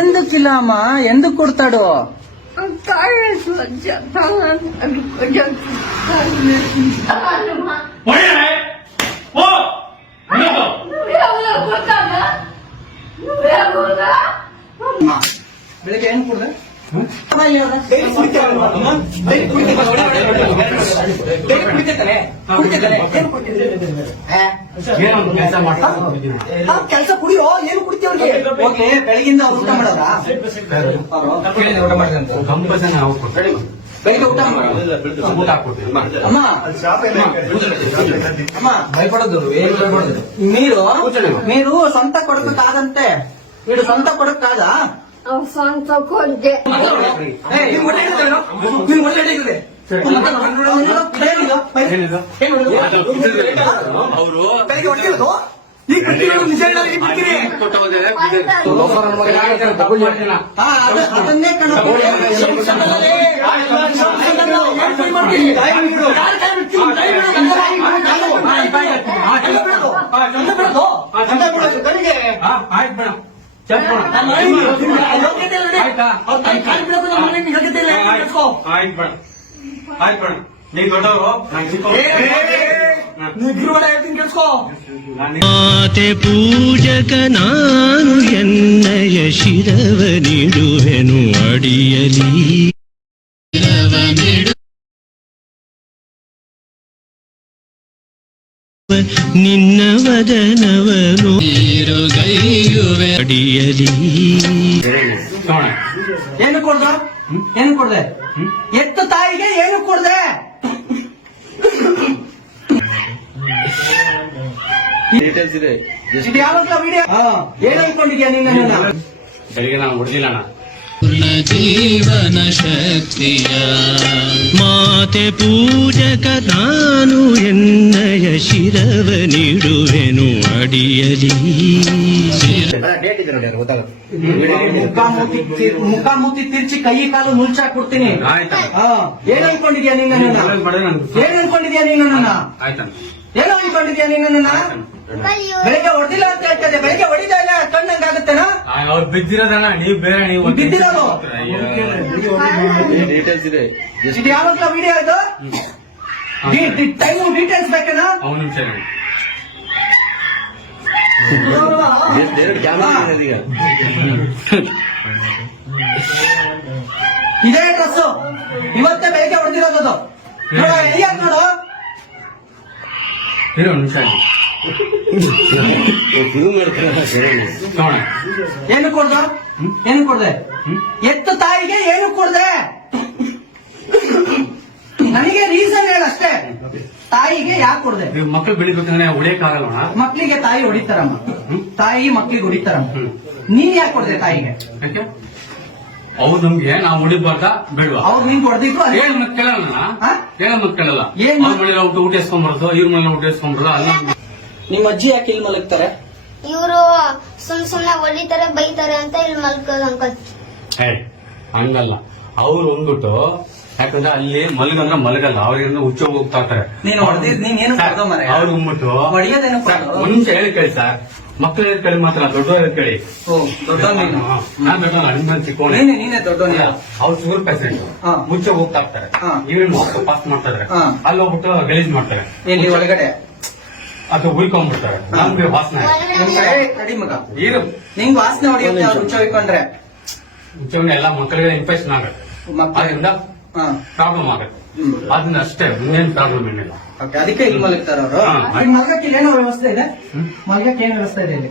ఎందుకిలా అమ్మా ఎందుకు కొడతాడు? ಬೆಳಿಗ್ಗೆ ಏನ್ ಕುಡ್ದೆ? ಕೆಲಸ ಕುಡಿಯೋ ಏನು ಕುಡಿತೀವ್ರಿಗೆ ಹೋಗ್ಲಿ, ಬೆಳಗಿಂದ ಊಟ ಮಾಡೋದ? ಊಟ ಮಾಡಿದಂತ ಬೆಳಿಗ್ಗೆ ಊಟ ಅಮ್ಮ ಅಮ್ಮ ಭಯಪಡೋದು ಏನು ಭಯಪಡೋದು? మీరు సొంత కొడుకు కాదంటే వీడు సొంత కొడుకు కాదా? ಸ್ವಂತ ಕೊಡ್ದೆ ಅವರು ಅದನ್ನೇ ಮಾತೆ ಪೂಜಕ ನಾನು ಎನ್ನಯ ಶಿರವ ನೀಡುವೆನು ಅಡಿಯಲಿ ನಿನ್ನ ವದನವನು ಗೈಯುವೆ ಅಡಿಯಲಿ. ಏನು ಕೊಡ್ದ? ಏನು ಕೊಡ್ದೆ? ಎತ್ತು ತಾಯಿಗೆ ಏನು ಕೊಡ್ದೆ? ಡೀಟೇಲ್ಸ್ ಇದೆ. ಇದು ಯಾವತ್ತ ವಿಡಿಯೋ? ಏನ್ ಅನ್ಕೊಂಡಿದ್ಯಾ ನೀನು? ಬೆಳಿಗ್ಗೆ ನಾನು ಹೊಡೆದಿಲ್ಲ ಅಣ್ಣ. ಜೀವನ ಶಕ್ತಿಯ ಮಾತೆ ಪೂಜಕ ನಾನು ಎನ್ನಯ ಶಿರವ ನೀಡುವೆನು ಅಡಿಯಲಿ. ಮುಖ ಮೂತಿ ತಿರ್ಚಿ ಕೈ ಕಾಲು ಮುಲ್ಚಾಕ್ ಕೊಡ್ತೀನಿ. ಏನ್ ಅನ್ಕೊಂಡಿದ್ಯಾ ನೀನು? ಏನ್ ಅನ್ಕೊಂಡಿದ್ಯಾ ನೀನು? ಏನು ಅನ್ಕೊಂಡಿದ್ಯಾ ನೀನು? ಬೆಳಿಗ್ಗೆ ಹೊಡೆದಿಲ್ಲ ಅಂತ ಹೇಳ್ತದೆ. ಬೆಳಿಗ್ಗೆ ಹೊಡಿತಾ ಇಲ್ಲ ಕಣ್ಣಂಗಾಗುತ್ತೇನಾ? ಅವ್ರು ಬಿದ್ದಿರೋದಣ್ಣ, ನೀವು ಬೇರೆ, ನೀವು ಬಿದ್ದಿರೋದು. ಡೀಟೇಲ್ಸ್ ಇದೆ. ಇದು ಯಾವಾಗ ವಿಡಿಯೋ ಇದು? ಟೈಮು ಡೀಟೇಲ್ಸ್ ಬೇಕೇನಾ? ಒಂದು ನಿಮಿಷ ಇದೇ ಡ್ರೆಸ್ ಇವತ್ತೇ ಬೆಳಿಗ್ಗೆ ಹೊಡೆದಿರೋದು. ನೋಡು ನೋಡು, ಒಂದು ನಿಮಿಷ ಏನು ಕೊಡ್ದ? ಏನು ಕೊಡ್ದೆ? ಎತ್ತು ತಾಯಿಗೆ ಏನು ಕೊಡ್ದೆ? ನನಗೆ ರೀಸನ್ ಹೇಳಷ್ಟೇ. ತಾಯಿಗೆ ಯಾಕೆ ಕೊಡ್ದೆ? ಮಕ್ಕಳು ಬೆಳಿಬೇಕಂದ್ರೆ ಹೊಡಿಯಕ್ಕಾಗಲ್ಲ. ಮಕ್ಕಳಿಗೆ ತಾಯಿ ಹೊಡಿತಾರಮ್ಮ, ತಾಯಿ ಮಕ್ಳಿಗೆ ಹೊಡಿತಾರಮ್ಮ. ನೀನ್ ಯಾಕೆ ಕೊಡ್ದೆ ತಾಯಿಗೆ? ಯಾಕೆ ಅವ್ರು ನಮ್ಗೆ ನಾವು ಹೊಡಿಬಾರ್ದ ಬೇಡವಾ? ಅವ್ರು ನಿಂಗೆ ಹೊಡೆದಿದ್ರು ಹೇಳ ಮತ್ ಕೇಳಲ್ಲ, ಹೇಳ ಮತ್ ಕೇಳಲ್ಲ. ಅವ್ರ ಮನೇಲಿ ಊಟ ಇಸ್ಕೊಂಡ್ಬಾರ್ದು, ಇವ್ರ ಮನೇಲಿ ಊಟ ಇಸ್ಕೊಂಡ್ಬಾರ್ದು. ಅಲ್ಲ ನಿಮ್ಮ ಅಜ್ಜಿ ಯಾಕೆ ಇಲ್ಲಿ ಮಲಗ್ತಾರೆ? ಇವರು ಸುಮ್ನೆ ಹೊಡಿತಾರೆ ಬೈತಾರೆ ಅಂತ ಇಲ್ಲಿ ಮಲ್ಕೋದು ಅಂಕಲ್. ಹಂಗಲ್ಲ, ಅವ್ರು ಒಂದ್ಬಿಟ್ಟು ಯಾಕಂದ್ರೆ ಅಲ್ಲಿ ಮಲಗಂದ್ರೆ ಮಲಗಲ್ಲ, ಅವ್ರಿಗೆ ಹುಚ್ಚ ಹೋಗ್ತಾ ಇರ್ತಾರೆ. ನೀನು ಹೊಡೆದಿದ್ ನೀನ್ ಏನು ಅವ್ರು ಉಂಬಿಟ್ಟು ಹೊಡೆಯೋದೇನು? ಒಂದ್ ನಿಮಿಷ ಹೇಳಿ ಕೇಳಿ ಸರ್. ಮಕ್ಳು ಹೇಳಿ ಕೇಳಿ ಮಾತ್ರ, ದೊಡ್ಡವ್ರು ಕೇಳಿ. ನಾನ್ ದೊಡ್ಡ ನಿಮ್ ಚಿಕ್ಕೋಣೆ, ನೀನೇ ದೊಡ್ಡವನಿಲ್ಲ. ಅವ್ರು ಶುಗರ್ ಪೇಷಂಟ್, ಮುಚ್ಚ ಹೋಗ್ತಾ ಇರ್ತಾರೆ. ಇವ್ರನ್ನ ಮಕ್ಕಳು ಪಾಸ್ ಮಾಡ್ತಾ ಇದಾರೆ, ಅಲ್ಲಿ ಹೋಗ್ಬಿಟ್ಟು ಗಲೀಜ್ ಮಾಡ್ತಾರೆ. ಇಲ್ಲಿ ಒಳಗಡೆ ಅದು ಉಳ್ಕೊಂಡ್ಬಿಡ್ತಾರೆ. ನಮ್ಗೆ ವಾಸನೆ ನಡಿ ಮಗ, ನೀರು ನಿಂಗ್ ವಾಸನೆ ಹೊಡೆಯುತ್ತೆ ಅವ್ರು ಹುಚ್ಚ ಹೊಯ್ಕೊಂಡ್ರೆ. ಮುಚ್ಚವನ್ನ ಎಲ್ಲ ಮಕ್ಕಳಿಗೆ ಇನ್ಫೆಕ್ಷನ್ ಆಗುತ್ತೆ, ಅದರಿಂದ ಪ್ರಾಬ್ಲಮ್ ಆಗುತ್ತೆ. ಅದನ್ನ ಅಷ್ಟೇ, ಇನ್ನೇನು ಪ್ರಾಬ್ಲಮ್ ಏನಿಲ್ಲ. ಅದಕ್ಕೆ ಇಲ್ಲಿ ಮಲಗ್ತಾರ ಅವರು. ಮಲ್ಗಕ್ಕೆ ಏನೋ ವ್ಯವಸ್ಥೆ ಇದೆ? ಮಲ್ಗಕ್ಕೆ ಏನ್ ವ್ಯವಸ್ಥೆ ಇದೆ ಇಲ್ಲಿ?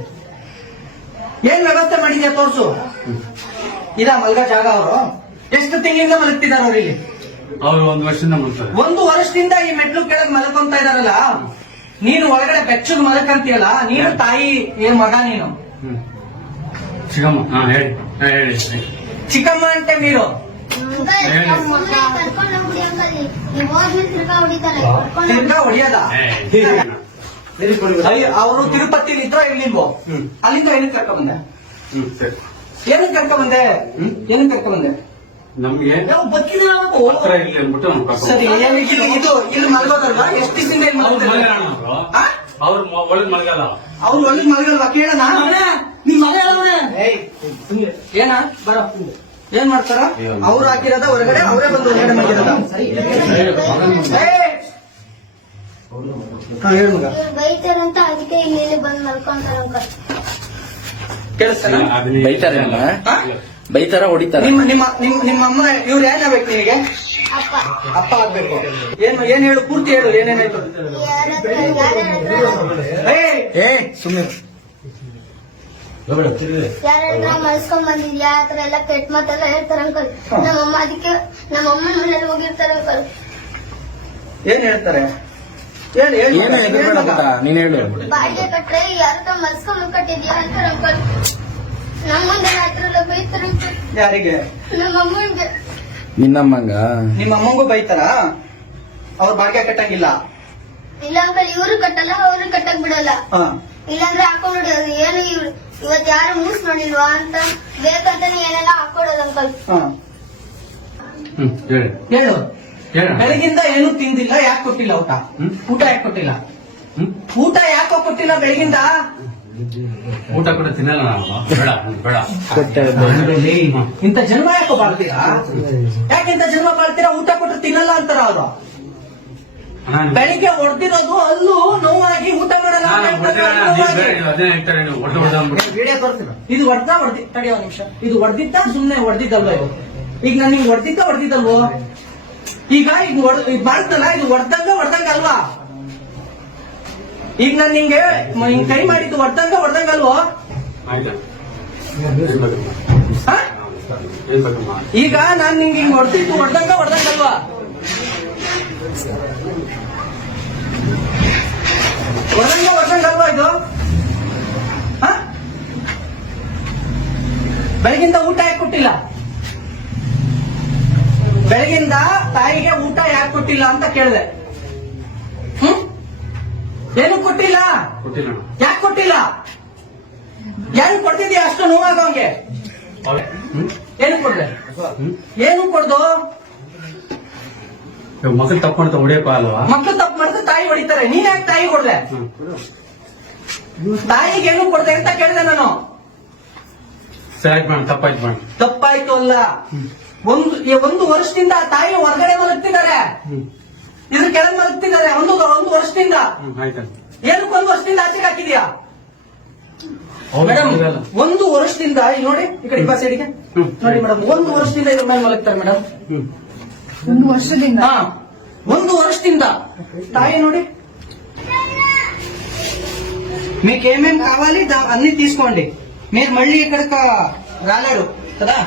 ಏನ್ ವ್ಯವಸ್ಥೆ ಮಾಡಿದ್ಯಾ ತೋರ್ಸು. ಇದ ಮಲ್ಗ ಜಾಗ? ಅವರು ಎಷ್ಟು ತಿಂಗಳಿಂದ ಮಲಗ್ತಿದಾರ ಅವ್ರು ಇಲ್ಲಿ? ಅವ್ರು 1 ವರ್ಷದಿಂದ ಮಲ್ತಾರೆ. 1 ವರ್ಷದಿಂದ ಈ ಮೆಟ್ಲು ಕೆಳಗ್ ಮಲ್ಕೊಂತ ಇದಾರಲ್ಲ. ನೀನು ಒಳಗಡೆ ಬೆಚ್ಚಗ್ ಮಲಕಂತೀಯಲ್ಲ, ನೀನು ತಾಯಿ ಏನ್ ಮಗ ನೀನು? ಚಿಕ್ಕಮ್ಮ ಹೇಳಿ ಹೇಳಿ. ಚಿಕ್ಕಮ್ಮ ಅಂತ ನೀರು ತಿರ್ಗಾ ಹೊಡಿಯದ? ಅವರು ತಿರುಪತಿಲಿ ಇದ್ರೋ ಇರ್ಲಿಲ್ವೋ? ಅಲ್ಲಿಂದ ಏನಕ್ಕೆ ಕರ್ಕೊಂಬಂದೆ? ಏನಕ್ಕೆ ಕರ್ಕೊಂಬಂದೆ? ಏನಕ್ಕೆ ಕರ್ಕೊಂಬಂದೆ? ನಮ್ಗೆ ಹತ್ರ ಇರ್ಲಿ ಅಂದ್ಬಿಟ್ಟು ಸರಿ, ಇದು ಇಲ್ಲಿ ಮಲ್ಗೋದಲ್ವಾ? ಎಷ್ಟು ದಿವಸದಿಂದ ಇಲ್ಲಿ ಮಲ್ಗೋದು? ಅವ್ರು ಒಳಗ್ ಮಲಗಲ್ಲ. ಅವ್ರು ಒಳ್ಳೆ ಮಲಗಲ್ವಾ ಕೇಳೋಣ. ನಿಮ್ ಮಗ ಏಯ್ ಏನ ಬರ ಏನ್ ಮಾಡ್ತಾರ? ಅವ್ರು ಹಾಕಿರೋದ ಹೊರಗಡೆ ಅವರೇ ಬಂದು ಹೊರಗಡೆ ಮಾಡಿರೋದ. ಹೇಳು ಮಗ. ಇವ್ರು ಬೈತಾರಂತ ಅದಕ್ಕೆ ಇಲ್ಲಿ ಬಂದ್ ಮಲ್ಕೊಂತಾರ ಅಂಕಲ್. ಕೇಳಿಸ್ತಾನ? ಬೈತಾರೆ ಅಲ್ಲ, ಹಾ? ಬೈತಾರ ಹೊಡಿತಾರ. ನಿಮ್ಮ ಅಮ್ಮ ಇವ್ರು ಏನಾಗ್ಬೇಕು ನಿಮಗೆ? ಅಪ್ಪ ಅಪ್ಪ ಆಗ್ಬೇಕು. ಏನ್ ಹೇಳು, ಪೂರ್ತಿ ಹೇಳು ಏನೇನಾಯ್ತು. ಏ ಸುಮ್ಮನೆ ಯಾರಾದ್ರೂ ಮಲ್ಸ್ಕೊಂಡ್ ಬಂದಿದ್ಯಾ ಆತರ ಎಲ್ಲ ಕೆಟ್ಟ ಮಾತೆಲ್ಲ ಹೇಳ್ತಾರ ಅಂಕಲ್. ನಮ್ಮಮ್ಮ ಅದಕ್ಕೆ ನಮ್ಮಮ್ಮ ಮನೇಲಿ ಹೋಗಿರ್ತಾರ ಅಂಕಲ್. ಏನ್ ಹೇಳ್ತಾರೆ? ಹೇಳು ಹೇಳು ಏನು ಹೆದರ್ಬೇಡ ಪುಟ್ಟ, ನೀನ್ ಹೇಳು. ಬಾಡಿಗೆ ಕಟ್ರೆ ಯಾರ ಮಲ್ಸ್ಕೊಂಡ್ ಕಟ್ಟಿದ್ಯಾ ಅಂತಾರ ಅಂಕಲ್. ನಮ್ಮಂದ ಹತ್ರ ಬೈತಾರ ಅಂಕಲ್. ಯಾರಿಗೆ? ನಮ್ಮಮ್ಮಂಗೆ. ನಿನ್ನಮ್ಮಂಗ ನಿಮ್ಮ ಅಮ್ಮಂಗೂ ಬೈತಾರ? ಅವ್ರು ಬಾಡಿಗೆ ಕಟ್ಟಂಗಿಲ್ಲ? ಇಲ್ಲ ಅಂಕಲ್, ಇವರು ಕಟ್ಟಲ್ಲ ಅವ್ರು ಕಟ್ಟಕ್ ಬಿಡಲ್ಲ. ಹಾ. ಇಲ್ಲಾಂದ್ರೆ ಹಾಕೊಂಡ್ಬಿಡೋದು. ಏನು ಇವತ್ ಯಾರು ಮೂಸ್ ಮಾಡಿಲ್ವಾ ಅಂತ ಬೇಕಂತಾನೆ ಏನೆಲ್ಲ ಹಾಕೊಡೋದು ಅಂಕಲ್. ಹಾ. ಹೇಳಿ ಹೇಳು. ಹೇಳ. ಬೆಳಗಿಂದ ಏನು ತಿಂದಿಲ್ಲ, ಯಾಕೆ ಕೊಟ್ಟಿಲ್ಲ ಊಟ? ಊಟ ಯಾಕೆ ಕೊಟ್ಟಿಲ್ಲ? ಊಟ ಯಾಕೋ ಕೊಟ್ಟಿಲ್ಲ ಬೆಳಗಿಂದ? ಊಟ ಕೂಡ ತಿನ್ನಲ್ಲ ನಾವು. ಬೇಡ ಬೇಡ. ಇಂಥ ಜನ್ಮ ಯಾಕೋ ಬಾಳ್ತೀರಾ? ಯಾಕಿಂತ ಜನ್ಮ ಬಾಳ್ತೀರಾ? ಊಟ ಕೊಟ್ಟು ತಿನ್ನಲ್ಲ ಅಂತಾರ ಅವ್ರು. ಬೆಳಿಗ್ಗೆ ಹೊಡೆದಿರೋದು ಅಲ್ಲೂ ನೋವಾಗಿ ಊಟ ಮಾಡಲ್ಲ ಅಂತ ಹೇಳ್ತಾರೆ. ಅದೇ ಹೇಳ್ತಾರೆ ನೀವು ಹೊಡೆದು ಹೊಡೆದು ಅಂದ್ಬಿಟ್ಟು. ವಿಡಿಯೋ ತೋರಿಸ್ತೀನಿ. ಇದು ತಡಿ ಒಂದ್ ನಿಮಿಷ. ಇದು ಹೊಡೆದಿದ್ದ ಸುಮ್ನೆ ಹೊಡೆದಿದ್ದಲ್ವ ಇದು? ಈಗ ನಾನು ನಿಂಗೆ ಹೊಡೆದಿದ್ದಲ್ವೋ? ಈಗ ಮಾಡ್ತಲ್ಲ, ಇದು ಹೊಡೆದಂಗ ಅಲ್ವಾ? ಈಗ ನಾನು ನಿಂಗೆ ಹಿಂಗ್ ಕೈ ಮಾಡಿದ್ದು ಹೊಡೆದಂಗ ಅಲ್ವೋ? ಆಯ್ತಾ? ಹಾ? ಏನ್ ಬೇಕಮ್ಮ? ಈಗ ನಾನ್ ನಿಂಗೆ ಹಿಂಗ್ ಹೊಡೆದಿದ್ದು ಹೊಡೆದಂಗ ಅಲ್ವಾ? ಹೊಡೆದಂಗ ಅಲ್ವಾ ಇದು? ಹಾ? ಬೆಳಗಿಂದ ಊಟ ಯಾಕೆ ಕೊಟ್ಟಿಲ್ಲ? ಬೆಳಗಿಂದ ತಾಯಿಗೆ ಊಟ ಯಾಕೆ ಕೊಟ್ಟಿಲ್ಲ ಅಂತ ಕೇಳಿದೆ. ಏನು ಕೊಟ್ಟಿಲ್ಲ? ಕೊಟ್ಟಿಲ್ಲ. ಯಾಕೆ ಕೊಟ್ಟಿಲ್ಲ? ಯಾರು ಕೊಡ್ತಿದ್ಯಾ ಅಷ್ಟು ನೋವಾಗವಂಗೆ? ಏನು ಕೊಡ್ದೆ? ಏನು ಕೊಡ್ದು? ಮಕ್ಕಳು ತಪ್ಪು ಮಾಡ್ತಾ ಹೊಡಿಯಪ್ಪ ಅಲ್ವಾ? ಮಕ್ಕಳು ತಪ್ಪು ಮಾಡಿದ್ರೆ ತಾಯಿ ಹೊಡಿತಾರೆ. ನೀನ್ ಯಾಕೆ ತಾಯಿ ಕೊಡ್ದೆ? ತಾಯಿಗೆ ಏನು ಕೊಡ್ದೆ ಅಂತ ಕೇಳಿದೆ ನಾನು. ಸೆಲೆಕ್ಟ್ ಮಾಡಿ ತಪ್ಪಾಯ್ತು ಮಾಡಿ. ತಪ್ಪಾಯ್ತು ಅಲ್ಲ, ಒಂದು ವರ್ಷದಿಂದ ತಾಯಿ ಹೊರಗಡೆ ಮಲಗ್ತಿದ್ದಾರೆ, ಇದ್ರ ಕೆಳಗೆ ಮಲಗ್ತಿದ್ದಾರೆ. ಒಂದು ವರ್ಷದಿಂದ. ಆಯ್ತಂತ. ಏನಕ್ಕೆ 1 ವರ್ಷದಿಂದ ಆಚೆಗೆ ಹಾಕಿದ್ಯಾ ಮೇಡಮ್? 1 ವರ್ಷದಿಂದ ಇಲ್ಲಿ ನೋಡಿ, ಈ ಕಡೆ ಬಾ ಸೈಡಿಗೆ ನೋಡಿ ಮೇಡಮ್. 1 ವರ್ಷದಿಂದ ಇದ್ರ ಮೇಲೆ ಮಲಗ್ತಾರೆ ಮೇಡಮ್. 1 ವರ್ಷದಿಂದ? ಹಾ, 1 ವರ್ಷದಿಂದ తాయి ನೋಡಿ. మీకు ఏమేం కావాలి అన్ని తీసుకోండి. మీరు మళ్ళీ ఇక్కడికి రాలేరు కదా?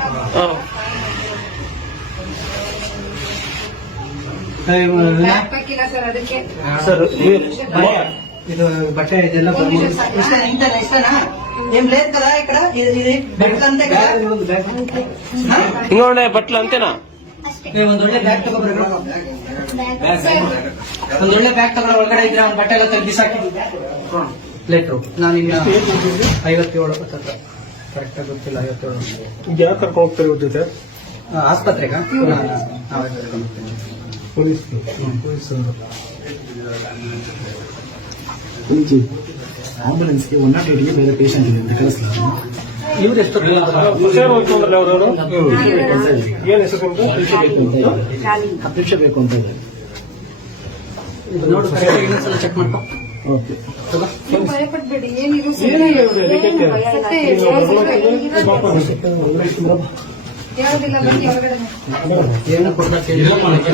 ಸರ್ ಇದು బట్ట ಇದೆಲ್ಲ ఇస్తానా? ఏం లేదు కదా ఇక్కడ? ఇది బట్టలు అంతే కదా? ఇంకోటి బట్టలు అంతేనా? ಒಂದ್ ಒಳ್ಳೆ ಬ್ಯಾಗ್ ತಗೋಬರ್ಬೇಕು. ಒಂದ್ ಒಳ್ಳೆ ಬ್ಯಾಗ್ ತಗೊಳ. ಒಳಗಡೆ ಇದ್ರೆ ಅವ್ನ ಬಟ್ಟೆ ಎಲ್ಲ ತೆಗ್ದು ಬಿಸಾಕಿ. ಲೇಟ್ರು ನಾನು ಇನ್ನ 57 ಕರೆಕ್ಟ್ ಆಗಿ ಗೊತ್ತಿಲ್ಲ. 57 ಯಾಕೆ ಕರ್ಕೊಂಡು ಹೋಗ್ತಾರೆ ಇವ್ರ ಜೊತೆ? ಆಸ್ಪತ್ರೆಗ ಪೊಲೀಸ್ ಆಂಬುಲೆನ್ಸ್ಗೆ 108ಗೆ ಬೇರೆ ಪೇಷಂಟ್ ಇದೆ ಅಂತ ಕಳಿಸ್ತಾರೆ. ಇವ್ರು ಎಷ್ಟು ಹುಷಾರು ಹೋಯ್ತು ಅಂದ್ರೆ ಯಾವ್ದವರು ಏನ್ ಹೆಸರು? ಪರೀಕ್ಷೆ ಬೇಕು ಅಂತ ಇದೆ. ನೋಡು, ಇನ್ನೊಂದ್ಸಲ ಚೆಕ್ ಮಾಡ್ಕೊ. ಓಕೆ. ಭಯಪಡ್ಬೇಡಿ, ಏನಿದು ಯಾವುದಿಲ್ಲ. ಬನ್ನಿ ಹೊರಗಡೆ. ಏನು ಕೊಡ್ಬೇಕು ಇಲ್ಲ ಮಾಡಕ್ಕೆ.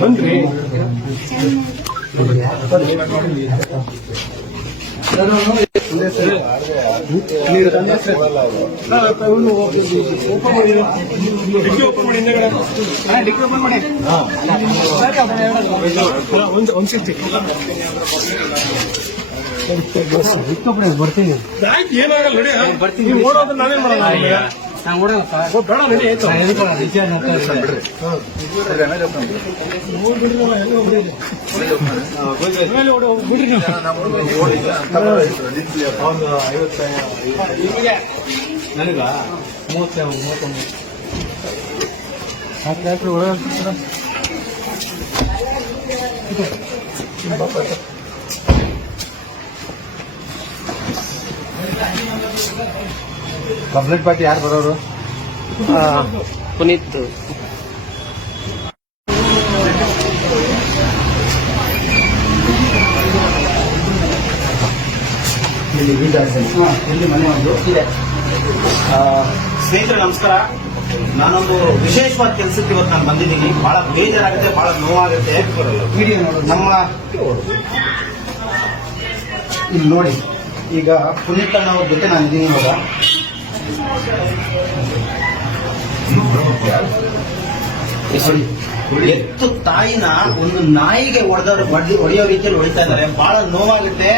ಬಂದ್ರಿ ಬರ್ತೀನಿ. ಏನಾಗಲ್ಲ ನೋಡಿ, ಬರ್ತೀನಿ. ಓಡೋದ್ರೆ ನಾವೇನ್ ಮಾಡೋಣ? ನಾನು ಓಡೋಪ್ಪ ಬೇಡ ನಡಿ ಆಯ್ತು. ಬಿಡ್ರಿ ನೀವು. ನನಗ 39 ಕಂಪ್ಲೇಂಟ್ ಪಾರ್ಟಿ ಯಾರು ಬರೋರು? ಪುನೀತ್ ಇಲ್ಲಿ ಇಲ್ಲಿ ಮನೆ ಒಂದು ಇದೆ. ಸ್ನೇಹಿತರೆ ನಮಸ್ಕಾರ. ನಾನೊಂದು ವಿಶೇಷವಾದ ಕೆಲಸಕ್ಕೆ ಇವತ್ತು ನಾನು ಬಂದಿದ್ದೀನಿ. ಬಹಳ ಬೇಜಾರಾಗುತ್ತೆ, ಬಹಳ ನೋವಾಗುತ್ತೆ. ನಮ್ಮ ಇಲ್ಲಿ ನೋಡಿ, ಈಗ ಪುನೀತ್ ಅನ್ನೋರ ಜೊತೆ ನಾನು ಇದ್ದೀನಿ ಇವಾಗ. ಎತ್ತು ತಾಯಿನ ಒಂದು ನಾಯಿಗೆ ಹೊಡೆಯೋ ರೀತಿಯಲ್ಲಿ ಹೊಡಿತಾ ಇದ್ದಾರೆ. ಬಹಳ ನೋವಾಗುತ್ತೆ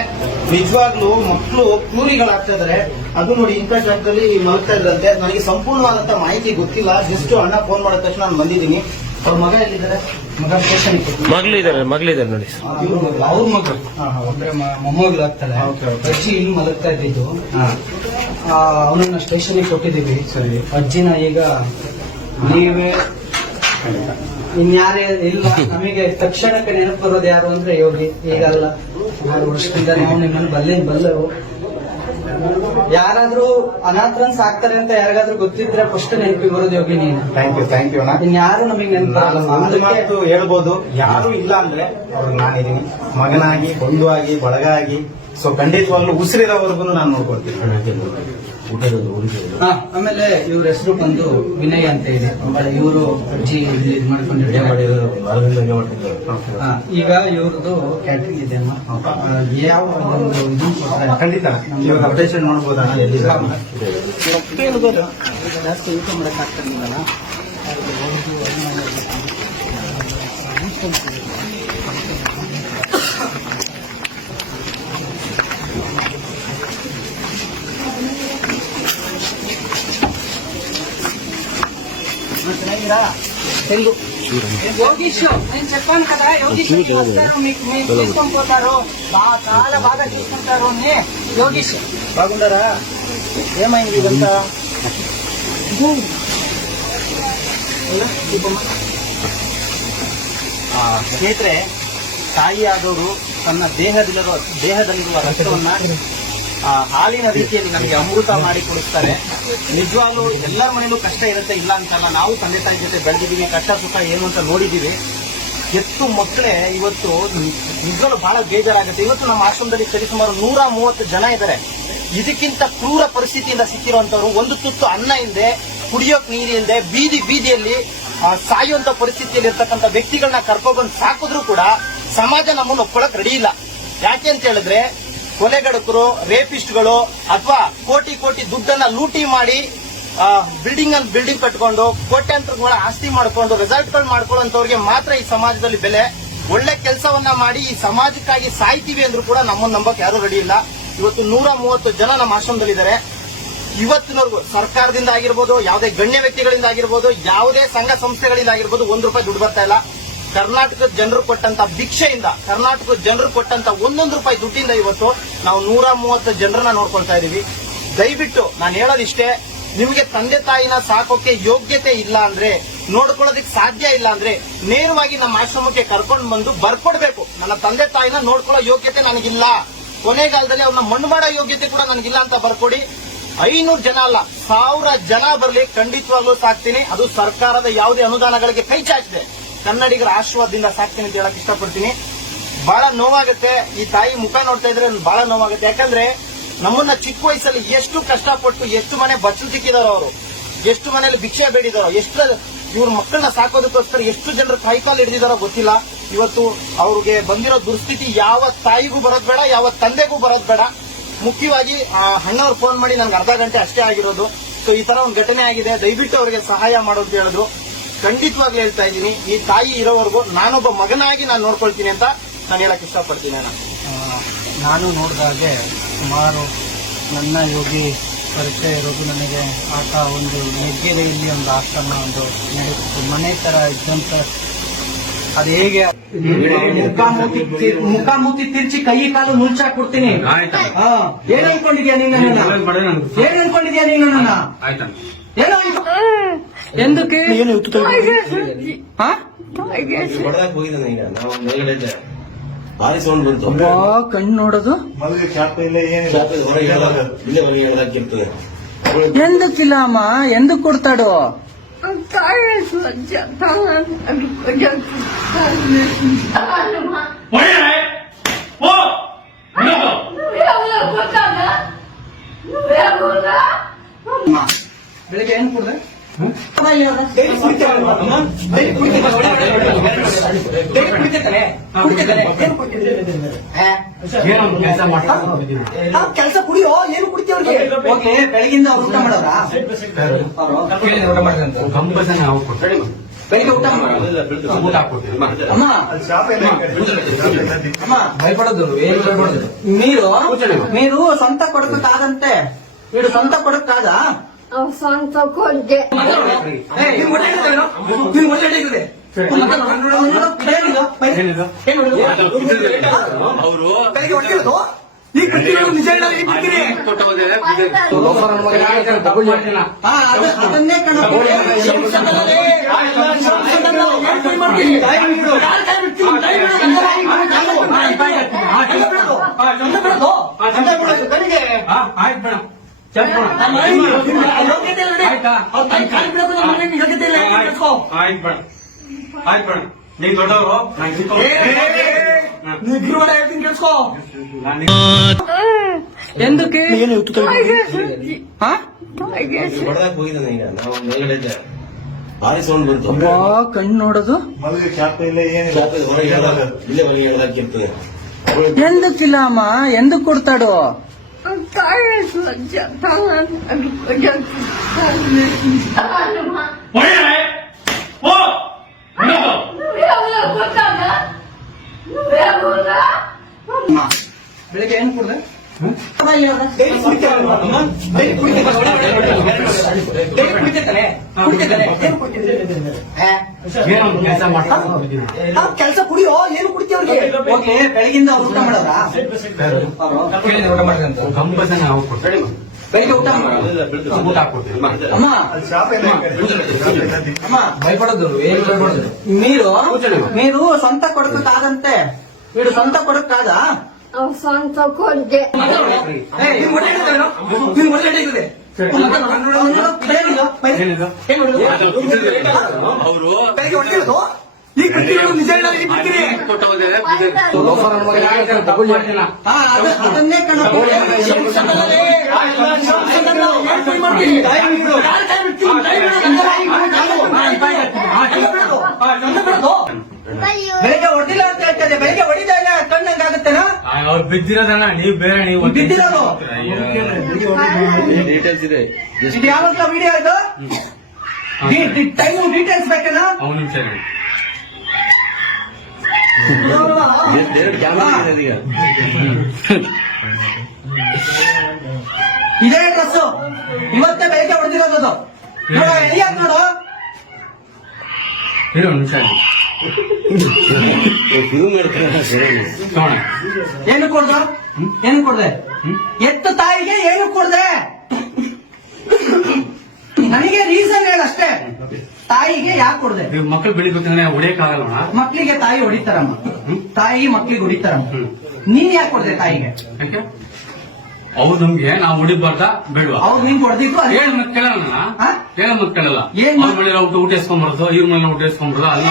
ನಿಜವಾಗ್ಲೂ. ಮಕ್ಕಳು ಕ್ರೂರಿಗಳಾಗ್ತಾ ಇದಾರೆ. ಅದು ನೋಡಿ ಇಂಥ ಜಾಗದಲ್ಲಿ ಮಲಗ್ತಾ ಇದ್ದಂತೆ. ನನಗೆ ಸಂಪೂರ್ಣವಾದಂತ ಮಾಹಿತಿ ಗೊತ್ತಿಲ್ಲ. ಜಸ್ಟ್ ಅಣ್ಣ ಫೋನ್ ಮಾಡಿದ ತಕ್ಷಣ ನಾನು ಬಂದಿದ್ದೀನಿ. ಅವ್ರ ಮಗ ಎಲ್ಲಿದ್ದಾರೆ? ಮಗ ಸ್ಟೇಷನ್ ಮಗಳಿದ್ದಾರೆ ನೋಡಿ. ಅವ್ರ ಮಗಳು ಅಂದ್ರೆ ಮೊಮ್ಮಗಳು ಆಗ್ತಾಳೆ. ಅಜ್ಜಿ ಇಲ್ಲಿ ಮಲಗ್ತಾ ಇದ್ದಿದ್ದು. ಅವನನ್ನ ಸ್ಟೇಷನ್ಗೆ ಕೊಟ್ಟಿದ್ದೀವಿ. ಸರಿ, ಅಜ್ಜಿನ ಈಗ ನೀವೇ ಇನ್ಯಾರೇ ಇಲ್ಲ. ನಮಗೆ ತಕ್ಷಣಕ್ಕೆ ನೆನಪು ಬರೋದು ಯಾರು ಅಂದ್ರೆ ಯೋಗಿ. ಈಗಲ್ಲ, ಸುಮಾರು ವರ್ಷದಿಂದ ನಾವು ನಿಮ್ಮನ್ನು ಬಲ್ಲರು. ಯಾರಾದ್ರೂ ಅನಾಥರನ್ ಸಾಕ್ತಾರೆ ಅಂತ ಯಾರಿಗಾದ್ರೂ ಗೊತ್ತಿದ್ರೆ ಫಸ್ಟ್ ನೆನಪಿಗೆ ಬರೋದು ಯೋಗಿ ನೀನು. ಥ್ಯಾಂಕ್ ಯು ಅಣ್ಣ. ಇನ್ಯಾರು ನಮಗೆ ನೆನಪು ಹೇಳ್ಬೋದು. ಯಾರು ಇಲ್ಲ ಅಂದ್ರೆ ಅವ್ರಿಗೆ ನಾನಿದ್ದೀನಿ, ಮಗನಾಗಿ, ಬಂಧುವಾಗಿ, ಬಳಗಾಗಿ. ಸೊ ಖಂಡಿತವಾಗ್ಲೂ ಉಸಿರಿರೋವರೆಗೂ ನಾನು ನೋಡ್ಕೊಳ್ತೀನಿ. ಆಮೇಲೆ ಇವ್ರ ಹೆಸರು ಬಂದು ವಿನಯ್ ಅಂತ ಇದೆ. ಇವರು ಅಜ್ಜಿ ಇಲ್ಲಿ ಇದು ಮಾಡ್ಕೊಂಡಿದ್ದಾರೆ. ಈಗ ಇವ್ರದ್ದು ಕ್ಯಾಟ್ರಿಂಗ್ ಇದೆ ಅಮ್ಮ. ಯಾವ ಒಂದು ಇದು ಖಂಡಿತ ಇವಾಗ ಅಪ್ಡೇಷನ್ ಮಾಡ್ಬೋದಣ್ಣ. ಜಾಸ್ತಿ ಇನ್ಕಮ್ ಮಾಡಕ್ಕಾಗ್ತಿರ್ಲಿಲ್ಲ. యోగీష్ నేను చెప్పాను కదా, యోగీష్ వస్తారు, మీకు తీసుకొని పోతారు, చాలా బాగా చూసుకుంటారు అని. యోగీష్ బాగుండారా? ఏమైంది ఇదంతా? ಸ್ನೇಹಿತರೆ, ತಾಯಿಯಾದವರು ತನ್ನ ದೇಹದಲ್ಲಿರುವ ರಕ್ತವನ್ನ ಹಾಲಿನ ರೀತಿಯಲ್ಲಿ ನಮಗೆ ಅಮೃತ ಮಾಡಿ ಕೊಡಿಸ್ತಾರೆ. ನಿಜವಾಗ್ಲೂ ಎಲ್ಲರ ಮನೇಲೂ ಕಷ್ಟ ಇರುತ್ತೆ, ಇಲ್ಲ ಅಂತಲ್ಲ. ನಾವು ತಂದೆ ತಾಯಿ ಜೊತೆ ಬೆಳೆದಿದ್ದೀವಿ, ಕಷ್ಟ ಸುಖ ಏನು ಅಂತ ನೋಡಿದ್ದೀವಿ. ಎತ್ತು ಮಕ್ಕಳೇ ಇವತ್ತು ನಿಜವಾಗ್ಲೂ ಬಹಳ ಬೇಜಾರಾಗುತ್ತೆ. ಇವತ್ತು ನಮ್ಮ ಆಶ್ರಮದಲ್ಲಿ ಸರಿಸುಮಾರು 130 ಜನ ಇದ್ದಾರೆ. ಇದಕ್ಕಿಂತ ಕ್ರೂರ ಪರಿಸ್ಥಿತಿಯಿಂದ ಸಿಕ್ಕಿರುವಂತವ್ರು, ಒಂದು ತುತ್ತು ಅನ್ನ ಇಲ್ಲದೆ, ಕುಡಿಯೋಕ್ ನೀರಿಲ್ಲದೆ, ಬೀದಿಯಲ್ಲಿ ಸಾಯುವಂತ ಪರಿಸ್ಥಿತಿಯಲ್ಲಿ ಇರ್ತಕ್ಕಂಥ ವ್ಯಕ್ತಿಗಳನ್ನ ಕರ್ಕೊಂಡ್ಬಂದು ಸಾಕಿದ್ರು ಕೂಡ ಸಮಾಜ ನಮ್ಮನ್ನು ಒಪ್ಕೊಳ್ಳಕ್ ರೆಡಿ ಇಲ್ಲ. ಯಾಕೆ ಅಂತ ಹೇಳಿದ್ರೆ, ಕೊಲೆಗಡಕರು, ರೇಪಿಸ್ಟ್ಗಳು ಅಥವಾ ಕೋಟಿ ದುಡ್ಡನ್ನ ಲೂಟಿ ಮಾಡಿ ಬಿಲ್ಡಿಂಗ್ ಕಟ್ಕೊಂಡು ಕೋಟ್ಯಾಂತರ ಆಸ್ತಿ ಮಾಡ್ಕೊಂಡು ರೆಸಾರ್ಟ್ಗಳು ಮಾಡ್ಕೊಳ್ಳೋಂಥವ್ರಿಗೆ ಮಾತ್ರ ಈ ಸಮಾಜದಲ್ಲಿ ಬೆಲೆ. ಒಳ್ಳೆ ಕೆಲಸವನ್ನ ಮಾಡಿ ಈ ಸಮಾಜಕ್ಕಾಗಿ ಸಾಯ್ತೀವಿ ಅಂದ್ರೂ ಕೂಡ ನಮ್ಮನ್ನು ನಂಬಕ್ ಯಾರು ರೆಡಿ ಇಲ್ಲ. ಇವತ್ತು 130 ಜನ ನಮ್ಮ ಆಶ್ರಮದಲ್ಲಿದ್ದಾರೆ. ಇವತ್ತಿನವರೆಗೂ ಸರ್ಕಾರದಿಂದ ಆಗಿರ್ಬೋದು, ಯಾವುದೇ ಗಣ್ಯ ವ್ಯಕ್ತಿಗಳಿಂದ ಆಗಿರ್ಬೋದು, ಯಾವುದೇ ಸಂಘ ಸಂಸ್ಥೆಗಳಿಂದ ಆಗಿರ್ಬೋದು, ₹1 ದುಡ್ಡು ಬರ್ತಾ ಇಲ್ಲ. ಕರ್ನಾಟಕದ ಜನರು ಕೊಟ್ಟಂತ ಭಿಕ್ಷೆಯಿಂದ, ಕರ್ನಾಟಕದ ಜನರು ಕೊಟ್ಟಂತ ₹1 ದುಡ್ಡಿಂದ ಇವತ್ತು ನಾವು 130 ಜನರನ್ನ ನೋಡ್ಕೊಳ್ತಾ ಇದೀವಿ. ದಯವಿಟ್ಟು ನಾನು ಹೇಳೋದಿಷ್ಟೇ, ನಿಮಗೆ ತಂದೆ ತಾಯಿನ ಸಾಕೋಕೆ ಯೋಗ್ಯತೆ ಇಲ್ಲ ಅಂದ್ರೆ, ನೋಡ್ಕೊಳ್ಳೋದಕ್ಕೆ ಸಾಧ್ಯ ಇಲ್ಲ ಅಂದ್ರೆ, ನೇರವಾಗಿ ನಮ್ಮ ಆಶ್ರಮಕ್ಕೆ ಕರ್ಕೊಂಡು ಬಂದು ಬರ್ಕೊಡ್ಬೇಕು. ನನ್ನ ತಂದೆ ತಾಯಿನ ನೋಡ್ಕೊಳ್ಳೋ ಯೋಗ್ಯತೆ ನನಗಿಲ್ಲ, ಕೊನೆಗಾಲದಲ್ಲಿ ಅವ್ರನ್ನ ಮಣ್ಣು ಮಾಡೋ ಯೋಗ್ಯತೆ ಕೂಡ ನನಗಿಲ್ಲ ಅಂತ ಬರ್ಕೊಡಿ. 500 ಜನ ಅಲ್ಲ, 1000 ಜನ ಬರಲಿ, ಖಂಡಿತವಾಗ್ಲೂ ಸಾಕ್ತೀನಿ. ಅದು ಸರ್ಕಾರದ ಯಾವುದೇ ಅನುದಾನಗಳಿಗೆ ಕೈ ಚಾಚಿದೆ, ಕನ್ನಡಿಗರ ಆಶೀರ್ವಾದದಿಂದ ಸಾಕ್ತೀನಿ ಅಂತ ಹೇಳಕ್ ಇಷ್ಟಪಡ್ತೀನಿ. ಬಹಳ ನೋವಾಗುತ್ತೆ, ಈ ತಾಯಿ ಮುಖ ನೋಡ್ತಾ ಇದ್ರೆ ಬಹಳ ನೋವಾಗುತ್ತೆ. ಯಾಕಂದ್ರೆ ನಮ್ಮನ್ನ ಚಿಕ್ಕ ವಯಸ್ಸಲ್ಲಿ ಎಷ್ಟು ಕಷ್ಟಪಟ್ಟು, ಎಷ್ಟು ಮನೆ ಬಚ್ಚಲು ಸಿಕ್ಕಿದಾರೋ ಅವರು, ಎಷ್ಟು ಮನೇಲಿ ಭಿಕ್ಷೆ ಬೇಡಿದಾರೋ, ಎಷ್ಟು ಇವ್ರ ಮಕ್ಕಳನ್ನ ಸಾಕೋದಕ್ಕೋಸ್ಕರ ಎಷ್ಟು ಜನರು ಕೈಕಾಲು ಹಿಡಿದಿದಾರೋ ಗೊತ್ತಿಲ್ಲ. ಇವತ್ತು ಅವ್ರಿಗೆ ಬಂದಿರೋ ದುಸ್ಥಿತಿ ಯಾವ ತಾಯಿಗೂ ಬರೋದ್ ಬೇಡ, ಯಾವ ತಂದೆಗೂ ಬರೋದ್ ಬೇಡ. ಮುಖ್ಯವಾಗಿ ಅಣ್ಣವ್ರು ಫೋನ್ ಮಾಡಿ ನನ್ಗೆ ಅರ್ಧ ಗಂಟೆ ಅಷ್ಟೇ ಆಗಿರೋದು. ಸೊ ಈ ತರ ಒಂದು ಘಟನೆ ಆಗಿದೆ, ದಯವಿಟ್ಟು ಅವರಿಗೆ ಸಹಾಯ ಮಾಡೋದು ಹೇಳಿದ್ರು. ಖಂಡಿತವಾಗ್ಲೂ ಹೇಳ್ತಾ ಇದ್ದೀನಿ, ಈ ತಾಯಿ ಇರೋವರೆಗೂ ನಾನೊಬ್ಬ ಮಗನಾಗಿ ನಾನು ನೋಡ್ಕೊಳ್ತೀನಿ ಅಂತ ನಾನು ಹೇಳಕ್ ಇಷ್ಟಪಡ್ತೀನಿ. ನಾನು ನೋಡಿದಾಗೆ ಸುಮಾರು ನನ್ನ ಯೋಗಿ ಪರಿಚಯ ಇರೋದು ನನಗೆ. ಆತ ಒಂದು ಹೆಗ್ಗೆರೆಯಲ್ಲಿ ಒಂದು ಆಶ್ರಮ ಒಂದು ನಡೆಸಿತ್ತು, ಮನೆ ತರ ಇದ್ದಂತ ಅದು ಹೇಗೆ ಮುಖ ಮೂತಿ ತಿರ್ಚಿ ಕೈ ಕಾಲು ನುಲ್ಚಾಕ್ಬಿಡ್ತೀನಿ. ಆಯ್ತಣ್ಣ. ಹಾ. ಏನ್ ಅನ್ಕೊಂಡಿದ್ಯಾ ನೀನ್ ನನ್ನನ್ನ? ಏನ್ ಅನ್ಕೊಂಡಿದ್ಯಾ ನೀನ್ ನನ್ನನ್ನ? ಆಯ್ತಣ್ಣ. ಏನೋ ಎಂದಕ್ಕೆ ಹಾ? ಸೌಂಡ್ ಬಂತು. ಅಬ್ಬಾ, ಕಣ್ಣು ನೋಡೋದು ಎಂದಕ್ಕಿಲ್ಲ ಅಮ್ಮ, ಎಂದಕ್ ಕೊಡ್ತಾಡು? ಬೆಳಿಗ್ಗೆ ಏನ್ ಕುಡ್ದೆ? ಕೆಲಸ ಕುಡಿಯೋ, ಏನು ಕುಡಿತೀವ್ರಿಗೆ? ಹೋಗ್ಲಿ, ಬೆಳಗಿಂದ ಅವ್ರು ಊಟ ಮಾಡೋರ? ಕಂಪಲ್ಸರಿ ನಾವು ಕೊಡ್ತೀವಿ. ಬೆಳಿಗ್ಗೆ ಊಟ ಮಾಡೋದು ಊಟ ಹಾಕ್ಕೊಡ್ತೀವಿ. ಅಮ್ಮ. ಅಮ್ಮ, ಭಯಪಡೋದು ಏನು ಭಯಪಡೋದು. మీరు సొంత కొడుకు కాదంటే వీడు సొంత కొడుకు కాదా? ಸ್ವಂತ ಕೊಡ್ದೆ ಅದನ್ನೇ ನೀನ್ ದೊಡ್ಡವರು ఎందుకు ಸೌಂಡ್ ಬಂತು. ಅಬ್ಬಾ, ಕಣ್ಣು ನೋಡೋದು ಎಂದಕ್ಕಿಲ್ಲ ಅಮ್ಮ, ಎಂದಕ್ ಕೊಡ್ತಾಡು? ಬೆಳಿಗ್ಗೆ ಏನ್ ಕುಡ್ದೆ? ಕೆಲಸ ಕುಡಿಯೋ, ಏನು ಕುಡಿತೀವ್ರಿಗೆ? ಹೋಗ್ಲಿ, ಬೆಳಗಿಂದ ಅವ್ರು ಊಟ ಮಾಡೋರ? ಕಂಪಲ್ಸರಿ ನಾವು ಕೊಡ್ತೀವಿ. ಬೆಳಿಗ್ಗೆ ಊಟ ಮಾಡೋದು ಊಟ ಹಾಕ್ಕೊಡ್ತೀವಿ. ಅಮ್ಮ. అమ్మ, భయపడొద్దు ಏನು భయపడొద్దు. మీరు సొంత కొడుకు కాదంటే వీడు సొంత కొడుకు కాదా? ಸ್ವಂತ ಕೊಡ್ದೆ ಅದನ್ನೇ ಬೆಳಿಗ್ಗೆ ಹೊಡೆದಿಲ್ಲ ಅಂತ ಹೇಳ್ತದೆ, ಬೆಳಿಗ್ಗೆ ಹೊಡಿತಾ ಇಲ್ಲ ಕಣ್ಣಂಗಾಗುತ್ತೇನಾ? ಅವ್ರು ಬಿದ್ದಿರೋದಣ್ಣ, ನೀವು ಬೇರೆ ನೀವು ಬಿದ್ದಿರೋದು ಡೀಟೇಲ್ಸ್ ಇದೆ. ಇದು ಯಾವಾಗ ವಿಡಿಯೋ ಇದು? ಟೈಮು ಡೀಟೇಲ್ಸ್ ಬೇಕಲ್ಲ? ಅವ್ನು ನಿಮಿಷ ಹೇಳಿ. ಇದೇ ಡ್ರೆಸ್ ಇವತ್ತೇ ಬೆಳಿಗ್ಗೆ ಹೊಡೆದಿರೋದು ನೋಡು, ಎಲ್ಲಿಯಾಗ ನೋಡು. ಹೇಳಿ ಒಂದು ನಿಮಿಷ ಹೇಳಿ. ನೋಡ ಏನು ಕೊಡ್ದ? ಏನು ಕೊಡ್ದೆ? ಎತ್ತು ತಾಯಿಗೆ ಏನು ಕೊಡ್ದೆ? ನನಗೆ ರೀಸನ್ ಹೇಳಷ್ಟೇ. ತಾಯಿಗೆ ಯಾಕೆ ಕೊಡ್ದೆ? ನೀವು ಮಕ್ಕಳು ಬೆಳಿಬೇಕಂದ್ರೆ ಹೊಡಿಯಕ್ಕಾಗಲ್ಲ. ಮಕ್ಕಳಿಗೆ ತಾಯಿ ಹೊಡಿತಾರಮ್ಮ, ತಾಯಿ ಮಕ್ಕಳಿಗೆ ಹೊಡಿತಾರಮ್ಮ. ನೀನ್ ಯಾಕೆ ಕೊಡ್ದೆ ತಾಯಿಗೆ? ಯಾಕೆ ಅವ್ರು ನಮ್ಗೆ ನಾವು ಹೊಡಿಬಾರ್ದ ಬೇಡವಾ? ಅವ್ರು ನಿಂಗೆ ಹೊಡೆದಿದ್ದು ಹೇಳ ಮಕ್ಕಳಲ್ಲ, ಹೇಳ ಮಕ್ಕಳಲ್ಲ. ಏನ್ ಅವ್ರ ಮನೇಲಿ ಊಟ ಇಸ್ಕೊಂಡ್ಬಾರ್ದು, ಇವ್ರ ಮನೇಲಿ ಊಟ ಇಸ್ಕೊಂಡ್ಬಾರ್ದು. ಅಲ್ಲ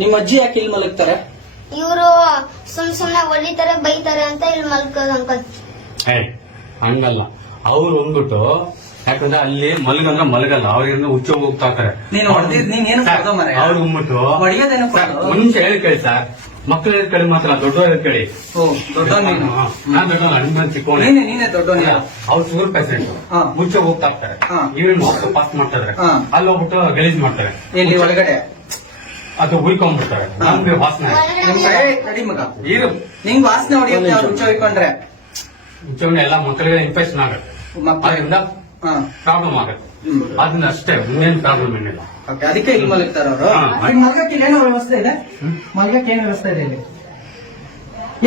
ನಿಮ್ಮ ಅಜ್ಜಿ ಯಾಕೆ ಇಲ್ಲಿ ಮಲಗ್ತಾರೆ? ಇವರು ಸುಮ್ನೆ ಹೊಡಿತಾರೆ ಬೈತಾರೆ ಅಂತ ಇಲ್ಲಿ ಮಲ್ಕೋದು ಅಂಕಲ್. ಹಂಗಲ್ಲ, ಅವ್ರು ಬಂದ್ಬಿಟ್ಟು ಯಾಕಂದ್ರೆ ಅಲ್ಲಿ ಮಲಗಂದ್ರೆ ಮಲಗಲ್ಲ, ಅವ್ರಿಗೆ ಹುಚ್ಚ ಹೋಗ್ತಾ ಇರ್ತಾರೆ. ನೀನು ಹೊಡೆದಿದ್ ನೀನ್ ಏನು ಅವ್ರು ಬಂದ್ಬಿಟ್ಟು ಹೊಡೆಯೋದೇನು? ಮುಂಚೆ ಹೇಳಿ ಕೇಳಿ ಸರ್, ಮಕ್ಕಳು ಕೇಳಿ ಮಾತ್ರ, ದೊಡ್ಡವ್ರ ಕೇಳಿ. ದೊಡ್ಡ ನೀನು, ನಾನ್ ದೊಡ್ಡ ನಿಮ್ಮ ಚಿಕ್ಕವನೇ. ನೀನೇ ದೊಡ್ಡ. ಅವ್ರು ಶುಗರ್ ಪೇಷಂಟ್, ಮುಂಚೆ ಹೋಗ್ತಾ ಇರ್ತಾರೆ, ಇವ್ರನ್ನ ವಾಪಸ್ ಪಾಸ್ ಮಾಡ್ತಾ ಇದಾರೆ. ಅಲ್ಲಿ ಹೋಗ್ಬಿಟ್ಟು ಗಲೀಜ್ ಮಾಡ್ತಾರೆ. ಎಲ್ಲಿ ಒಳಗಡೆ ಅದು ಉಯ್ಕೊಂಡ್ಬಿಡ್ತಾರೆ. ನಮ್ಗೆ ವಾಸನೆ ನಡಿ ಮಗ, ಇರು, ನಿಂಗ್ ವಾಸನೆ ಹೊಡೆಯುತ್ತೆ ಅವ್ರು ಹುಚ್ಚ ಹೊಯ್ಕೊಂಡ್ರೆ. ಮುಂಚೆ ಎಲ್ಲ ಮಕ್ಕಳಿಗೆ ಇನ್ಫೆಕ್ಷನ್ ಆಗುತ್ತೆ. ಅದರಿಂದ ಹಾ ಪ್ರಾಬ್ಲಮ್ ಆಗುತ್ತೆ. ಅದನ್ನ ಅಷ್ಟೇ, ಇನ್ನೇನು ಪ್ರಾಬ್ಲಮ್ ಏನಿಲ್ಲ. ಓಕೆ, ಅದಕ್ಕೆ ಇಲ್ಲಿ ಮಲಗ್ತಾರ ಅವರು. ಹಾ. ಮಲಗಕ್ಕೆ ಏನೋ ವ್ಯವಸ್ಥೆ ಇದೆ? ಮಲಗಕ್ಕೆ ಏನ್ ವ್ಯವಸ್ಥೆ ಇದೆ ಇಲ್ಲಿ?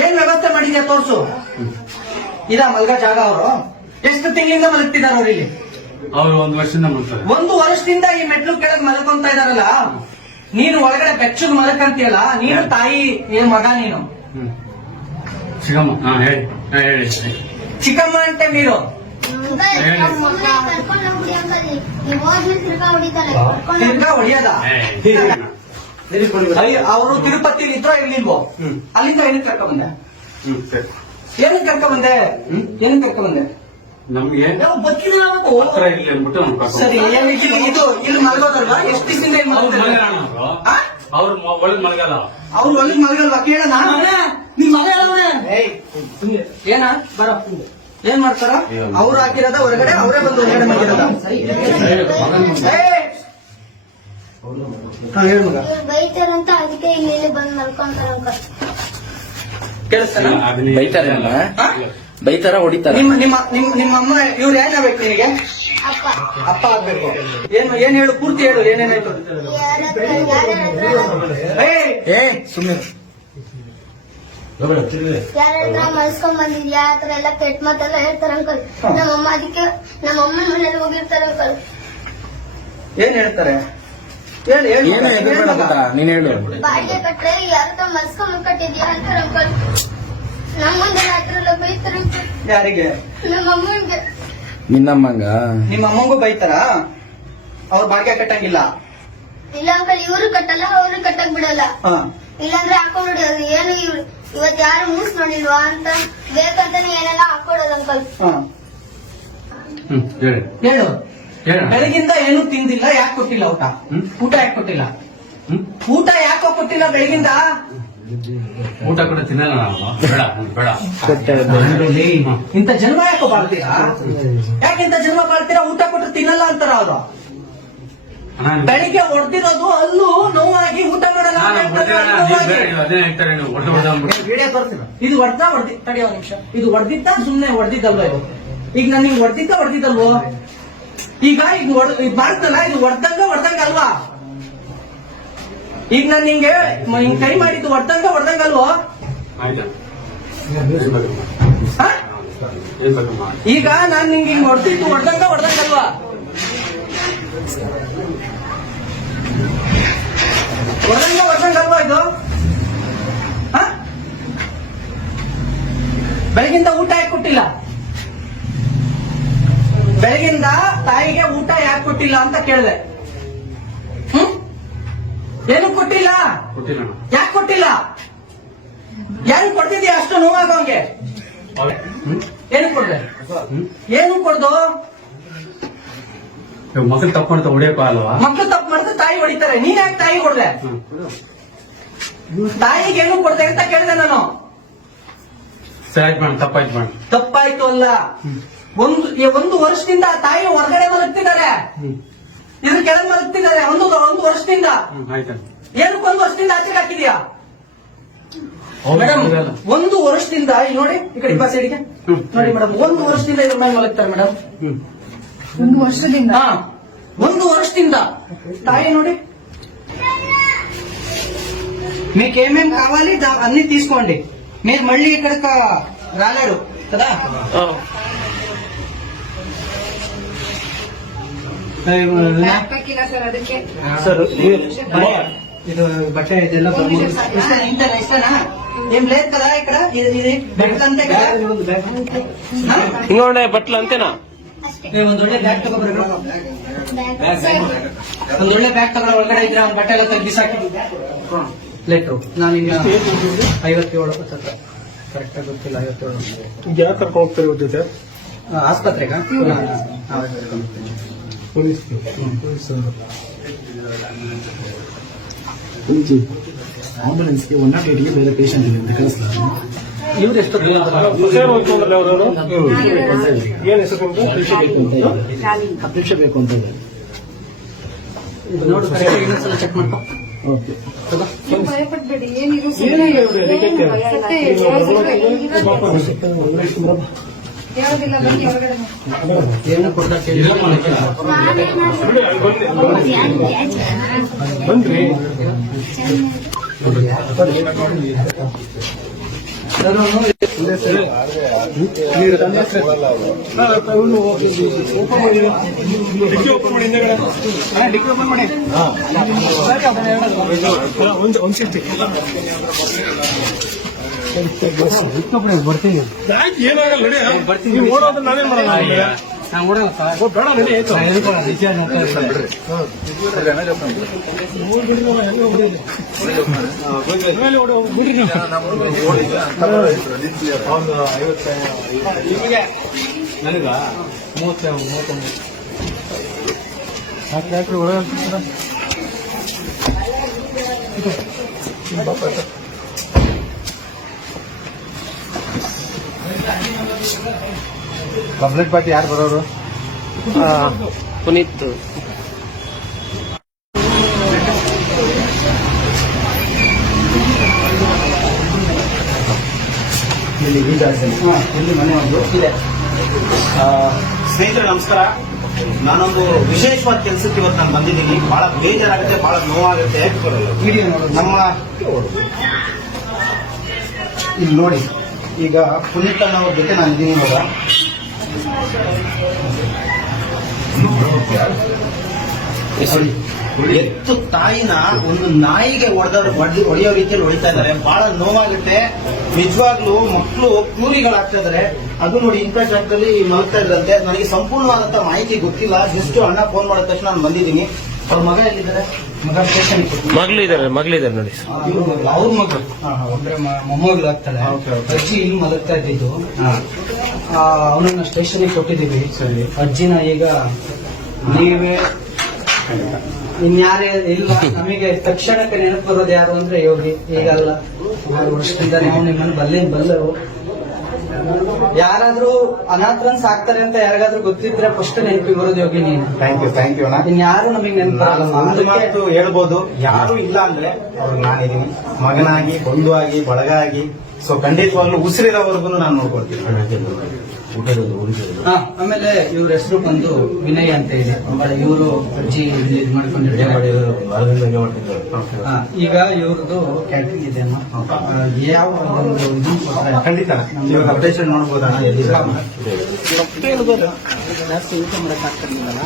ಏನ್ ವ್ಯವಸ್ಥೆ ಮಾಡಿದ್ಯಾ ತೋರ್ಸು. ಇದ ಮಲ್ಗ ಜಾಗ ಅವರು? ಎಷ್ಟು ತಿಂಗಳಿಂದ ಮಲಗ್ತಿದಾರ ಅವ್ರು ಇಲ್ಲಿ? ಅವ್ರು 1 ವರ್ಷದಿಂದ ಮಾಡ್ತಾರೆ. 1 ವರ್ಷದಿಂದ ಈ ಮೆಟ್ಲು ಕೆಳಗ್ ಮಲ್ಕೊಂತ ಇದಾರಲ್ಲ, ನೀನು ಒಳಗಡೆ ಬೆಚ್ಚಗ್ ಮಲಕಂತೀಯಲ್ಲ, ನೀನು ತಾಯಿ ಏನ್ ಮಗ ನೀನು? ಚಿಕ್ಕಮ್ಮ, ಹೇಳಿ ಹೇಳಿ. ಚಿಕ್ಕಮ್ಮ ಅಂತೆ ನೀನು. ಕರ್ಕೊಂಡು ಹೋಗ್ಬಿಡಿ ಅಂಕಲ್, ನೀವು ಹೋದ್ಮೇಲೆ ತಿರ್ಗಾ ಹೊಡಿತಾರೆ. ತಿರ್ಗಾ ಹೊಡಿಯದ? ಅವರು ತಿರುಪತಿ ಇದ್ರೋ ಇರ್ಲಿಲ್ವೋ? ಅಲ್ಲಿಂದ ಏನಕ್ಕೆ ಕರ್ಕ ಬಂದೆ? ಸರಿ. ಏನಕ್ಕೆ ಕರ್ಕ ಬಂದೆ? ಏನಕ್ಕೆ ಕರ್ಕ ಬಂದೆ? ನಮ್ಗೆ ಹತ್ರ ಇಲ್ಲಿ ಅಂದ್ಬಿಟ್ಟು ಅವ್ನು ಕರ್ಕೊಂಡು ಸರಿ, ಇದು ಇಲ್ಲಿ ಮಲಗೋದಲ್ವಾ? ಎಷ್ಟು ದಿವಸದಿಂದ ಇಲ್ಲಿ ಮಲಗ್ತಾರೆ? ಅವ್ರು ಒಳಗ್ ಮಲಗಲ್ಲ. ಅವ್ರು ಒಳಗೆ ಮಲಗಲ್ವಾ? ಕೇಳೋಣ. ನಿಮ್ ಮಗ ಏನ ಬರ ಏನ್ ಮಾಡ್ತಾರ? ಅವ್ರು ಹಾಕಿರೋದ ಹೊರಗಡೆ, ಅವರೇ ಬಂದು ಹೊರಗಡೆ ಮಲಗಿರೋದ? ಹೇಳು ಮಗ. ಇವ್ರು ಬೈತಾರಂತ ಅದಕ್ಕೆ ಇಲ್ಲಿ ಬಂದ್ ಮಲ್ಕೊಂತಾರ ಅಂಕಲ್. ಕೇಳಿಸ್ತಾನ? ಬೈತಾರಲ್ಲ, ಹಾ? ಬೈತಾರ ಹೊಡಿತಾರ. ನಿಮ್ಮ ಅಮ್ಮ ಇವ್ರು ಏನಾಗ್ಬೇಕು ನಿನಗೆ? ಅಪ್ಪ ಅಪ್ಪ ಆಗ್ಬೇಕು. ಏನ್ ಹೇಳು, ಪೂರ್ತಿ ಹೇಳು, ಏನೇನಾಯ್ತು? ಸುಮ್ಮನೆ ಯಾರ ಮಲ್ಸ್ಕೊಂಡ್ ಬಂದಿದ್ಯಾ ಆತರ ಎಲ್ಲ ಕೆಟ್ಟ ಮಾತೆಲ್ಲ ಹೇಳ್ತಾರ ಅಂಕಲ್. ನಮ್ಮಮ್ಮ ಅದಕ್ಕೆ ನಮ್ಮಮ್ಮ ಮನೇಲಿ ಹೋಗಿರ್ತಾರ ಅಂಕಲ್. ಏನ್ ಹೇಳ್ತಾರೆ? ಹೇಳಿ ಹೇಳಿ. ಏನು ಎದುರುಬೇಡ ಗೊತ್ತಾ, ನೀನ್ ಹೇಳು. ಬಾಡಿಗೆ ಕಟ್ರೆ ಯಾರ ಮಲ್ಸ್ಕೊಂಡ್ ಕಟ್ಟಿದ್ಯಾ ಅಂತಾರ ಅಂಕಲ್. ನಮ್ಮಂದ ರಾತ್ರೆಲ್ಲ ಬೈತಾರ ಅಂಕಲ್. ಯಾರಿಗೆ? ನಮ್ಮಮ್ಮಂಗೆ. ನಿನ್ನಮ್ಮಂಗ ನಿಮ್ಮ ಅಮ್ಮಂಗೂ ಬೈತಾರ? ಅವ್ರು ಬಾಡಿಗೆ ಕಟ್ಟಂಗಿಲ್ಲ? ಇಲ್ಲ ಅಂಕಲ್, ಇವ್ರು ಕಟ್ಟಲ್ಲ, ಅವ್ರು ಕಟ್ಟಕ್ ಬಿಡಲ್ಲ. ಹಾ. ಇಲ್ಲಾಂದ್ರೆ ಹಾಕೊಂಡ್ಬಿಡೋದು. ಏನು ಇವ್ರು ಇವತ್ ಯಾರು ಮೂಸ್ ನೋಡಿಲ್ವಾ ಅಂತ ಬೇಕಂತಾನೆ ಏನೆಲ್ಲ ಹಾಕೊಡೋದು ಅಂಕಲ್. ಹಾ. ಹೇಳಿ ಹೇಳು. ಹೇಳ. ಬೆಳಗಿಂದ ಏನು ತಿಂದಿಲ್ಲ, ಯಾಕೆ ಕೊಟ್ಟಿಲ್ಲ ಊಟ? ಊಟ ಯಾಕೆ ಕೊಟ್ಟಿಲ್ಲ? ಊಟ ಯಾಕೋ ಕೊಟ್ಟಿಲ್ಲ ಬೆಳಗಿಂದ? ಊಟ ಕೂಡ ತಿನ್ನಲ್ಲ ನಾವು. ಬೇಡ ಬೇಡ. ಇಂಥ ಜನ್ಮ ಯಾಕೋ ಬಾಳ್ತೀರಾ? ಯಾಕಿಂತ ಜನ್ಮ ಬಾಳ್ತೀರಾ? ಊಟ ಕೊಟ್ಟರೆ ತಿನ್ನಲ್ಲ ಅಂತಾರ ಅವರು. ಬೆಳಿಗ್ಗೆ ಹೊಡೆದಿರೋದು ಅಲ್ಲೂ ನೋವಾಗಿ ಊಟ ಮಾಡಲ್ಲ ಅಂತ ಹೇಳ್ತಾರೆ, ನೋವಾಗಿ. ಅದೇ ಹೇಳ್ತಾರೆ ನೀವು ಹೊಡೆದು ಹೊಡೆದ ವಿಡಿಯೋ ತೋರಿಸ್ತೀನಿ. ಇದು ತಡಿ ಒಂದ್ ನಿಮಿಷ. ಇದು ಹೊಡೆದಿದ್ದ ಸುಮ್ನೆ ಹೊಡೆದಿದ್ದಲ್ವ? ಇದು ಈಗ ನಾನು ಹಿಂಗ್ ಹೊಡೆದಿದ್ದಲ್ವೋ? ಈಗ ಇದು ಮಾಡ್ತಲ್ಲ, ಇದು ಹೊಡೆದಂಗ ಅಲ್ವಾ? ಈಗ ನಾನು ನಿಂಗೆ ಹಿಂಗ್ ಕೈ ಮಾಡಿದ್ದು ಹೊಡೆದಂಗ ಅಲ್ವೋ? ಆಯ್ತಾ? ಹಾ? ಈಗ ನಾನು ನಿಂಗೆ ಹಿಂಗ್ ಹೊಡೆದಿದ್ದು ಹೊಡೆದಂಗ ಅಲ್ವಾ? ಹೊಡೆದಂಗ ಅಲ್ವಾ ಇದು? ಹಾ? ಬೆಳಗಿಂದ ಊಟ ಯಾಕೆ ಕೊಟ್ಟಿಲ್ಲ? ಬೆಳಗಿಂದ ತಾಯಿಗೆ ಊಟ ಯಾಕೆ ಕೊಟ್ಟಿಲ್ಲ ಅಂತ ಕೇಳಿದೆ. ಏನು ಕೊಟ್ಟಿಲ್ಲ? ಯಾಕೆ ಕೊಟ್ಟಿಲ್ಲ? ಯಾರು ಕೊಡ್ತಿದ್ಯಾ ಅಷ್ಟು ನೋವಾಗೋಂಗೆ? ಏನು ಕೊಡ್ದೆ? ಏನು ಕೊಡ್ದು? ಮಕ್ಕಳು ತಪ್ಪು ಮಾಡ್ತಾ ಹೊಡಿಯಪ್ಪ ಅಲ್ವಾ? ಮಕ್ಕಳು ತಪ್ಪು ಮಾಡಿದ್ರೆ ತಾಯಿ ಹೊಡಿತಾರೆ. ನೀನ್ ಯಾಕೆ ತಾಯಿ ಕೊಡ್ದೆ? ತಾಯಿಗೆ ಏನು ಕೊಡ್ದೆ ಅಂತ ಕೇಳಿದೆ ನಾನು. ಸರಿ ಮಾಡಿ, ತಪ್ಪಾಯ್ತು ಮಾಡಿ. ತಪ್ಪಾಯ್ತು ಅಲ್ಲ, ಒಂದು ವರ್ಷದಿಂದ ತಾಯಿ ಹೊರಗಡೆ ಮಲಗ್ತಿದ್ದಾರೆ, ಇದ್ರ ಕೆಳಗೆ ಮಲಗ್ತಿದ್ದಾರೆ. ಒಂದು ವರ್ಷದಿಂದ. ಆಯ್ತಾ? ಏನಕ್ಕೆ 1 ವರ್ಷದಿಂದ ಆಚೆಗೆ ಹಾಕಿದ್ಯಾ? ಮೇಡಮ್, 1 ವರ್ಷದಿಂದ ಇಲ್ಲಿ ನೋಡಿ, ಈ ಕಡೆ ಬಾ ಸೈಡಿಗೆ ನೋಡಿ ಮೇಡಮ್. 1 ವರ್ಷದಿಂದ ಇದ್ರ ಮೇಲೆ ಮಲಗ್ತಾರೆ ಮೇಡಮ್. 1 ವರ್ಷದಿಂದ? ಹಾ, 1 ವರ್ಷದಿಂದ ತಾಯಿ ನೋಡಿ. మీకేమేం కావాలి అన్ని తీసుకోండి. మీరు మళ్ళీ ఇక్కడికి రాలేడు కదా? ಬ್ಯಾಗ್ ಹಾಕಿಲ್ಲ ಸರ್, ಅದಕ್ಕೆ. ಇದು బట్టే ಇದೆಲ್ಲ ఇష్టనా? ఏం లేదు కదా ఇక్కడ? ఇది బెడ్ అంతే కదా? ఇంకోండి బట్టలు అంతేనా? ಒಂದೊಳ್ಳೆ ಬ್ಯಾಗ್ ತಗೋಬರ್ಬೇಕು. ಒಂದೊಳ್ಳೆ ಬ್ಯಾಗ್ ತಗೊಳ. ಒಳಗಡೆ ಇದ್ರೆ ಅವ್ನ ಬಟ್ಟೆ ಎಲ್ಲ ತೆಗ್ದು ಬಿಸಾಕಿ ಲೆಟ್ರು. ನಾನು ಈಗ 57 ಕರೆಕ್ಟ್ ಆಗಿ ಗೊತ್ತಿಲ್ಲ. 57 ಯಾಕೆ ಕರ್ಕೊಂಡು ಹೋಗ್ತಾರೆ ಜೊತೆ? ಆಸ್ಪತ್ರೆಗೆ ಆಂಬುಲೆನ್ಸ್ಗೆ 108ಗೆ ಬೇರೆ ಪೇಷಂಟ್ ಇದೆ ಅಂತ ಕಳಿಸ್ತಾರೆ. ಇವ್ರು ಎಷ್ಟು ಹುಷಾರು ಹೋಯ್ತು ಅಂದ್ರೆ ಅವರು ಏನ್ ಹೆಸರು? 10 ನಿಮಿಷ ಬೇಕು ಅಂತ ಇದೆ. ನೋಡು, ಇನ್ನೊಂದ್ಸಲ ಚೆಕ್ ಮಾಡ್ಕೊ. ಓಕೆ. ನೀವು ಭಯಪಡ್ಬೇಡಿ, ಏನಿದು ಏನೇ ಹೇಳ್ರಿ, ಅದಕ್ಕೆ ಸತ್ಯ ಹೇಳಿ. ಹೇಳೋದಿಲ್ಲ ಬನ್ನಿ ಹೊರಗಡೆ. ಏನು ಕೊಡ್ತಾ ಇಲ್ಲ ಮಾಡಕ್ಕೆ ಬಂದ್ರಿ ಬರ್ತೀನಿ ಏನಾಗಲ್ಲ ನಡಿ ನೀವು ಓಡೋದು ನಾವೇನ್ ಮಾಡೋಣ ನಾನು ಓಡಲ್ಲ ಸರ್. ಬೇಡ ನಡಿ ಆಯ್ತು ನಾನು ಹೇಳ್ಕೊಳ್ಳೋಣ, ವಿಚಾರ ಮಾಡ್ತಾ ಇದ್ದೀನಿ. ಮೇಲೆ ಓಡೋ ಬಿಡ್ರಿ ನೀವು ನನಗ 39 ಯಾಕ್ರಿ ಒಳಗೆ ಕಂಪ್ಲೇಂಟ್ ಪಾರ್ಟಿ ಯಾರು ಬರೋರು? ಪುನೀತ್ ಇಲ್ಲಿ ಮನೆ ಒಂದು ಇದೆ. ಸ್ನೇಹಿತರೆ ನಮಸ್ಕಾರ. ನಾನೊಂದು ವಿಶೇಷವಾದ ಕೆಲಸಕ್ಕೆ ಇವತ್ತು ನಾನು ಬಂದಿದ್ದೀನಿ. ಬಹಳ ಬೇಜಾರಾಗುತ್ತೆ, ಬಹಳ ನೋವಾಗುತ್ತೆ. ವಿಡಿಯೋ ನೋಡೋದು. ನಮ್ಮ ಇಲ್ಲಿ ನೋಡಿ, ಈಗ ಪುನೀತ್ ಅನ್ನೋರ ಜೊತೆ ನಾನು ಇದ್ದೀನಿ ಇವಾಗ. ಎತ್ತು ತಾಯಿನ ಒಂದು ನಾಯಿಗೆ ಹೊಡೆಯೋ ರೀತಿಯಲ್ಲಿ ಹೊಡಿತಾ ಇದ್ದಾರೆ. ಬಹಳ ನೋವಾಗುತ್ತೆ ನಿಜವಾಗ್ಲೂ. ಮಕ್ಕಳು ಕ್ಯೂರಿಗಳಾಗ್ತಾ ಇದಾರೆ. ಅದು ನೋಡಿ ಇಂಥ ಜಾಗದಲ್ಲಿ ಮಲಗ್ತಾ ಇದ್ರಂತೆ. ನನಗೆ ಸಂಪೂರ್ಣವಾದಂತ ಮಾಹಿತಿ ಗೊತ್ತಿಲ್ಲ. ಜಸ್ಟ್ ಅಣ್ಣ ಫೋನ್ ಮಾಡಿದ ತಕ್ಷಣ ನಾನು ಬಂದಿದ್ದೀನಿ. ಅವ್ರ ಮಗ ಎಲ್ಲಿದ್ದಾರೆ? ಮಗ ಸ್ಟೇಷನ್ ಮಗಳಿದ್ದಾರೆ ನೋಡಿ. ಅವ್ರ ಮಗಳು ಒಬ್ಬರೇ ಮೊಮ್ಮಗಳು ಆಗ್ತಾಳೆ. ಅಜ್ಜಿ ಇಲ್ಲಿ ಮಲಗ್ತಾ ಇದ್ದಿದ್ದು. ಅವನನ್ನ ಸ್ಟೇಷನ್ಗೆ ಕೊಟ್ಟಿದ್ದೀವಿ. ಅಜ್ಜಿನ ಈಗ ನೀವೇ ಇನ್ಯಾರೇ ಇಲ್ಲ. ನಮಗೆ ತಕ್ಷಣಕ್ಕೆ ನೆನಪು ಬರೋದು ಯಾರು ಅಂದ್ರೆ ಯೋಗಿ. ಈಗಲ್ಲ, 6 ವರ್ಷದಿಂದ ನಾವು ನಿಮ್ಮನ್ನು ಬಲ್ಲರು. ಯಾರಾದ್ರೂ ಅನಾಥರನ್ ಸಾಕ್ತಾರೆ ಅಂತ ಯಾರಿಗಾದ್ರೂ ಗೊತ್ತಿದ್ರೆ ಫಸ್ಟ್ ನೆನಪಿಗೆ ಬರೋದು ಯೋಗಿ ನೀನು. ಥ್ಯಾಂಕ್ ಯು ಅಣ್ಣ. ಇನ್ಯಾರು ನಮಗೆ ನೆನಪು ಒಂದು ಮಾತು ಹೇಳ್ಬೋದು, ಯಾರು ಇಲ್ಲ ಅಂದ್ರೆ ಅವ್ರಿಗೆ ನಾನಿದ್ದೀನಿ. ಮಗನಾಗಿ, ಬಂಧುವಾಗಿ, ಬಳಗ ಆಗಿ. ಸೊ ಖಂಡಿತವಾಗ್ಲೂ ಉಸಿರಿರೋವರೆಗೂ ನಾನು ನೋಡ್ಕೊಳ್ತೀನಿ. ಆಮೇಲೆ ಇವ್ರ ಹೆಸರು ಬಂದು ವಿನಯ್ ಅಂತ ಇದೆ. ಇವರು ಅಜ್ಜಿ ಇಲ್ಲಿ ಇದು ಮಾಡ್ಕೊಂಡಿದ್ದಾರೆ. ಈಗ ಇವ್ರದ್ದು ಕ್ಯಾಟ್ರಿಂಗ್ ಇದೆ. ಯಾವ ಒಂದು ಇದು ಕೊಟ್ರೆ ಖಂಡಿತ ಇವಾಗ ಅಪ್ಡೇಷನ್ ನೋಡ್ಬೋದಣ್ಣ. ಜಾಸ್ತಿ ಊಟ ಮಾಡಕ್ ಆಗ್ತಿರ್ಲಿಲ್ಲ.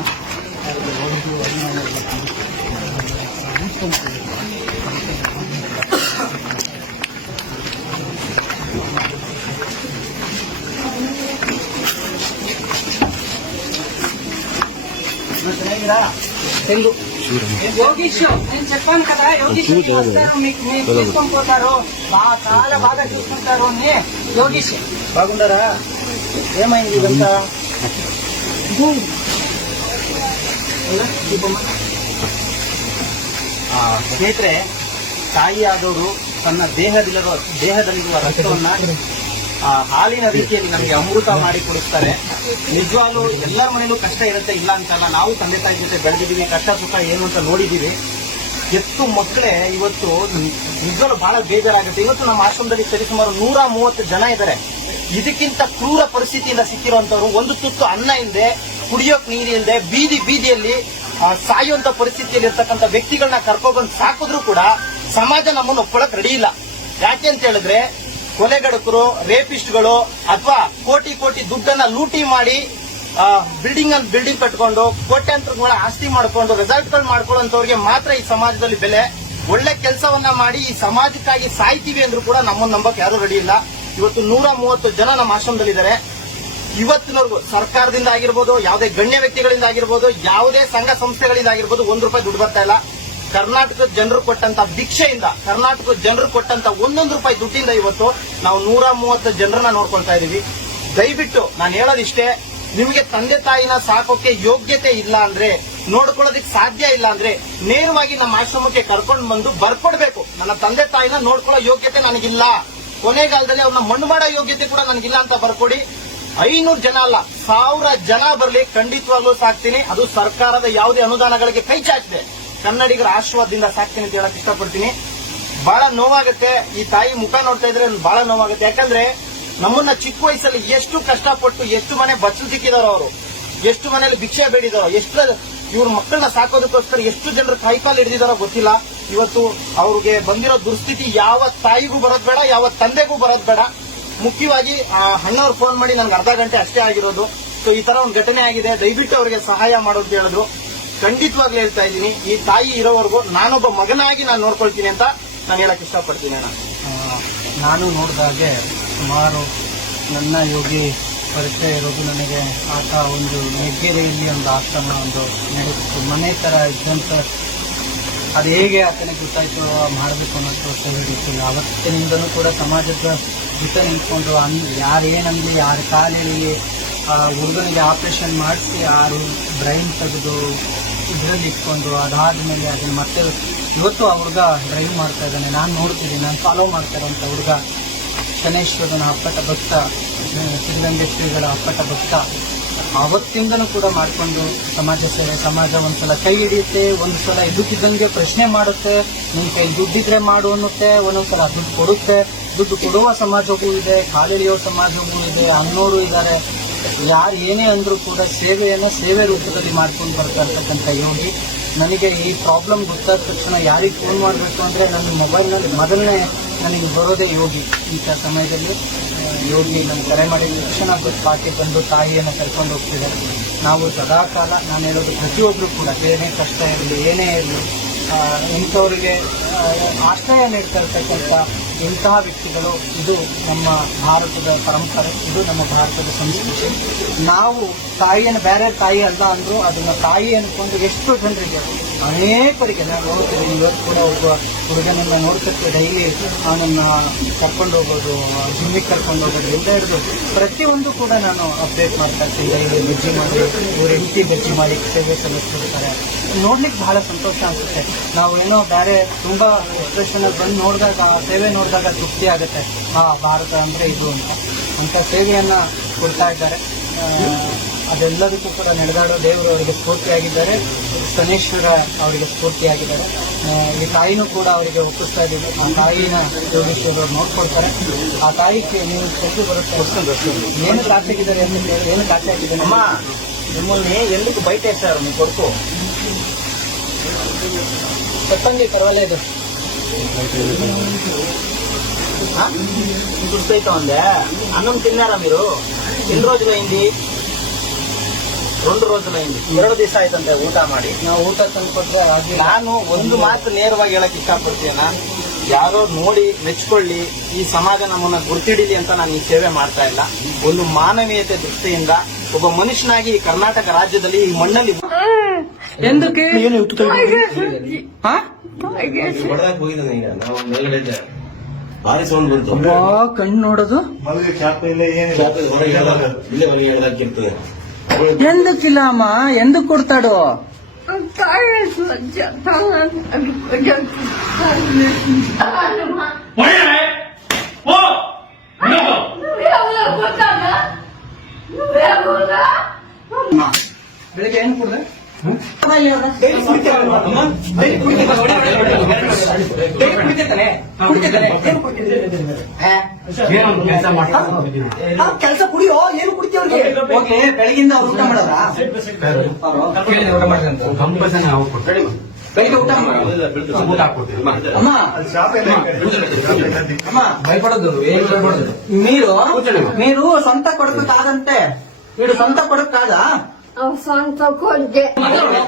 తెంగు యోగీష్ నేను చెప్పాను కదా, యోగీష్ వస్తారు, మీకు తీసుకొని పోతారు, చాలా బాగా చూసుకుంటారు అని. యోగీష్ బాగుండారా? ఏమైంది ఇదంతా? ಸ್ನೇಹಿತರೆ, ತಾಯಿಯಾದವರು ತನ್ನ ದೇಹದಲ್ಲಿರುವ ರಕ್ತವನ್ನ ಹಾಲಿನ ರೀತಿಯಲ್ಲಿ ನಮಗೆ ಅಮೃತ ಮಾಡಿ ಕೊಡಿಸ್ತಾರೆ. ನಿಜವಾಗ್ಲೂ ಎಲ್ಲರ ಮನೇಲೂ ಕಷ್ಟ ಇರುತ್ತೆ, ಇಲ್ಲ ಅಂತಲ್ಲ. ನಾವು ತಂದೆ ತಾಯಿ ಜೊತೆ ಬೆಳೆದಿದ್ದೀವಿ, ಕಷ್ಟ ಸುಖ ಏನು ಅಂತ ನೋಡಿದ್ದೀವಿ. ಎತ್ತು ಮಕ್ಕಳೇ ಇವತ್ತು ನಿಜವಾಗ್ಲೂ ಬಹಳ ಬೇಜಾರಾಗುತ್ತೆ. ಇವತ್ತು ನಮ್ಮ ಆಶ್ರಮದಲ್ಲಿ ಸರಿಸುಮಾರು 130 ಜನ ಇದ್ದಾರೆ. ಇದಕ್ಕಿಂತ ಕ್ರೂರ ಪರಿಸ್ಥಿತಿಯಿಂದ ಸಿಕ್ಕಿರುವಂತವ್ರು, ಒಂದು ತುತ್ತು ಅನ್ನ ಇಲ್ಲದೆ, ಕುಡಿಯೋಕ್ ನೀರಿಲ್ಲದೆ, ಬೀದಿಯಲ್ಲಿ ಸಾಯುವಂತ ಪರಿಸ್ಥಿತಿಯಲ್ಲಿ ಇರ್ತಕ್ಕಂಥ ವ್ಯಕ್ತಿಗಳನ್ನ ಕರ್ಕೊಂಡ್ಬಂದು ಸಾಕಿದ್ರು ಕೂಡ ಸಮಾಜ ನಮ್ಮನ್ನು ಒಪ್ಕೊಳ್ಳಕ್ ರೆಡಿ ಇಲ್ಲ. ಯಾಕೆ ಅಂತ ಹೇಳಿದ್ರೆ, ಕೊಲೆಗಡಕರು, ರೇಪಿಸ್ಟ್ಗಳು ಅಥವಾ ಕೋಟಿ ದುಡ್ಡನ್ನ ಲೂಟಿ ಮಾಡಿ ಬಿಲ್ಡಿಂಗ್ ಕಟ್ಕೊಂಡು ಕೋಟ್ಯಾಂತರ ಆಸ್ತಿ ಮಾಡ್ಕೊಂಡು ರೆಸಾರ್ಟ್ಗಳು ಮಾಡ್ಕೊಳ್ಳೋಂಥವ್ರಿಗೆ ಮಾತ್ರ ಈ ಸಮಾಜದಲ್ಲಿ ಬೆಲೆ. ಒಳ್ಳೆ ಕೆಲಸವನ್ನ ಮಾಡಿ ಈ ಸಮಾಜಕ್ಕಾಗಿ ಸಾಯ್ತೀವಿ ಅಂದ್ರೂ ಕೂಡ ನಮ್ಮನ್ನು ನಂಬಕ್ ಯಾರು ರೆಡಿ ಇಲ್ಲ. ಇವತ್ತು 130 ಜನ ನಮ್ಮ ಆಶ್ರಮದಲ್ಲಿದ್ದಾರೆ. ಇವತ್ತಿನವರೆಗೂ ಸರ್ಕಾರದಿಂದ ಆಗಿರ್ಬೋದು, ಯಾವುದೇ ಗಣ್ಯ ವ್ಯಕ್ತಿಗಳಿಂದ ಆಗಿರ್ಬೋದು, ಯಾವುದೇ ಸಂಘ ಸಂಸ್ಥೆಗಳಿಂದ ಆಗಿರ್ಬೋದು, ₹1 ದುಡ್ಡು ಬರ್ತಾ ಇಲ್ಲ. ಕರ್ನಾಟಕದ ಜನರು ಕೊಟ್ಟಂತ ಭಿಕ್ಷೆಯಿಂದ, ಕರ್ನಾಟಕದ ಜನರು ಕೊಟ್ಟಂತ ₹1 ದುಡ್ಡಿಂದ ಇವತ್ತು ನಾವು 130 ಜನರನ್ನ ನೋಡ್ಕೊಳ್ತಾ ಇದೀವಿ. ದಯವಿಟ್ಟು ನಾನು ಹೇಳೋದಿಷ್ಟೇ, ನಿಮಗೆ ತಂದೆ ತಾಯಿನ ಸಾಕೋಕೆ ಯೋಗ್ಯತೆ ಇಲ್ಲ ಅಂದ್ರೆ, ನೋಡ್ಕೊಳ್ಳೋದಕ್ಕೆ ಸಾಧ್ಯ ಇಲ್ಲ ಅಂದ್ರೆ, ನೇರವಾಗಿ ನಮ್ಮ ಆಶ್ರಮಕ್ಕೆ ಕರ್ಕೊಂಡು ಬಂದು ಬರ್ಕೊಡ್ಬೇಕು. ನನ್ನ ತಂದೆ ತಾಯಿನ ನೋಡ್ಕೊಳ್ಳೋ ಯೋಗ್ಯತೆ ನನಗಿಲ್ಲ, ಕೊನೆಗಾಲದಲ್ಲಿ ಅವ್ರನ್ನ ಮಣ್ಣು ಮಾಡೋ ಯೋಗ್ಯತೆ ಕೂಡ ನನಗಿಲ್ಲ ಅಂತ ಬರ್ಕೊಡಿ. 500 ಜನ ಅಲ್ಲ, 1000 ಜನ ಬರಲಿ, ಖಂಡಿತವಾಗ್ಲೂ ಸಾಕ್ತೀನಿ. ಅದು ಸರ್ಕಾರದ ಯಾವುದೇ ಅನುದಾನಗಳಿಗೆ ಕೈ ಚಾಚಿದೆ, ಕನ್ನಡಿಗರ ಆಶೀರ್ವಾದದಿಂದ ಸಾಕ್ತೀನಿ ಅಂತ ಹೇಳಕ್ ಇಷ್ಟಪಡ್ತೀನಿ. ಬಹಳ ನೋವಾಗುತ್ತೆ. ಈ ತಾಯಿ ಮುಖ ನೋಡ್ತಾ ಇದ್ರೆ ಬಹಳ ನೋವಾಗುತ್ತೆ. ಯಾಕಂದ್ರೆ ನಮ್ಮನ್ನ ಚಿಕ್ಕ ವಯಸ್ಸಲ್ಲಿ ಎಷ್ಟು ಕಷ್ಟಪಟ್ಟು ಎಷ್ಟು ಮನೆ ಬಚ್ಚಲು ಸಿಕ್ಕಿದಾರೋ ಅವರು, ಎಷ್ಟು ಮನೇಲಿ ಭಿಕ್ಷೆ ಬೇಡಿದಾರೋ, ಎಷ್ಟು ಇವ್ರ ಮಕ್ಕಳನ್ನ ಸಾಕೋದಕ್ಕೋಸ್ಕರ ಎಷ್ಟು ಜನರು ಕೈಕಾಲು ಹಿಡಿದಿದಾರೋ ಗೊತ್ತಿಲ್ಲ. ಇವತ್ತು ಅವ್ರಿಗೆ ಬಂದಿರೋ ದುಸ್ಥಿತಿ ಯಾವ ತಾಯಿಗೂ ಬರೋದ್ ಬೇಡ, ಯಾವ ತಂದೆಗೂ ಬರೋದ್ ಬೇಡ. ಮುಖ್ಯವಾಗಿ ಅಣ್ಣವ್ರು ಫೋನ್ ಮಾಡಿ ನನ್ಗೆ ಅರ್ಧ ಗಂಟೆ ಅಷ್ಟೇ ಆಗಿರೋದು. ಸೊ ಈ ತರ ಒಂದು ಘಟನೆ ಆಗಿದೆ, ದಯವಿಟ್ಟು ಅವರಿಗೆ ಸಹಾಯ ಮಾಡೋದು ಹೇಳಿದ್ರು. ಖಂಡಿತವಾಗ್ಲೂ ಹೇಳ್ತಾ ಇದ್ದೀನಿ, ಈ ತಾಯಿ ಇರೋವರೆಗೂ ನಾನೊಬ್ಬ ಮಗನಾಗಿ ನಾನು ನೋಡ್ಕೊಳ್ತೀನಿ ಅಂತ ನಾನು ಹೇಳಕ್ ಇಷ್ಟಪಡ್ತೀನಿ ಅಣ್ಣ. ನಾನು ನೋಡಿದಾಗೆ ಸುಮಾರು ನನ್ನ ಯೋಗಿ ಪರಿಚಯ ಇರೋದು ನನಗೆ. ಆತ ಒಂದು ಹೆಗ್ಗೆರೆಯಲ್ಲಿ ಒಂದು ಆಶ್ರಮ ಒಂದು ನಡೆಸಿತ್ತು, ಮನೆ ತರ ಇದ್ದಂತ. ಅದು ಹೇಗೆ ಆತನಿಗೆ ಗೊತ್ತಾಯ್ತು ಮಾಡಬೇಕು ಅನ್ನೋದು ಸರಿ ಗೊತ್ತಿಲ್ಲ. ಅವತ್ತಿನಿಂದನೂ ಕೂಡ ಸಮಾಜದ ಜೊತೆ ನಿಂತ್ಕೊಂಡು ಯಾರೇನಂದ್ಲಿ, ಯಾರ ಕಾಲಿಗೆ ಹುಡುಗನಿಗೆ ಆಪರೇಷನ್ ಮಾಡಿಸಿ ಯಾರು ಬ್ರೈನ್ ತೆಗೆದು ಇದರಲ್ಲಿ ಇಟ್ಕೊಂಡು ಅದಾದ್ಮೇಲೆ ಅದನ್ನ ಮತ್ತೆ ಇವತ್ತು ಆ ಹುಡುಗ ಡ್ರೈವ್ ಮಾಡ್ತಾ ಇದ್ದಾನೆ. ನಾನು ನೋಡ್ತಿದ್ದೀನಿ, ನಾನು ಫಾಲೋ ಮಾಡ್ತಾ ಇರೋಂಥ ಹುಡುಗ ಶನೇಶ್ವರನ ಅಪ್ಪಟ ಭಕ್ತ, ಸಿದ್ಧಗಂಗೆ ಶ್ರೀಗಳ ಅಪ್ಪಟ ಭಕ್ತ. ಆವತ್ತಿಂದನೂ ಕೂಡ ಮಾಡಿಕೊಂಡು ಸಮಾಜ ಸೇವೆ, ಸಮಾಜ ಒಂದ್ಸಲ ಕೈ ಹಿಡಿಯುತ್ತೆ, ಒಂದ್ಸಲ ಇದ್ದಕ್ಕಿದ್ದಂಗೆ ಪ್ರಶ್ನೆ ಮಾಡುತ್ತೆ, ನಿನ್ ಕೈ ದುಡ್ಡಿದ್ರೆ ಮಾಡು ಅನ್ನುತ್ತೆ, ಒಂದೊಂದ್ಸಲ ದುಡ್ಡು ಕೊಡುತ್ತೆ. ದುಡ್ಡು ಕೊಡುವ ಸಮಾಜವೂ ಇದೆ, ಕಾಲಿಳಿಯೋ ಸಮಾಜವೂ ಇದೆ, ಅನ್ನೋರು ಇದ್ದಾರೆ. ಯಾರು ಏನೇ ಅಂದ್ರೂ ಕೂಡ ಸೇವೆಯನ್ನ ಸೇವೆ ರೂಪದಲ್ಲಿ ಮಾಡ್ಕೊಂಡು ಬರ್ತಾ ಇರ್ತಕ್ಕಂಥ ಯೋಗಿ. ನನಗೆ ಈ ಪ್ರಾಬ್ಲಮ್ ಗೊತ್ತಾದ ತಕ್ಷಣ ಯಾರಿಗೆ ಫೋನ್ ಮಾಡಬೇಕು ಅಂದ್ರೆ ನನ್ನ ಮೊಬೈಲ್ನಲ್ಲಿ ಮೊದಲನೇ ನನಗೆ ಬರೋದೇ ಯೋಗಿ. ಇಂಥ ಸಮಯದಲ್ಲಿ ಯೋಗಿ ನನ್ನ ಕರೆ ಮಾಡಿದ ತಕ್ಷಣ ಪಾರ್ಟಿ ಬಂದು ತಾಯಿಯನ್ನು ಕರ್ಕೊಂಡು ಹೋಗ್ತಿದ್ದಾರೆ. ನಾವು ಸದಾಕಾಲ ನಾನು ಹೇಳೋದು ಪ್ರತಿಯೊಬ್ಬರು ಕೂಡ ಏನೇ ಕಷ್ಟ ಇರಲಿ, ಏನೇ ಇರಲಿ, ಇಂಥವರಿಗೆ ಆಶ್ರಯ ನೀಡ್ತಾ ಇರ್ತಕ್ಕಂಥ ಇಂತಹ ವ್ಯಕ್ತಿಗಳು. ಇದು ನಮ್ಮ ಭಾರತದ ಪರಂಪರೆ, ಇದು ನಮ್ಮ ಭಾರತದ ಸಂಸ್ಕೃತಿ. ನಾವು ತಾಯಿಯನ್ನು ಬೇರೆ ತಾಯಿ ಅಲ್ಲ ಅಂದ್ರು ಅದನ್ನ ತಾಯಿ ಅನ್ಕೊಂಡು ಎಷ್ಟು ಜನರಿಗೆ, ಅನೇಕರಿಗೆ ನಾನು ನೋಡ್ತಿದ್ದೀನಿ. ಇವತ್ತು ಕೂಡ ಒಬ್ಬ ಹುಡುಗನನ್ನ ನೋಡ್ತಿರ್ತೀವಿ, ಡೈಲಿ ಅವನನ್ನ ಕರ್ಕೊಂಡು ಹೋಗೋದು, ಜಿಮ್ಮಿಗೆ ಕರ್ಕೊಂಡು ಹೋಗೋದು ಎಲ್ಲ ಹಿಡಿದು ಪ್ರತಿಯೊಂದು ಕೂಡ ನಾನು ಅಪ್ಡೇಟ್ ಮಾಡ್ತಾ ಇರ್ತೀನಿ. ಡೈಲಿ ಬಜ್ಜಿ ಮಾಡಿ, ಇವ್ರ ಹೆಂಡತಿ ಬಜ್ಜಿ ಮಾಡಿ ಸೇವೆ ಸಲ್ಲಿಸ್ತಿರ್ತಾರೆ. ನೋಡ್ಲಿಕ್ಕೆ ಬಹಳ ಸಂತೋಷ ಅನ್ಸುತ್ತೆ. ನಾವೇನೋ ಬೇರೆ ತುಂಬಾ ಎಕ್ಸ್ಪ್ರೆಷನ್ ಬಂದು ನೋಡಿದಾಗ, ಸೇವೆ ನೋಡಿದಾಗ ತೃಪ್ತಿ ಆಗುತ್ತೆ. ಭಾರತ ಅಂದ್ರೆ ಇದು ಅಂತ ಸೇವೆಯನ್ನ ಕೊಡ್ತಾ ಇದ್ದಾರೆ. ಅದೆಲ್ಲದಕ್ಕೂ ಕೂಡ ನಡೆದಾಡೋ ದೇವರು ಅವರಿಗೆ ಸ್ಫೂರ್ತಿಯಾಗಿದ್ದಾರೆ, ಶನೇಶ್ವರ ಅವರಿಗೆ ಸ್ಫೂರ್ತಿಯಾಗಿದ್ದಾರೆ. ಈ ತಾಯಿನೂ ಕೂಡ ಅವರಿಗೆ ಒಪ್ಪಿಸ್ತಾ ಇದ್ದೀವಿ. ಆ ತಾಯಿನ ಯೋಗೇಶ್ವರವ್ರು ನೋಡ್ಕೊಳ್ತಾರೆ. ಆ ತಾಯಿಗೆ ನೀವು ತೆಗೆದು ಬರುತ್ತೆ, ಏನು ಕಾಚೆ ಹಾಕಿದ್ದಾರೆ ಅಂತ ಕೇಳಿ, ಏನು ಕಾಚೆ ಹಾಕಿದ್ದಾರೆ ಅಮ್ಮ ನಿಮ್ಮಲ್ಲಿ ಎಲ್ಲಿಗೂ ಬೈಟ್ ಸರ್ ನೀವು ಕೊಡ್ಕು చెప్పండి పర్వాలేదు. చూస్తూ ఉందే అన్నం తిన్నారా మీరు? ఎన్ని రోజులైంది? 2 రోజులైంది. 2 ದಿವಸ ಆಯ್ತಂತೆ ಊಟ ಮಾಡಿ. ನಾವು ಊಟ ತಂದ್ಕೊಟ್ರೆ ನಾನು ಒಂದು ಮಾತು ನೇರವಾಗಿ ಹೇಳಕ್ ಇಷ್ಟಪಡ್ತೀನ, ಯಾರೋ ನೋಡಿ ಮೆಚ್ಕೊಳ್ಳಿ, ಈ ಸಮಾಜ ನಮ್ಮನ್ನ ಗುರ್ತಿಡಿಲಿ ಅಂತ ನಾನು ಈ ಸೇವೆ ಮಾಡ್ತಾ ಇಲ್ಲ. ಒಂದು ಮಾನವೀಯತೆ ದೃಷ್ಟಿಯಿಂದ ಒಬ್ಬ ಮನುಷ್ಯನಾಗಿ ಈ ಕರ್ನಾಟಕ ರಾಜ್ಯದಲ್ಲಿ ಈ ಮಣ್ಣಲ್ಲಿ ఎందుకు ಕಣ್ಣು ನೋಡೋದು ఎందుకిలా అమ్మా, ఎందుకు కొడతాడు? ಬೆಳಿಗ್ಗೆ ಏನು ಕುಡ್ದೆ? ಕೆಲಸ ಕುಡಿಯೋ, ಏನು ಕುಡಿತೀವ್ರಿಗೆ? ಹೋಗ್ಲಿ, ಬೆಳಗಿಂದ ಅವ್ರು ಊಟ ಮಾಡೋದ? ಬೆಳಿಗ್ಗೆ ಊಟ ಅಮ್ಮ భయపడద్దు, ఏం భయపడద్దు. మీరు సొంత కొడుకు కాదంటే, వీడు సొంత కొడుకు కాదా? ಸ್ವಂತ ಕೊಡ್ದೆ ಅದನ್ನೇ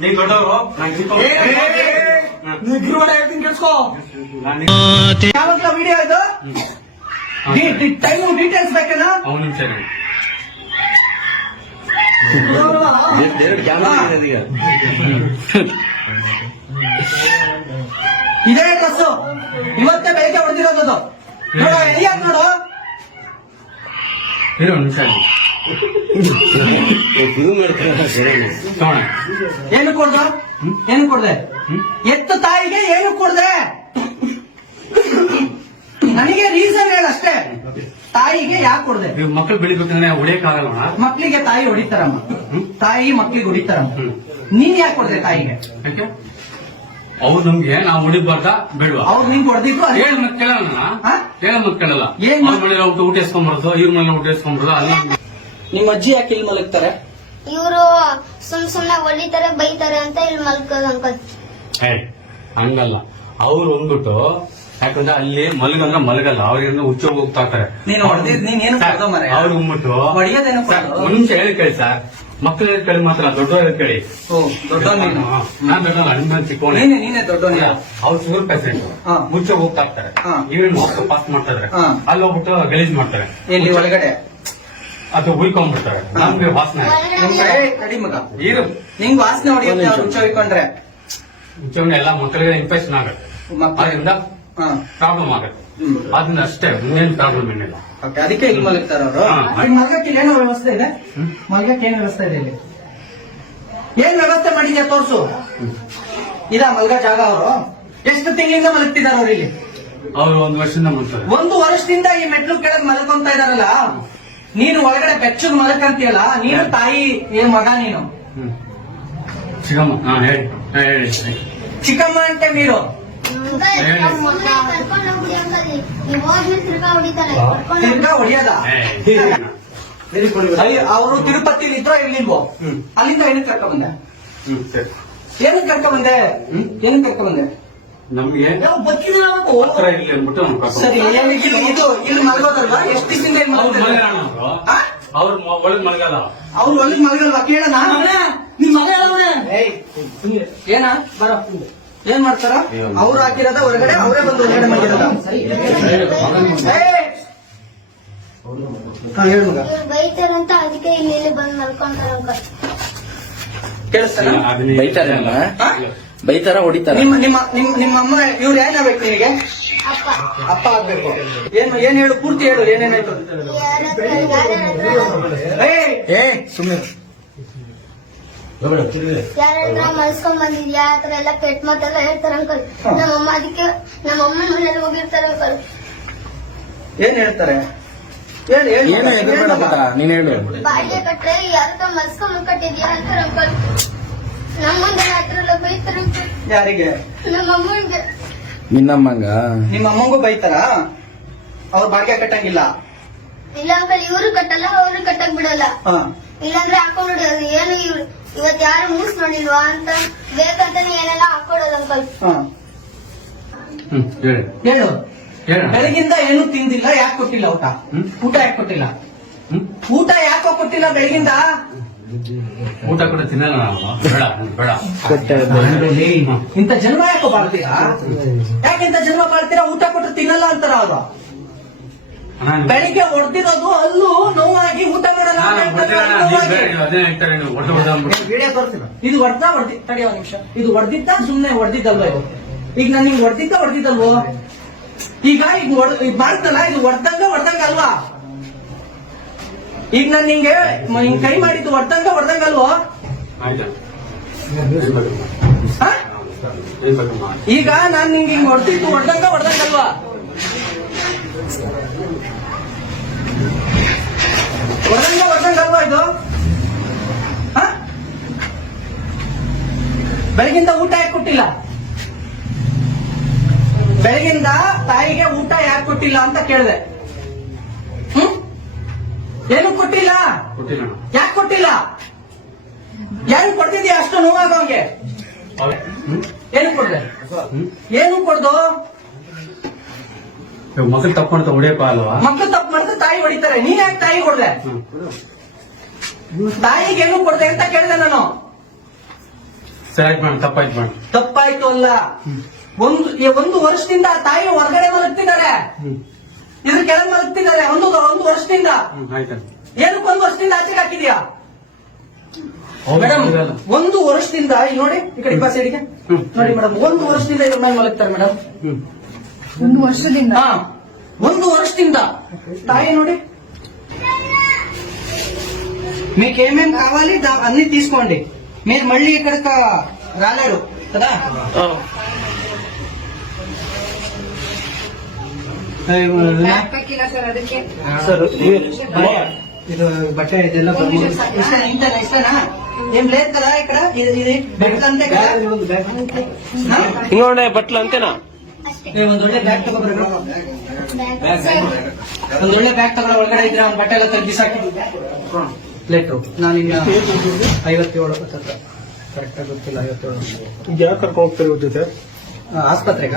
ನೀನ್ ದೊಡ್ಡವರು ಯಾವಾಗ ವಿಡಿಯೋ ಇದು? ಟೈಮು ಡೀಟೇಲ್ಸ್ ಬೇಕೇನಾ? ಅವನು ನಿಮಿಷ ಇದೇ ಡ್ರೆಸ್ ಇವತ್ತೇ ಬೆಳಿಗ್ಗೆ ಹೊಡೆದಿರೋದು ನೋಡು ಎಲ್ಲಿಯಾಕ್ ನೋಡು ಇರೋ ಒಂದು ನಿಮಿಷ ತಗೋಣ. ಏನು ಕೊಡ್ದ ಏನು ಕೊಡ್ದೆ ಎತ್ತು ತಾಯಿಗೆ ಏನು ಕೊಡ್ದೆ ನನಗೆ ರೀಸನ್ ಹೇಳಷ್ಟೇ ತಾಯಿಗೆ ಯಾಕೆ ಕೊಡ್ದೆ ನೀವು ಮಕ್ಕಳು ಬೆಳಿಬೇಕಂದ್ರೆ ಹೊಡಿಯಕ್ಕಾಗಲ್ಲ ಮಕ್ಳಿಗೆ ತಾಯಿ ಹೊಡಿತಾರಮ್ಮ ತಾಯಿ ಮಕ್ಳಿಗೆ ಹೊಡಿತಾರಮ್ಮ ನೀನ್ ಯಾಕೆ ಕೊಡ್ದೆ ತಾಯಿಗೆ ಯಾಕೆ ಅವ್ರು ನಮ್ಗೆ ನಾವು ಹೊಡಿಬಾರ್ದ ಬೇಡವಾ ಅವ್ರು ನಿಂಗೆ ಹೊಡೆದಿದ್ದು ಹೇಳ ಮತ್ತೆ ಕೇಳಲ್ಲ ಹಾ? ಹೇಳ ಮತ್ತೆ ಕೇಳಲ್ಲ ಏನ್ ಅವ್ರ ಮನೇಲಿ ಊಟ ಇಸ್ಕೊಂಬರೋದು ಇವ್ರ ಮನೇಲಿ ಊಟ ಇಸ್ಕೊಂಬರೋದು ಅಲ್ಲಿ ನಿಮ್ಮ ಅಜ್ಜಿ ಯಾಕೆ ಇಲ್ಲಿ ಮಲಗ್ತಾರೆ ಇವರು ಸುಮ್ನೆ ಹೊಡಿತಾರೆ ಬೈತಾರೆ ಅಂತ ಇಲ್ಲಿ ಮಲ್ಕೋದು ಅಂಕಲ್. ಹಂಗಲ್ಲ ಅವ್ರು ಅಂದ್ಬಿಟ್ಟು ಯಾಕಂದ್ರೆ ಅಲ್ಲಿ ಮಲಗಂದ್ರೆ ಮಲಗಲ್ಲ ಅವ್ರಿಗೆ ಹುಚ್ಚ ಹೋಗ್ತಾ ಇರ್ತಾರೆ ನೀನು ಹೊಡೆದಿದ್ ನೀನ್ ಏನು ಕೊಡ್ದೋ ಮಾರಾಯ? ಅವ್ರು ಅಂದ್ಬಿಟ್ಟು ಹೊಡೆಯೋದೇನು ಕೊಡೋದು? ಒಂದ್ ನಿಮಿಷ ಹೇಳಿ ಕೇಳಿ ಸರ್ ಮಕ್ಕಳು ಕೇಳಿ ಮಾತ್ರ ದೊಡ್ಡವ್ರ ಕೇಳಿ ಓ ದೊಡ್ಡ ನೀನು ನಾನ್ ದೊಡ್ಡವಲ್ಲ ನಿಮ್ಮ ಚಿಕ್ಕವನೇ ನೀನೇ ದೊಡ್ಡ ನೀನು ಅವ್ರು ಶುಗರ್ ಪೇಷಂಟ್ ಹಾ. ಮುಂಚೆ ಹೋಗ್ತಾ ಇರ್ತಾರೆ ಹಾ. ಇವೇನು ವಾಪಸ್ ಪಾಸ್ ಮಾಡ್ತಾ ಇದಾರೆ ಹಾ. ಅಲ್ಲಿ ಹೋಗ್ಬಿಟ್ಟು ಗಲೀಜ್ ಮಾಡ್ತಾರೆ ಇಲ್ಲಿ ಒಳಗಡೆ ಅದು ಉಳ್ಕೊಂಡ್ಬಿಡ್ತಾರೆ ನಮ್ಗೆ ವಾಸನೆ ನಿಮ್ ಕಡೆ ತಡಿ ಮಗ ಇರು ನಿಂಗ್ ವಾಸನೆ ಹೊಡಿಯುತ್ತೆ ಅವ್ರು ಹುಚ್ಚ ಹೊಯ್ಕೊಂಡ್ರೆ ಮುಂಚೆ ಎಲ್ಲ ಮಕ್ಕಳಿಗೆ ಇನ್ಫೆಕ್ಷನ್ ಆಗುತ್ತೆ ಅದರಿಂದ ಹಾ. ಪ್ರಾಬ್ಲಮ್ ಆಗುತ್ತೆ ಹ್ಮ್. ಅದನ್ನ ಅಷ್ಟೇ ಇನ್ನೇನು ಪ್ರಾಬ್ಲಮ್ ಏನಿಲ್ಲ Okay, ಅದಕ್ಕೆ ಇಲ್ಲಿ ಮಲಗ್ತಾರ ಅವರು ಹಾ. ಮಲ್ಗಕ್ಕೆ ಏನೋ ವ್ಯವಸ್ಥೆ ಇದೆ ಮಲ್ಗಕ್ಕೆ ಏನು ವ್ಯವಸ್ಥೆ ಇದೆ ಇಲ್ಲಿ ಏನ್ ವ್ಯವಸ್ಥೆ ಮಾಡಿದ್ಯಾ ತೋರ್ಸು ಇದಾ ಮಲ್ಗ ಜಾಗ ಅವರು ಎಷ್ಟು ತಿಂಗಳಿಂದ ಮಲಗ್ತಿದಾರ ಅವ್ರು ಇಲ್ಲಿ ಅವ್ರು ಒಂದ್ ವರ್ಷದಿಂದ ಮಾಡ್ತಾರೆ 1 ವರ್ಷದಿಂದ ಈ ಮೆಟ್ಲು ಕೆಳಗ್ ಮಲ್ಕೊಂತ ಇದಾರಲ್ಲ ನೀನು ಒಳಗಡೆ ಬೆಚ್ಚಗ್ ಮಲಕಂತೀಯಲ್ಲ ನೀನು ತಾಯಿ ಏನ್ ಮಗ ನೀನು ಚಿಕ್ಕಮ್ಮ ಹೇಳಿ ಹೇಳಿ ಚಿಕ್ಕಮ್ಮ ಅಂತ ನೀರು ಕರ್ಕೊಂಡು ಹೋಗ್ಬಿಡಿ ಅಂಕಲ್. ನೀವು ಹೋದ್ಮೇಲೆ ತಿರ್ಗಾ ಹೊಡಿತಾರೆ ಕರ್ಕೊಂಡು ತಿರ್ಗಾ ಹೊಡಿಯದ ಅವರು ತಿರುಪತಿಲಿ ಇದ್ರೋ ಇರ್ಲಿಲ್ವೋ ಅಲ್ಲಿಂದ ಏನಕ್ಕೆ ಕರ್ಕ ಬಂದೆ ಸರಿ ಏನಕ್ಕೆ ಕರ್ಕ ಬಂದೆ ಏನಕ್ಕೆ ಕರ್ಕ ಬಂದೆ ನಮ್ಗೆ ಹತ್ರ ಇಲ್ಲಿ ಅಂದ್ಬಿಟ್ಟು ಅವ್ನು ಕರ್ಕೊಂಡು ಸರಿ ಇಲ್ಲಿ ಮಲಗೋದಲ್ವಾ ಎಷ್ಟು ದಿವಸದಿಂದ ಇಲ್ಲಿ ಅವ್ರು ಮಲಗ್ತಾರೆ? ಮಲಗಲ್ಲ ಅವ್ರು. ಆ? ಅವ್ರು ಒಳಗ್ ಮಲಗಲ್ಲ ಅವ್ರು ಒಳಗ್ ಮಲಗಲ್ವಾ ಕೇಳೋಣ ನಿಮ್ ಮಗ ಏನ ಬರ ಏನ್ ಮಾಡ್ತಾರ ಅವ್ರು ಹಾಕಿರೋದ ಹೊರಗಡೆ ಅವರೇ ಬಂದು ಹೊರಗಡೆ ಮಾಡಿರೋದ ಹೇಳು ಮಗ ಇವ್ರು ಬೈತಾರಂತ ಅದಕ್ಕೆ ಇಲ್ಲಿ ಬಂದು ಮಲ್ಕೊಂತಾರ ಅಂಕಲ್. ಕೇಳಿಸ್ತಾನ ಅದನ್ನ ಬೈತಾರಲ್ಲ? ಆ? ಬೈತಾರ ಹೊಡಿತಾರ ನಿಮ್ಮ ನಿಮ್ಮ ನಿಮ್ಮ ನಿಮ್ಮ ಅಮ್ಮ ಇವ್ರು ಏನಾಗ್ಬೇಕು ನಿನಗೆ ಅಪ್ಪ ಅಪ್ಪ ಆಗ್ಬೇಕು ಏನ್ ಹೇಳು ಪೂರ್ತಿ ಹೇಳು ಏನೇನಾಯ್ತು ಸುಮ್ಮನೆ ಯಾರ ಮಲ್ಸ್ಕೊಂಡ್ ಬಂದಿದ್ಯಾ ಆತರ ಎಲ್ಲ ಕೆಟ್ಟ ಮಾತೆಲ್ಲ ಹೇಳ್ತಾರ ಅಂಕಲ್. ನಮ್ಮಮ್ಮ ಅದಕ್ಕೆ ನಮ್ಮಮ್ಮ ಮನೇಲಿ ಹೋಗಿರ್ತಾರ ಅಂಕಲ್. ಏನ್ ಹೇಳ್ತಾರೆ ಹೇಳಿ ಹೇಳಿ ಏನು ಎದುರುಬೇಡ ಪುಟ್ಟ ನೀನ್ ಹೇಳು ಬಾಡಿಗೆ ಕಟ್ರೆ ಯಾರ ಮಲ್ಸ್ಕೊಂಡ್ ಕಟ್ಟಿದ್ಯಾ ಅಂತಾರ ಅಂಕಲ್. ನಮ್ಮ ಮುಂದೆ ಆತರ ಎಲ್ಲ ಬೈತಾರ ಅಂಕಲ್. ಯಾರಿಗೆ ನಮ್ಮಮ್ಮಂಗೆ ನಿನ್ನಮ್ಮಂಗ ನಿಮ್ಮ ಅಮ್ಮಂಗೂ ಬೈತಾರ ಅವ್ರು ಬಾಡಿಗೆ ಕಟ್ಟಂಗಿಲ್ಲ ಇಲ್ಲ ಅಂಕಲ್ ಇವರು ಕಟ್ಟಲ್ಲ ಅವರು ಕಟ್ಟಕ್ ಬಿಡಲ್ಲ. ಹಾ ಇಲ್ಲಾಂದ್ರೆ ಹಾಕೊಂಡ್ಬಿಡೋದು ಏನು ಇವತ್ ಯಾರು ಮೂಸ್ ನೋಡಿಲ್ವಾ ಅಂತ ಬೇಕಂತಾನೆ ಏನೆಲ್ಲ ಹಾಕೊಡೋದು ಅಂಕಲ್. ಹಾ ಹೇಳಿ ಹೇಳು ಹೇಳ ಬೆಳಗಿಂದ ಏನು ತಿಂದಿಲ್ಲ ಯಾಕೆ ಕೊಟ್ಟಿಲ್ಲ ಊಟ ಊಟ ಯಾಕೆ ಕೊಟ್ಟಿಲ್ಲ ಊಟ ಯಾಕೋ ಕೊಟ್ಟಿಲ್ಲ ಬೆಳಗಿಂದ ಊಟ ಕೂಡ ತಿನ್ನಲ್ಲ ನಾವು ಬೇಡ ಬೇಡ ಇಂಥ ಜನ್ಮ ಯಾಕೋ ಬಾಳ್ತೀರಾ ಯಾಕೆ ಇಂಥ ಜನ್ಮ ಬಾಳ್ತೀರಾ ಊಟ ಕೊಟ್ಟು ತಿನ್ನಲ್ಲ ಅಂತಾರ ಅವ್ರು ಬೆಳಿಗ್ಗೆ ಹೊಡೆದಿರೋದು ಅಲ್ಲೂ ನೋವಾಗಿ ಊಟ ಮಾಡಲ್ಲ ಅಂತ ಹೇಳ್ತಾರೆ, ಅಲ್ಲೂ ನೋವಾಗಿ. ಅದೇ ಹೇಳ್ತಾರೆ ನೀವು ಹೊಡೆದು ಹೊಡೆದ ಅಂದ್ಬಿಟ್ಟು ವಿಡಿಯೋ ತೋರಿಸ್ತೀನಿ. ಇದು ತಡಿ ಒಂದ್ ನಿಮಿಷ ಇದು ಹೊಡೆದಿದ್ದ ಸುಮ್ನೆ ಹೊಡೆದಿದ್ದಲ್ವ ಇದು ಈಗ ನಾನು ನಿಂಗೆ ಹೊಡೆದಿದ್ದಲ್ವೋ ಈಗ ಈಗ ಮಾಡ್ತಲ್ಲ ಇದು ಹೊಡೆದಂಗ ಅಲ್ವಾ ಈಗ ನಾನು ನಿಂಗೆ ಹಿಂಗ್ ಕೈ ಮಾಡಿದ್ದು ಹೊಡೆದಂಗ ಅಲ್ವೋ ಆಯ್ತಾ ಹಾ? ಈಗ ನಾನು ನಿಂಗೆ ಹಿಂಗ್ ಹೊಡೆದಿದ್ದು ಹೊಡೆದಂಗ ಅಲ್ವಾ ಹೊಡೆದಂಗ ಅಲ್ವಾ ಇದು ಹಾ? ಬೆಳಗಿಂದ ಊಟ ಯಾಕೆ ಕೊಟ್ಟಿಲ್ಲ ಬೆಳಗಿಂದ ತಾಯಿಗೆ ಊಟ ಯಾಕೆ ಕೊಟ್ಟಿಲ್ಲ ಅಂತ ಕೇಳಿದೆ ಏನು ಕೊಟ್ಟಿಲ್ಲ ಕೊಟ್ಟಿಲ್ಲ ಯಾಕೆ ಕೊಟ್ಟಿಲ್ಲ ಏನು ಕೊಡ್ತಿದ್ಯಾ ಅಷ್ಟು ನೋವಾಗವಂಗೆ ಏನು ಕೊಡ್ದೆ ಏನು ಕೊಡ್ದು ಮಕ್ಕಳು ತಪ್ಪ ಹೊಡಿಯಪ್ಪ ಅಲ್ವಾ ಮಕ್ಳು ತಪ್ಪು ಮಾಡಿದ್ರೆ ತಾಯಿ ಹೊಡಿತಾರೆ ನೀನ್ ಯಾಕೆ ತಾಯಿ ಕೊಡ್ದೆ ತಾಯಿಗೆ ಏನು ಕೊಡ್ದೆ ಅಂತ ಕೇಳಿದೆ ನಾನು ಸರಿ ಮೇಡಮ್ ತಪ್ಪಾಯ್ತು ಮೇಡಮ್ ತಪ್ಪಾಯ್ತು ಅಲ್ಲ ಒಂದು ವರ್ಷದಿಂದ ಆ ತಾಯಿ ಹೊರಗಡೆ ಮಲಗ್ತಿದ್ದಾರೆ ಇದ್ರ ಕೆಳಗೆ ಮಲಗ್ತಿದ್ದಾರೆ ಒಂದು ವರ್ಷದಿಂದ ಆಯ್ತು ಏನಕ್ಕೆ 1 ವರ್ಷದಿಂದ ಆಚೆಗೆ ಹಾಕಿದ್ಯಾ ಮೇಡಮ್ 1 ವರ್ಷದಿಂದ ಇಲ್ಲಿ ನೋಡಿ ಈ ಕಡೆ ಬಾ ಸೈಡ್ಗೆ ನೋಡಿ ಮೇಡಮ್ 1 ವರ್ಷದಿಂದ ಇವ್ರ ಮೇಲೆ ಮಲಗ್ತಾರೆ ಮೇಡಮ್. 1 ವರ್ಷದಿಂದ ಹಾ 1 ವರ್ಷದಿಂದ తాయి ನೋಡಿ మీకేమేం కావాలి అన్ని తీసుకోండి. మీరు మళ్ళీ ఇక్కడికి రాలేడు కదా. ಬ್ಯಾಕ್ ಪ್ಯಾಕ್ ಇಲ್ಲ ಸರ್ ಅದಕ್ಕೆ. ಸರ್ ಇದು బట్టే ಇದೆಲ್ಲ ఇష్టనా ఏం లేదు కదా ఇక్కడ ఇది బెడ్ అంతే కదా. ఇంకోటి బట్టలు అంతేనా? ಒಂದೊಳ್ಳೆ ಬ್ಯಾಗ್ ತಗೋಬರ್ಬೇಕು. ಒಂದೊಳ್ಳೆ ಬ್ಯಾಗ್ ತಗೊಳ್ಳೋ ಒಳಗಡೆ ಇದ್ರೆ ಅವ್ನ ಬಟ್ಟೆ ಎಲ್ಲ ತೆಗ್ದು ಬಿಸಾಕಿ ಲೇಟ್ರು. ನಾನೀಗ 57 ಕರೆಕ್ಟ್ ಆಗಿ ಗೊತ್ತಿಲ್ಲ 57. ಈಗ ಯಾಕೆ ಕರ್ಕೊಂಡು ಹೋಗ್ತಾರೆ ಇವ್ರ ಜೊತೆ? ಆಸ್ಪತ್ರೆಗ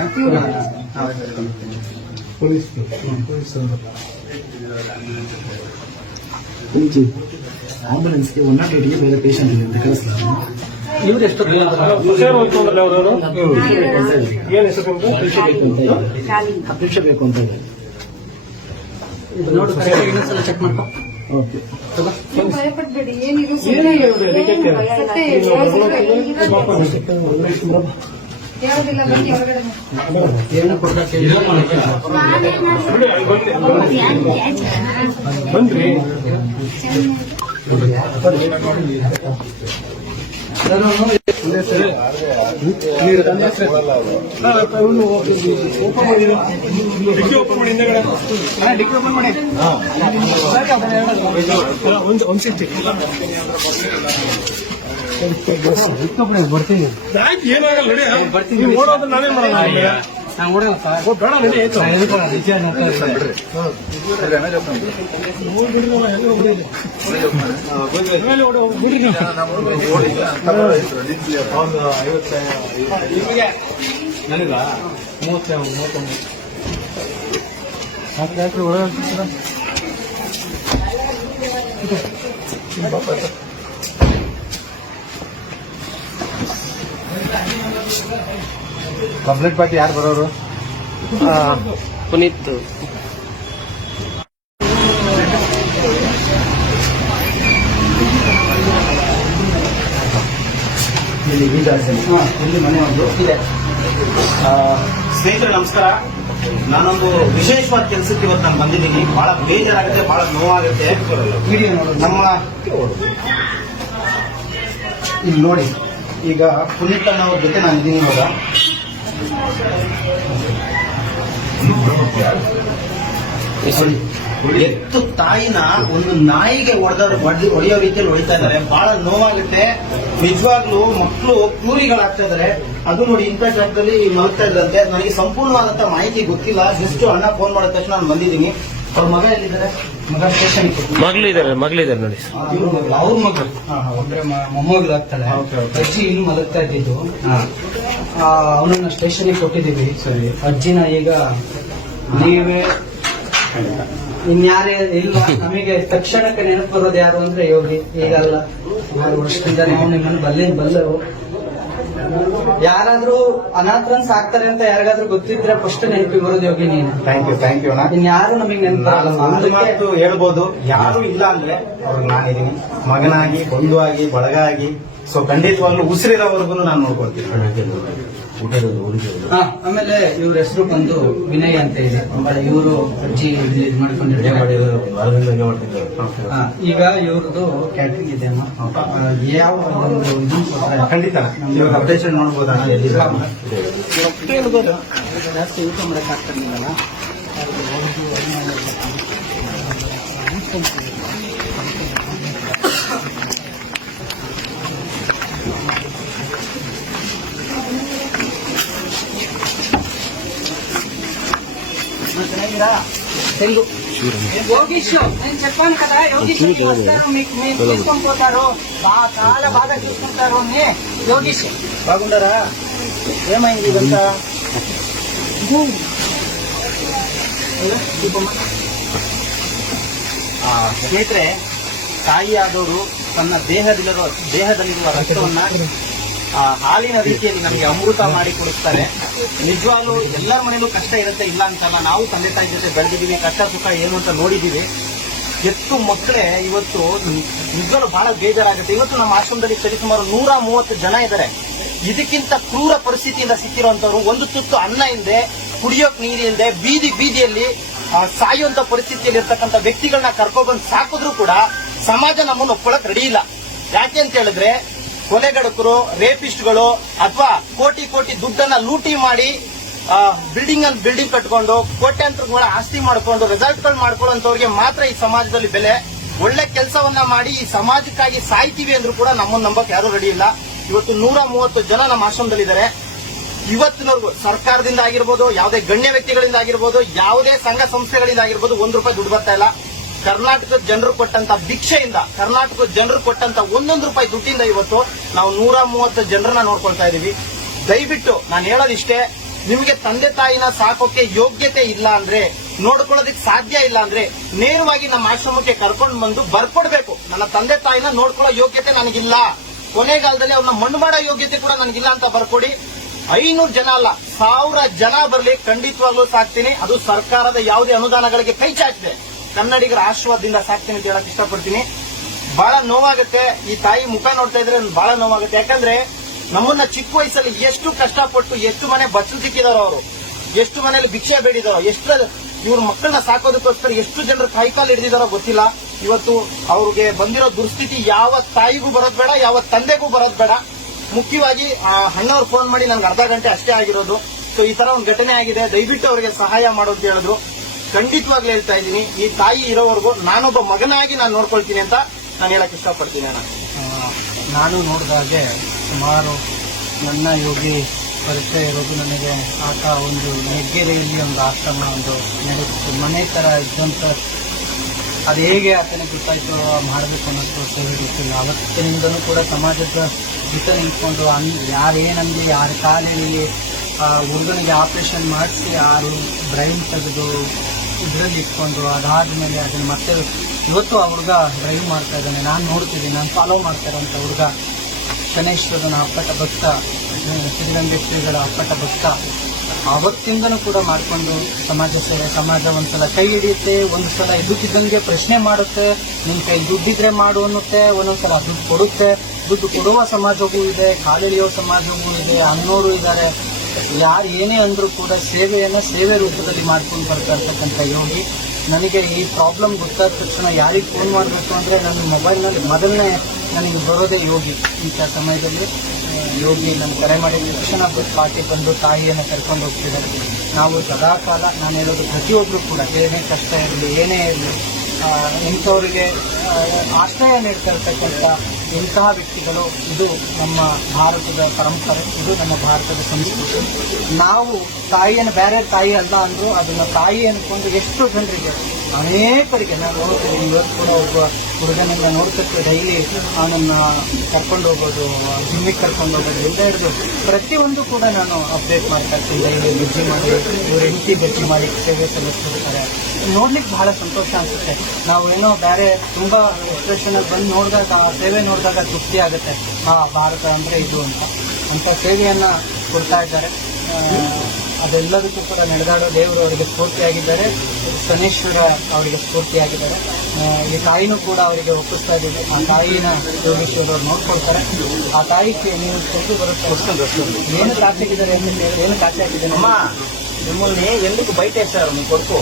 ಆಂಬುಲೆನ್ಸ್ಗೆ 108ಗೆ ಬೇರೆ ಪೇಷಂಟ್ ಇದೆ ಅಂತ ಕಳಿಸ್ತಾರೆ. ಇವ್ರು ಎಷ್ಟು ಹುಷಾರು ಹೋಗ್ತಂದ್ರಲ್ಲ ಅವ್ರವರು? ಏನ್ ಹೆಸರು ನಿಮ್ದು? 10 ನಿಮಿಷ ಬೇಕು ಅಂತ ಇದೆ. ನೋಡು ಇನ್ನೊಂದ್ಸಲ ಚೆಕ್ ಮಾಡ್ಕೊ. ಓಕೆ. ನೀವು ಭಯಪಡ್ಬೇಡಿ, ಏನಿದು ಏನೇ ಹೇಳಿದ್ರೆ ಡಿಟೆಕ್ಟಿವ್. ಸತ್ಯ ಯಾವುದಿಲ್ಲ, ಬನ್ನಿ ಹೊರಗಡೆ ಏನು ಕೊಡ್ಬೇಕು ಬನ್ರಿ. ಬರ್ತೀನಿ ಏನಾಗಲ್ಲ ನೋಡಿ, ಓಡೋದು ನಾನೇನ್ ಮಾಡೋಣ? ನಾನು ಓಡೋಣ ಸರ್. ಬೇಡ ನಡಿ ಆಯ್ತು. ನನಗ 31 ಕಂಪ್ಲೇಂಟ್ ಪಾರ್ಟಿ ಯಾರು ಬರೋರು? ಪುನೀತ್. ಇಲ್ಲಿ ಮನೆ ಒಂದು ಇದೆ. ಸ್ನೇಹಿತರೆ ನಮಸ್ಕಾರ. ನಾನೊಂದು ವಿಶೇಷವಾದ ಕೆಲಸಕ್ಕೆ ಇವತ್ತು ನಾನು ಬಂದಿದ್ದೀನಿ. ಬಹಳ ಬೇಜಾರಾಗುತ್ತೆ, ಬಹಳ ನೋವಾಗುತ್ತೆ. ನಮ್ಮ ಇಲ್ಲಿ ನೋಡಿ, ಈಗ ಪುನೀತ್ ಅನ್ನೋರ ಜೊತೆ ನಾನು ಇದ್ದೀನಿ ಇವಾಗ. ಎತ್ತು ತಾಯಿನ ಒಂದು ನಾಯಿಗೆ ಹೊಡೆಯೋ ರೀತಿಯಲ್ಲಿ ಹೊಡಿತಾ ಇದ್ದಾರೆ. ಬಹಳ ನೋವಾಗುತ್ತೆ ನಿಜವಾಗ್ಲೂ. ಮಕ್ಕಳು ಕ್ರೂರಿಗಳಾಗ್ತಾ ಇದ್ದಾರೆ. ಅದು ನೋಡಿ ಇಂಥ ಜಾಗದಲ್ಲಿ ಮಲಗ್ತಾ ಇದ್ದಂತೆ. ನನಗೆ ಸಂಪೂರ್ಣವಾದಂತ ಮಾಹಿತಿ ಗೊತ್ತಿಲ್ಲ. ಜಸ್ಟ್ ಅಣ್ಣ ಫೋನ್ ಮಾಡಿದ ತಕ್ಷಣ ನಾನು ಬಂದಿದ್ದೀನಿ. ಅವ್ರ ಮಗ ಎಲ್ಲಿದ್ದಾರೆ? ಮಗ ಸ್ಟೇಷನ್ ಮಗಳಿದ್ದಾರೆ ನೋಡಿ. ಅವ್ರ ಮಗಳು ಅಂದ್ರೆ ಮೊಮ್ಮಗಳಾಗ್ತಾಳೆ. ಅಜ್ಜಿ ಇನ್ನು ಮಲಗ್ತಾ ಇದ್ದಿದ್ದು. ಅವನನ್ನ ಸ್ಟೇಷನ್ಗೆ ಕೊಟ್ಟಿದ್ದೀವಿ. ಸರಿ, ಅಜ್ಜಿನ ಈಗ ನೀವೇ ಇನ್ಯಾರೇ ಇಲ್ವಾ? ನಮಗೆ ತಕ್ಷಣಕ್ಕೆ ನೆನಪು ಬರೋದು ಯಾರು ಅಂದ್ರೆ ಯೋಗಿ. ಈಗಲ್ಲ, 6 ವರ್ಷದಿಂದ ನಾವು ನಿಮ್ಮನ್ನು ಬಲ್ಲರು. ಯಾರಾದ್ರೂ ಅನಾಥರನ್ಸ್ ಆಗ್ತಾರೆ ಅಂತ ಯಾರಿಗಾದ್ರೂ ಗೊತ್ತಿದ್ರೆ ಫಸ್ಟ್ ನೆನಪಿಗೆ ಬರೋದು ಯೋಗಿ ನೀನು. ಥ್ಯಾಂಕ್ ಯು ಅಣ್ಣ. ಇನ್ಯಾರು ನಮಗೆ ನೆನಪು ಹೇಳ್ಬೋದು. ಯಾರು ಇಲ್ಲ ಅಂದ್ರೆ ಅವ್ರಿಗೆ ನಾನಿದ್ದೀನಿ, ಮಗನಾಗಿ, ಬಂಧುವಾಗಿ, ಬಳಗಾಗಿ. ಸೊ ಖಂಡಿತವಾಗ್ಲೂ ಉಸಿರಿರೋವರೆಗೂ ನಾನು ನೋಡ್ಕೊಳ್ತೀನಿ. ಆಮೇಲೆ ಇವ್ರ ಹೆಸರು ಬಂದು ವಿನಯ್ ಅಂತ ಇದೆ. ಇವರು ಅಜ್ಜಿ ಮಾಡ್ಕೊಂಡಿರ್ತಾರೆ. ಈಗ ಇವ್ರದ್ದು ಕ್ಯಾಟ್ರಿಂಗ್ ಇದೆ ಅಮ್ಮ. ಯಾವ ಒಂದು ಇದು ಖಂಡಿತ ಇವಾಗ ಅಪ್ಡೇಷನ್ ನೋಡ್ಬೋದಣ್ಣ. ಜಾಸ್ತಿ ಊಟ ಮಾಡಕ್ ಆಗ್ತಿರ್ಲಿಲ್ಲ. తెలుగు యోగీష్ నేను చెప్పాను కదా, యోగీష్ మీకు తీసుకొని పోతారు. చాలా బాగా చూసుకుంటారు. యోగీష్ బాగుంటారా? ఏమైంది ఇదంతా? ಸ್ನೇಹಿತರೆ, ತಾಯಿಯಾದವರು ತನ್ನ ದೇಹದಲ್ಲಿರುವ ರಕ್ತವನ್ನ ಹಾಲಿನ ರೀತಿಯಲ್ಲಿ ನಮಗೆ ಅಮೃತ ಮಾಡಿ ಕೊಡಿಸ್ತಾರೆ. ನಿಜವಾಗ್ಲೂ ಎಲ್ಲರ ಮನೆಯಲ್ಲೂ ಕಷ್ಟ ಇರುತ್ತೆ, ಇಲ್ಲ ಅಂತಲ್ಲ. ನಾವು ತಂದೆ ತಾಯಿ ಜೊತೆ ಬೆಳೆದಿದ್ದೀವಿ, ಕಷ್ಟ ಸುಖ ಏನು ಅಂತ ನೋಡಿದ್ದೀವಿ. ಎತ್ತು ಮಕ್ಕಳೇ ಇವತ್ತು ನಿಜವೂ ಬಹಳ ಬೇಜಾರಾಗುತ್ತೆ. ಇವತ್ತು ನಮ್ಮ ಆಶ್ರಮದಲ್ಲಿ ಸರಿಸುಮಾರು 130 ಜನ ಇದ್ದಾರೆ. ಇದಕ್ಕಿಂತ ಕ್ರೂರ ಪರಿಸ್ಥಿತಿಯಿಂದ ಸಿಕ್ಕಿರುವಂತವ್ರು, ಒಂದು ತುತ್ತು ಅನ್ನ ಇಲ್ಲದೆ, ಕುಡಿಯೋಕ್ ನೀರಿಲ್ಲದೆ, ಬೀದಿಯಲ್ಲಿ ಸಾಯುವಂತ ಪರಿಸ್ಥಿತಿಯಲ್ಲಿ ಇರ್ತಕ್ಕಂಥ ವ್ಯಕ್ತಿಗಳನ್ನ ಕರ್ಕೊಬಂದು ಸಾಕಿದ್ರು ಕೂಡ ಸಮಾಜ ನಮ್ಮನ್ನು ಒಪ್ಕೊಳ್ಳಕ್ ರೆಡಿ ಇಲ್ಲ. ಯಾಕೆ ಅಂತ ಹೇಳಿದ್ರೆ ಕೊಲೆಗಡಕರು, ರೇಪಿಸ್ಟ್ಗಳು ಅಥವಾ ಕೋಟಿ ದುಡ್ಡನ್ನ ಲೂಟಿ ಮಾಡಿ ಬಿಲ್ಡಿಂಗ್ ಕಟ್ಕೊಂಡು ಕೋಟ್ಯಾಂತರ ಆಸ್ತಿ ಮಾಡ್ಕೊಂಡು ರಿಸಲ್ಟ್ಗಳು ಮಾಡ್ಕೊಳ್ಳೋಂಥವ್ರಿಗೆ ಮಾತ್ರ ಈ ಸಮಾಜದಲ್ಲಿ ಬೆಲೆ. ಒಳ್ಳೆ ಕೆಲಸವನ್ನ ಮಾಡಿ ಈ ಸಮಾಜಕ್ಕಾಗಿ ಸಾಯ್ತೀವಿ ಅಂದ್ರೂ ಕೂಡ ನಮ್ಮನ್ನು ನಂಬಕ್ ಯಾರು ರೆಡಿ ಇಲ್ಲ. ಇವತ್ತು 130 ಜನ ನಮ್ಮ ಆಶ್ರಮದಲ್ಲಿದ್ದಾರೆ. ಇವತ್ತಿನವರೆಗೂ ಸರ್ಕಾರದಿಂದ ಆಗಿರ್ಬೋದು, ಯಾವುದೇ ಗಣ್ಯ ವ್ಯಕ್ತಿಗಳಿಂದ ಆಗಿರ್ಬೋದು, ಯಾವುದೇ ಸಂಘ ಸಂಸ್ಥೆಗಳಿಂದ ಆಗಿರ್ಬೋದು, ₹1 ದುಡ್ಡು ಬರ್ತಾ ಇಲ್ಲ. ಕರ್ನಾಟಕದ ಜನರು ಕೊಟ್ಟಂತ ಭಿಕ್ಷೆಯಿಂದ, ಕರ್ನಾಟಕದ ಜನರು ಕೊಟ್ಟಂತ ₹1 ದುಡ್ಡಿಂದ ಇವತ್ತು ನಾವು 130 ಜನರನ್ನ ನೋಡ್ಕೊಳ್ತಾ ಇದೀವಿ. ದಯವಿಟ್ಟು ನಾನು ಹೇಳೋದಿಷ್ಟೇ, ನಿಮಗೆ ತಂದೆ ತಾಯಿನ ಸಾಕೋಕೆ ಯೋಗ್ಯತೆ ಇಲ್ಲ ಅಂದ್ರೆ, ನೋಡ್ಕೊಳ್ಳೋದಕ್ಕೆ ಸಾಧ್ಯ ಇಲ್ಲ ಅಂದ್ರೆ ನೇರವಾಗಿ ನಮ್ಮ ಆಶ್ರಮಕ್ಕೆ ಕರ್ಕೊಂಡು ಬಂದು ಬರ್ಕೊಡ್ಬೇಕು. ನನ್ನ ತಂದೆ ತಾಯಿನ ನೋಡ್ಕೊಳ್ಳೋ ಯೋಗ್ಯತೆ ನನಗಿಲ್ಲ, ಕೊನೆಗಾಲದಲ್ಲಿ ಅವ್ರನ್ನ ಮಣ್ಣು ಮಾಡೋ ಯೋಗ್ಯತೆ ಕೂಡ ನನಗಿಲ್ಲ ಅಂತ ಬರ್ಕೊಡಿ. 500 ಜನ ಅಲ್ಲ, 1000 ಜನ ಬರಲಿ, ಖಂಡಿತವಾಗ್ಲೂ ಸಾಕ್ತೀನಿ. ಅದು ಸರ್ಕಾರದ ಯಾವುದೇ ಅನುದಾನಗಳಿಗೆ ಕೈ ಚಾಚಿದೆ, ಕನ್ನಡಿಗರ ಆಶೀರ್ವಾದದಿಂದ ಸಾಕ್ತೀನಿ ಅಂತ ಹೇಳಕ್ ಇಷ್ಟಪಡ್ತೀನಿ. ಬಹಳ ನೋವಾಗುತ್ತೆ, ಈ ತಾಯಿ ಮುಖ ನೋಡ್ತಾ ಇದ್ರೆ ಬಹಳ ನೋವಾಗುತ್ತೆ. ಯಾಕಂದ್ರೆ ನಮ್ಮನ್ನ ಚಿಕ್ಕ ವಯಸ್ಸಲ್ಲಿ ಎಷ್ಟು ಕಷ್ಟಪಟ್ಟು, ಎಷ್ಟು ಮನೆ ಬಚ್ಚಲು ಸಿಕ್ಕಿದಾರೋ ಅವರು, ಎಷ್ಟು ಮನೆಯಲ್ಲಿ ಭಿಕ್ಷೆ ಬೇಡಿದಾರೋ, ಎಷ್ಟು ಇವ್ರ ಮಕ್ಕಳನ್ನ ಸಾಕೋದಕ್ಕೋಸ್ಕರ ಎಷ್ಟು ಜನರು ಕೈಕಾಲು ಹಿಡಿದಿದಾರೋ ಗೊತ್ತಿಲ್ಲ. ಇವತ್ತು ಅವ್ರಿಗೆ ಬಂದಿರೋ ದುರ್ಸ್ಥಿತಿ ಯಾವ ತಾಯಿಗೂ ಬರೋದ್ ಬೇಡ, ಯಾವ ತಂದೆಗೂ ಬರೋದ್ ಬೇಡ. ಮುಖ್ಯವಾಗಿ ಅಣ್ಣವ್ರು ಫೋನ್ ಮಾಡಿ ನನ್ಗೆ ಅರ್ಧ ಗಂಟೆ ಅಷ್ಟೇ ಆಗಿರೋದು. ಸೊ ಈ ತರ ಒಂದು ಘಟನೆ ಆಗಿದೆ, ದಯವಿಟ್ಟು ಅವರಿಗೆ ಸಹಾಯ ಮಾಡೋದು ಹೇಳಿದ್ರು. ಖಂಡಿತವಾಗ್ಲೂ ಹೇಳ್ತಾ ಇದ್ದೀನಿ, ಈ ತಾಯಿ ಇರೋವರೆಗೂ ನಾನೊಬ್ಬ ಮಗನಾಗಿ ನಾನು ನೋಡ್ಕೊಳ್ತೀನಿ ಅಂತ ನಾನು ಹೇಳಕ್ ಇಷ್ಟಪಡ್ತೀನಿ. ನಾನು ನೋಡಿದಾಗೆ ಸುಮಾರು ನನ್ನ ಯೋಗಿ ಪರಿಚಯ ಇರೋದು ನನಗೆ ಆತ ಒಂದು ಹೆಗ್ಗೆರೆಯಲ್ಲಿ ಒಂದು ಆಶ್ರಮ ಒಂದು ನಡೆಸಿತು, ಮನೆ ತರ ಇದ್ದಂತ. ಅದು ಹೇಗೆ ಆತನಿಗೆ ಗೊತ್ತಾಯ್ತು ಮಾಡಬೇಕು ಅನ್ನೋದು ಸೇವೆ ಗೊತ್ತಿಲ್ಲ. ಅವತ್ತಿನಿಂದನೂ ಕೂಡ ಸಮಾಜದ ಜೊತೆ ನಿಂತ್ಕೊಂಡು ಯಾರೇನಂದ್ರೆ ಯಾರ ಕಾಲಿನಲ್ಲಿ ಹುಡುಗನಿಗೆ ಆಪರೇಷನ್ ಮಾಡಿಸಿ ಯಾರು ಬ್ರೈನ್ ತೆಗೆದು ಇದರಲ್ಲಿ ಇಟ್ಕೊಂಡು ಅದಾದ್ಮೇಲೆ ಅದನ್ನ ಮತ್ತೆ ಇವತ್ತು ಆ ಹುಡುಗ ಡ್ರೈವ್ ಮಾಡ್ತಾ ಇದ್ದಾನೆ. ನಾನು ನೋಡ್ತಿದ್ದೀನಿ, ನಾನು ಫಾಲೋ ಮಾಡ್ತಾ ಇರೋಂಥ ಹುಡುಗ ಶನೇಶ್ವರನ ಅಪ್ಪಟ ಭಕ್ತ, ಸಿದ್ಧಗಂಗೇಶ್ವರಿಗಳ ಅಪ್ಪಟ ಭಕ್ತ. ಆವತ್ತಿಂದನೂ ಕೂಡ ಮಾಡಿಕೊಂಡು ಸಮಾಜ ಸೇವೆ, ಸಮಾಜ ಒಂದ್ಸಲ ಕೈ ಹಿಡಿಯುತ್ತೆ, ಒಂದ್ಸಲ ಇದ್ದಕ್ಕಿದ್ದಂಗೆ ಪ್ರಶ್ನೆ ಮಾಡುತ್ತೆ, ನಿನ್ ಕೈ ದುಡ್ಡಿದ್ರೆ ಮಾಡು ಅನ್ನುತ್ತೆ, ಒಂದೊಂದ್ಸಲ ದುಡ್ಡು ಕೊಡುತ್ತೆ. ದುಡ್ಡು ಕೊಡುವ ಸಮಾಜವೂ ಇದೆ, ಕಾಲೆಳೆಯೋ ಸಮಾಜವೂ ಇದೆ, ಅನ್ನೋರು ಇದ್ದಾರೆ. ಯಾರು ಏನೇ ಅಂದ್ರೂ ಕೂಡ ಸೇವೆಯನ್ನ ಸೇವೆ ರೂಪದಲ್ಲಿ ಮಾಡ್ಕೊಂಡು ಬರ್ತಾ ಇರ್ತಕ್ಕಂಥ ಯೋಗಿ. ನನಗೆ ಈ ಪ್ರಾಬ್ಲಮ್ ಗೊತ್ತಾದ ತಕ್ಷಣ ಯಾರಿಗೆ ಫೋನ್ ಮಾಡಬೇಕು ಅಂದ್ರೆ ನನ್ನ ಮೊಬೈಲ್ನಲ್ಲಿ ಮೊದಲನೇ ನನಗೆ ಬರೋದೇ ಯೋಗಿ. ಇಂಥ ಸಮಯದಲ್ಲಿ ಯೋಗಿ ನನ್ನ ಕರೆ ಮಾಡಿದ ತಕ್ಷಣ ಪಾರ್ಟಿ ಬಂದು ತಾಯಿಯನ್ನು ಕರ್ಕೊಂಡು ಹೋಗ್ತಿದ್ದಾರೆ. ನಾವು ಸದಾಕಾಲ ನಾನು ಹೇಳೋದು ಪ್ರತಿಯೊಬ್ಬರು ಕೂಡ ಏನೇ ಕಷ್ಟ ಇರಲಿ, ಏನೇ ಇರಲಿ, ಇಂಥವರಿಗೆ ಆಶ್ರಯ ನೀಡ್ತಾ ಇರ್ತಕ್ಕಂಥ ಇಂತಹ ವ್ಯಕ್ತಿಗಳು, ಇದು ನಮ್ಮ ಭಾರತದ ಪರಂಪರೆ, ಇದು ನಮ್ಮ ಭಾರತದ ಸಂಸ್ಕೃತಿ. ನಾವು ತಾಯಿಯನ್ನು ಬೇರೆ ತಾಯಿ ಅಲ್ಲ ಅಂದ್ರು ಅದನ್ನ ತಾಯಿ ಅನ್ಕೊಂಡು ಎಷ್ಟು ಜನರಿಗೆ, ಅನೇಕರಿಗೆ ನಾನು ನೋಡ್ತಿದ್ದೀನಿ. ಇವತ್ತು ಕೂಡ ಒಬ್ಬ ಹುಡುಗನನ್ನ ನೋಡ್ತಿರ್ತೀವಿ, ಡೈಲಿ ಅವನನ್ನ ಕರ್ಕೊಂಡು ಹೋಗೋದು, ಜಿಮ್ಮಿಗೆ ಕರ್ಕೊಂಡು ಹೋಗೋದು ಎಲ್ಲ ಹಿಡಿದು ಪ್ರತಿಯೊಂದು ಕೂಡ ನಾನು ಅಪ್ಡೇಟ್ ಮಾಡ್ತಾ ಇರ್ತೀನಿ. ಡೈಲಿ ಬಜ್ಜಿ ಮಾಡಿ, ಇವ್ರ ಹೆಂಡತಿ ಬಜ್ಜಿ ಮಾಡಿ ಸೇವೆ ಸಲ್ಲಿಸ್ತಿರ್ತಾರೆ. ನೋಡ್ಲಿಕ್ಕೆ ಬಹಳ ಸಂತೋಷ ಅನ್ಸುತ್ತೆ. ನಾವು ಏನೋ ಬೇರೆ ತುಂಬಾ ಎಕ್ಸ್ಪ್ರೆಷನ್ ಬಂದು ನೋಡಿದಾಗ, ಆ ಸೇವೆ ನೋಡಿದಾಗ ತೃಪ್ತಿ ಆಗುತ್ತೆ. ಭಾರತ ಅಂದ್ರೆ ಇದು ಅಂತ ಸೇವೆಯನ್ನ ಕೊಡ್ತಾ ಇದ್ದಾರೆ. ಅದೆಲ್ಲದಕ್ಕೂ ಕೂಡ ನಡೆದಾಡೋ ದೇವರು ಅವರಿಗೆ ಸ್ಫೂರ್ತಿಯಾಗಿದ್ದಾರೆ, ಶನೇಶ್ವರ ಅವರಿಗೆ ಸ್ಫೂರ್ತಿಯಾಗಿದ್ದಾರೆ. ಈ ತಾಯಿನೂ ಕೂಡ ಅವರಿಗೆ ಒಪ್ಪಿಸ್ತಾ ಇದ್ದೀವಿ. ಆ ತಾಯಿನ ಯೋಗೇಶ್ವರ ಅವರು ನೋಡ್ಕೊಳ್ತಾರೆ. ಆ ತಾಯಿಗೆ ನೀವು ಕೊಟ್ಟು ಬರುತ್ತೆ. ಏನು ಕಾಚೆ ಹಾಕಿದ್ದಾರೆ ಅಂತ ಹೇಳಿ, ಏನು ಕಾಚೆ ಹಾಕಿದ್ದೇನೆ ಅಮ್ಮ, ನಿಮ್ಮಲ್ಲಿ ಎಲ್ಲಿಗೂ ಬೈಟೆ ಸರ್ ನೀವು ಕೊಡ್ಕು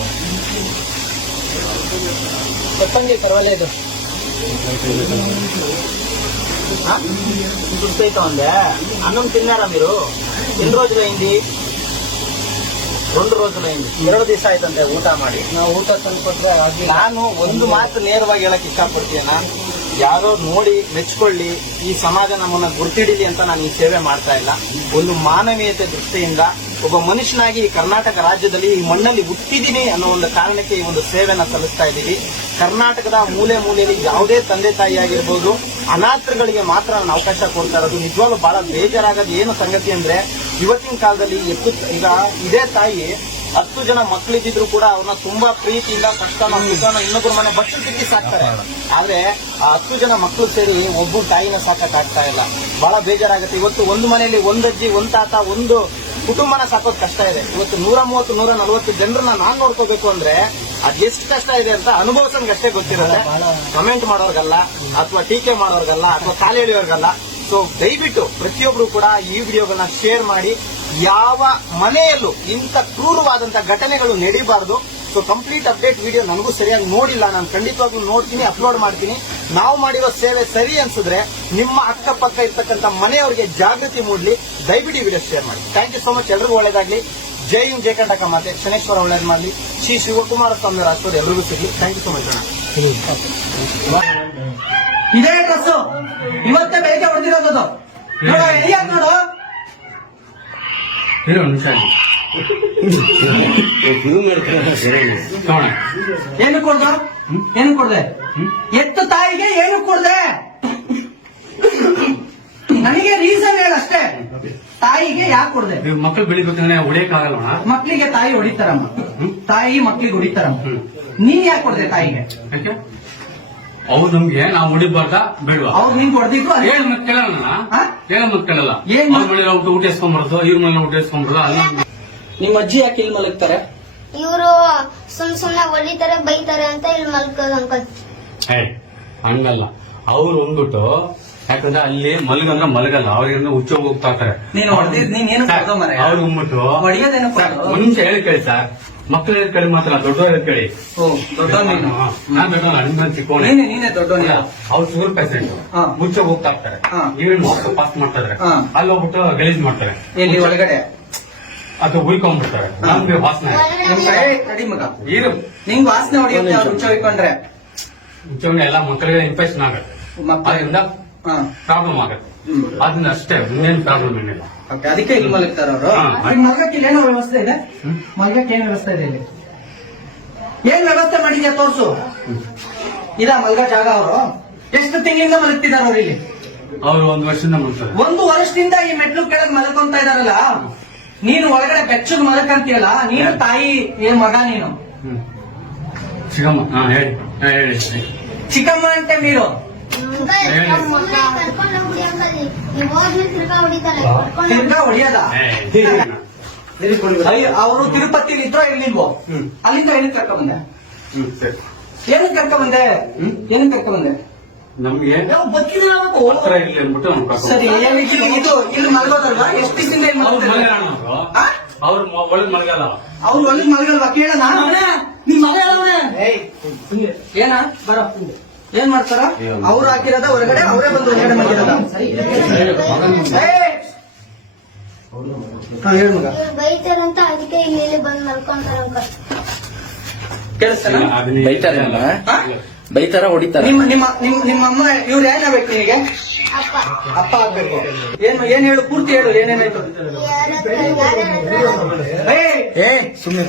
ಕೊತ್ತಂಗಿ ಪರವಾಗಿಲ್ಲ. ಇದು చూస్తూ ఉందే అన్నం తిన్నారా మీరు? ఎన్ని రోజులైంది? 2 రోజులైంది. 2 ದಿವಸ ಆಯ್ತಂತೆ ಊಟ ಮಾಡಿ. ನಾವು ಊಟ ತಂದ್ಕೊಟ್ರೆ ಆಗಿಲ್ಲ. ನಾನು ಒಂದು ಮಾತು ನೇರವಾಗಿ ಹೇಳಕ್ ಇಷ್ಟಪಡ್ತೀನಿ. ನಾನು ಯಾರೋ ನೋಡಿ ಮೆಚ್ಕೊಳ್ಳಿ, ಈ ಸಮಾಜ ನಮ್ಮನ್ನ ಗುರ್ತಿಡಿಲಿ ಅಂತ ನಾನು ಈ ಸೇವೆ ಮಾಡ್ತಾ ಇಲ್ಲ. ಒಂದು ಮಾನವೀಯತೆ ದೃಷ್ಟಿಯಿಂದ ಒಬ್ಬ ಮನುಷ್ಯನಾಗಿ ಈ ಕರ್ನಾಟಕ ರಾಜ್ಯದಲ್ಲಿ ಈ ಮಣ್ಣಲ್ಲಿ ಹುಟ್ಟಿದೀನಿ ಅನ್ನೋ ಒಂದು ಕಾರಣಕ್ಕೆ ಈ ಒಂದು ಸೇವೆನ ಸಲ್ಲಿಸ್ತಾ ಇದ್ದೀವಿ. ಕರ್ನಾಟಕದ ಮೂಲೆ ಮೂಲೆಯಲ್ಲಿ ಯಾವುದೇ ತಂದೆ ತಾಯಿ ಆಗಿರ್ಬೋದು, ಅನಾಥರುಗಳಿಗೆ ಮಾತ್ರ ನಾನು ಅವಕಾಶ ಕೊಡ್ತಾ ಇರೋದು. ನಿಜವಾಗ್ಲೂ ಬಹಳ ಬೇಜಾರಾಗೋದು ಏನು ಸಂಗತಿ ಅಂದ್ರೆ, ಇವತ್ತಿನ ಕಾಲದಲ್ಲಿ ಈಗ ಇದೇ ತಾಯಿ 10 ಜನ ಮಕ್ಕಳಿದ್ರು ಕೂಡ ಅವ್ರನ್ನ ತುಂಬಾ ಪ್ರೀತಿಯಿಂದ ಕಷ್ಟನ ಸುಖನ ಇನ್ನೊಬ್ಬರ ಮನೆ ಬಟ್ಟಲು ತಿಕ್ಕಿ ಸಾಕ್ತಾರೆ. ಆದ್ರೆ ಆ 10 ಜನ ಮಕ್ಕಳು ಸೇರಿ ಒಬ್ಬ ತಾಯಿನ ಸಾಕಕ್ ಆಗ್ತಾ ಇಲ್ಲ. ಬಹಳ ಬೇಜಾರಾಗುತ್ತೆ. ಇವತ್ತು ಒಂದು ಮನೆಯಲ್ಲಿ ಒಂದು ಅಜ್ಜಿ, ಒಂದು ತಾತ, ಒಂದು ಕುಟುಂಬನ ಸಾಕೋದು ಕಷ್ಟ ಇದೆ. ಇವತ್ತು 130-140 ಜನರನ್ನ ನಾನ್ ನೋಡ್ಕೋಬೇಕು ಅಂದ್ರೆ ಅದ್ ಎಷ್ಟು ಕಷ್ಟ ಇದೆ ಅಂತ ಅನುಭವಿಸೋನ್ಗಷ್ಟೇ ಗೊತ್ತಿರುತ್ತೆ. ಕಮೆಂಟ್ ಮಾಡೋರ್ಗಲ್ಲ ಅಥವಾ ಟೀಕೆ ಮಾಡೋರ್ಗಲ್ಲ ಅಥವಾ ಕಾಲು ಎಳೆಯೋರ್ಗಲ್ಲ. ಸೊ ದಯವಿಟ್ಟು ಪ್ರತಿಯೊಬ್ರು ಕೂಡ ಈ ವಿಡಿಯೋಗಳನ್ನ ಶೇರ್ ಮಾಡಿ. ಯಾವ ಮನೆಯಲ್ಲೂ ಇಂಥ ಕ್ರೂರವಾದಂತಹ ಘಟನೆಗಳು ನಡೀಬಾರದು. ಸೊ ಕಂಪ್ಲೀಟ್ ಅಪ್ಡೇಟ್ ವಿಡಿಯೋ ನನಗೂ ಸರಿಯಾಗಿ ನೋಡಿಲ್ಲ, ನಾನು ಖಂಡಿತವಾಗ್ಲೂ ನೋಡ್ತೀನಿ, ಅಪ್ಲೋಡ್ ಮಾಡ್ತೀನಿ. ನಾವು ಮಾಡಿರೋ ಸೇವೆ ಸರಿ ಅನ್ಸಿದ್ರೆ ನಿಮ್ಮ ಅಕ್ಕಪಕ್ಕ ಇರ್ತಕ್ಕಂಥ ಮನೆಯವರಿಗೆ ಜಾಗೃತಿ ಮೂಡ್ಲಿ. ದಯವಿಟ್ಟು ವಿಡಿಯೋ ಶೇರ್ ಮಾಡಿ. Thank you so much. ಎಲ್ರಿಗೂ ಒಳ್ಳೇದಾಗ್ಲಿ. ಜೈ ಹಿಂದ್, ಜೈ ಕರ್ನಾಟಕ ಮಾತೆ. ಶನೇಶ್ವರ ಒಳ್ಳೇದ್ ಮಾಡ್ಲಿ. ಶ್ರೀ ಶಿವಕುಮಾರ ಸ್ವಾಮಿ ಆಶೀರ್ವಾದ ಎಲ್ರಿಗೂ ಸಿಗ್ಲಿ. ಥ್ಯಾಂಕ್ ಯು ಸೋ ಮಚ್ ಅಣ್ಣ. ಇದೇ ಡ್ರೆಸ್ ಇವತ್ತೇ ಬೆಳಿಗ್ಗೆ ಹೊಡೆದಿರೋದು ನೋಡು. ಯಾಕೆ ನೋಡು ಇರೋ ನಿಮಿಷ ನೋಡ ಏನು ಕೊಡ್ದ, ಏನು ಕೊಡ್ದೆ? ಎತ್ತು ತಾಯಿಗೆ ಏನು ಕೊಡ್ದೆ? ನನಗೆ ರೀಸನ್ ಹೇಳಷ್ಟೇ. ತಾಯಿಗೆ ಯಾಕೆ ಕೊಡ್ದೆ? ನೀವು ಮಕ್ಕಳು ಬೆಳಿಬೇಕಂದ್ರೆ ಹೊಡಿಯಕ್ಕಾಗಲ್ಲ. ಮಕ್ಳಿಗೆ ತಾಯಿ ಹೊಡಿತಾರಮ್ಮ, ತಾಯಿ ಮಕ್ಳಿಗೆ ಹೊಡಿತಾರಮ್ಮ. ನೀನ್ ಯಾಕೆ ಕೊಡ್ದೆ ತಾಯಿಗೆ? ಯಾಕೆ ಅವ್ರು ನಮ್ಗೆ ನಾವು ಹೊಡಿಬಾರ್ದ ಬೇಡವಾ? ಅವ್ರು ನಿಂಗೆ ಹೊಡೆದಿದ್ರು ಹೇಳ ಮತ್ತೆ ಕೇಳಲ್ಲ, ಹಾ? ಹೇಳ ಮತ್ತೆ ಕೇಳಲ್ಲ. ಏನ್ ಅವ್ರ ಮನೇಲಿ ಊಟ ಇಸ್ಕೊಂಬಾರ್ದು, ಇವ್ರ ಮನೇಲಿ ಊಟ ಇಸ್ಕೊಂಬಾರ್ದು. ಅಲ್ಲ ನಿಮ್ಮ ಅಜ್ಜಿ ಯಾಕೆ ಇಲ್ಲಿ ಮಲಗ್ತಾರೆ? ಇವರು ಸುಮ್ನೆ ಹೊಡಿತಾರೆ ಬೈತಾರೆ ಅಂತ ಇಲ್ಲಿ ಮಲ್ಕೋದು ಅಂಕಲ್. ಹಂಗಲ್ಲ, ಅವ್ರು ಒಂದ್ಬಿಟ್ಟು ಯಾಕಂದ್ರೆ ಅಲ್ಲಿ ಮಲಗಂದ್ರೆ ಮಲಗಲ್ಲ, ಅವ್ರಿಗೆ ಹುಚ್ಚ ಹೋಗ್ತಾ ಇರ್ತಾರೆ. ನೀನು ಹೊಡೆದಿದ್ ನೀನ್ ಏನು ಕೊಡೋ ಮರ? ಅವ್ರು ಬಂದ್ಬಿಟ್ಟು ಹೊಡೆಯೋದೇನು ಕೊಡೋದು? ಒಂದ್ ನಿಮಿಷ ಹೇಳಿ ಕೇಳಿ ಸರ್, ಮಕ್ಳು ಹೇಳಿ ಕೇಳಿ ಮಾತ್ರ, ದೊಡ್ಡವ್ರು ಕೇಳಿ. ಓ ದೊಡ್ಡವ್ನು ನೀನು. ನಾನ್ ದೊಡ್ಡವಲ್ಲ, ನಿಮ್ಗೆ ಚಿಕ್ಕವನೇ. ನೀನೇ ದೊಡ್ಡವನಿಲ್ಲ. ಅವ್ರು ಶುಗರ್ ಪೇಷಂಟ್, ಹಾ. ಮುಚ್ಚ ಹೋಗ್ತಾ ಇರ್ತಾರೆ, ಹಾ. ನೀರಿನ ವಾಟರ್ ಪಾಸ್ ಮಾಡ್ತಾ ಇದಾರೆ, ಹಾ. ಅಲ್ಲಿ ಹೋಗ್ಬಿಟ್ಟು ಗಲೀಜ್ ಮಾಡ್ತಾರೆ, ಎಲ್ಲಿ ಒಳಗಡೆ? ಅದು ಉಳ್ಕೊಂಡ್ಬಿಡ್ತಾರೆ. ನಮ್ಗೆ ವಾಸನೆ ನಿಮ್ ಕಡೆ ನಡಿ ಮಗ, ನೀರು ನಿಂಗ್ ವಾಸನೆ ಹೊಡಿಯುತ್ತೆ ಅವ್ರು ಹುಚ್ಚ ಹೊಯ್ಕೊಂಡ್ರೆ. ಮುಚ್ಚವನ್ನ ಎಲ್ಲ ಮಕ್ಕಳಿಗೆ ಇನ್ಫೆಕ್ಷನ್ ಆಗುತ್ತೆ, ಅದರಿಂದ ಪ್ರಾಬ್ಲಮ್ ಆಗುತ್ತೆ. ಅದನ್ನ ಅಷ್ಟೇ, ಇನ್ನೇನು ಪ್ರಾಬ್ಲಮ್ ಏನಿಲ್ಲ. ಓಕೆ, ಅದಕ್ಕೆ ಇಲ್ಲಿ ಮಲಗ್ತಾರ ಅವರು. ಹಾ. ಮಲಗಕ್ಕೆ ಇಲ್ಲಿ ಏನೋ ವ್ಯವಸ್ಥೆ ಇದೆ? ಮಲಗಕ್ಕೆ ಏನ್ ವ್ಯವಸ್ಥೆ ಇದೆ ಇಲ್ಲಿ? ಏನ್ ವ್ಯವಸ್ಥೆ ಮಾಡಿದ್ಯಾ ತೋರ್ಸು. ಇದ ಮಲ್ಗ ಜಾಗ? ಅವರು ಎಷ್ಟು ತಿಂಗಳಿಂದ ಮಲಗ್ತಿದಾರ ಅವ್ರು ಇಲ್ಲಿ? ಅವ್ರು 1 ವರ್ಷದಿಂದ ಮಾಡ್ತಾರೆ. 1 ವರ್ಷದಿಂದ ಈ ಮೆಟ್ಲು ಕೆಳಗ್ ಮಲ್ಕೊಂತ ಇದಾರಲ್ಲ. ನೀನು ಒಳಗಡೆ ಬೆಚ್ಚಗ್ ಮಲಕಂತೀಯಲ್ಲ, ನೀನು ತಾಯಿ ಏನ್ ಮಗ ನೀನು? ಚಿಕ್ಕಮ್ಮ, ಹೇಳಿ ಹೇಳಿ. ಚಿಕ್ಕಮ್ಮ ಅಂತ ನೀರು ಕರ್ಕೊಂಡು ಹೋಗ್ಬಿಡಿ ಅಂಕಲ್. ನೀವು ಹೋದ್ಮೇಲೆ ತಿರ್ಗಾ ಹೊಡಿತಾರೆ. ತಿರ್ಗಾ ಹೊಡಿಯದ? ಅವರು ತಿರುಪತಿಲಿ ಇದ್ರೋ ಇರ್ಲಿಲ್ವೋ? ಅಲ್ಲಿಂದ ಏನಕ್ಕೆ ಕರ್ಕೊಂಡ್ ಬಂದೆ? ಸರಿ, ಏನಕ್ಕೆ ಕರ್ಕೊಂಡ್ ಬಂದೆ? ಏನಕ್ಕೆ ಕರ್ಕೊಂಡ್ ಬಂದೆ? ನಮ್ಗೆ ಹತ್ರ ಇಲ್ಲಿ ಅಂದ್ಬಿಟ್ಟು ಅವ್ನು ಕರ್ಕೊಂಡು ಸರಿ, ಇದು ಇಲ್ಲಿ ಮಲಗೋದಲ್ವಾ? ಎಷ್ಟು ದಿವಸದಿಂದ ಇಲ್ಲಿ ಮಲಗೋದಿಲ್ಲ? ಅವ್ರು ಒಳಗ್ ಮಲಗಲ್ಲ. ಅವ್ರು ಒಳಗ್ ಮಲಗಲ್ವಾ? ಕೇಳೋಣ. ನಿಮ್ ಮಗ ಏನ ಬರೋ ಏನ್ ಮಾಡ್ತಾರ? ಅವ್ರು ಹಾಕಿರೋದ ಹೊರಗಡೆ, ಅವರೇ ಬಂದು ಹೊರಗಡೆ ಮಲಗಿರೋದ? ಹೇಳ ಮಗ. ಇವ್ರು ಬೈತಾರಂತ ಅದಕ್ಕೆ ಇಲ್ಲಿ ಬಂದ್ ಮಲ್ಕೊಂತಾರ ಅಂಕಲ್. ಕೇಳಿಸ್ತಾನ? ಬೈತಾರೇನ? ಬೈತಾರ ಹೊಡಿತಾರ? ನಿಮ್ಮ ನಿಮ್ಮ ನಿಮ್ಮ ನಿಮ್ಮಮ್ಮ ಇವ್ರು ಏನಾಗ್ಬೇಕು ನಿನಗೆ? ಅಪ್ಪ ಅಪ್ಪ ಆಗ್ಬೇಕು. ಏನ್ ಹೇಳು, ಪೂರ್ತಿ ಹೇಳು, ಏನೇನಾಯ್ತು? ಸುಮ್ಮನೆ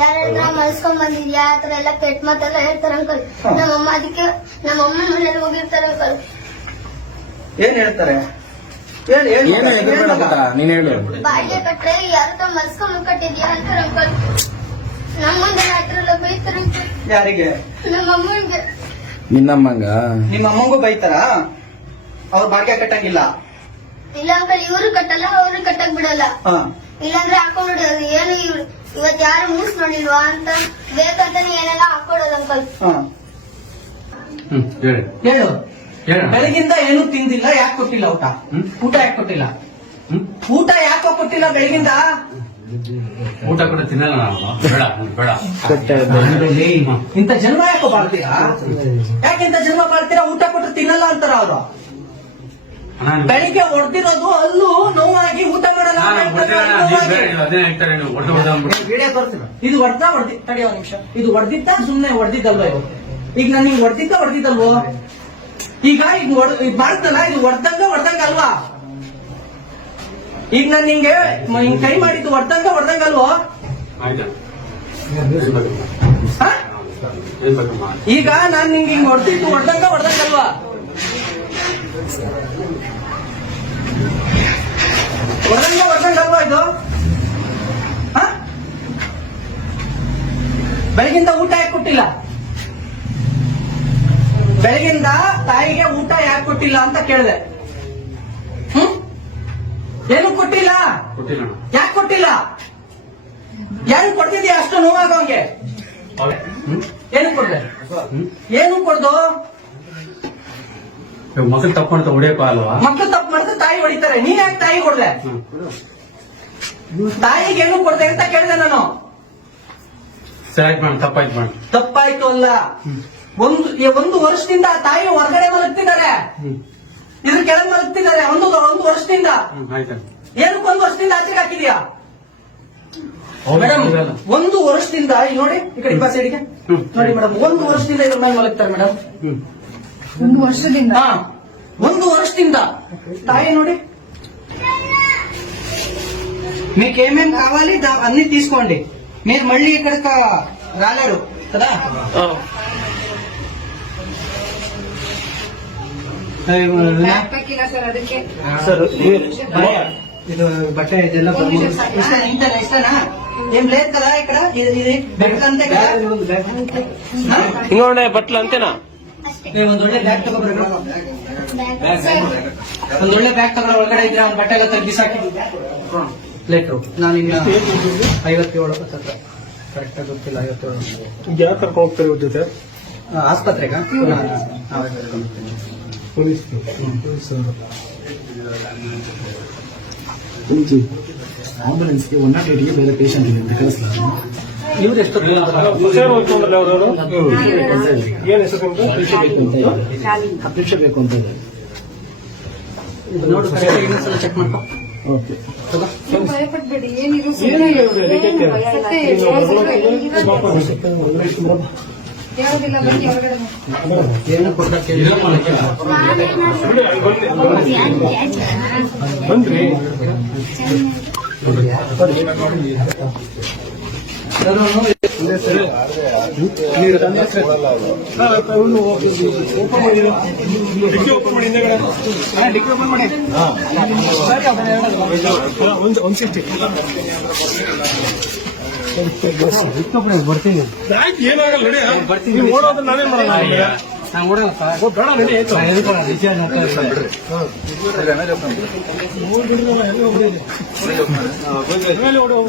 ಯಾರಾದ್ರೂ ಮಲ್ಸ್ಕೊಂಡ್ ಬಂದಿದ್ಯಾ ಆತರ ಎಲ್ಲ ಕೆಟ್ಟ ಮಾತೆಲ್ಲ ಹೇಳ್ತಾರ ಅಂಕಲ್. ನಮ್ಮಮ್ಮ ಅದಕ್ಕೆ ನಮ್ಮಮ್ಮ ಮನೇಲಿ ಹೋಗಿರ್ತಾರ ಅಂಕಲ್. ಏನ್ ಹೇಳ್ತಾರೆ? ಹೇಳಿ ಹೇಳಿ ಏನು ಹೆದರ್ಬೇಡ ಪುಟ್ಟ, ನೀನ್ ಹೇಳು. ಬಾಡಿಗೆ ಕಟ್ರೆ ಯಾರ ಮಲ್ಸ್ಕೊಂಡ್ ಕಟ್ಟಿದ್ಯಾ ಅಂತಾರ ಅಂಕಲ್. ನಮ್ಮಂದ ಹತ್ರ ಬೈತಾರ ಅಂಕಲ್. ಯಾರಿಗೆ? ನಮ್ಮಮ್ಮಂಗೆ. ನಿನ್ನಮ್ಮಂಗ? ನಿಮ್ಮ ಅಮ್ಮಂಗೂ ಬೈತಾರ? ಅವ್ರು ಬಾಡಿಗೆ ಕಟ್ಟಂಗಿಲ್ಲ? ಇಲ್ಲ ಅಂಕಲ್, ಇವರು ಕಟ್ಟಲ್ಲ, ಅವ್ರು ಕಟ್ಟಕ್ ಬಿಡಲ್ಲ. ಹಾ. ಇಲ್ಲಾಂದ್ರೆ ಹಾಕೊಂಡ್ಬಿಡೋದು. ಏನು ಇವತ್ ಯಾರು ಮೂಸ್ ನೋಡಿಲ್ವಾ ಅಂತ ಬೇಕಂತಾನೆ ಏನೆಲ್ಲ ಹಾಕೊಡೋದು ಅಂಕಲ್. ಹಾ. ಹೇಳಿ ಹೇಳು. ಹೇಳ. ಬೆಳಗಿಂದ ಏನು ತಿಂದಿಲ್ಲ, ಯಾಕೆ ಕೊಟ್ಟಿಲ್ಲ ಊಟ? ಊಟ ಯಾಕೆ ಕೊಟ್ಟಿಲ್ಲ? ಊಟ ಯಾಕೋ ಕೊಟ್ಟಿಲ್ಲ ಬೆಳಗಿಂದ? ಊಟ ಕೂಡ ತಿನ್ನಲ್ಲ ನಾನು. ಬೇಡ ಬೇಡ. ಇಂಥ ಜನ್ಮ ಯಾಕೋ ಬಾಳ್ತೀರಾ? ಯಾಕಿಂತ ಜನ್ಮ ಬಾಳ್ತೀರಾ? ಊಟ ಕೊಟ್ಟು ತಿನ್ನಲ್ಲ ಅಂತಾರ ಅವರು. ಬೆಳಿಗ್ಗೆ ಹೊಡೆದಿರೋದು ಅಲ್ಲೂ ನೋವಾಗಿ ಊಟ ಮಾಡಲ್ಲ. ಅದೇ ಹೇಳ್ತಾರೆ ನೀವು ಹೊಡೆದು ಹೊಡೆದು ಅಂದ್ಬಿಟ್ಟು. ವಿಡಿಯೋ ತೋರಿಸ್ತೀನಿ. ಇದು ಹೊಡೆದಿ ತಡಿ ಒಂದ್ ನಿಮಿಷ. ಇದು ಹೊಡೆದಿದ್ದ ಸುಮ್ನೆ ಹೊಡೆದಿದ್ದಲ್ವ? ಈಗ ನಾನು ಹಿಂಗ್ ಹೊಡೆದಿದ್ದಲ್ವೋ? ಈಗ ಇದು ಮಾಡ್ತಲ್ಲ, ಇದು ಹೊಡೆದಂಗ ಅಲ್ವಾ? ಈಗ ನಾನು ನಿಂಗೆ ಹಿಂಗ್ ಕೈ ಮಾಡಿದ್ದು ಹೊಡೆದಂಗ ಅಲ್ವೋ? ಆಯ್ತಾ? ಈಗ ನಾನ್ ನಿಂಗೆ ಹಿಂಗ್ ಹೊಡೆದಿದ್ದು ಹೊಡೆದಂಗ ಅಲ್ವಾ? ಹೊಡೆದಂಗ ಅಲ್ವಾ ಇದು? ಬೆಳಗಿಂದ ಊಟ ಯಾಕೆ ಕೊಟ್ಟಿಲ್ಲ? ಬೆಳಗಿಂದ ತಾಯಿಗೆ ಊಟ ಯಾಕೆ ಕೊಟ್ಟಿಲ್ಲ ಅಂತ ಕೇಳಿದೆ. ಏನು ಕೊಟ್ಟಿಲ್ಲ? ಕೊಟ್ಟಿಲ್ಲ. ಯಾಕೆ ಕೊಟ್ಟಿಲ್ಲ? ಏನು ಕೊಡ್ತಿದ್ಯಾ ಅಷ್ಟು ನೋವಾಗೋಂಗೆ? ಏನು ಕೊಡ್ದೆ? ಏನು ಕೊಡ್ದು? ಮಕ್ಕಳು ತಪ್ಪು ಮಾಡ್ತಾ ಹೊಡಿಯಪ್ಪ ಅಲ್ವಾ? ಮಕ್ಕಳು ತಪ್ಪು ಮಾಡಿದ್ರೆ ತಾಯಿ ಹೊಡಿತಾರೆ. ನೀನ್ ಯಾಕೆ ತಾಯಿ ಕೊಡ್ದೆ? ತಾಯಿಗೆ ಏನು ಕೊಡ್ದೆ ಅಂತ ಕೇಳಿದೆ ನಾನು. ಸರಿ ಮೇಡಮ್, ತಪ್ಪಾಯ್ತು ಮೇಡಮ್. ತಪ್ಪಾಯ್ತು ಅಲ್ಲ, ಒಂದು ವರ್ಷದಿಂದ ಆ ತಾಯಿ ಹೊರಗಡೆ ಮಲಗ್ತಿದ್ದಾರೆ, ಇದ್ರ ಕೆಳಗೆ ಮಲಗ್ತಿದ್ದಾರೆ ಒಂದು ವರ್ಷದಿಂದ. ಆಯ್ತು ಏನಕ್ಕೆ 1 ವರ್ಷದಿಂದ ಆಚೆಗೆ ಹಾಕಿದ್ಯಾ ಮೇಡಮ್? 1 ವರ್ಷದಿಂದ ಇಲ್ಲಿ ನೋಡಿ, ಈ ಕಡೆ ಬಾ ಸೈಡ್ಗೆ ನೋಡಿ ಮೇಡಮ್, 1 ವರ್ಷದಿಂದ ಇದ್ರ ಮೇಲೆ ಮಲಗ್ತಾರೆ ಮೇಡಮ್. 1 ವರ್ಷದಿಂದ? 1 ವರ್ಷದಿಂದ తాయి నోడి మీకేమేం కావాలి అన్ని తీసుకోండి. మీరు మళ్ళీ ఇక్కడికి రాలేరు కదా. ಬ್ಯಾಗ್ ಪ್ಯಾಕ್ ಇಲ್ಲ ಸರ್, ಅದಕ್ಕೆ. సరే ఇది బట్ట ಇದೆಲ್ಲ ఇస్తానా? ఏం లేదు కదా ఇక్కడ, ఇది బెడ్ అంతే కదా. ఇంకోటి బట్టలు అంతేనా? ಒಂದ್ ಒಳ್ಳೆ ಬ್ಯಾಗ್ ತಗೋಬರ್ಬೇಕು, ಒಂದ್ ಒಳ್ಳೆ ಬ್ಯಾಗ್ ತಗೊಂಡು ಒಳಗಡೆ ಇದ್ರೆ ಅವ್ನ ಬಟ್ಟೆ ಎಲ್ಲ ತೆಗ್ದಿಸಾಕಿ ಲೇಟ್ರು. ನಾನಿನ್ನ 57 ಕರೆಕ್ಟ್ ಆಗಿ ಗೊತ್ತಿಲ್ಲ. 57 ಯಾರು ಕರ್ಕೊಂಡು ಹೋಗ್ತಾರೆ ಇವ್ರ ಜೊತೆ? ಆಸ್ಪತ್ರೆಗೆ ಪೊಲೀಸ್ ಆಂಬುಲೆನ್ಸ್ಗೆ 108ಗೆ ಬೇರೆ ಪೇಷಂಟ್ ಇದೆ ಅಂತ ಕಳಿಸ್ಲಾರ. ಇವ್ರು ಎಷ್ಟು ಹುಷಾರು ಹೋಗ್ಕೊಂಡ್ರಲ್ಲ ಅವ್ರವರು? ಏನ್ ಹೆಸರು? ಅಪೇಕ್ಷೆ ಬೇಕು ಅಂತ ಇದೆ. ನೋಡು, ಇನ್ನೊಂದ್ಸಲ ಚೆಕ್ ಮಾಡ್ಕೊ. ಓಕೆ, ನೀವು ಭಯಪಡ್ಬೇಡಿ, ಏನಿರು ಏನಿಲ್ಲ ಇವ್ರೆ, ಅದಕ್ಕೆ ಹೇಳೋದಿಲ್ಲ, ಬನ್ನಿ ಹೊರಗಡೆ. ಏನು ಕೊಡ್ಬೇಕು ಬಿಡಿ, ಬಂದ್ರಿ ಡಿಕ್ಕಿ ಓಪನ್ ಮಾಡಿ, ಹಿಂದೆಗಡೆ ಡಿಕ್ಕಿ ಓಪನ್ ಮಾಡಿ. 160 ಬರ್ತೀನಿ. ಏನಾಗಲ್ಲ ನಡಿ, ಬರ್ತೀನಿ. ಓಡೋದ್ರೆ ನಾವೇನ್ ಮಾಡೋಣ? ನಾನು ಓಡಲ್ಲಪ್ಪ, ಬೇಡ ನಡಿ, ಆಯ್ತು.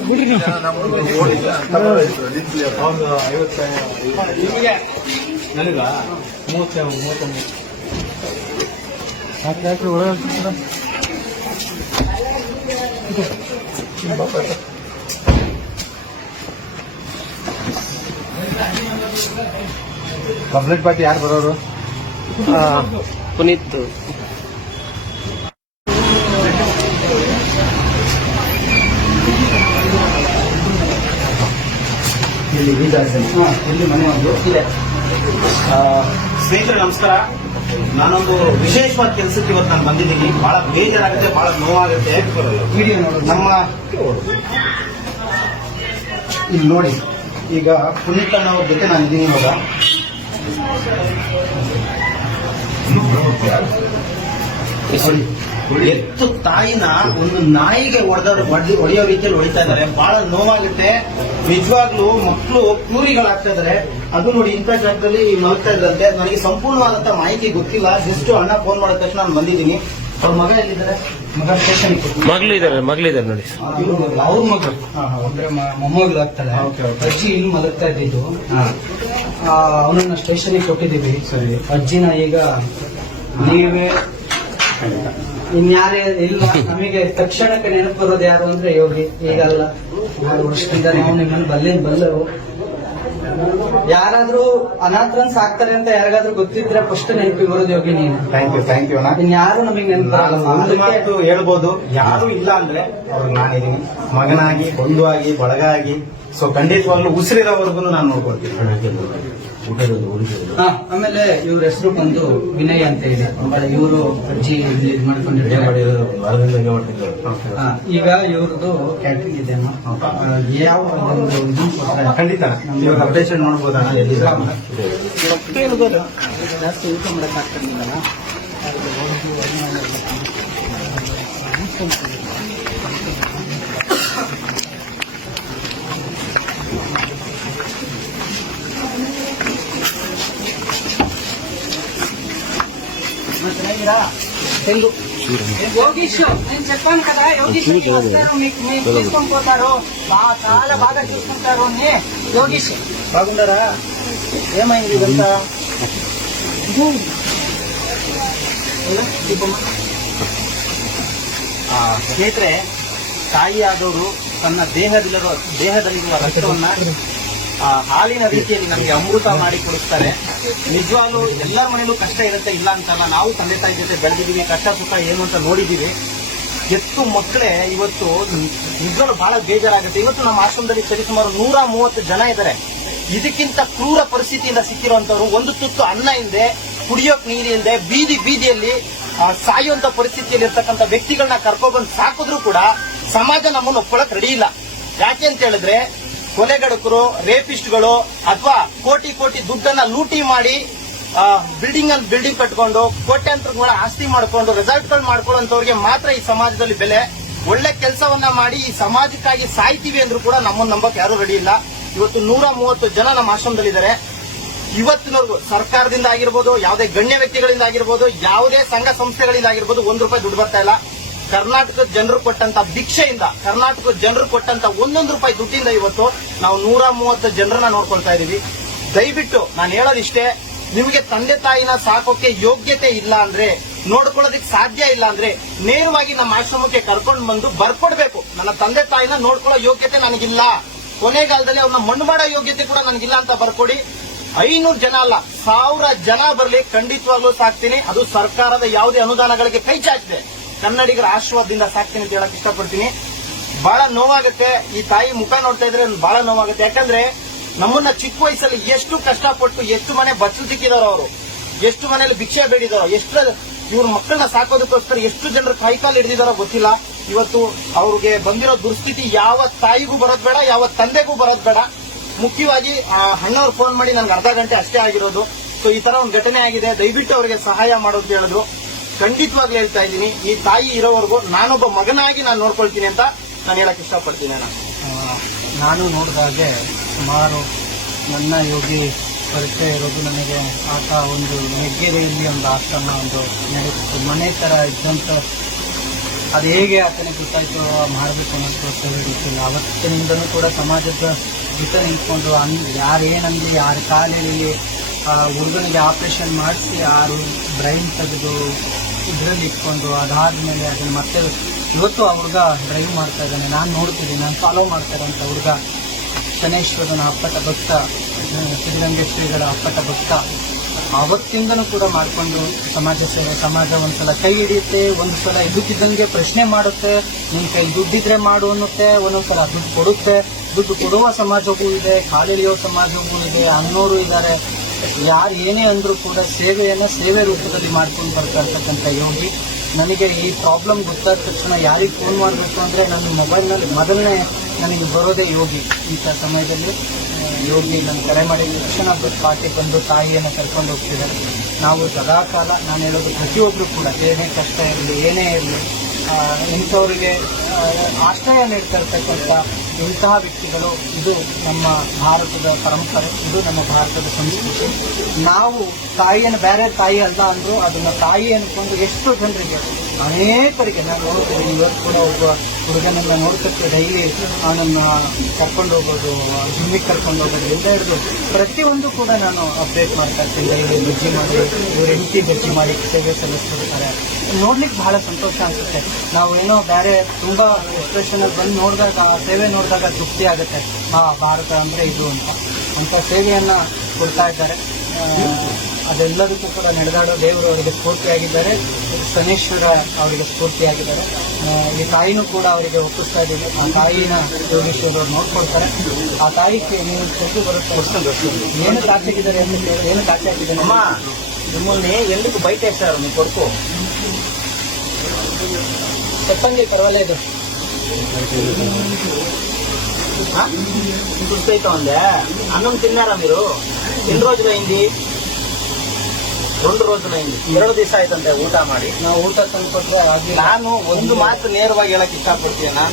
ಬಿಡ್ರಿ ನೀವು. ನನಗ 39 ಕಂಪ್ಲೇಂಟ್ ಪಾರ್ಟಿ ಯಾರು ಬರೋರು? ಪುನೀತ್. ಇಲ್ಲಿ ಇಲ್ಲಿ ಮನೆ ಒಂದು ಇದೆ. ಸ್ನೇಹಿತರೆ ನಮಸ್ಕಾರ. ನಾನೊಂದು ವಿಶೇಷವಾದ ಕೆಲಸಕ್ಕೆ ಇವತ್ತು ನಾನು ಬಂದಿದ್ದೀನಿ. ಬಹಳ ಬೇಜಾರಾಗುತ್ತೆ, ಬಹಳ ನೋವಾಗುತ್ತೆ. ವಿಡಿಯೋ ನೋಡು. ನಮ್ಮ ಇಲ್ಲಿ ನೋಡಿ, ಈಗ ಪುನೀತ್ ಅನ್ನೋರ ಜೊತೆ ನಾನು ಇದ್ದೀನಿ ಇವಾಗ. ಎತ್ತು ತಾಯಿನ ಒಂದು ನಾಯಿಗೆ ಹೊಡೆಯೋ ರೀತಿಯಲ್ಲಿ ಹೊಡಿತಾ ಇದ್ದಾರೆ. ಬಹಳ ನೋವಾಗುತ್ತೆ ನಿಜವಾಗ್ಲೂ. ಮಕ್ಕಳು ಕ್ರೂರಿಗಳಾಗ್ತಾ ಇದ್ದಾರೆ. ಅದು ನೋಡಿ, ಇಂಥ ಜಾಗದಲ್ಲಿ ಮಲಗ್ತಾ ಇದ್ದಂತೆ. ನನಗೆ ಸಂಪೂರ್ಣವಾದಂತ ಮಾಹಿತಿ ಗೊತ್ತಿಲ್ಲ. ಜಸ್ಟ್ ಅಣ್ಣ ಫೋನ್ ಮಾಡಿದ ತಕ್ಷಣ ನಾನು ಬಂದಿದ್ದೀನಿ. ಅವ್ರ ಮಗ ಎಲ್ಲಿದ್ದಾರೆ? ಮಗ ಸ್ಟೇಷನ್ ಮಗಳಿದ್ದಾರೆ ನೋಡಿ. ಅವ್ರ ಮಗಳು ಅಂದ್ರೆ ಮೊಮ್ಮಗಳು ಆಗ್ತಾಳೆ. ಅಜ್ಜಿ ಇಲ್ಲಿ ಮಲಗ್ತಾ ಇದ್ದಿದ್ದು, ಅವನನ್ನ ಸ್ಟೇಷನ್ಗೆ ಕೊಟ್ಟಿದ್ದೀವಿ. ಸರಿ, ಅಜ್ಜಿನ ಈಗ ನೀವೇ ಇನ್ಯಾರೇ ಇಲ್ಲ. ನಮಗೆ ತಕ್ಷಣಕ್ಕೆ ನೆನಪು ಬರೋದು ಯಾರು ಅಂದ್ರೆ ಯೋಗಿ. ಈಗಲ್ಲ, 6 ವರ್ಷದಿಂದ ನಾವು ನಿಮ್ಮನ್ನು ಬಲ್ಲರು. ಯಾರಾದ್ರೂ ಅನಾಥರನ್ ಸಾಕ್ತಾರೆ ಅಂತ ಯಾರಿಗಾದ್ರೂ ಗೊತ್ತಿದ್ರೆ ಫಸ್ಟ್ ನೆನಪಿಗೆ ಬರೋದು ಯೋಗಿ ನೀನು. ಥ್ಯಾಂಕ್ ಯು ಅಣ್ಣ. ಇನ್ಯಾರು ನಮಗೆ ಒಂದು ಮಾತು ಹೇಳ್ಬೋದು, ಯಾರು ಇಲ್ಲ ಅಂದ್ರೆ ಅವ್ರಿಗೆ ನಾನಿದ್ದೀನಿ. ಮಗನಾಗಿ, ಬಂಧುವಾಗಿ, ಬಳಗಾಗಿ. ಸೊ ಖಂಡಿತವಾಗ್ಲೂ ಉಸಿರಿರೋವರೆಗೂ ನಾನು ನೋಡ್ಕೊಳ್ತೀನಿ. ಆಮೇಲೆ ಇವ್ರ ಹೆಸರು ಬಂದು ವಿನಯ್ ಅಂತ ಇದೆ. ಇವರು ಅಜ್ಜಿ ಇಲ್ಲಿ ಇದು ಮಾಡ್ಕೊಂಡಿರ್ತಾರೆ. ಈಗ ಇವ್ರದ್ದು ಕ್ಯಾಟ್ರಿಂಗ್ ಇದೆ. ಯಾವ ಒಂದು ಇದು ಕೊಡ್ತಾರೆ? ಖಂಡಿತ ಇವಾಗ ಅಪ್ಡೇಷನ್ ನೋಡ್ಬೋದಣ್ಣ. ಜಾಸ್ತಿ ಊಟ ಮಾಡಕ್ಕಾಗ್ತಿರ್ಲಿಲ್ಲ. ಚೆನ್ನಾಗಿರಾ? యోగీష్ నేను చెప్పాను కదా యోగీష్ వస్తారు మీకు తీసుకొని పోతారు చాలా బాగా చూసుకుంటారు అని. యోగీష్ బాగుండరా? ఏమైంది ఇదంతా? ಸ್ನೇಹಿತರೆ, ತಾಯಿಯಾದವರು ತನ್ನ ದೇಹದಲ್ಲಿರುವ ರಕ್ತವನ್ನ ಹಾಲಿನ ರೀತಿಯಲ್ಲಿ ನಮಗೆ ಅಮೃತ ಮಾಡಿ ಕೊಡಿಸ್ತಾರೆ. ನಿಜವಾಗ್ಲೂ ಎಲ್ಲರ ಮನೇಲೂ ಕಷ್ಟ ಇರುತ್ತೆ, ಇಲ್ಲ ಅಂತಲ್ಲ. ನಾವು ತಂದೆ ತಾಯಿ ಜೊತೆ ಬೆಳೆದಿದ್ದೀವಿ, ಕಷ್ಟ ಸುಖ ಏನು ಅಂತ ನೋಡಿದ್ದೀವಿ. ಎತ್ತು ಮಕ್ಕಳೇ ಇವತ್ತು ನಿಜವಾಗ್ಲೂ ಬಹಳ ಬೇಜಾರಾಗುತ್ತೆ. ಇವತ್ತು ನಮ್ಮ ಆಶ್ರಮದಲ್ಲಿ ಸರಿಸುಮಾರು 130 ಜನ ಇದ್ದಾರೆ. ಇದಕ್ಕಿಂತ ಕ್ರೂರ ಪರಿಸ್ಥಿತಿಯಿಂದ ಸಿಕ್ಕಿರುವಂತವ್ರು, ಒಂದು ತುತ್ತು ಅನ್ನ ಇಲ್ಲದೆ, ಕುಡಿಯೋಕ್ ನೀರಿಲ್ಲದೆ, ಬೀದಿಯಲ್ಲಿ ಸಾಯುವಂತ ಪರಿಸ್ಥಿತಿಯಲ್ಲಿ ಇರ್ತಕ್ಕಂಥ ವ್ಯಕ್ತಿಗಳನ್ನ ಕರ್ಕೊಬಂದು ಸಾಕಿದ್ರು ಕೂಡ ಸಮಾಜ ನಮ್ಮನ್ನು ಒಪ್ಕೊಳ್ಳಕ್ ರೆಡಿ ಇಲ್ಲ. ಯಾಕೆ ಅಂತ ಹೇಳಿದ್ರೆ, ಕೊಲೆಗಡಕರು, ರೇಪಿಸ್ಟ್ಗಳು ಅಥವಾ ಕೋಟಿ ದುಡ್ಡನ್ನ ಲೂಟಿ ಮಾಡಿ ಬಿಲ್ಡಿಂಗ್ ಕಟ್ಕೊಂಡು ಕೋಟ್ಯಾಂತರ ಆಸ್ತಿ ಮಾಡ್ಕೊಂಡು ರೆಸಾರ್ಟ್ಗಳು ಮಾಡ್ಕೊಳ್ಳೋಂಥವ್ರಿಗೆ ಮಾತ್ರ ಈ ಸಮಾಜದಲ್ಲಿ ಬೆಲೆ. ಒಳ್ಳೆ ಕೆಲಸವನ್ನ ಮಾಡಿ ಈ ಸಮಾಜಕ್ಕಾಗಿ ಸಾಯ್ತೀವಿ ಅಂದ್ರೂ ಕೂಡ ನಮ್ಮನ್ನು ನಂಬಕ್ ಯಾರು ರೆಡಿ ಇಲ್ಲ. ಇವತ್ತು 130 ಜನ ನಮ್ಮ ಆಶ್ರಮದಲ್ಲಿದ್ದಾರೆ. ಇವತ್ತಿನವರೆಗೂ ಸರ್ಕಾರದಿಂದ ಆಗಿರ್ಬೋದು, ಯಾವುದೇ ಗಣ್ಯ ವ್ಯಕ್ತಿಗಳಿಂದ ಆಗಿರ್ಬೋದು, ಯಾವುದೇ ಸಂಘ ಸಂಸ್ಥೆಗಳಿಂದ ಆಗಿರ್ಬೋದು, ₹1 ದುಡ್ಡು ಬರ್ತಾ ಇಲ್ಲ. ಕರ್ನಾಟಕದ ಜನರು ಕೊಟ್ಟಂತ ಭಿಕ್ಷೆಯಿಂದ, ಕರ್ನಾಟಕದ ಜನರು ಕೊಟ್ಟಂತ ₹1 ದುಡ್ಡಿಂದ ಇವತ್ತು ನಾವು 130 ಜನರನ್ನ ನೋಡ್ಕೊಳ್ತಾ ಇದೀವಿ. ದಯವಿಟ್ಟು ನಾನು ಹೇಳೋದಿಷ್ಟೇ, ನಿಮಗೆ ತಂದೆ ತಾಯಿನ ಸಾಕೋಕೆ ಯೋಗ್ಯತೆ ಇಲ್ಲ ಅಂದ್ರೆ, ನೋಡ್ಕೊಳ್ಳೋದಕ್ಕೆ ಸಾಧ್ಯ ಇಲ್ಲ ಅಂದ್ರೆ, ನೇರವಾಗಿ ನಮ್ಮ ಆಶ್ರಮಕ್ಕೆ ಕರ್ಕೊಂಡು ಬಂದು ಬರ್ಕೊಡ್ಬೇಕು. ನನ್ನ ತಂದೆ ತಾಯಿನ ನೋಡ್ಕೊಳ್ಳೋ ಯೋಗ್ಯತೆ ನನಗಿಲ್ಲ, ಕೊನೆಗಾಲದಲ್ಲಿ ಅವ್ರನ್ನ ಮಣ್ಣು ಮಾಡೋ ಯೋಗ್ಯತೆ ಕೂಡ ನನಗಿಲ್ಲ ಅಂತ ಬರ್ಕೊಡಿ. 500 ಜನ ಅಲ್ಲ, 1000 ಜನ ಬರಲಿ, ಖಂಡಿತವಾಗ್ಲೂ ಸಾಕ್ತೀನಿ. ಅದು ಸರ್ಕಾರದ ಯಾವುದೇ ಅನುದಾನಗಳಿಗೆ ಕೈ ಚಾಚಿದೆ, ಕನ್ನಡಿಗರ ಆಶೀರ್ವಾದದಿಂದ ಸಾಕ್ತೀನಿ ಅಂತ ಹೇಳಕ್ ಇಷ್ಟಪಡ್ತೀನಿ. ಬಹಳ ನೋವಾಗುತ್ತೆ, ಈ ತಾಯಿ ಮುಖ ನೋಡ್ತಾ ಇದ್ರೆ ಬಹಳ ನೋವಾಗುತ್ತೆ. ಯಾಕಂದ್ರೆ ನಮ್ಮನ್ನ ಚಿಕ್ಕ ವಯಸ್ಸಲ್ಲಿ ಎಷ್ಟು ಕಷ್ಟಪಟ್ಟು, ಎಷ್ಟು ಮನೆ ಬಚ್ಚಲಿಕ್ಕಿದಾರೋ ಅವರು, ಎಷ್ಟು ಮನೇಲಿ ಭಿಕ್ಷೆ ಬೇಡಿದಾರೋ, ಎಷ್ಟು ಇವ್ರ ಮಕ್ಕಳನ್ನ ಸಾಕೋದಕ್ಕೋಸ್ಕರ ಎಷ್ಟು ಜನರು ಕೈಕಾಲು ಹಿಡಿದಿದಾರೋ ಗೊತ್ತಿಲ್ಲ. ಇವತ್ತು ಅವ್ರಿಗೆ ಬಂದಿರೋ ದುಸ್ಥಿತಿ ಯಾವ ತಾಯಿಗೂ ಬರೋದ್ ಬೇಡ, ಯಾವ ತಂದೆಗೂ ಬರೋದ್ ಬೇಡ. ಮುಖ್ಯವಾಗಿ ಅಣ್ಣವ್ರು ಫೋನ್ ಮಾಡಿ ನನ್ಗೆ ಅರ್ಧ ಗಂಟೆ ಅಷ್ಟೇ ಆಗಿರೋದು. ಸೊ ಈ ತರ ಒಂದು ಘಟನೆ ಆಗಿದೆ, ದಯವಿಟ್ಟು ಅವರಿಗೆ ಸಹಾಯ ಮಾಡೋದು ಹೇಳಿದ್ರು. ಖಂಡಿತವಾಗ್ಲೂ ಹೇಳ್ತಾ ಇದ್ದೀನಿ, ಈ ತಾಯಿ ಇರೋವರೆಗೂ ನಾನೊಬ್ಬ ಮಗನಾಗಿ ನಾನು ನೋಡ್ಕೊಳ್ತೀನಿ ಅಂತ ನಾನು ಹೇಳಕ್ ಇಷ್ಟಪಡ್ತೀನಿ. ನಾನು ನೋಡಿದಾಗೆ ಸುಮಾರು ನನ್ನ ಯೋಗಿ ಪರಿಚಯ ಇರೋದು ನನಗೆ. ಆತ ಒಂದು ಹೆಗ್ಗೆರೆಯಲ್ಲಿ ಒಂದು ಆಶ್ರಮ ಒಂದು ನಡೆಸಿತ್ತು, ಮನೆ ತರ ಇದ್ದಂತ. ಅದು ಹೇಗೆ ಆತನಿಗೆ ಗೊತ್ತಾಯ್ತು ಮಾಡಬೇಕು ಅನ್ನೋದು ಸರಿ ಗೊತ್ತಿಲ್ಲ. ಅವತ್ತಿನಿಂದನೂ ಕೂಡ ಸಮಾಜದ ಹಿತ ನಿಂತ್ಕೊಂಡು ಯಾರೇನಂದ್ರೆ ಯಾರ ಕಾಲಿಗೆ ಹುಡುಗನಿಗೆ ಆಪರೇಷನ್ ಮಾಡಿಸಿ ಯಾರು ಬ್ರೈನ್ ತೆಗೆದು ಇದರಲ್ಲಿ ಇಟ್ಕೊಂಡು ಅದಾದ್ಮೇಲೆ ಅದನ್ನ ಮತ್ತೆ ಇವತ್ತು ಆ ಹುಡುಗ ಡ್ರೈವ್ ಮಾಡ್ತಾ ಇದ್ದಾನೆ. ನಾನು ನೋಡ್ತಿದ್ದೀನಿ, ನಾನು ಫಾಲೋ ಮಾಡ್ತಾ ಇರೋಂಥ ಹುಡುಗ ಶನೇಶ್ವರನ ಅಪ್ಪಟ ಭಕ್ತ, ಸಿದ್ಧಗಂಗೇಶ್ವರಿಗಳ ಅಪ್ಪಟ ಭಕ್ತ. ಅವತ್ತಿಂದನೂ ಕೂಡ ಮಾಡಿಕೊಂಡು ಸಮಾಜ ಸೇವೆ, ಸಮಾಜ ಒಂದ್ಸಲ ಕೈ ಹಿಡಿಯುತ್ತೆ, ಒಂದ್ಸಲ ಇದಕ್ಕಿದ್ದಂಗೆ ಪ್ರಶ್ನೆ ಮಾಡುತ್ತೆ, ನಿನ್ ಕೈ ದುಡ್ಡಿದ್ರೆ ಮಾಡು ಅನ್ನುತ್ತೆ, ಒಂದೊಂದ್ಸಲ ದುಡ್ಡು ಕೊಡುತ್ತೆ. ದುಡ್ಡು ಕೊಡುವ ಸಮಾಜವೂ ಇದೆ, ಕಾಲಿಳಿಯೋ ಸಮಾಜವೂ ಇದೆ, ಅನ್ನೋರು ಇದ್ದಾರೆ. ಯಾರು ಏನೇ ಅಂದ್ರೂ ಕೂಡ ಸೇವೆ ರೂಪದಲ್ಲಿ ಮಾಡ್ಕೊಂಡು ಬರ್ತಾ ಇರ್ತಕ್ಕಂಥ ಯೋಗಿ. ನನಗೆ ಈ ಪ್ರಾಬ್ಲಮ್ ಗೊತ್ತಾದ ತಕ್ಷಣ ಯಾರಿಗೆ ಫೋನ್ ಮಾಡಬೇಕು ಅಂದ್ರೆ ನನ್ನ ಮೊಬೈಲ್ನಲ್ಲಿ ಮೊದಲನೇ ನನಗೆ ಬರೋದೇ ಯೋಗಿ. ಇಂಥ ಸಮಯದಲ್ಲಿ ಯೋಗಿ ನನ್ನ ಕರೆ ಮಾಡಿ ತಕ್ಷಣ ಪಾರ್ಟಿ ಬಂದು ತಾಯಿಯನ್ನು ಕರ್ಕೊಂಡು ಹೋಗ್ತಿದ್ದಾರೆ. ನಾವು ಸದಾಕಾಲ ನಾನು ಹೇಳೋದು ಪ್ರತಿಯೊಬ್ಬರು ಕೂಡ ಏನೇ ಕಷ್ಟ ಇರಲಿ, ಏನೇ ಇರಲಿ, ಇಂಥವರಿಗೆ ಆಶ್ರಯ ನೀಡ್ತಾ ಇರ್ತಕ್ಕಂಥ ಇಂತಹ ವ್ಯಕ್ತಿಗಳು. ಇದು ನಮ್ಮ ಭಾರತದ ಪರಂಪರೆ, ಇದು ನಮ್ಮ ಭಾರತದ ಸಂಸ್ಕೃತಿ. ನಾವು ತಾಯಿಯನ್ನು ಬೇರೆ ತಾಯಿ ಅಲ್ಲ ಅಂದ್ರು ಅದನ್ನ ತಾಯಿ ಅನ್ಕೊಂಡು ಎಷ್ಟೋ ಜನರಿಗೆ, ಅನೇಕರಿಗೆ ನಾನು ನೋಡ್ತೀನಿ. ಇವತ್ತು ಕೂಡ ಒಬ್ಬ ಹುಡುಗನನ್ನ ನೋಡ್ತಿರ್ತೀವಿ, ಡೈಲಿ ಅವನನ್ನ ಕರ್ಕೊಂಡು ಹೋಗೋದು, ಜಿಮ್ಮಿಗೆ ಕರ್ಕೊಂಡು ಹೋಗೋದು ಎಲ್ಲ ಹಿಡಿದು ಪ್ರತಿಯೊಂದು ಕೂಡ ನಾನು ಅಪ್ಡೇಟ್ ಮಾಡ್ತಾ ಇರ್ತೀನಿ. ಡೈಲಿ ಬಜ್ಜಿ ಮಾಡಿ, ಇವ್ರ ಹೆಂಡತಿ ಬಜ್ಜಿ ಮಾಡಿ ಸೇವೆ ಸಲ್ಲಿಸ್ತಿರ್ತಾರೆ. ನೋಡ್ಲಿಕ್ಕೆ ಬಹಳ ಸಂತೋಷ ಅನ್ಸುತ್ತೆ. ನಾವು ಏನೋ ಬೇರೆ ತುಂಬಾ ಎಕ್ಸ್ಪ್ರೆಷನ್ ಬಂದು ನೋಡಿದಾಗ, ಸೇವೆ ನೋಡಿದಾಗ ತೃಪ್ತಿ ಆಗುತ್ತೆ. ಭಾರತ ಅಂದ್ರೆ ಇದು ಅಂತ ಸೇವೆಯನ್ನ ಕೊಡ್ತಾ ಇದ್ದಾರೆ. ಅದೆಲ್ಲದಕ್ಕೂ ಕೂಡ ನಡೆದಾಡೋ ದೇವರು ಅವರಿಗೆ ಸ್ಫೂರ್ತಿಯಾಗಿದ್ದಾರೆ, ಶನೇಶ್ವರ ಅವರಿಗೆ ಸ್ಫೂರ್ತಿಯಾಗಿದ್ದಾರೆ. ಈ ತಾಯಿನೂ ಕೂಡ ಅವರಿಗೆ ಒಪ್ಪಿಸ್ತಾ ಇದ್ದೀವಿ. ಆ ತಾಯಿನ ಯೋಗೇಶ್ವರವ್ರು ನೋಡ್ಕೊಳ್ತಾರೆ. ಆ ತಾಯಿಗೆ ನೀವು ಕೊಟ್ಟು ಬರುತ್ತೆ. ಏನು ಕಾಚಾಕಿದ್ದಾರೆ ಅಂತ ಕೇಳಿ, ಏನು ಕಾಚಾಕಿದ್ದಾರೆ ಅಮ್ಮ ನಿಮ್ಮನ್ನೇ ಎಂದಕ್ಕೂ ಬೈತಾ ಸರ್, ನೀವು ಕೊಡ್ಕು చెప్పండి, పర్వాలేదు. చూస్తూ ఉందే అన్నం తిన్నారా మీరు? ఎన్ని రోజులైంది? 2 రోజులైంది. 2 ದಿವಸ ಆಯ್ತಂತೆ ಊಟ ಮಾಡಿ. ನಾವು ಊಟ ತಂದ್ಕೊಟ್ರೆ ನಾನು ಒಂದು ಮಾತು ನೇರವಾಗಿ ಹೇಳಕ್ ಇಷ್ಟಪಡ್ತೀನಿ.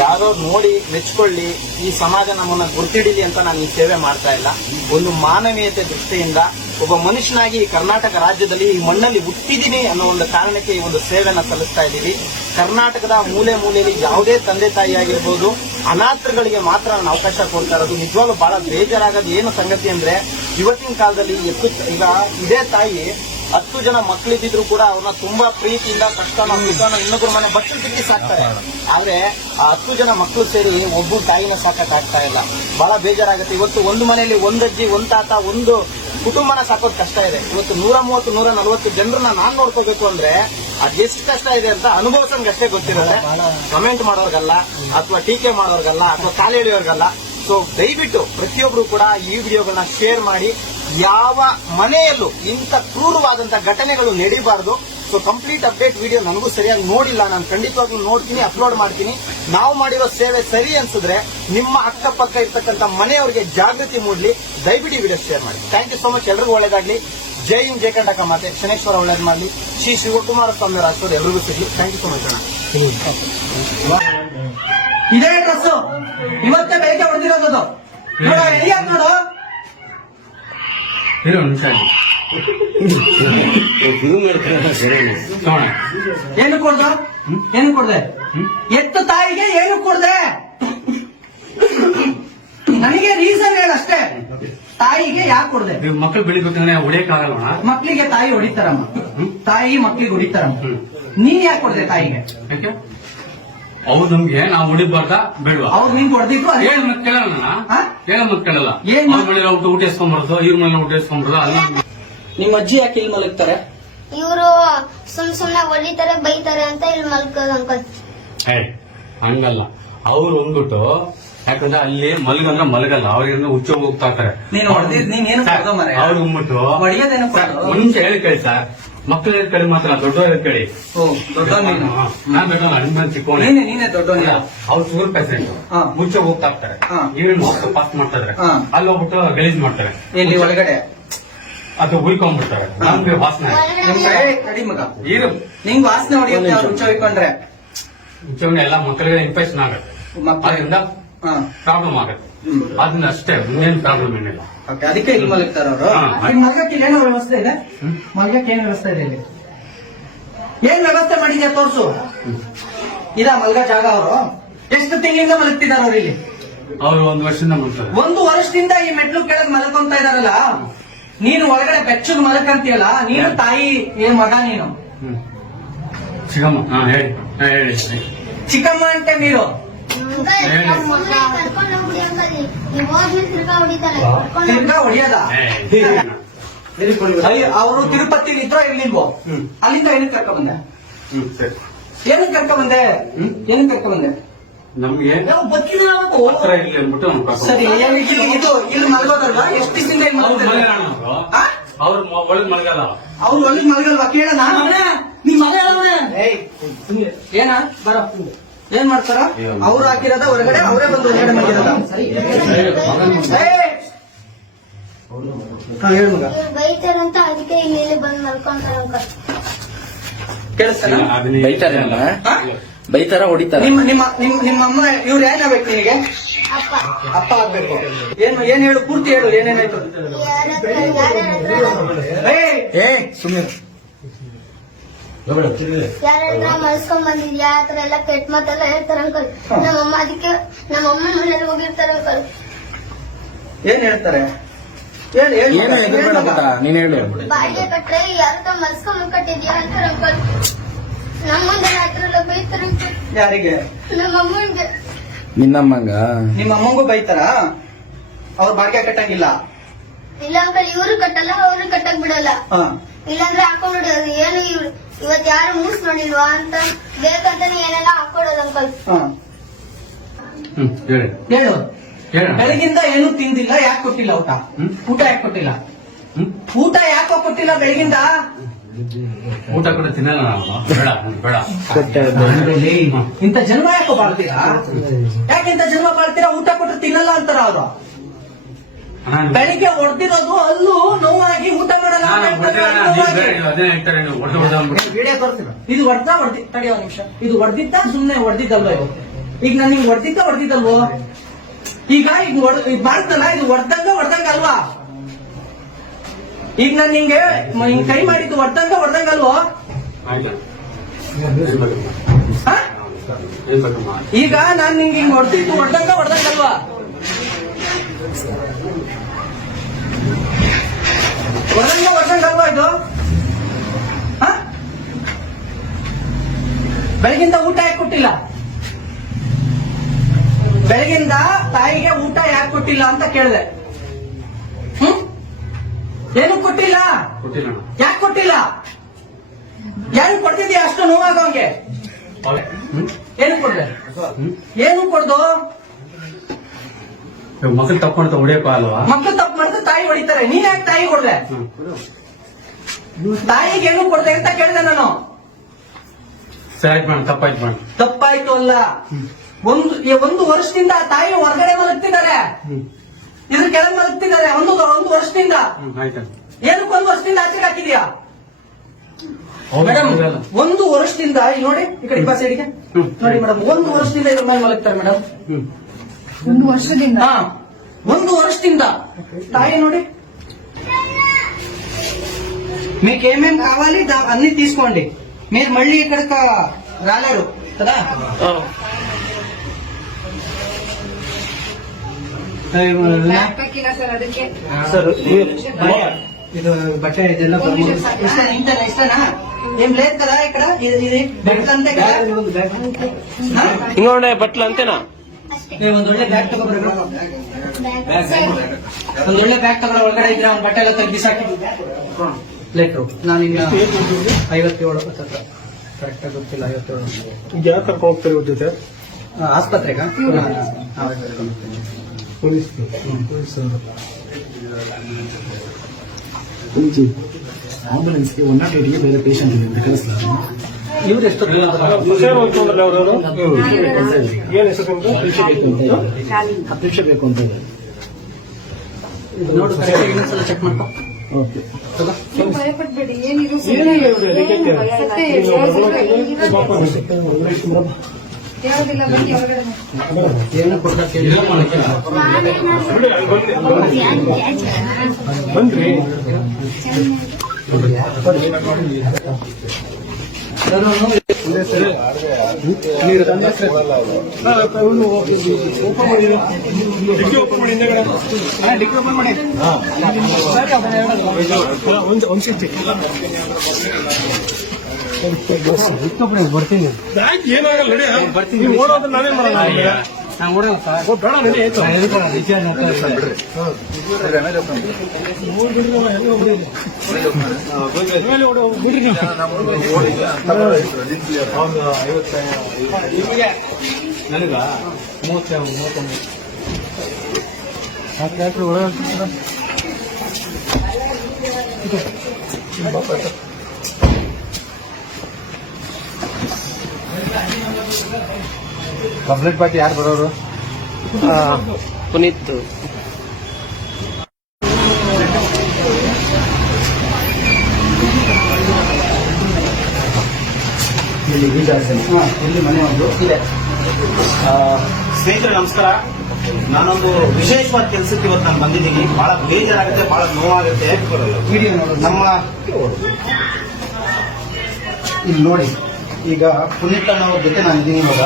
ಯಾರೋ ನೋಡಿ ಮೆಚ್ಕೊಳ್ಳಿ, ಈ ಸಮಾಜ ನಮ್ಮನ್ನ ಗುರ್ತಿಡಿಲಿ ಅಂತ ನಾನು ಈ ಸೇವೆ ಮಾಡ್ತಾ ಇಲ್ಲ. ಒಂದು ಮಾನವೀಯತೆ ದೃಷ್ಟಿಯಿಂದ ಒಬ್ಬ ಮನುಷ್ಯನಾಗಿ ಈ ಕರ್ನಾಟಕ ರಾಜ್ಯದಲ್ಲಿ ಈ ಮಣ್ಣಲ್ಲಿ ಹುಟ್ಟಿದೀನಿ ಅನ್ನೋ ಒಂದು ಕಾರಣಕ್ಕೆ ಈ ಒಂದು ಸೇವೆಯನ್ನ ಸಲ್ಲಿಸ್ತಾ ಇದ್ದೀವಿ. ಕರ್ನಾಟಕದ ಮೂಲೆ ಮೂಲೆಯಲ್ಲಿ ಯಾವುದೇ ತಂದೆ ತಾಯಿ ಆಗಿರ್ಬೋದು, ಅನಾಥಗಳಿಗೆ ಮಾತ್ರ ನಾನು ಅವಕಾಶ ಕೊಡ್ತಾ ಇರೋದು. ನಿಜವಾಗ್ಲೂ ಬಹಳ ಬೇಜಾರಾಗೋದು ಏನು ಸಂಗತಿ ಅಂದ್ರೆ, ಇವತ್ತಿನ ಕಾಲದಲ್ಲಿ ಈಗ ಇದೇ ತಾಯಿ 10 ಜನ ಮಕ್ಕಳಿದ್ರು ಕೂಡ ಅವ್ರನ್ನ ತುಂಬಾ ಪ್ರೀತಿಯಿಂದ ಕಷ್ಟನ ಸುಖನ ಇನ್ನೊಬ್ಬರ ಮನೆ ಬಟ್ಟಲು ತಿಕ್ಕಿ ಸಾಕ್ತಾರೆ. ಆದ್ರೆ ಆ 10 ಜನ ಮಕ್ಕಳು ಸೇರಿ ಒಬ್ಬ ತಾಯಿನ ಸಾಕಕ್ ಆಗ್ತಾ ಇಲ್ಲ. ಬಹಳ ಬೇಜಾರಾಗುತ್ತೆ. ಇವತ್ತು ಒಂದು ಮನೆಯಲ್ಲಿ ಒಂದಜ್ಜಿ, ಒಂದ್ ತಾತ, ಒಂದು ಕುಟುಂಬನ ಸಾಕೋದ್ ಕಷ್ಟ ಇದೆ. ಇವತ್ತು 130, 140 ಜನರನ್ನ ನಾನ್ ನೋಡ್ಕೋಬೇಕು ಅಂದ್ರೆ ಅದೆಷ್ಟು ಕಷ್ಟ ಇದೆ ಅಂತ ಅನುಭವಿಸಂಗಷ್ಟೇ ಗೊತ್ತಿರುತ್ತೆ. ಕಮೆಂಟ್ ಮಾಡೋರ್ಗಲ್ಲ, ಅಥವಾ ಟೀಕೆ ಮಾಡೋರ್ಗಲ್ಲ, ಅಥವಾ ಕಾಲು ಎಳೆಯೋರ್ಗಲ್ಲ. ಸೊ ದಯವಿಟ್ಟು ಪ್ರತಿಯೊಬ್ರು ಕೂಡ ಈ ವಿಡಿಯೋಗಳನ್ನ ಶೇರ್ ಮಾಡಿ. ಯಾವ ಮನೆಯಲ್ಲೂ ಇಂಥ ಕ್ರೂರವಾದಂತ ಘಟನೆಗಳು ನಡೀಬಾರದು. ಸೊ ಕಂಪ್ಲೀಟ್ ಅಪ್ಡೇಟ್ ವಿಡಿಯೋ ನನಗೂ ಸರಿಯಾಗಿ ನೋಡಿಲ್ಲ, ನಾನು ಖಂಡಿತವಾಗ್ಲೂ ನೋಡ್ತೀನಿ, ಅಪ್ಲೋಡ್ ಮಾಡ್ತೀನಿ. ನಾವು ಮಾಡಿರೋ ಸೇವೆ ಸರಿ ಅನ್ಸಿದ್ರೆ ನಿಮ್ಮ ಅಕ್ಕಪಕ್ಕ ಇರ್ತಕ್ಕಂಥ ಮನೆಯವರಿಗೆ ಜಾಗೃತಿ ಮೂಡ್ಲಿ. ದಯವಿಟ್ಟು ವಿಡಿಯೋ ಶೇರ್ ಮಾಡಿ. Thank you so much. ಎಲ್ರಿಗೂ ಒಳ್ಳೇದಾಗ್ಲಿ. ಜೈ ಹಿಂದ್, ಜೈ ಕರ್ನಾಟಕ ಮಾತೆ. ಶನೇಶ್ವರ ಒಳ್ಳೇದ್ ಮಾಡ್ಲಿ. ಶ್ರೀ ಶಿವಕುಮಾರ ಸ್ವಾಮಿ ಆಶೀರ್ವಾದ ಎಲ್ರಿಗೂ ಸಿಗ್ಲಿ. ಥ್ಯಾಂಕ್ ಯು ಸೋ ಮಚ್ ಅಣ್ಣ. ಇದೇ ಡ್ರೆಸ್ ಇವತ್ತೇ ಬೆಳಿಗ್ಗೆ ಹೊಡೆದಿರೋದು ನೋಡು. ಯಾಕೆ ನೋಡು, ಇರೋ ನಿಮಿಷ ಏನು ಕೊಡ್ದ, ಏನು ಕೊಡ್ದೆ? ಎತ್ತು ತಾಯಿಗೆ ಏನು ಕೊಡ್ದೆ? ನನಗೆ ರೀಸನ್ ಹೇಳಷ್ಟೇ. ತಾಯಿಗೆ ಯಾಕೆ ಕೊಡ್ದೆ? ಮಕ್ಕಳು ಬೆಳಿಬೇಕಂದ್ರೆ ಹೊಡಿಯಕ್ಕಾಗಲ್ಲ. ಮಕ್ಕಳಿಗೆ ತಾಯಿ ಹೊಡಿತಾರಮ್ಮ, ತಾಯಿ ಮಕ್ಕಳಿಗೆ ಹೊಡಿತಾರಮ್ಮ. ನೀನ್ ಯಾಕೆ ಕೊಡ್ದೆ ತಾಯಿಗೆ? ಯಾಕೆ ಅವ್ರು ನಮ್ಗೆ ನಾವು ಹೊಡಿಬಾರ್ದ ಬೇಡವಾ? ಅವ್ರು ನಿನ್ ಹೊಡೆದಿದ್ರು ಹೇಳ ಮತ್ತೆ ಕೇಳಲ್ಲ, ಹೇಳ ಮತ್ತೆ ಕೇಳಲ್ಲ. ಏನ್ ಅವ್ರ ಮನೇಲಿ ಊಟ ಇಸ್ಕೊಂಬಾರ್ದು, ಇವ್ರ ಮನೇಲಿ ಊಟ ಇಸ್ಕೊಂಬಾರ್ದು. ಅಲ್ಲಿ ನಿಮ್ಮ ಅಜ್ಜಿ ಯಾಕೆ ಇಲ್ಲಿ ಮಲಗ್ತಾರೆ? ಇವರು ಸುಮ್ನೆ ಹೊಡಿತಾರೆ, ಬೈತಾರೆ ಅಂತ ಇಲ್ಲಿ ಮಲ್ಕೋದು ಅಂಕಲ್. ಹಂಗಲ್ಲ, ಅವ್ರು ಅಂದ್ಬಿಟ್ಟು, ಯಾಕಂದ್ರೆ ಅಲ್ಲಿ ಮಲಗಂದ್ರೆ ಮಲಗಲ್ಲ, ಅವ್ರಿಗೆ ಹುಚ್ಚ ಹೋಗ್ತಾ ಇರ್ತಾರೆ. ನೀನು ಹೊಡೆದಿದ್ ನೀನ್ ಏನು ಅವ್ರು ಅಂದ್ಬಿಟ್ಟು ಹೊಡೆಯೋದೇನು? ಮುಂಚೆ ಹೇಳಿ ಕೇಳಿ ಸರ್, ಮಕ್ಕಳು ಹೇಳಿ ಕೇಳಿ ಮಾತ್ರ, ದೊಡ್ಡವ್ರ ಕೇಳಿ. ದೊಡ್ಡ ನೀನು, ನಾನ್ ದೊಡ್ಡ ನಿಮ್ಮ ಚಿಕ್ಕೋಣ, ನೀನೇ ದೊಡ್ಡ. ಅವ್ರು ಶುಗರ್ ಪೇಷಂಟ್, ಮುಂಚೆ ಹೋಗ್ತಾ ಇರ್ತಾರೆ, ಈಗ ಮಾಸ್ಕ್ ಪಾಸ್ ಮಾಡ್ತಾ ಇದ್ರೆ ಅಲ್ಲಿ ಹೋಗ್ಬಿಟ್ಟು ಗಲೀಜ್ ಮಾಡ್ತಾರೆ. ಇಲ್ಲಿ ಒಳಗಡೆ ಅದು ಉಳ್ಕೊಂಡ್ಬಿಡ್ತಾರೆ. ನಮ್ಗೆ ವಾಸನೆ ಕಡಿ ಮಗ, ಇರು ನಿಂಗ್ ವಾಸನೆ ಹೊಡಿಯುತ್ತೆ ಅವ್ರು ಹುಚ್ಚ ಹೊಯ್ಕೊಂಡ್ರೆ. ಮುಂಚೆ ಎಲ್ಲ ಮಕ್ಕಳಿಗೆ ಇನ್ಫೆಕ್ಷನ್ ಆಗುತ್ತೆ, ಅದರಿಂದ ಪ್ರಾಬ್ಲಮ್ ಆಗುತ್ತೆ. ಅದನ್ನ ಅಷ್ಟೇ, ಇನ್ನೇನು ಪ್ರಾಬ್ಲಮ್ ಏನಿಲ್ಲ. ಅದಕ್ಕೆ ಇಲ್ಲಿ ಮಲಗ್ತಾರ ಅವರು. ಮಲಗಕ್ಕೆ ಏನೋ ವ್ಯವಸ್ಥೆ ಇದೆ? ಮಲಗಕ್ಕೆ ಏನ್ ವ್ಯವಸ್ಥೆ ಇದೆ ಇಲ್ಲಿ? ಏನ್ ವ್ಯವಸ್ಥೆ ಮಾಡಿದ್ಯಾ ತೋರ್ಸು. ಇದಾ ಮಲ್ಗ ಜಾಗ? ಅವರು ಎಷ್ಟು ತಿಂಗಳಿಂದ ಮಲಗ್ತಿದಾರ ಅವ್ರು ಇಲ್ಲಿ? ಅವ್ರು 1 ವರ್ಷದಿಂದ ಮಾಡ್ತಾರೆ. 1 ವರ್ಷದಿಂದ ಈ ಮೆಟ್ಲು ಕೆಳಗ್ ಮಲ್ಕೊಂತ ಇದಾರಲ್ಲ. ನೀನು ಒಳಗಡೆ ಬೆಚ್ಚಗ್ ಮಲಕಂತೀಯಲ್ಲ, ನೀನು ತಾಯಿ ಏನ್ ಮಗ ನೀನು? ಚಿಕ್ಕಮ್ಮ ಹೇಳಿ ಹೇಳಿ. ಚಿಕ್ಕಮ್ಮ ಅಂತ ನೀರು ಕರ್ಕೊಂಡು ಹೋಗ್ಬಿಡಿ ಅಂಕಲ್. ನೀವು ಹೋದ್ಮೇಲೆ ತಿರ್ಗಾ ಹೊಡಿತಾರೆ. ತಿರ್ಗಾ ಹೊಡಿಯದ? ಅವರು ತಿರುಪತಿಲಿ ಇದ್ರೋ ಇರ್ಲಿಲ್ವೋ? ಅಲ್ಲಿಂದ ಏನಕ್ಕೆ ಕರ್ಕೊಂಡ್ಬಂದೆ? ಏನಕ್ಕೆ ಕರ್ಕೊಂಡ್ಬಂದೆ? ಏನಕ್ಕೆ ಕರ್ಕೊಂಡ್ಬಂದೆ? ನಮ್ಗೆ ಹತ್ರ ಇಲ್ಲಿ ಅಂದ್ಬಿಟ್ಟು ಸರಿ, ಇದು ಇಲ್ಲಿ ಮಲಗೋದಲ್ವಾ? ಎಷ್ಟು ದಿವಸದಿಂದ ಇಲ್ಲಿ ಮಲಗ್ತಾರೆ? ಅವ್ರು ಒಳಗ್ ಮಲಗಲ್ಲ. ಅವ್ರು ಒಳಗ್ ಮಲಗಲ್ವಾ? ಕೇಳೋಣ. ನಿಮ್ ಮನೆ ಏನ ಬರ ಏನ್ ಮಾಡ್ತಾರ? ಅವ್ರು ಹಾಕಿರೋದ ಹೊರಗಡೆ, ಅವರೇ ಬಂದು ಹೊರಗಡೆ ಮಾಡಿರೋದ? ಹೇಳು ಮಗ. ಇವ್ರು ಬೈತಾರಂತ ಅದಕ್ಕೆ ಇಲ್ಲಿ ಬಂದು ಮಲ್ಕೊಂತಾರೆ ಅಂಕಲ್. ಕೇಳಿಸ್ತಾನ? ಬೈತಾರ ಹೊಡಿತಾರ? ನಿಮ್ಮ ಅಮ್ಮ ಇವ್ರು ಏನಾಗ್ಬೇಕು ನಿನಗೆ? ಅಪ್ಪ ಅಪ್ಪ ಆಗ್ಬೇಕು. ಏನ್ ಹೇಳು, ಪೂರ್ತಿ ಹೇಳು, ಏನೇನಾಯ್ತು? ಸುಮ್ಮನೆ ಯಾರ ಮಲ್ಸ್ಕೊಂಡ್ ಬಂದಿದ್ಯಾ ಆತರ ಎಲ್ಲ ಕೆಟ್ಟ ಮಾತೆಲ್ಲ ಹೇಳ್ತಾರ ಅಂಕಲ್. ನಮ್ಮಮ್ಮ ಅದಕ್ಕೆ ನಮ್ಮಮ್ಮ ಮನೇಲಿ ಹೋಗಿರ್ತಾರ ಅಂಕಲ್. ಏನ್ ಹೇಳ್ತಾರೆ? ನೀನ್ ಹೇಳು. ಬಾಡಿಗೆ ಕಟ್ರೆ ಯಾರ ಮಲ್ಸ್ಕೊಂಡ್ ಕಟ್ಟಿದ್ಯಾ ಅಂತಾರ ಅಂಕಲ್. ನಮ್ಮ ಮುಂದೆ ಆತರ ಎಲ್ಲ ಬೈತಾರ ಅಂಕಲ್. ಯಾರಿಗೆ? ನಮ್ಮಮ್ಮಂಗೆ. ನಿನ್ನಮ್ಮಂಗ? ನಿಮ್ಮ ಅಮ್ಮಂಗೂ ಬೈತಾರ? ಅವ್ರು ಬಾಡಿಗೆ ಕಟ್ಟಂಗಿಲ್ಲ? ಇಲ್ಲ ಅಂಕಲ್, ಇವ್ರು ಕಟ್ಟಲ್ಲ, ಅವ್ರು ಕಟ್ಟಕ್ ಬಿಡಲ್ಲ. ಇಲ್ಲಾಂದ್ರೆ ಹಾಕೊಂಡ್ಬಿಡೋದು. ಏನು ಇವತ್ ಯಾರು ಮೂಸ್ ನೋಡಿಲ್ವಾ ಅಂತ ಬೇಕಂತಾನೆ ಏನೆಲ್ಲ ಹಾಕೊಡೋದು ಅಂಕಲ್. ಹೇಳು. ಬೆಳಗಿಂದ ಏನು ತಿಂದಿಲ್ಲ, ಯಾಕೆ ಕೊಟ್ಟಿಲ್ಲ ಊಟ? ಊಟ ಯಾಕೆ ಕೊಟ್ಟಿಲ್ಲ? ಊಟ ಯಾಕೋ ಕೊಟ್ಟಿಲ್ಲ ಬೆಳಗಿಂದ? ಊಟ ಕೂಡ ತಿನ್ನಲ್ಲ ನಾವು. ಬೇಡ ಬೇಡ. ಇಂಥ ಜನ್ಮ ಯಾಕೋ ಬಾಳ್ತೀರಾ? ಯಾಕೆ ಇಂಥ ಜನ್ಮ ಬಾಳ್ತೀರಾ? ಊಟ ಕೊಟ್ಟರೆ ತಿನ್ನಲ್ಲ ಅಂತಾರ ಅವರು. ಬೆಳಿಗ್ಗೆ ಹೊಡೆದಿರೋದು ಅಲ್ಲೂ ನೋವಾಗಿ ಊಟ ಮಾಡಲ್ಲ. ವಿಡಿಯೋ ತೋರಿಸ್ತೀರ? ಇದು ಹೊಡೆದಿ ತಡೆಯೋ ನಿಮಿಷ. ಇದು ಹೊಡೆದಿದ್ದ ಸುಮ್ನೆ ಹೊಡೆದಿದ್ದಲ್ವ? ಈಗ ನನಗೆ ಹೊಡೆದಿದ್ದಲ್ವೋ? ಈಗ ಮಾಡ್ತಲ್ಲ, ಇದು ಹೊಡೆದಂಗ ಅಲ್ವಾ? ಈಗ ನಾನು ನಿಂಗೆ ಹಿಂಗ್ ಕೈ ಮಾಡಿದ್ದು ಹೊಡ್ದಂಗಲ್ವೋ? ಆಯ್ತಾ ಹ? ಏನ್ ಬೇಕಮ್ಮ? ಈಗ ನಾನ್ ನಿಂಗೆ ಹಿಂಗ್ ಹೊಡ್ದಿದ್ದು ಹೊಡ್ದಂಗಲ್ವಾ? ಹೊಡ್ದಂಗಲ್ವಾ ಇದು? ಹ? ಬೆಳಗಿಂದ ಊಟ ಯಾಕೆ ಕೊಟ್ಟಿಲ್ಲ? ಬೆಳಗಿಂದ ತಾಯಿಗೆ ಊಟ ಯಾಕೆ ಕೊಟ್ಟಿಲ್ಲ ಅಂತ ಕೇಳಿದೆ. ಏನು ಕೊಟ್ಟಿಲ್ಲ? ಕೊಟ್ಟಿಲ್ಲ ಅಣ್ಣ. ಯಾಕೆ ಕೊಟ್ಟಿಲ್ಲ? ಏನು ಕೊಡ್ತಿದ್ಯಾ ಅಷ್ಟು ನೋವಾಗವಂಗೆ? ಏನು ಕೊಡ್ದೆ? ಏನು ಕೊಡ್ದು? ಮಕ್ಕಳು ತಪ್ಪು ಮಾಡ್ತಾ ಹೊಡಿಯಪ್ಪ ಅಲ್ವಾ? ಮಕ್ಕಳು ತಪ್ಪು ಮಾಡಿದ್ರೆ ತಾಯಿ ಹೊಡಿತಾರೆ. ನೀನ್ ಯಾಕೆ ತಾಯಿ ಕೊಡ್ದೆ? ತಾಯಿಗೆ ಏನು ಕೊಡ್ದೆ ಅಂತ ಕೇಳಿದೆ ನಾನು. ಸರಿ ಮೇಡಮ್, ತಪ್ಪಾಯ್ತು ಮೇಡಮ್. ತಪ್ಪಾಯ್ತು ಅಲ್ಲ, ಒಂದು ವರ್ಷದಿಂದ ಆ ತಾಯಿ ಹೊರಗಡೆ ಮಲಗ್ತಿದ್ದಾರೆ, ಇದ್ರ ಕೆಳಗೆ ಮಲಗ್ತಿದ್ದಾರೆ ಒಂದು ವರ್ಷದಿಂದ. ಆಯ್ತಾ ಏನಕ್ಕೆ ಒಂದು ವರ್ಷದಿಂದ ಆಚೆಗೆ ಹಾಕಿದ್ಯಾ ಮೇಡಮ್? ಒಂದು ವರ್ಷದಿಂದ ಇಲ್ಲಿ ನೋಡಿ, ಈ ಕಡೆ ಬಾ ಸೈಡ್ಗೆ ನೋಡಿ ಮೇಡಮ್, ಒಂದು ವರ್ಷದಿಂದ ಇದ್ರ ಮೇಲೆ ಮಲಗ್ತಾರೆ ಮೇಡಮ್. ಒಂದು ವರ್ಷದಿಂದ ಹಾ, ಒಂದು ವರ್ಷದಿಂದ ತಾಯಿ ನೋಡಿ. మీకేమేం కావాలి అన్ని తీసుకోండి. మీరు మళ్ళీ ఇక్కడికి రాలేరు కదా. ಬ್ಯಾಗ್ ಪ್ಯಾಕ್ ಇಲ್ಲ ಸರ್, ಅದಕ್ಕೆ సరే ఇది బట్ట ಇದೆಲ್ಲ ఇస్తానా? ఏం లేదు కదా ఇక్కడ, ఇది బట్టలు అంతే కదా. ఇంకోండి బట్టలు అంతేనా? ಒಂದೊಳ್ಳೆ ಬ್ಯಾಗ್ ತಗೋಬರ್ಬೇಕು, ಒಂದೊಳ್ಳೆ ಬ್ಯಾಗ್ ತಗೊಳ. ಒಳಗಡೆ ಇದ್ರೆ ಅವ್ನ ಬಟ್ಟೆ ಎಲ್ಲ ತೆಗ್ದು ಬಿಸಾಕಿ ಲೇಟ್ರು. ನಾನೀಗ 57 ಕರೆಕ್ಟ್ ಆಗಿ ಗೊತ್ತಿಲ್ಲ, 57 ಈಗ ಯಾಕೆ ಕರ್ಕೊಂಡು ಹೋಗ್ತಾರೆ ಇವ್ರ ಜೊತೆ? ಆಸ್ಪತ್ರೆಗ ಆಂಬುಲೆನ್ಸ್ಗೆ 108ಗೆ ಬೇರೆ ಪೇಷಂಟ್ ಇದೆ ಅಂತ ಕಳಿಸ್ಲಾರ. ಇವ್ರು ಎಷ್ಟು ಹುಷಾರು ಹೋಗ್ಕೊಂಡ್ರಲ್ಲ ಅವ್ರವರು? ಏನ್ ಹೆಸರು? ಪರೀಕ್ಷೆ ಬೇಕು ಅಂತ ಇದೆ. ನೋಡು, ಇನ್ನೊಂದ್ಸಲ ಚೆಕ್ ಮಾಡ್ಕೊ. ಓಕೆ. ನೀವು ಭಯಪಡ್ಬೇಡಿ, ಏನಿದು ಏನಿಲ್ಲ ಇವ್ರು, ಅದಕ್ಕೆ ಸತ್ಯ ಯಾವುದಿಲ್ಲ, ಬನ್ನಿ ಹೊರಗಡೆ. ಏನು ಕೊಡ್ತಾರೆ ಬಂದ್ರಿ? ನೀರು ಓಪನ್ ಮಾಡಿ, ಡಿಕ್ಕಿ ಓಪನ್ ಮಾಡಿ, ಡಿಕ್ಕಿ ಓಪನ್ ಮಾಡಿ. ಒಂದು ಸಿಕ್ತಿ ಬರ್ತೀನಿ. ಏನಾಗಲ್ಲ ನಡಿ, ಬರ್ತೀನಿ. ಓಡೋದ್ರೆ ನಾವೇನ್ ಮಾಡೋಣ? ನಾನು ಓಡಲ್ಲ ಸರ್, ಬೇಡ ನಡಿ. ಆಯ್ತು ನನಗ 31 ಪಬ್ಲಿಕ್ ಪಾರ್ಟಿ ಯಾರು ಬರೋರು? ಪುನೀತ್. ಇಲ್ಲಿ ಮನೆ ಒಂದು ಇದೆ. ಸ್ನೇಹಿತರೆ ನಮಸ್ಕಾರ. ನಾನೊಂದು ವಿಶೇಷವಾದ ಕೆಲಸಕ್ಕೆ ಇವತ್ತು ನಾನು ಬಂದಿದ್ದೀನಿ. ಬಹಳ ಬೇಜಾರಾಗುತ್ತೆ, ಬಹಳ ನೋವಾಗುತ್ತೆ. ವಿಡಿಯೋ ನೋಡೋದು. ನಮ್ಮ ಇಲ್ಲಿ ನೋಡಿ, ಈಗ ಪುನೀತ್ ಅನ್ನೋರ ಜೊತೆ ನಾನು ಇದ್ದೀನಿ ಇವಾಗ.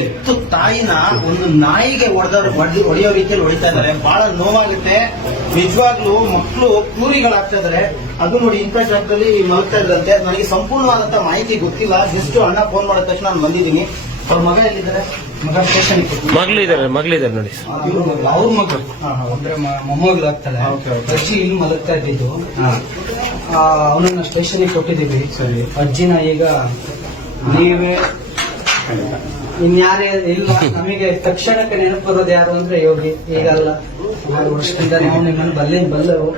ಎತ್ತು ತಾಯಿನ ಒಂದು ನಾಯಿಗೆ ಹೊಡೆಯೋ ರೀತಿಯಲ್ಲಿ ಹೊಡಿತಾ ಇದ್ದಾರೆ. ಬಹಳ ನೋವಾಗುತ್ತೆ ನಿಜವಾಗ್ಲೂ. ಮಕ್ಕಳು ಕ್ರೂರಿಗಳಾಗ್ತಾ ಇದ್ದಾರೆ. ಅದು ನೋಡಿ, ಇಂಥ ಜಾಗದಲ್ಲಿ ಮಲಗ್ತಾ ಇದ್ದಂತೆ. ನನಗೆ ಸಂಪೂರ್ಣವಾದಂತ ಮಾಹಿತಿ ಗೊತ್ತಿಲ್ಲ. ಜಸ್ಟ್ ಅಣ್ಣ ಫೋನ್ ಮಾಡಿದ ತಕ್ಷಣ ನಾನು ಬಂದಿದ್ದೀನಿ. ಅವ್ರ ಮಗ ಎಲ್ಲಿದ್ದಾರೆ? ಮಗ ಸ್ಟೇಷನ್ ಮಗಳಿದ್ದಾರೆ ನೋಡಿ. ಅವ್ರ ಮಗಳು ಅಂದ್ರೆ ಮೊಮ್ಮಗಳಾಗ್ತಾಳೆ. ಅಜ್ಜಿ ಇಲ್ಲಿ ಮಲಗ್ತಾ ಇದ್ದಿದ್ದು. ಅವನನ್ನ ಸ್ಟೇಷನ್ಗೆ ಕೊಟ್ಟಿದ್ದೀವಿ. ಸರಿ, ಅಜ್ಜಿನ ಈಗ ನೀವೇ ಇನ್ಯಾರೇ ಇಲ್ಲ. ನಮಗೆ ತಕ್ಷಣಕ್ಕೆ ನೆನಪು ಬರೋದು ಯಾರು ಅಂದ್ರೆ ಯೋಗಿ. ಈಗಲ್ಲ, 6 ವರ್ಷದಿಂದ ನಾವು ನಿಮ್ಮನ್ನು ಬಲ್ಲರು.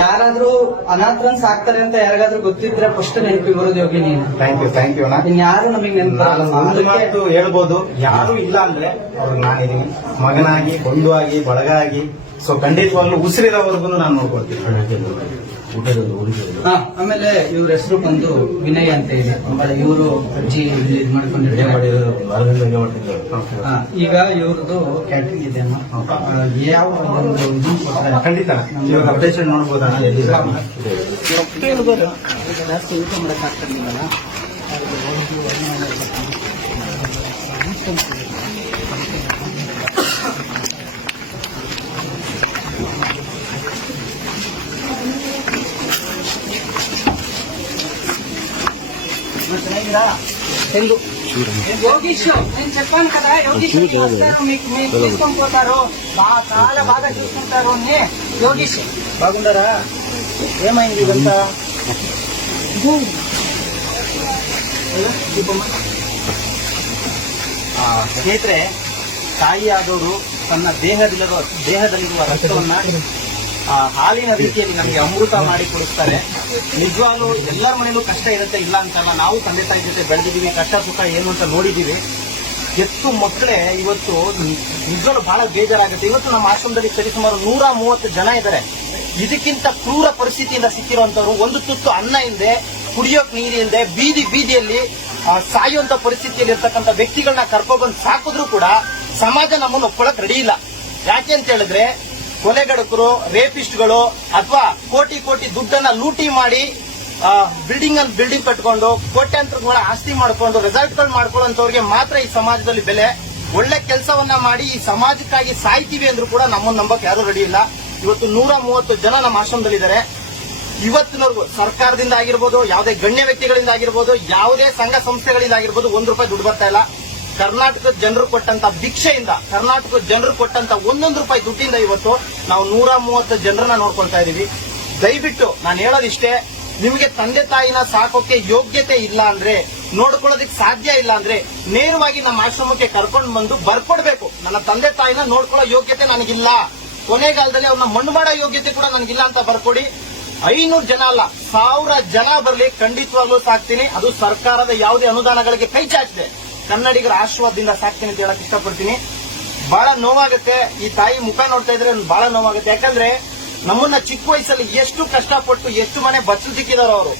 ಯಾರಾದ್ರೂ ಅನಾಥರನ್ಸ್ ಆಗ್ತಾರೆ ಅಂತ ಯಾರಿಗಾದ್ರೂ ಗೊತ್ತಿದ್ರೆ ಫಸ್ಟ್ ನೆನಪಿಗೆ ಬರೋದು ಯೋಗಿ ನೀನು. ಥ್ಯಾಂಕ್ ಯು ಅಣ್ಣ. ಇನ್ಯಾರು ನಮಗೆ ನೆನಪು ಹೇಳ್ಬೋದು. ಯಾರು ಇಲ್ಲ ಅಂದ್ರೆ ಅವ್ರಿಗೆ ನಾನಿದ್ದೀನಿ, ಮಗನಾಗಿ, ಬಂಧುವಾಗಿ, ಬಳಗ ಆಗಿ. ಸೊ ಖಂಡಿತವಾಗ್ಲೂ ಉಸಿರಿರೋವರೆಗೂ ನಾನು ನೋಡ್ಕೊಳ್ತೀನಿ. ಆಮೇಲೆ ಇವ್ರ ಹೆಸರು ಬಂದು ವಿನಯ್ ಅಂತ ಇದೆ. ಇವರು ಅಜ್ಜಿ ಇಲ್ಲಿ ಇದ್ ಮಾಡ್ಕೊಂಡಿದ್ದಾರೆ. ಈಗ ಇವ್ರದ್ದು ಕ್ಯಾಟ್ರಿಂಗ್ ಇದೆ ಅಮ್ಮ. ಯಾವ ಒಂದು ಇದು ಖಂಡಿತ ಇವಾಗ ಅಪ್ಡೇಷನ್ ನೋಡ್ಬೋದಾ ಜಾಸ್ತಿ ಊಟ ಮಾಡಕ್ ಆಗ್ತಿರ್ಲಿಲ್ಲ. తెలుగు యోగీష్ నేను చెప్పాను కదా, యోగీష్ వస్తారు, మీకు తీసుకొని పోతారు, చాలా బాగా చూసుకుంటారు అని. యోగీష్ బాగుండరా ఏమైంది ఇదంతా ಸ್ನೇಹಿತರೆ, ತಾಯಿಯಾದವರು ತನ್ನ ದೇಹದಲ್ಲಿರುವ ರಕ್ತವನ್ನ ಹಾಲಿನ ರೀತಿಯಲ್ಲಿ ನಮಗೆ ಅಮೃತ ಮಾಡಿ ಕೊಡಿಸ್ತಾರೆ. ನಿಜವಾಗ್ಲೂ ಎಲ್ಲರ ಮನೇಲೂ ಕಷ್ಟ ಇರುತ್ತೆ, ಇಲ್ಲ ಅಂತಲ್ಲ. ನಾವು ತಂದೆ ತಾಯಿ ಜೊತೆ ಬೆಳೆದಿದ್ದೀವಿ, ಕಷ್ಟ ಸುಖ ಏನು ಅಂತ ನೋಡಿದ್ದೀವಿ. ಎತ್ತು ಮಕ್ಕಳೇ ಇವತ್ತು ನಿಜವಾಗ್ಲೂ ಬಹಳ ಬೇಜಾರಾಗುತ್ತೆ. ಇವತ್ತು ನಮ್ಮ ಆಶ್ರಮದಲ್ಲಿ ಸರಿಸುಮಾರು 130 ಜನ ಇದ್ದಾರೆ. ಇದಕ್ಕಿಂತ ಕ್ರೂರ ಪರಿಸ್ಥಿತಿಯಿಂದ ಸಿಕ್ಕಿರುವಂತವ್ರು, ಒಂದು ತುತ್ತು ಅನ್ನ ಇಲ್ಲದೆ, ಕುಡಿಯೋಕ್ ನೀರಿಲ್ಲದೆ, ಬೀದಿಯಲ್ಲಿ ಸಾಯುವಂತ ಪರಿಸ್ಥಿತಿಯಲ್ಲಿ ಇರ್ತಕ್ಕಂಥ ವ್ಯಕ್ತಿಗಳನ್ನ ಕರ್ಕೊಬಂದು ಸಾಕಿದ್ರು ಕೂಡ ಸಮಾಜ ನಮ್ಮನ್ನು ಒಪ್ಕೊಳ್ಳಕ್ ರೆಡಿ ಇಲ್ಲ. ಯಾಕೆ ಅಂತ ಹೇಳಿದ್ರೆ, ಕೊಲೆಗಡಕರು, ರೇಪಿಸ್ಟ್ಗಳು ಅಥವಾ ಕೋಟಿ ದುಡ್ಡನ್ನ ಲೂಟಿ ಮಾಡಿ ಬಿಲ್ಡಿಂಗ್ ಕಟ್ಕೊಂಡು ಕೋಟ್ಯಾಂತರ ಆಸ್ತಿ ಮಾಡ್ಕೊಂಡು ರೆಸಾರ್ಟ್ಗಳು ಮಾಡ್ಕೊಳ್ಳೋಂಥವ್ರಿಗೆ ಮಾತ್ರ ಈ ಸಮಾಜದಲ್ಲಿ ಬೆಲೆ. ಒಳ್ಳೆ ಕೆಲಸವನ್ನ ಮಾಡಿ ಈ ಸಮಾಜಕ್ಕಾಗಿ ಸಾಯ್ತೀವಿ ಅಂದ್ರೂ ಕೂಡ ನಮ್ಮನ್ನು ನಂಬಕ್ ಯಾರು ರೆಡಿ ಇಲ್ಲ. ಇವತ್ತು 130 ಜನ ನಮ್ಮ ಆಶ್ರಮದಲ್ಲಿದ್ದಾರೆ. ಇವತ್ತಿನವರೆಗೂ ಸರ್ಕಾರದಿಂದ ಆಗಿರ್ಬೋದು, ಯಾವುದೇ ಗಣ್ಯ ವ್ಯಕ್ತಿಗಳಿಂದ ಆಗಿರ್ಬೋದು, ಯಾವುದೇ ಸಂಘ ಸಂಸ್ಥೆಗಳಿಂದ ಆಗಿರ್ಬೋದು, ₹1 ದುಡ್ಡು ಬರ್ತಾ ಇಲ್ಲ. ಕರ್ನಾಟಕದ ಜನರು ಕೊಟ್ಟಂತ ಭಿಕ್ಷೆಯಿಂದ, ಕರ್ನಾಟಕದ ಜನರು ಕೊಟ್ಟಂತ ₹1 ದುಡ್ಡಿಂದ ಇವತ್ತು ನಾವು 130 ಜನರನ್ನ ನೋಡ್ಕೊಳ್ತಾ ಇದೀವಿ. ದಯವಿಟ್ಟು ನಾನು ಹೇಳೋದಿಷ್ಟೇ, ನಿಮಗೆ ತಂದೆ ತಾಯಿನ ಸಾಕೋಕೆ ಯೋಗ್ಯತೆ ಇಲ್ಲ ಅಂದ್ರೆ, ನೋಡ್ಕೊಳ್ಳೋದಕ್ಕೆ ಸಾಧ್ಯ ಇಲ್ಲ ಅಂದ್ರೆ, ನೇರವಾಗಿ ನಮ್ಮ ಆಶ್ರಮಕ್ಕೆ ಕರ್ಕೊಂಡು ಬಂದು ಬರ್ಕೊಡ್ಬೇಕು. ನನ್ನ ತಂದೆ ತಾಯಿನ ನೋಡ್ಕೊಳ್ಳೋ ಯೋಗ್ಯತೆ ನನಗಿಲ್ಲ, ಕೊನೆಗಾಲದಲ್ಲಿ ಅವ್ರನ್ನ ಮಣ್ಣು ಮಾಡೋ ಯೋಗ್ಯತೆ ಕೂಡ ನನಗಿಲ್ಲ ಅಂತ ಬರ್ಕೊಡಿ. 500 ಜನ ಅಲ್ಲ, 1000 ಜನ ಬರಲಿ, ಖಂಡಿತವಾಗ್ಲೂ ಸಾಕ್ತೀನಿ. ಅದು ಸರ್ಕಾರದ ಯಾವುದೇ ಅನುದಾನಗಳಿಗೆ ಕೈ ಚಾಚಿದೆ, ಕನ್ನಡಿಗರ ಆಶೀರ್ವಾದದಿಂದ ಸಾಕ್ತೀನಿ ಅಂತ ಹೇಳಕ್ ಇಷ್ಟಪಡ್ತೀನಿ. ಬಹಳ ನೋವಾಗುತ್ತೆ, ಈ ತಾಯಿ ಮುಖ ನೋಡ್ತಾ ಇದ್ರೆ ಬಹಳ ನೋವಾಗುತ್ತೆ. ಯಾಕಂದ್ರೆ ನಮ್ಮನ್ನ ಚಿಕ್ಕ ವಯಸ್ಸಲ್ಲಿ ಎಷ್ಟು ಕಷ್ಟಪಟ್ಟು, ಎಷ್ಟು ಮನೆ ಬಚ್ಚಲು ಸಿಕ್ಕಿದಾರೋ ಅವರು,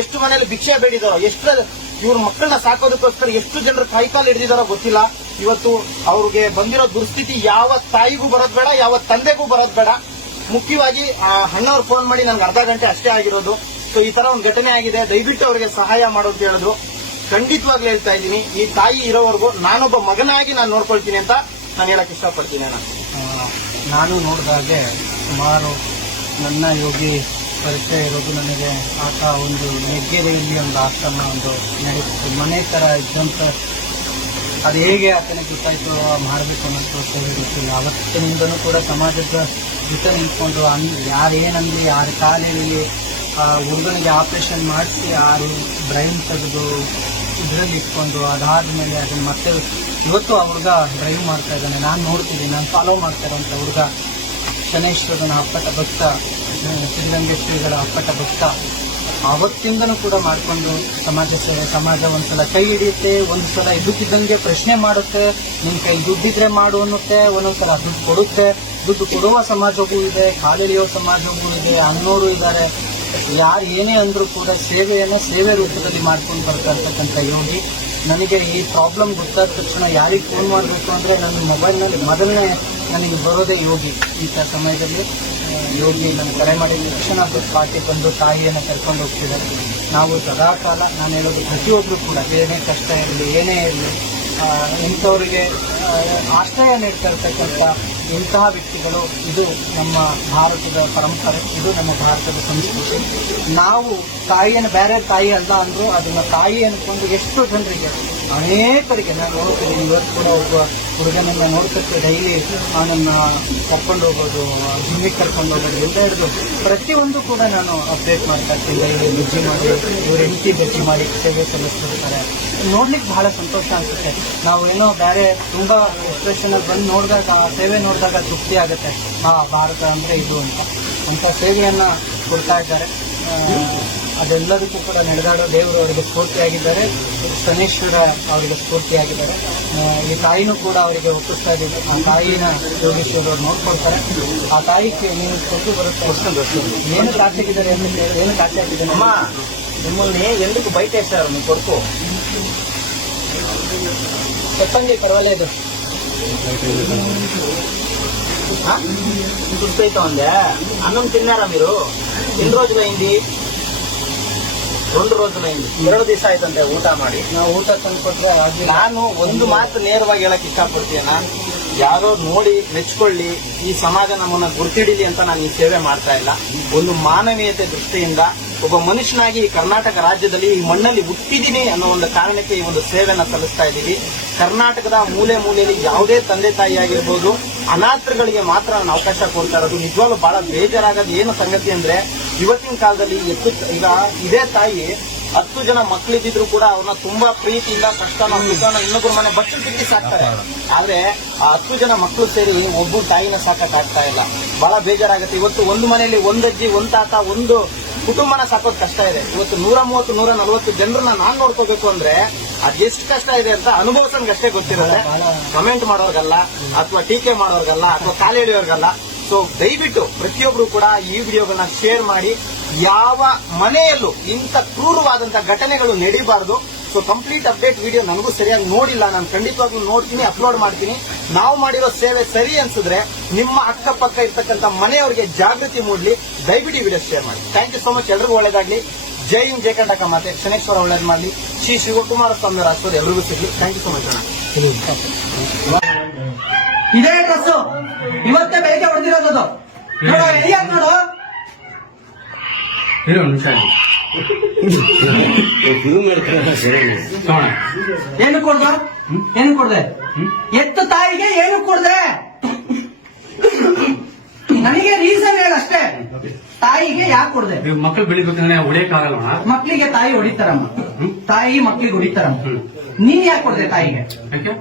ಎಷ್ಟು ಮನೇಲಿ ಭಿಕ್ಷೆ ಬೇಡಿದಾರೋ, ಎಷ್ಟು ಇವ್ರ ಮಕ್ಕಳನ್ನ ಸಾಕೋದಕ್ಕೋಸ್ಕರ ಎಷ್ಟು ಜನರು ಕೈಕಾಲು ಹಿಡಿದಿದಾರೋ ಗೊತ್ತಿಲ್ಲ. ಇವತ್ತು ಅವ್ರಿಗೆ ಬಂದಿರೋ ದುಸ್ಥಿತಿ ಯಾವ ತಾಯಿಗೂ ಬರೋದ್ ಬೇಡ, ಯಾವ ತಂದೆಗೂ ಬರೋದ್ ಬೇಡ. ಮುಖ್ಯವಾಗಿ ಅಣ್ಣವ್ರು ಫೋನ್ ಮಾಡಿ ನನ್ಗೆ ಅರ್ಧ ಗಂಟೆ ಅಷ್ಟೇ ಆಗಿರೋದು. ಸೊ ಈ ತರ ಒಂದು ಘಟನೆ ಆಗಿದೆ, ದಯವಿಟ್ಟು ಅವರಿಗೆ ಸಹಾಯ ಮಾಡೋದು ಹೇಳಿದ್ರು. ಖಂಡಿತವಾಗ್ಲೂ ಹೇಳ್ತಾ ಇದ್ದೀನಿ, ಈ ತಾಯಿ ಇರೋವರೆಗೂ ನಾನೊಬ್ಬ ಮಗನಾಗಿ ನಾನು ನೋಡ್ಕೊಳ್ತೀನಿ ಅಂತ ನಾನು ಹೇಳಕ್ ಇಷ್ಟಪಡ್ತೀನಿ. ನಾನು ನೋಡಿದಾಗೆ ಸುಮಾರು ನನ್ನ ಯೋಗಿ ಪರಿಚಯ ಇರೋದು ನನಗೆ. ಆತ ಒಂದು ಹೆಗ್ಗೆರೆಯಲ್ಲಿ ಒಂದು ಆಶ್ರಮ ಒಂದು ನಡೆಸಿತು, ಮನೆ ತರ ಇದ್ದಂತ. ಅದು ಹೇಗೆ ಆತನಿಗೆ ಗೊತ್ತಾಯ್ತು ಮಾಡಬೇಕು ಅನ್ನೋದು ಸೇವೆ ಗೊತ್ತಿಲ್ಲ. ಅವತ್ತಿನಿಂದನೂ ಕೂಡ ಸಮಾಜದ ಜೊತೆ ನಿಂತ್ಕೊಂಡು ಯಾರೇನಂದ್ಲಿ, ಯಾರ ಕಾಲೇಳಿ ಹುಡುಗನಿಗೆ ಆಪರೇಷನ್ ಮಾಡಿಸಿ 6 ಬ್ರೈನ್ ತೆಗೆದು ಇದರಲ್ಲಿ ಇಟ್ಕೊಂಡು, ಅದಾದ್ಮೇಲೆ ಅದನ್ನ ಮತ್ತೆ ಇವತ್ತು ಆ ಹುಡುಗ ಡ್ರೈವ್ ಮಾಡ್ತಾ ಇದ್ದಾನೆ. ನಾನು ನೋಡ್ತಿದ್ದೀನಿ, ನಾನು ಫಾಲೋ ಮಾಡ್ತಾ ಇರೋಂಥ ಹುಡುಗ. ಶನೇಶ್ವರನ ಅಪ್ಪಟ ಭಕ್ತ, ಸಿದ್ಧಗಂಗೇಶ್ವರಿಗಳ ಅಪ್ಪಟ ಭಕ್ತ. ಆವತ್ತಿಂದನೂ ಕೂಡ ಮಾಡಿಕೊಂಡು ಸಮಾಜ ಸೇವೆ. ಸಮಾಜ ಒಂದ್ಸಲ ಕೈ ಹಿಡಿಯುತ್ತೆ, ಒಂದ್ಸಲ ಇದ್ದಕ್ಕಿದ್ದಂಗೆ ಪ್ರಶ್ನೆ ಮಾಡುತ್ತೆ, ನಿನ್ ಕೈ ದುಡ್ಡಿದ್ರೆ ಮಾಡು ಅನ್ನುತ್ತೆ, ಒಂದೊಂದ್ಸಲ ದುಡ್ಡು ಕೊಡುತ್ತೆ. ದುಡ್ಡು ಕೊಡುವ ಸಮಾಜವೂ ಇದೆ, ಕಾಲೆಳೆಯುವ ಸಮಾಜವೂ ಇದೆ, ಅನ್ನೋರು ಇದ್ದಾರೆ. ಯಾರು ಏನೇ ಅಂದ್ರೂ ಕೂಡ ಸೇವೆಯನ್ನ ಸೇವೆ ರೂಪದಲ್ಲಿ ಮಾಡ್ಕೊಂಡು ಬರ್ತಾ ಇರ್ತಕ್ಕಂಥ ಯೋಗಿ. ನನಗೆ ಈ ಪ್ರಾಬ್ಲಮ್ ಗೊತ್ತಾದ ತಕ್ಷಣ ಯಾರಿಗೆ ಫೋನ್ ಮಾಡಬೇಕು ಅಂದ್ರೆ ನನ್ನ ಮೊಬೈಲ್ನಲ್ಲಿ ಮೊದಲನೇ ನನಗೆ ಬರೋದೇ ಯೋಗಿ. ಇಂಥ ಸಮಯದಲ್ಲಿ ಯೋಗಿ ನನ್ನ ಕರೆ ಮಾಡಿದ ತಕ್ಷಣ ಪಾರ್ಟಿ ಬಂದು ತಾಯಿಯನ್ನು ಕರ್ಕೊಂಡು ಹೋಗ್ತಿದ್ದಾರೆ. ನಾವು ಸದಾಕಾಲ ನಾನು ಹೇಳೋದು, ಪ್ರತಿಯೊಬ್ಬರು ಕೂಡ ಏನೇ ಕಷ್ಟ ಇರಲಿ, ಏನೇ ಇರಲಿ, ಇಂಥವರಿಗೆ ಆಶ್ರಯ ನೀಡ್ತಾ ಇರ್ತಕ್ಕಂಥ ಇಂತಹ ವ್ಯಕ್ತಿಗಳು. ಇದು ನಮ್ಮ ಭಾರತದ ಪರಂಪರೆ, ಇದು ನಮ್ಮ ಭಾರತದ ಸಂಸ್ಕೃತಿ. ನಾವು ತಾಯಿಯನ್ನು ಬೇರೆ ತಾಯಿ ಅಲ್ಲ ಅಂದ್ರು ಅದನ್ನ ತಾಯಿ ಅನ್ಕೊಂಡು ಎಷ್ಟೋ ಜನರಿಗೆ, ಅನೇಕರಿಗೆ ನಾನು ನೋಡ್ತೀನಿ. ಇವತ್ತು ಕೂಡ ಒಬ್ಬ ಹುಡುಗನನ್ನ ನೋಡ್ತಿರ್ತೀವಿ, ಡೈಲಿ ಅವನನ್ನ ಕರ್ಕೊಂಡು ಹೋಗೋದು, ಜಿಮ್ಮಿಗೆ ಕರ್ಕೊಂಡು ಹೋಗೋದು ಎಲ್ಲ ಹಿಡಿದು ಪ್ರತಿಯೊಂದು ಕೂಡ ನಾನು ಅಪ್ಡೇಟ್ ಮಾಡ್ತಾ ಇರ್ತೀನಿ. ಡೈಲಿ ಬಜ್ಜಿ ಮಾಡಿ, ಇವ್ರ ಹೆಂಡತಿ ಬಜ್ಜಿ ಮಾಡಿ ಸೇವೆ ಸಲ್ಲಿಸ್ತಿರ್ತಾರೆ. ನೋಡ್ಲಿಕ್ಕೆ ಬಹಳ ಸಂತೋಷ ಅನ್ಸುತ್ತೆ. ನಾವು ಏನೋ ಬೇರೆ ತುಂಬಾ ಎಕ್ಸ್ಪ್ರೆಷನ್ ಬಂದು ನೋಡಿದಾಗ, ಸೇವೆ ನೋಡಿದಾಗ ತೃಪ್ತಿ ಆಗುತ್ತೆ. ಭಾರತ ಅಂದ್ರೆ ಇದು ಅಂತ ಸೇವೆಯನ್ನ ಕೊಡ್ತಾ ಇದ್ದಾರೆ. ಅದೆಲ್ಲದಕ್ಕೂ ಕೂಡ ನಡೆದಾಡೋ ದೇವರು ಅವರಿಗೆ ಸ್ಫೂರ್ತಿಯಾಗಿದ್ದಾರೆ. ಶನೇಶ್ವರ ಅವರಿಗೆ ಸ್ಫೂರ್ತಿಯಾಗಿದ್ದಾರೆ. ಈ ತಾಯಿನೂ ಕೂಡ ಅವರಿಗೆ ಒಪ್ಪಿಸ್ತಾ ಇದ್ದೀವಿ. ಆ ತಾಯಿನ ಯೋಗೇಶ್ವರ ಅವರು ನೋಡ್ಕೊಳ್ತಾರೆ. ಆ ತಾಯಿಗೆ ನೀವು ಕೊಟ್ಟು ಬರುತ್ತೆ. ಏನು ಕಾಚಾಕಿದ್ದಾರೆ ಅಂತ ಹೇಳಿ, ಏನು ಕಾಚಿ ಹಾಕಿದ್ದಾರೆ ಅಮ್ಮ ನಿಮ್ಮಲ್ಲಿ ಎಲ್ಲಿಗೂ ಬೈಕ್ ಸರ್ ನೀವು ಕೊಡ್ತು చెప్పండి పర్వాలేదు చూస్తూ ఉందా అన్నం తిన్నారా మీరు ఎన్ని రోజులైంది 2 రోజులైంది 2 ದಿವಸ ಆಯ್ತಂತೆ ಊಟ ಮಾಡಿ ನಾವು ಊಟ ತಂದ್ಕೊಟ್ರೆ ನಾನು ಒಂದು ಮಾತು ನೇರವಾಗಿ ಹೇಳಕ್ ಇಷ್ಟಪಡ್ತೀನಿ. ನಾನು ಯಾರೋ ನೋಡಿ ಮೆಚ್ಕೊಳ್ಳಿ ಈ ಸಮಾಜ ನಮ್ಮನ್ನ ಗುರ್ತಿಡಿಲಿ ಅಂತ ನಾನು ಈ ಸೇವೆ ಮಾಡ್ತಾ ಇಲ್ಲ. ಒಂದು ಮಾನವೀಯತೆ ದೃಷ್ಟಿಯಿಂದ ಒಬ್ಬ ಮನುಷ್ಯನಾಗಿ ಈ ಕರ್ನಾಟಕ ರಾಜ್ಯದಲ್ಲಿ ಈ ಮಣ್ಣಲ್ಲಿ ಹುಟ್ಟಿದೀನಿ ಅನ್ನೋ ಒಂದು ಕಾರಣಕ್ಕೆ ಈ ಒಂದು ಸೇವೆನ ಸಲ್ಲಿಸ್ತಾ ಇದ್ದೀವಿ. ಕರ್ನಾಟಕದ ಮೂಲೆ ಮೂಲೆಯಲ್ಲಿ ಯಾವುದೇ ತಂದೆ ತಾಯಿ ಆಗಿರ್ಬೋದು ಅನಾಥರುಗಳಿಗೆ ಮಾತ್ರ ನಾನು ಅವಕಾಶ ಕೊಡ್ತಾ ಇರೋದು. ನಿಜವಾಗ್ಲೂ ಬಹಳ ಬೇಜಾರಾಗೋದು ಏನು ಸಂಗತಿ ಅಂದ್ರೆ ಇವತ್ತಿನ ಕಾಲದಲ್ಲಿ ಈಗ ಇದೇ ತಾಯಿ 10 ಜನ ಮಕ್ಕಳಿದ್ರು ಕೂಡ ಅವ್ರನ್ನ ತುಂಬಾ ಪ್ರೀತಿಯಿಂದ ಕಷ್ಟನ ಸುಖನ ಇನ್ನೊಬ್ಬರ ಮನೆ ಬಚ್ಚಲು ಬಿಟ್ಟು ಸಾಕ್ತಾರೆ. ಆದ್ರೆ ಆ 10 ಜನ ಮಕ್ಕಳು ಸೇರಿ ಒಬ್ಬ ತಾಯಿನ ಸಾಕಕ್ ಆಗ್ತಾ ಇಲ್ಲ. ಬಹಳ ಬೇಜಾರಾಗುತ್ತೆ. ಇವತ್ತು ಒಂದು ಮನೆಯಲ್ಲಿ ಒಂದಜ್ಜಿ ಒಂದ್ ತಾತ ಒಂದು ಕುಟುಂಬನ ಸಾಕೋದ್ ಕಷ್ಟ ಇದೆ. ಇವತ್ತು 130, 140 ಜನರನ್ನ ನಾನ್ ನೋಡ್ಕೋಬೇಕು ಅಂದ್ರೆ ಅದೆಷ್ಟು ಕಷ್ಟ ಇದೆ ಅಂತ ಅನುಭವಿಸೋನ್ಗಷ್ಟೇ ಗೊತ್ತಿರುತ್ತೆ. ಕಮೆಂಟ್ ಮಾಡೋರ್ಗಲ್ಲ ಅಥವಾ ಟೀಕೆ ಮಾಡೋರ್ಗಲ್ಲ ಅಥವಾ ಕಾಲು ಎಳೆಯೋರ್ಗಲ್ಲ. ಸೊ ದಯವಿಟ್ಟು ಪ್ರತಿಯೊಬ್ರು ಕೂಡ ಈ ವಿಡಿಯೋಗಳನ್ನ ಶೇರ್ ಮಾಡಿ. ಯಾವ ಮನೆಯಲ್ಲೂ ಇಂಥ ಕ್ರೂರವಾದಂತಹ ಘಟನೆಗಳು ನಡೀಬಾರದು. ಸೊ ಕಂಪ್ಲೀಟ್ ಅಪ್ಡೇಟ್ ವಿಡಿಯೋ ನನಗೂ ಸರಿಯಾಗಿ ನೋಡಿಲ್ಲ, ನಾನು ಖಂಡಿತವಾಗ್ಲೂ ನೋಡ್ತೀನಿ, ಅಪ್ಲೋಡ್ ಮಾಡ್ತೀನಿ. ನಾವು ಮಾಡಿರೋ ಸೇವೆ ಸರಿ ಅನ್ಸಿದ್ರೆ ನಿಮ್ಮ ಅಕ್ಕಪಕ್ಕ ಇರ್ತಕ್ಕಂಥ ಮನೆಯವರಿಗೆ ಜಾಗೃತಿ ಮೂಡಲಿ. ದಯವಿಟ್ಟು ವಿಡಿಯೋ ಶೇರ್ ಮಾಡಿ. Thank you so much. ಎಲ್ರಿಗೂ ಒಳ್ಳೇದಾಗ್ಲಿ. ಜೈ ಹಿಂದ್, ಜೈ ಕರ್ನಾಟಕ ಮಾತೆ. ಶನೇಶ್ವರ ಒಳ್ಳೇದ್ ಮಾಡಲಿ. ಶ್ರೀ ಶಿವಕುಮಾರಸ್ವಾಮಿ ಅವರ ಆಶೀರ್ವಾದ ಎಲ್ರಿಗೂ ಸಿಗ್ಲಿ. ಥ್ಯಾಂಕ್ ಯು ಸೋ ಮಚ್ ಅಣ್ಣ. ಇದೇ ಡ್ರೆಸ್ ಇವತ್ತೇ ಬೆಳಿಗ್ಗೆ ಹೊಡೆದಿರೋದು. ನೋಡು ಎಲ್ಲಿಯಾಗ ನೋಡು. ಇರೋ ನಿಮಿಷ ಏನು ಕೊಡ್ದ? ಏನು ಕೊಡ್ದೆ? ಎತ್ತು ತಾಯಿಗೆ ಏನು ಕೊಡ್ದೆ? ನನಗೆ ರೀಸನ್ ಹೇಳ ಅಷ್ಟೇ. ತಾಯಿಗೆ ಯಾಕೆ ಕೊಡ್ದೆ? ಮಕ್ಕಳು ಬೆಳಿಬೇಕಂದ್ರೆ ಹೊಡಿಯಕ್ಕಾಗಲ್ಲ. ಮಕ್ಕಳಿಗೆ ತಾಯಿ ಹೊಡಿತಾರಮ್ಮ. ತಾಯಿ ಮಕ್ಕಳಿಗೆ ಹೊಡಿತಾರಮ್ಮ. ನೀನ್ ಯಾಕೆ ಕೊಡ್ದೆ ತಾಯಿಗೆ? ಯಾಕೆ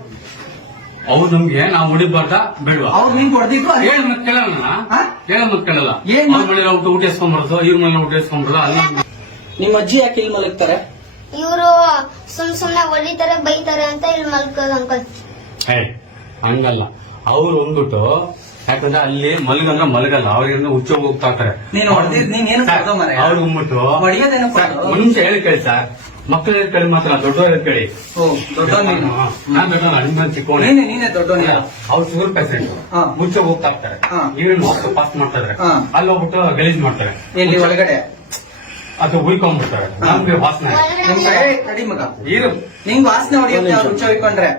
ಅವ್ರು ನಮ್ಗೆ ನಾವು ಹೊಡಿಬಾರ್ದ ಬೇಡವಾ? ಅವ್ರು ನಿಂಗೆ ಹೊಡೆದಿದ್ರು ಹೇಳ ಮಕ್ಕಳಲ್ಲ. ಹೇಳ ಮಕ್ಕಳಲ್ಲ. ಏನ್ ಮನೆ ಊಟ ಇಸ್ಕೊಂಡ್ಬಾರ್ದು, ಇವ್ರ ಮನೆ ಊಟ ಇಸ್ಕೊಂಡ್ಬಾರ್ದು. ಅಲ್ಲ ನಿಮ್ಮ ಅಜ್ಜಿ ಯಾಕೆ ಇಲ್ಲಿ ಮಲಗ್ತಾರೆ? ಇವರು ಸುಮ್ನೆ ಹೊಡಿತಾರೆ ಬೈತಾರೆ ಅಂತ ಇಲ್ಲಿ ಮಲ್ಕೋದು ಅಂಕಲ್. ಹಂಗಲ್ಲ. ಅವ್ರು ಒಂದ್ಬಿಟ್ಟು ಯಾಕಂದ್ರೆ ಅಲ್ಲಿ ಮಲಗಂದ್ರೆ ಮಲಗಲ್ಲ. ಅವ್ರಿಗೆ ಹುಚ್ಚ ಹೋಗ್ತಾ ಇರ್ತಾರೆ. ನೀನು ಹೊಡೆದಿದ್ ನೀನ್ ಏನು ಅವ್ರು ಬಂದ್ಬಿಟ್ಟು ಹೊಡೆಯೋದೇನು? ಒಂದ್ ನಿಮಿಷ ಹೇಳಿ ಕೇಳಿ ಸರ್. ಮಕ್ಕಳ ಕೇಳಿ ಮಾತ್ರ ದೊಡ್ಡವ್ರ ಕೇಳಿ. ದೊಡ್ಡ ನಾನ್ ದೊಡ್ಡ ನಿಮ್ಮ ಚಿಕ್ಕೋಣೆ. ನೀನೇ ದೊಡ್ಡ. ಅವ್ರು ಶುಗರ್ ಪೇಷಂಟ್ ಮುಚ್ಚ ಹೋಗ್ತಾ ಇರ್ತಾರೆ. ನೀರನ್ನು ವಾಸ್ತು ಪಾಸ್ ಮಾಡ್ತಾ ಇದ್ರೆ ಅಲ್ಲಿ ಹೋಗ್ಬಿಟ್ಟು ಗಲೀಜ್ ಮಾಡ್ತಾರೆ. ಎಲ್ಲಿ ಒಳಗಡೆ ಅಥವಾ ಉಯ್ಕೊಂಡ್ಬಿಡ್ತಾರೆ. ನಮ್ಗೆ ವಾಸನೆ ನಡಿ ಮಗ. ನೀರು ನಿಂಗ್ ವಾಸನೆ ಹೊಡೆಯುತ್ತೆ ಹುಚ್ಚ ಹೊಯ್ಕೊಂಡ್ರೆ.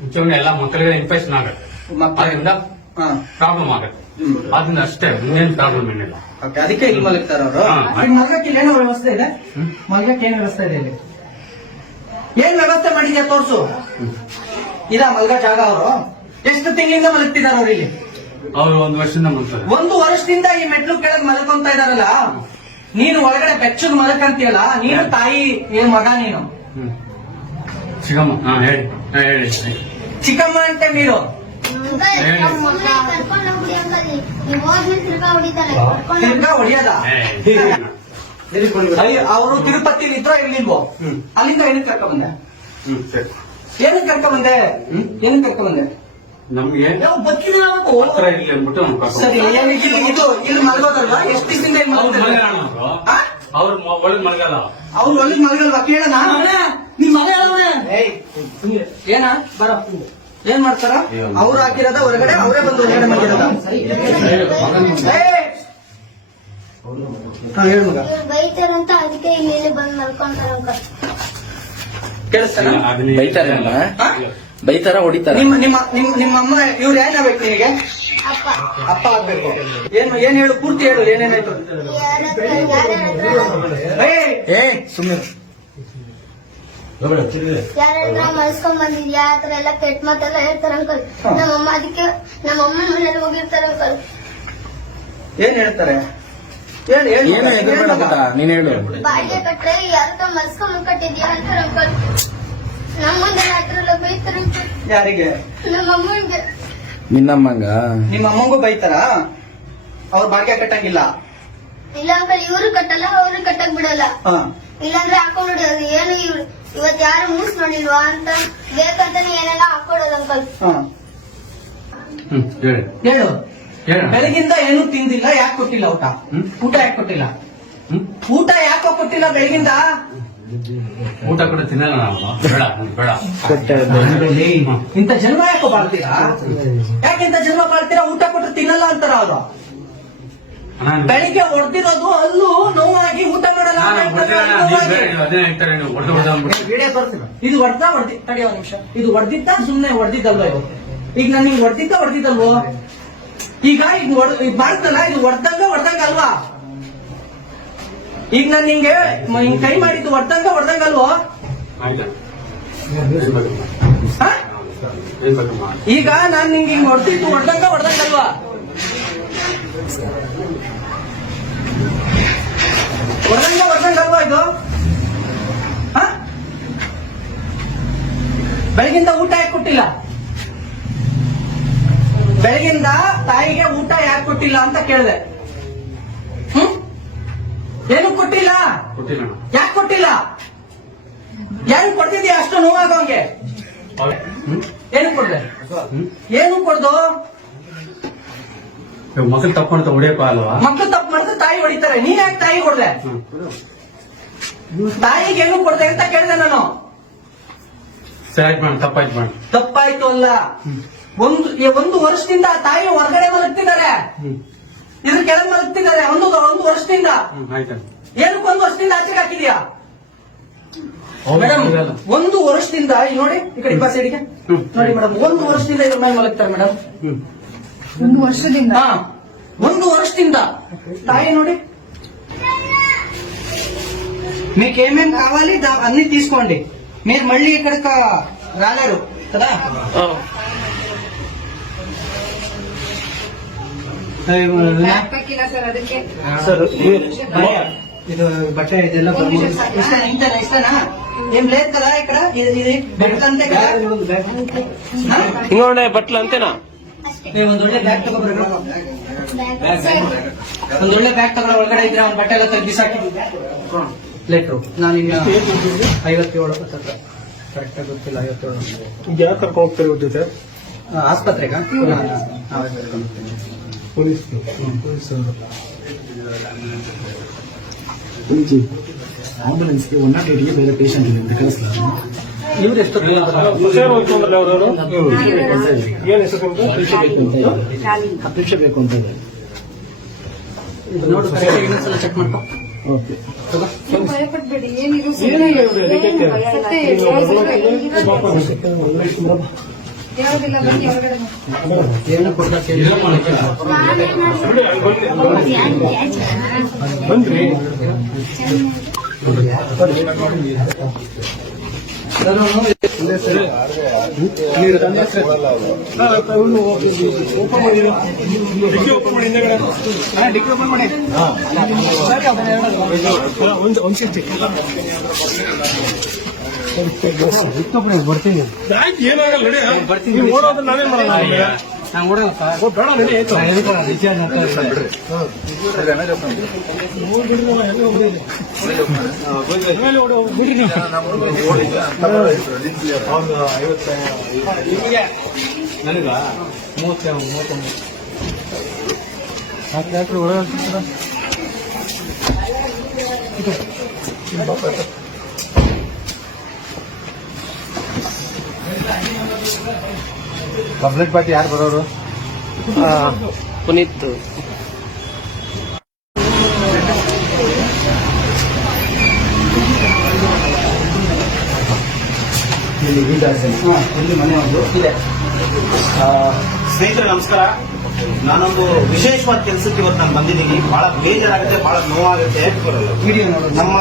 ಮುಚ್ಚವನ್ನ ಎಲ್ಲ ಮಕ್ಕಳಿಗೆ ಇನ್ಫೆಕ್ಷನ್ ಆಗುತ್ತೆ. ಅದರಿಂದ ಪ್ರಾಬ್ಲಮ್ ಆಗುತ್ತೆ. ಅದನ್ನ ಅಷ್ಟೇ, ಇನ್ನೇನು ಪ್ರಾಬ್ಲಮ್ ಏನಿಲ್ಲ. ಅದಕ್ಕೆ ಇಲ್ಲಿ ಮಲಗ್ತಾರ ಅವರು. ಮಲಗಕ್ಕೆ ಏನೋ ವ್ಯವಸ್ಥೆ ಇದೆ? ಮಲಗಕ್ಕೆ ಏನ್ ವ್ಯವಸ್ಥೆ ಇದೆ ಇಲ್ಲಿ? ಏನ್ ವ್ಯವಸ್ಥೆ ಮಾಡಿದ್ಯಾ ತೋರ್ಸು. ಇದ ಮಲ್ಗ ಜಾಗ? ಅವರು ಎಷ್ಟು ತಿಂಗಳಿಂದ ಮಲಗ್ತಿದಾರ ಅವ್ರು ಇಲ್ಲಿ? ಅವ್ರು 1 ವರ್ಷದಿಂದ ಮಲ್ತಾರೆ. 1 ವರ್ಷದಿಂದ ಈ ಮೆಟ್ಲು ಕೆಳಗ್ ಮಲ್ಕೊಂತ ಇದಾರಲ್ಲ. ನೀನು ಒಳಗಡೆ ಬೆಚ್ಚಗ್ ಮಲಕಂತೀಯಲ್ಲ. ನೀನು ತಾಯಿ ಏನ್ ಮಗ ನೀನು? ಚಿಕ್ಕಮ್ಮ ಹೇಳಿ ಹೇಳಿ. ಚಿಕ್ಕಮ್ಮ ಅಂತ ನೀನು ಕರ್ಕೊಂಡು ಹೋಗ್ಬಿಡಿ ಅಂಕಲ್. ನೀವು ಹೋದ್ಮೇಲೆ ತಿರ್ಗಾ ಹೊಡಿತಾರೆ. ತಿರ್ಗಾ ಹೊಡಿಯಲ್ಲ. ಅವರು ತಿರುಪತಿಲಿ ಇದ್ರೋ ಇರ್ಲಿಲ್ವೋ? ಅಲ್ಲಿಂದ ಏನಕ್ಕೆ ಕರ್ಕ ಬಂದೆ? ಏನಕ್ಕೆ ಕರ್ಕ ಬಂದೆ? ಏನಕ್ಕೆ ಕರ್ಕ ಬಂದೆ? ನಮ್ಗೆ ಹತ್ರ ಇಲ್ಲಿ ಅಂದ್ಬಿಟ್ಟು ಸರಿ. ಇದು ಇಲ್ಲಿ ಮಲಗೋದಲ್ವಾ? ಎಷ್ಟು ದಿವಸದಿಂದ ಇಲ್ಲಿ ಮಲಗೋದಿಲ್ಲ? ಅವ್ರು ಒಳಗ್ ಮಲಗಲ್ಲ. ಅವ್ರು ಒಳಗ್ ಮಲಗಲ್ವಾ? ಕೇಳೋಣ. ನಿಮ್ ಮನೆ ಏನ ಬರ ಏನ್ ಮಾಡ್ತಾರ? ಅವ್ರು ಹಾಕಿರೋದ ಹೊರಗಡೆ ಅವರೇ ಬಂದು ಹೊರಗಡೆ ಮಾಡಿರೋದ? ಹೇಳು ಮಗ. ಇವ್ರು ಬೈತಾರಂತ ಅದಕ್ಕೆ ಇಲ್ಲಿ ಬಂದು ಮಲ್ಕೊಂತಾರ ಅಂಕಲ್. ಕೇಳಿಸ್ತಾನ? ಬೈತಾರಲ್ಲ? ಬೈತಾರ ಹೊಡಿತಾರ? ನಿಮ್ಮ ಅಮ್ಮ ಇವ್ರು ಏನಾಗ್ಬೇಕು ನಿನಗೆ? ಅಪ್ಪ ಅಪ್ಪ ಆಗ್ಬೇಕು. ಏನ್ ಹೇಳು, ಪೂರ್ತಿ ಹೇಳು. ಏನೇನಾಯ್ತು? ಸುಮ್ಮನೆ ಯಾರ ಮಲ್ಸ್ಕೊಂಡ್ ಬಂದಿದ್ಯಾ ಆತರ ಎಲ್ಲ ಕೆಟ್ಟ ಮಾತೆಲ್ಲ ಹೇಳ್ತಾರ ಅಂಕಲ್. ನಮ್ಮಮ್ಮ ಅದಕ್ಕೆ ನಮ್ಮಮ್ಮ ಮನೇಲಿ ಹೋಗಿರ್ತಾರ ಅಂಕಲ್. ಏನ್ ಹೇಳ್ತಾರೆ? ನೀನ್ ಹೇಳು. ಬಾಡಿಗೆ ಕಟ್ರೆ ಯಾರ ಮಲ್ಸ್ಕೊಂಡ್ ಕಟ್ಟಿದ್ಯಾ ಅಂತಾರ ಅಂಕಲ್. ನಮ್ಮ ಮುಂದೆ ಹತ್ರ ಬೈತಾರ ಅಂಕಲ್. ಯಾರಿಗೆ? ನಮ್ಮಮ್ಮಂಗೆ. ನಿನ್ನಮ್ಮಂಗ? ನಿಮ್ಮ ಅಮ್ಮಂಗೂ ಬೈತಾರ? ಅವ್ರು ಬಾಡಿಗೆ ಕಟ್ಟಂಗಿಲ್ಲ. ಇಲ್ಲ ಅಂಕಲ್ ಇವ್ರು ಕಟ್ಟಲ್ಲ ಅವ್ರು ಕಟ್ಟಕ್ ಬಿಡಲ್ಲ ಇಲ್ಲಾಂದ್ರೆ ಹಾಕೊಂಡ್ಬಿಡೋದು ಏನು ಇವ್ರು ಇವತ್ ಯಾರು ಮೂಸ್ ನೋಡಿಲ್ವಾ ಅಂತ ಬೇಕಂತಾನೆ ಏನೆಲ್ಲ ಹಾಕೊಡೋದು ಅಂಕಲ್ ಹೇಳಿ ಹೇಳು ಹೇಳ ಬೆಳಗಿಂದ ಏನು ತಿಂದಿಲ್ಲ, ಯಾಕೆ ಕೊಟ್ಟಿಲ್ಲ ಊಟ? ಊಟ ಯಾಕೆ ಕೊಟ್ಟಿಲ್ಲ? ಊಟ ಯಾಕೋ ಕೊಟ್ಟಿಲ್ಲ ಬೆಳಗಿಂದ? ಊಟ ಕೂಡ ತಿನ್ನಲ್ಲ ನಾವು. ಬೇಡ ಬೇಡ. ಇಂಥ ಜನ್ಮ ಯಾಕೋ ಬಾಳ್ತೀರಾ? ಯಾಕೆ ಇಂಥ ಜನ್ಮ ಬಾಳ್ತೀರಾ? ಊಟ ಕೊಟ್ಟರೆ ತಿನ್ನಲ್ಲ ಅಂತಾರ ಅದು. ಬೆಳಿಗ್ಗೆ ಹೊಡೆದಿರೋದು ಅಲ್ಲೂ ನೋವಾಗಿ ಊಟ ಮಾಡಲ್ಲ ಅಂತ ಹೇಳ್ತಾರೆ, ನೋವಾಗಿ. ಅದೇ ಹೇಳ್ತಾರೆ ನೀವು ಇದು ಹೊಡೆದಿ ತಡೆಯೋ ನಿಮಿಷ. ಇದು ಹೊಡೆದಿದ್ದ ಸುಮ್ನೆ ಹೊಡೆದಿದ್ದಲ್ವ ಇವತ್ತು? ಈಗ ನಾನು ಹಿಂಗ್ ಹೊಡೆದಿದ್ದಲ್ವೋ? ಈಗ ಇದು ಮಾಡ್ತಲ್ಲ, ಇದು ಹೊಡೆದಂಗ ಅಲ್ವಾ? ಈಗ ನಾನು ನಿಂಗೆ ಹಿಂಗ್ ಕೈ ಮಾಡಿದ್ದು ಹೊಡೆದಂಗ ಅಲ್ವೋ? ಹ? ಈಗ ನಾನು ನಿಂಗೆ ಹಿಂಗ್ ಹೊಡೆದಿದ್ದು ಹೊಡೆದಂಗ ಅಲ್ವಾ? ಹೊಡೆದಂಗ ಅಲ್ವಾ ಇದು? ಹ? ಬೆಳಗಿಂದ ಊಟ ಯಾಕೆ ಕೊಟ್ಟಿಲ್ಲ? ಬೆಳಗಿಂದ ತಾಯಿಗೆ ಊಟ ಯಾಕೆ ಕೊಟ್ಟಿಲ್ಲ ಅಂತ ಕೇಳಿದೆ. ಏನು ಕೊಟ್ಟಿಲ್ಲ? ಯಾಕೆ ಕೊಟ್ಟಿಲ್ಲ? ಯಾರು ಕೊಡ್ತಿದ್ಯಾ ಅಷ್ಟು ನೋವಾಗೋಂಗೆ? ಏನು ಕೊಡ್ದೆ? ಏನು ಕೊಡ್ದು? ಮಕ್ಕಳು ತಪ್ಪ ಹೊಡಿಯಪ್ಪ ಅಲ್ವಾ? ಮಕ್ಕಳು ತಪ್ಪು ಮಾಡಿದ್ರೆ ತಾಯಿ ಹೊಡಿತಾರೆ. ನೀನ್ ಯಾಕೆ ತಾಯಿ ಕೊಡ್ದೆ? ತಾಯಿಗೆ ಏನು ಕೊಡ್ದೆ ಅಂತ ಕೇಳಿದೆ ನಾನು. ಸರಿ ಮಾಡಿ ತಪ್ಪಾಯ್ತು ಮಾಡಿ. ತಪ್ಪಾಯ್ತು ಅಲ್ಲ, ಒಂದು ವರ್ಷದಿಂದ ತಾಯಿ ಹೊರಗಡೆ ಮಲಗ್ತಿದ್ದಾರೆ, ಇದ್ರ ಕೆಳಗೆ ಮಲಗ್ತಿದ್ದಾರೆ. ಒಂದು ವರ್ಷದಿಂದ. ಏನಕ್ಕೆ ಒಂದು ವರ್ಷದಿಂದ ಆಚೆಗೆ ಹಾಕಿದ್ಯಾ ಮೇಡಮ್? ಒಂದು ವರ್ಷದಿಂದ ಈಗ ನೋಡಿ, ಈ ಕಡೆ ಬಸ್ ಸೈಡಿಗೆ ನೋಡಿ ಮೇಡಮ್, ಒಂದು ವರ್ಷದಿಂದ ಇದ್ರ ಮೇಲೆ ಮಲಗ್ತಾರೆ ಮೇಡಮ್. ಒಂದು ವರ್ಷದಿಂದ? ಹಾ, ಒಂದು ವರ್ಷದಿಂದ ತಾಯಿ ನೋಡಿ. మీకేమేం కావాలి అన్ని తీసుకోండి. మీరు మళ్ళీ ఇక్కడికి రాలేరు కదా. ಬ್ಯಾಗ್ ಪ್ಯಾಕ್ ಇಲ್ಲ ಸರ್, ಅದಕ್ಕೆ ಸರ್ ಇದು బట్టే ಇದೆಲ್ಲ ఇస్తానా? ఏం లేదు కదా ఇక్కడ, ఇది బట్టలు అంతే కదా? ఇంకోండి బట్టలు అంతేనా? ನೀವು ಒಂದೊಳ್ಳೆ ಬ್ಯಾಗ್ ತಗೋಬರ್ರಿ, ಒಂದೊಳ್ಳೆ ಬ್ಯಾಗ್ ತಗೊಳ. ಒಳಗಡೆ ಇದ್ರೆ ಅವ್ನ ಬಟ್ಟೆ ಎಲ್ಲ ತೆಗೆದು ಬಿಸಾಕಿ ಲೆಟ್ರು. ನಾನು ಇನ್ನ 57 ಕರೆಕ್ಟ್ ಆಗಿ ಗೊತ್ತಿಲ್ಲ. 57 ಯಾಕೆ ಕರ್ಕೊಂಡು ಹೋಗ್ತಾರೆ ಇವ್ರ ಜೊತೆ? ಆಸ್ಪತ್ರೆಗ ಪೊಲೀಸ್ ಆಂಬುಲೆನ್ಸ್ಗೆ 108ಗೆ ಬೇರೆ ಪೇಷಂಟ್ ಇದೆ ಅಂತ ಕಳಿಸ್ತಾರೆ. ಇವ್ರು ಎಷ್ಟು ಹುಷಾರು ಹೋಗ್ಕೊಂಡ್ರಲ್ಲ ಅವರು? ಏನ್ ಹೆಸರು? 10 ನಿಮಿಷ ಬೇಕು ಅಂತ ಇದೆ. ನೋಡು, ಇನ್ನೊಂದ್ಸಲ ಚೆಕ್ ಮಾಡ್ಕೊ. ಓಕೆ. ನೀವು ಭಯಪಡ್ಬೇಡಿ, ಏನಿದು ಸುಮ್ಮನೆ ಹೇಳೋದಿಲ್ಲ. ಬನ್ನಿ ಹೊರಗಡೆ. ಏನು ಕೊಡ್ತಾ ಬಂದ್ರಿ? ಓಪನ್ ಮಾಡಿ, ಡಿಕ್ಕಿ ಓಪನ್ ಮಾಡಿ, ಹಿಂದೆಗಡೆ ಡಿಕ್ಕಿ ಓಪನ್ ಮಾಡಿ. ಒಂದು ಸಿಕ್ತಿ ಬರ್ತೀನಿ. ಏನಾಗಲ್ಲ ನೋಡಿ, ಬರ್ತೀನಿ. ಓಡೋದು ನಾವೇನ್ ಮಾಡೋಣ? ನಾನು ಓಡಲ್ಲ ಬೇಡ ನಡಿ, ಆಯ್ತು. ನನಗ 30 ಡಾಕ್ಟರ್ ಒಳಗ ಕಂಪ್ಲೇಂಟ್ ಪಾರ್ಟಿ ಯಾರು ಬರೋರು? ಪುನೀತ್. ಇಲ್ಲಿ ಮನೆ ಒಂದು ಇದೆ. ಸ್ನೇಹಿತರೆ ನಮಸ್ಕಾರ. ನಾನೊಂದು ವಿಶೇಷವಾದ ಕೆಲಸಕ್ಕೆ ಇವತ್ತು ನಾನು ಬಂದಿದ್ದೀನಿ. ಬಹಳ ಬೇಜಾರಾಗುತ್ತೆ, ಬಹಳ ನೋವಾಗುತ್ತೆ. ವಿಡಿಯೋ ನೋಡು. ನಮ್ಮ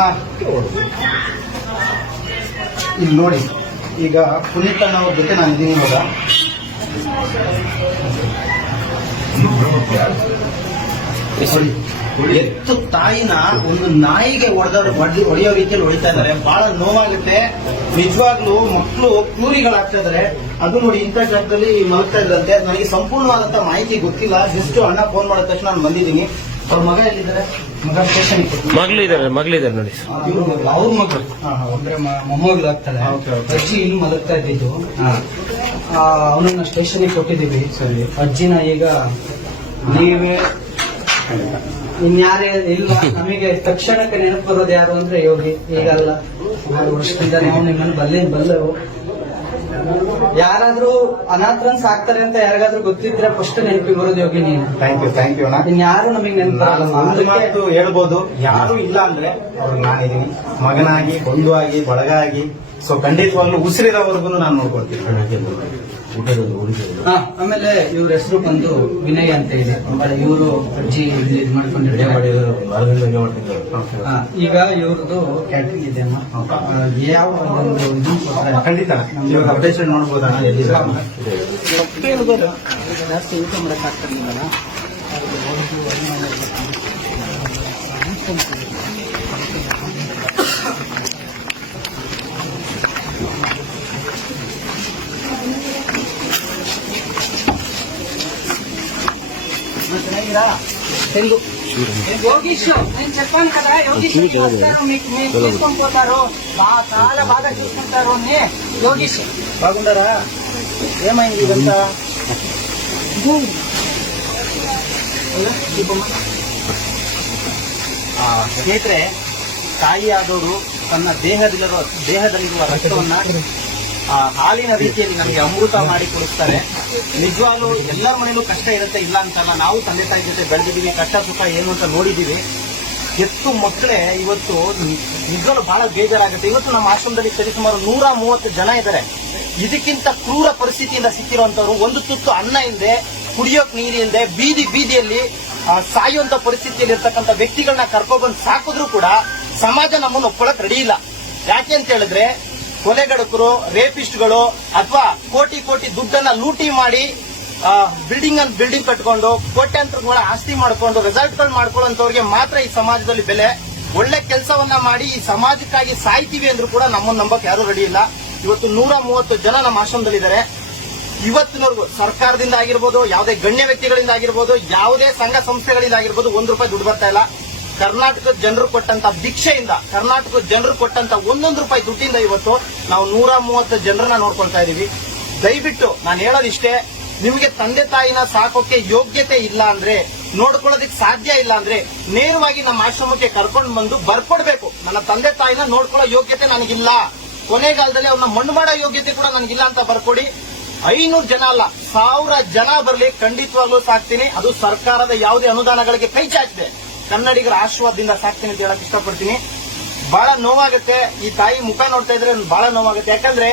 ಇಲ್ಲಿ ನೋಡಿ, ಈಗ ಪುನೀತ್ ಅನ್ನೋರ ಜೊತೆ ನಾನು ಇದ್ದೀನಿ ಇವಾಗ. ಎತ್ತು ತಾಯಿನ ಒಂದು ನಾಯಿಗೆ ಹೊಡೆಯೋ ರೀತಿಯಲ್ಲಿ ಹೊಡಿತಾ ಇದ್ದಾರೆ. ಬಹಳ ನೋವಾಗುತ್ತೆ ನಿಜವಾಗ್ಲೂ. ಮಕ್ಕಳು ಕ್ಯೂರಿಗಳಾಗ್ತಾ ಇದಾರೆ. ಅದು ನೋಡಿ, ಇಂಥ ಜಾಗದಲ್ಲಿ ಮಲಗ್ತಾ ಇದ್ರಂತೆ. ನನಗೆ ಸಂಪೂರ್ಣವಾದಂತ ಮಾಹಿತಿ ಗೊತ್ತಿಲ್ಲ. ಜಸ್ಟ್ ಅಣ್ಣ ಫೋನ್ ಮಾಡಿದ ತಕ್ಷಣ ನಾನು ಬಂದಿದ್ದೀನಿ. ಅವ್ರ ಮಗ ಎಲ್ಲಿದ್ದಾರೆ? ಮಗ ಸ್ಟೇಷನ್ ಮಗಳಿದ್ದಾರೆ ನೋಡಿ. ಅವ್ರ ಮಗಳು ಅಂದ್ರೆ ಮೊಮ್ಮಗಳು ಆಗ್ತದೆ. ಅಜ್ಜಿ ಇಲ್ಲಿ ಮಲಗ್ತಾ ಇದ್ದಿದ್ದು, ಅವನನ್ನ ಸ್ಟೇಷನ್ಗೆ ಕೊಟ್ಟಿದ್ದೀವಿ. ಸರಿ, ಅಜ್ಜಿನ ಈಗ ನೀವೇ ಇನ್ಯಾರೇ ಇಲ್ಲ. ನಮಗೆ ತಕ್ಷಣಕ್ಕೆ ನೆನಪು ಬರೋದು ಯಾರು ಅಂದ್ರೆ ಯೋಗಿ. ಈಗಲ್ಲ, 6 ವರ್ಷದಿಂದ ನಾವು ನಿಮ್ಮನ್ನು ಬಲ್ಲರು. ಯಾರಾದ್ರೂ ಅನಾಥರನ್ ಸಾಕ್ತಾರೆ ಅಂತ ಯಾರಿಗಾದ್ರೂ ಗೊತ್ತಿದ್ರೆ ಫಸ್ಟ್ ನೆನಪಿಗೆ ಬರೋದು ಯೋಗಿ ನೀನು. ಥ್ಯಾಂಕ್ ಯು ಇನ್ಯಾರು ನಮಗೆ ನೆನಪು ಹೇಳ್ಬೋದು. ಯಾರು ಇಲ್ಲ ಅಂದ್ರೆ ಅವ್ರಿಗೆ ನಾನಿದ್ದೀನಿ, ಮಗನಾಗಿ, ಬಂಧು ಆಗಿ, ಬಳಗ ಆಗಿ. ಸೊ ಖಂಡಿತವಾಗ್ಲೂ ಉಸಿರಿರೋವರೆಗೂ ನಾನು ನೋಡ್ಕೊಳ್ತೀನಿ. ಆಮೇಲೆ ಇವ್ರ ಹೆಸರು ಬಂದು ವಿನಯ್ ಅಂತ ಇದೆ. ಇವರು ಅಜ್ಜಿ ಇದು ಮಾಡ್ಕೊಂಡಿದ್ದಾರೆ. ಈಗ ಇವ್ರದ್ದು ಕ್ಯಾಟ್ರಿಂಗ್ ಇದೆ ಅಮ್ಮ. ಯಾವ ಒಂದು ಇದು ಖಂಡಿತ ಇವಾಗ ಅಪ್ಡೇಷನ್ ನೋಡ್ಬೋದಾ? ಜಾಸ್ತಿ ಊಟ ಮಾಡಕ್ ಆಗ್ತಿರ್ಲಿಲ್ಲ. తెలుగు యోగీష్ నేను చెప్పాను కదా, యోగీష్ వస్తారు, మీకు తీసుకొని పోతారు, చాలా బాగా చూసుకుంటారు అని. యోగీష్ బాగుండరా? ఏమైంది ఇదంతా? ಸ್ನೇಹಿತರೆ, ತಾಯಿಯಾದವರು ತನ್ನ ದೇಹದಲ್ಲಿರುವ ರಕ್ತವನ್ನ ಹಾಲಿನ ರೀತಿಯಲ್ಲಿ ನಮಗೆ ಅಮೃತ ಮಾಡಿ ಕೊಡಿಸ್ತಾರೆ. ನಿಜವಾಗ್ಲೂ ಎಲ್ಲರ ಮನೇಲೂ ಕಷ್ಟ ಇರುತ್ತೆ, ಇಲ್ಲ ಅಂತಲ್ಲ. ನಾವು ತಂದೆ ತಾಯಿ ಜೊತೆ ಬೆಳೆದಿದ್ದೀವಿ, ಕಷ್ಟ ಸುಖ ಏನು ಅಂತ ನೋಡಿದ್ದೀವಿ. ಎತ್ತು ಮಕ್ಕಳೇ ಇವತ್ತು ನಿಜವಾಗ್ಲೂ ಬಹಳ ಬೇಜಾರಾಗುತ್ತೆ. ಇವತ್ತು ನಮ್ಮ ಆಶ್ರಮದಲ್ಲಿ ಸರಿಸುಮಾರು 130 ಜನ ಇದ್ದಾರೆ. ಇದಕ್ಕಿಂತ ಕ್ರೂರ ಪರಿಸ್ಥಿತಿಯಿಂದ ಸಿಕ್ಕಿರುವಂತವ್ರು, ಒಂದು ತುತ್ತು ಅನ್ನ ಇಲ್ಲದೆ, ಕುಡಿಯೋಕ್ ನೀರಿಲ್ಲದೆ, ಬೀದಿಯಲ್ಲಿ ಸಾಯುವಂತ ಪರಿಸ್ಥಿತಿಯಲ್ಲಿ ಇರ್ತಕ್ಕಂಥ ವ್ಯಕ್ತಿಗಳನ್ನ ಕರ್ಕೊಬಂದು ಸಾಕಿದ್ರು ಕೂಡ ಸಮಾಜ ನಮ್ಮನ್ನು ಒಪ್ಕೊಳ್ಳಕ್ ರೆಡಿ ಇಲ್ಲ. ಯಾಕೆ ಅಂತ ಹೇಳಿದ್ರೆ, ಕೊಲೆಗಡಕರು, ರೇಪಿಸ್ಟ್ಗಳು ಅಥವಾ ಕೋಟಿ ದುಡ್ಡನ್ನ ಲೂಟಿ ಮಾಡಿ ಬಿಲ್ಡಿಂಗ್ ಕಟ್ಕೊಂಡು ಕೋಟ್ಯಾಂತರ ಆಸ್ತಿ ಮಾಡ್ಕೊಂಡು ರೆಸಾರ್ಟ್ಗಳು ಮಾಡ್ಕೊಳ್ಳೋಂಥವ್ರಿಗೆ ಮಾತ್ರ ಈ ಸಮಾಜದಲ್ಲಿ ಬೆಲೆ. ಒಳ್ಳೆ ಕೆಲಸವನ್ನ ಮಾಡಿ ಈ ಸಮಾಜಕ್ಕಾಗಿ ಸಾಯ್ತೀವಿ ಅಂದ್ರೂ ಕೂಡ ನಮ್ಮನ್ನು ನಂಬಕ್ ಯಾರು ರೆಡಿ ಇಲ್ಲ. ಇವತ್ತು 130 ಜನ ನಮ್ಮ ಆಶ್ರಮದಲ್ಲಿದ್ದಾರೆ. ಇವತ್ತಿನವರೆಗೂ ಸರ್ಕಾರದಿಂದ ಆಗಿರ್ಬೋದು, ಯಾವುದೇ ಗಣ್ಯ ವ್ಯಕ್ತಿಗಳಿಂದ ಆಗಿರ್ಬೋದು, ಯಾವುದೇ ಸಂಘ ಸಂಸ್ಥೆಗಳಿಂದ ಆಗಿರ್ಬೋದು, ₹1 ದುಡ್ಡು ಬರ್ತಾ ಇಲ್ಲ. ಕರ್ನಾಟಕದ ಜನರು ಕೊಟ್ಟಂತ ಭಿಕ್ಷೆಯಿಂದ, ಕರ್ನಾಟಕದ ಜನರು ಕೊಟ್ಟಂತ ₹1 ದುಡ್ಡಿಂದ ಇವತ್ತು ನಾವು 130 ಜನರನ್ನ ನೋಡ್ಕೊಳ್ತಾ ಇದೀವಿ. ದಯವಿಟ್ಟು ನಾನು ಹೇಳೋದಿಷ್ಟೇ, ನಿಮಗೆ ತಂದೆ ತಾಯಿನ ಸಾಕೋಕೆ ಯೋಗ್ಯತೆ ಇಲ್ಲ ಅಂದ್ರೆ, ನೋಡ್ಕೊಳ್ಳೋದಕ್ಕೆ ಸಾಧ್ಯ ಇಲ್ಲ ಅಂದ್ರೆ, ನೇರವಾಗಿ ನಮ್ಮ ಆಶ್ರಮಕ್ಕೆ ಕರ್ಕೊಂಡು ಬಂದು ಬರ್ಕೊಡ್ಬೇಕು. ನನ್ನ ತಂದೆ ತಾಯಿನ ನೋಡ್ಕೊಳ್ಳೋ ಯೋಗ್ಯತೆ ನನಗಿಲ್ಲ, ಕೊನೆಗಾಲದಲ್ಲಿ ಅವ್ರನ್ನ ಮಣ್ಣು ಮಾಡೋ ಯೋಗ್ಯತೆ ಕೂಡ ನನಗಿಲ್ಲ ಅಂತ ಬರ್ಕೊಡಿ. 500 ಜನ ಅಲ್ಲ, 1000 ಜನ ಬರಲಿ, ಖಂಡಿತವಾಗ್ಲೂ ಸಾಕ್ತೀನಿ. ಅದು ಸರ್ಕಾರದ ಯಾವುದೇ ಅನುದಾನಗಳಿಗೆ ಕೈ ಚಾಚಿದೆ, ಕನ್ನಡಿಗರ ಆಶೀರ್ವಾದದಿಂದ ಸಾಕ್ತೀನಿ ಅಂತ ಹೇಳಕ್ ಇಷ್ಟಪಡ್ತೀನಿ. ಬಹಳ ನೋವಾಗುತ್ತೆ, ಈ ತಾಯಿ ಮುಖ ನೋಡ್ತಾ ಇದ್ರೆ ಬಹಳ ನೋವಾಗುತ್ತೆ. ಯಾಕಂದ್ರೆ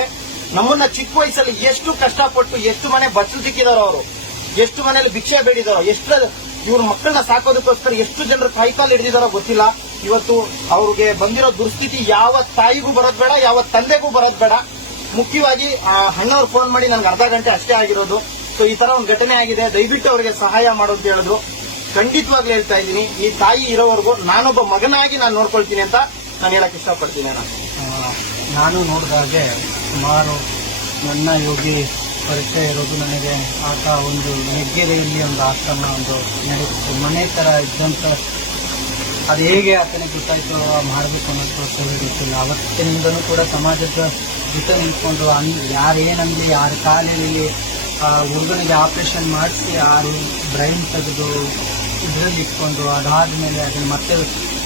ನಮ್ಮನ್ನ ಚಿಕ್ಕ ವಯಸ್ಸಲ್ಲಿ ಎಷ್ಟು ಕಷ್ಟಪಟ್ಟು, ಎಷ್ಟು ಮನೆ ಬಚ್ಚಲು ಸಿಕ್ಕಿದಾರೋ ಅವರು, ಎಷ್ಟು ಮನೇಲಿ ಭಿಕ್ಷೆ ಬೇಡಿದಾರೋ, ಎಷ್ಟು ಇವ್ರ ಮಕ್ಕಳನ್ನ ಸಾಕೋದಕ್ಕೋಸ್ಕರ ಎಷ್ಟು ಜನರು ಕೈಕಾಲು ಹಿಡಿದಿದಾರೋ ಗೊತ್ತಿಲ್ಲ. ಇವತ್ತು ಅವ್ರಿಗೆ ಬಂದಿರೋ ದುರ್ಸ್ಥಿತಿ ಯಾವ ತಾಯಿಗೂ ಬರೋದ್ ಬೇಡ, ಯಾವ ತಂದೆಗೂ ಬರೋದ್ ಬೇಡ. ಮುಖ್ಯವಾಗಿ ಅಣ್ಣವ್ರು ಫೋನ್ ಮಾಡಿ ನನಗೆ ಅರ್ಧ ಗಂಟೆ ಅಷ್ಟೇ ಆಗಿರೋದು. ಸೊ ಈ ತರ ಒಂದು ಘಟನೆ ಆಗಿದೆ, ದಯವಿಟ್ಟು ಅವರಿಗೆ ಸಹಾಯ ಮಾಡೋದು ಹೇಳಿದ್ರು. ಖಂಡಿತವಾಗ್ಲೂ ಹೇಳ್ತಾ ಇದ್ದೀನಿ, ಈ ತಾಯಿ ಇರೋವರೆಗೂ ನಾನೊಬ್ಬ ಮಗನಾಗಿ ನಾನು ನೋಡ್ಕೊಳ್ತೀನಿ ಅಂತ ನಾನು ಹೇಳಕ್ ಇಷ್ಟಪಡ್ತೀನಿ. ನಾನು ನೋಡಿದಾಗೆ ಸುಮಾರು ನನ್ನ ಯೋಗಿ ಪರಿಚಯ ಇರೋದು ನನಗೆ. ಆತ ಒಂದು ಹೆಗ್ಗೆರೆಯಲ್ಲಿ ಒಂದು ಆಶ್ರಮ ಒಂದು ನಡೆಸಿತು, ಮನೆ ತರ ಇದ್ದಂತ. ಅದು ಹೇಗೆ ಆತನಿಗೆ ಗೊತ್ತಾಯ್ತು ಮಾಡಬೇಕು ಅನ್ನೋದು ಸರಿ ಗೊತ್ತಿಲ್ಲ. ಅವತ್ತಿನಿಂದನೂ ಕೂಡ ಸಮಾಜದ ಜೊತೆ ನಿಂತ್ಕೊಂಡು ಯಾರೇನಂದ್ರೆ ಯಾರ ಕಾಲಿರಲಿ, ಹುಡುಗನಿಗೆ ಆಪರೇಷನ್ ಮಾಡಿಸಿ 6 ಬ್ರೈನ್ ತೆಗೆದು ಇದರಲ್ಲಿ ಇಟ್ಕೊಂಡು ಅದಾದ್ಮೇಲೆ ಅದನ್ನ ಮತ್ತೆ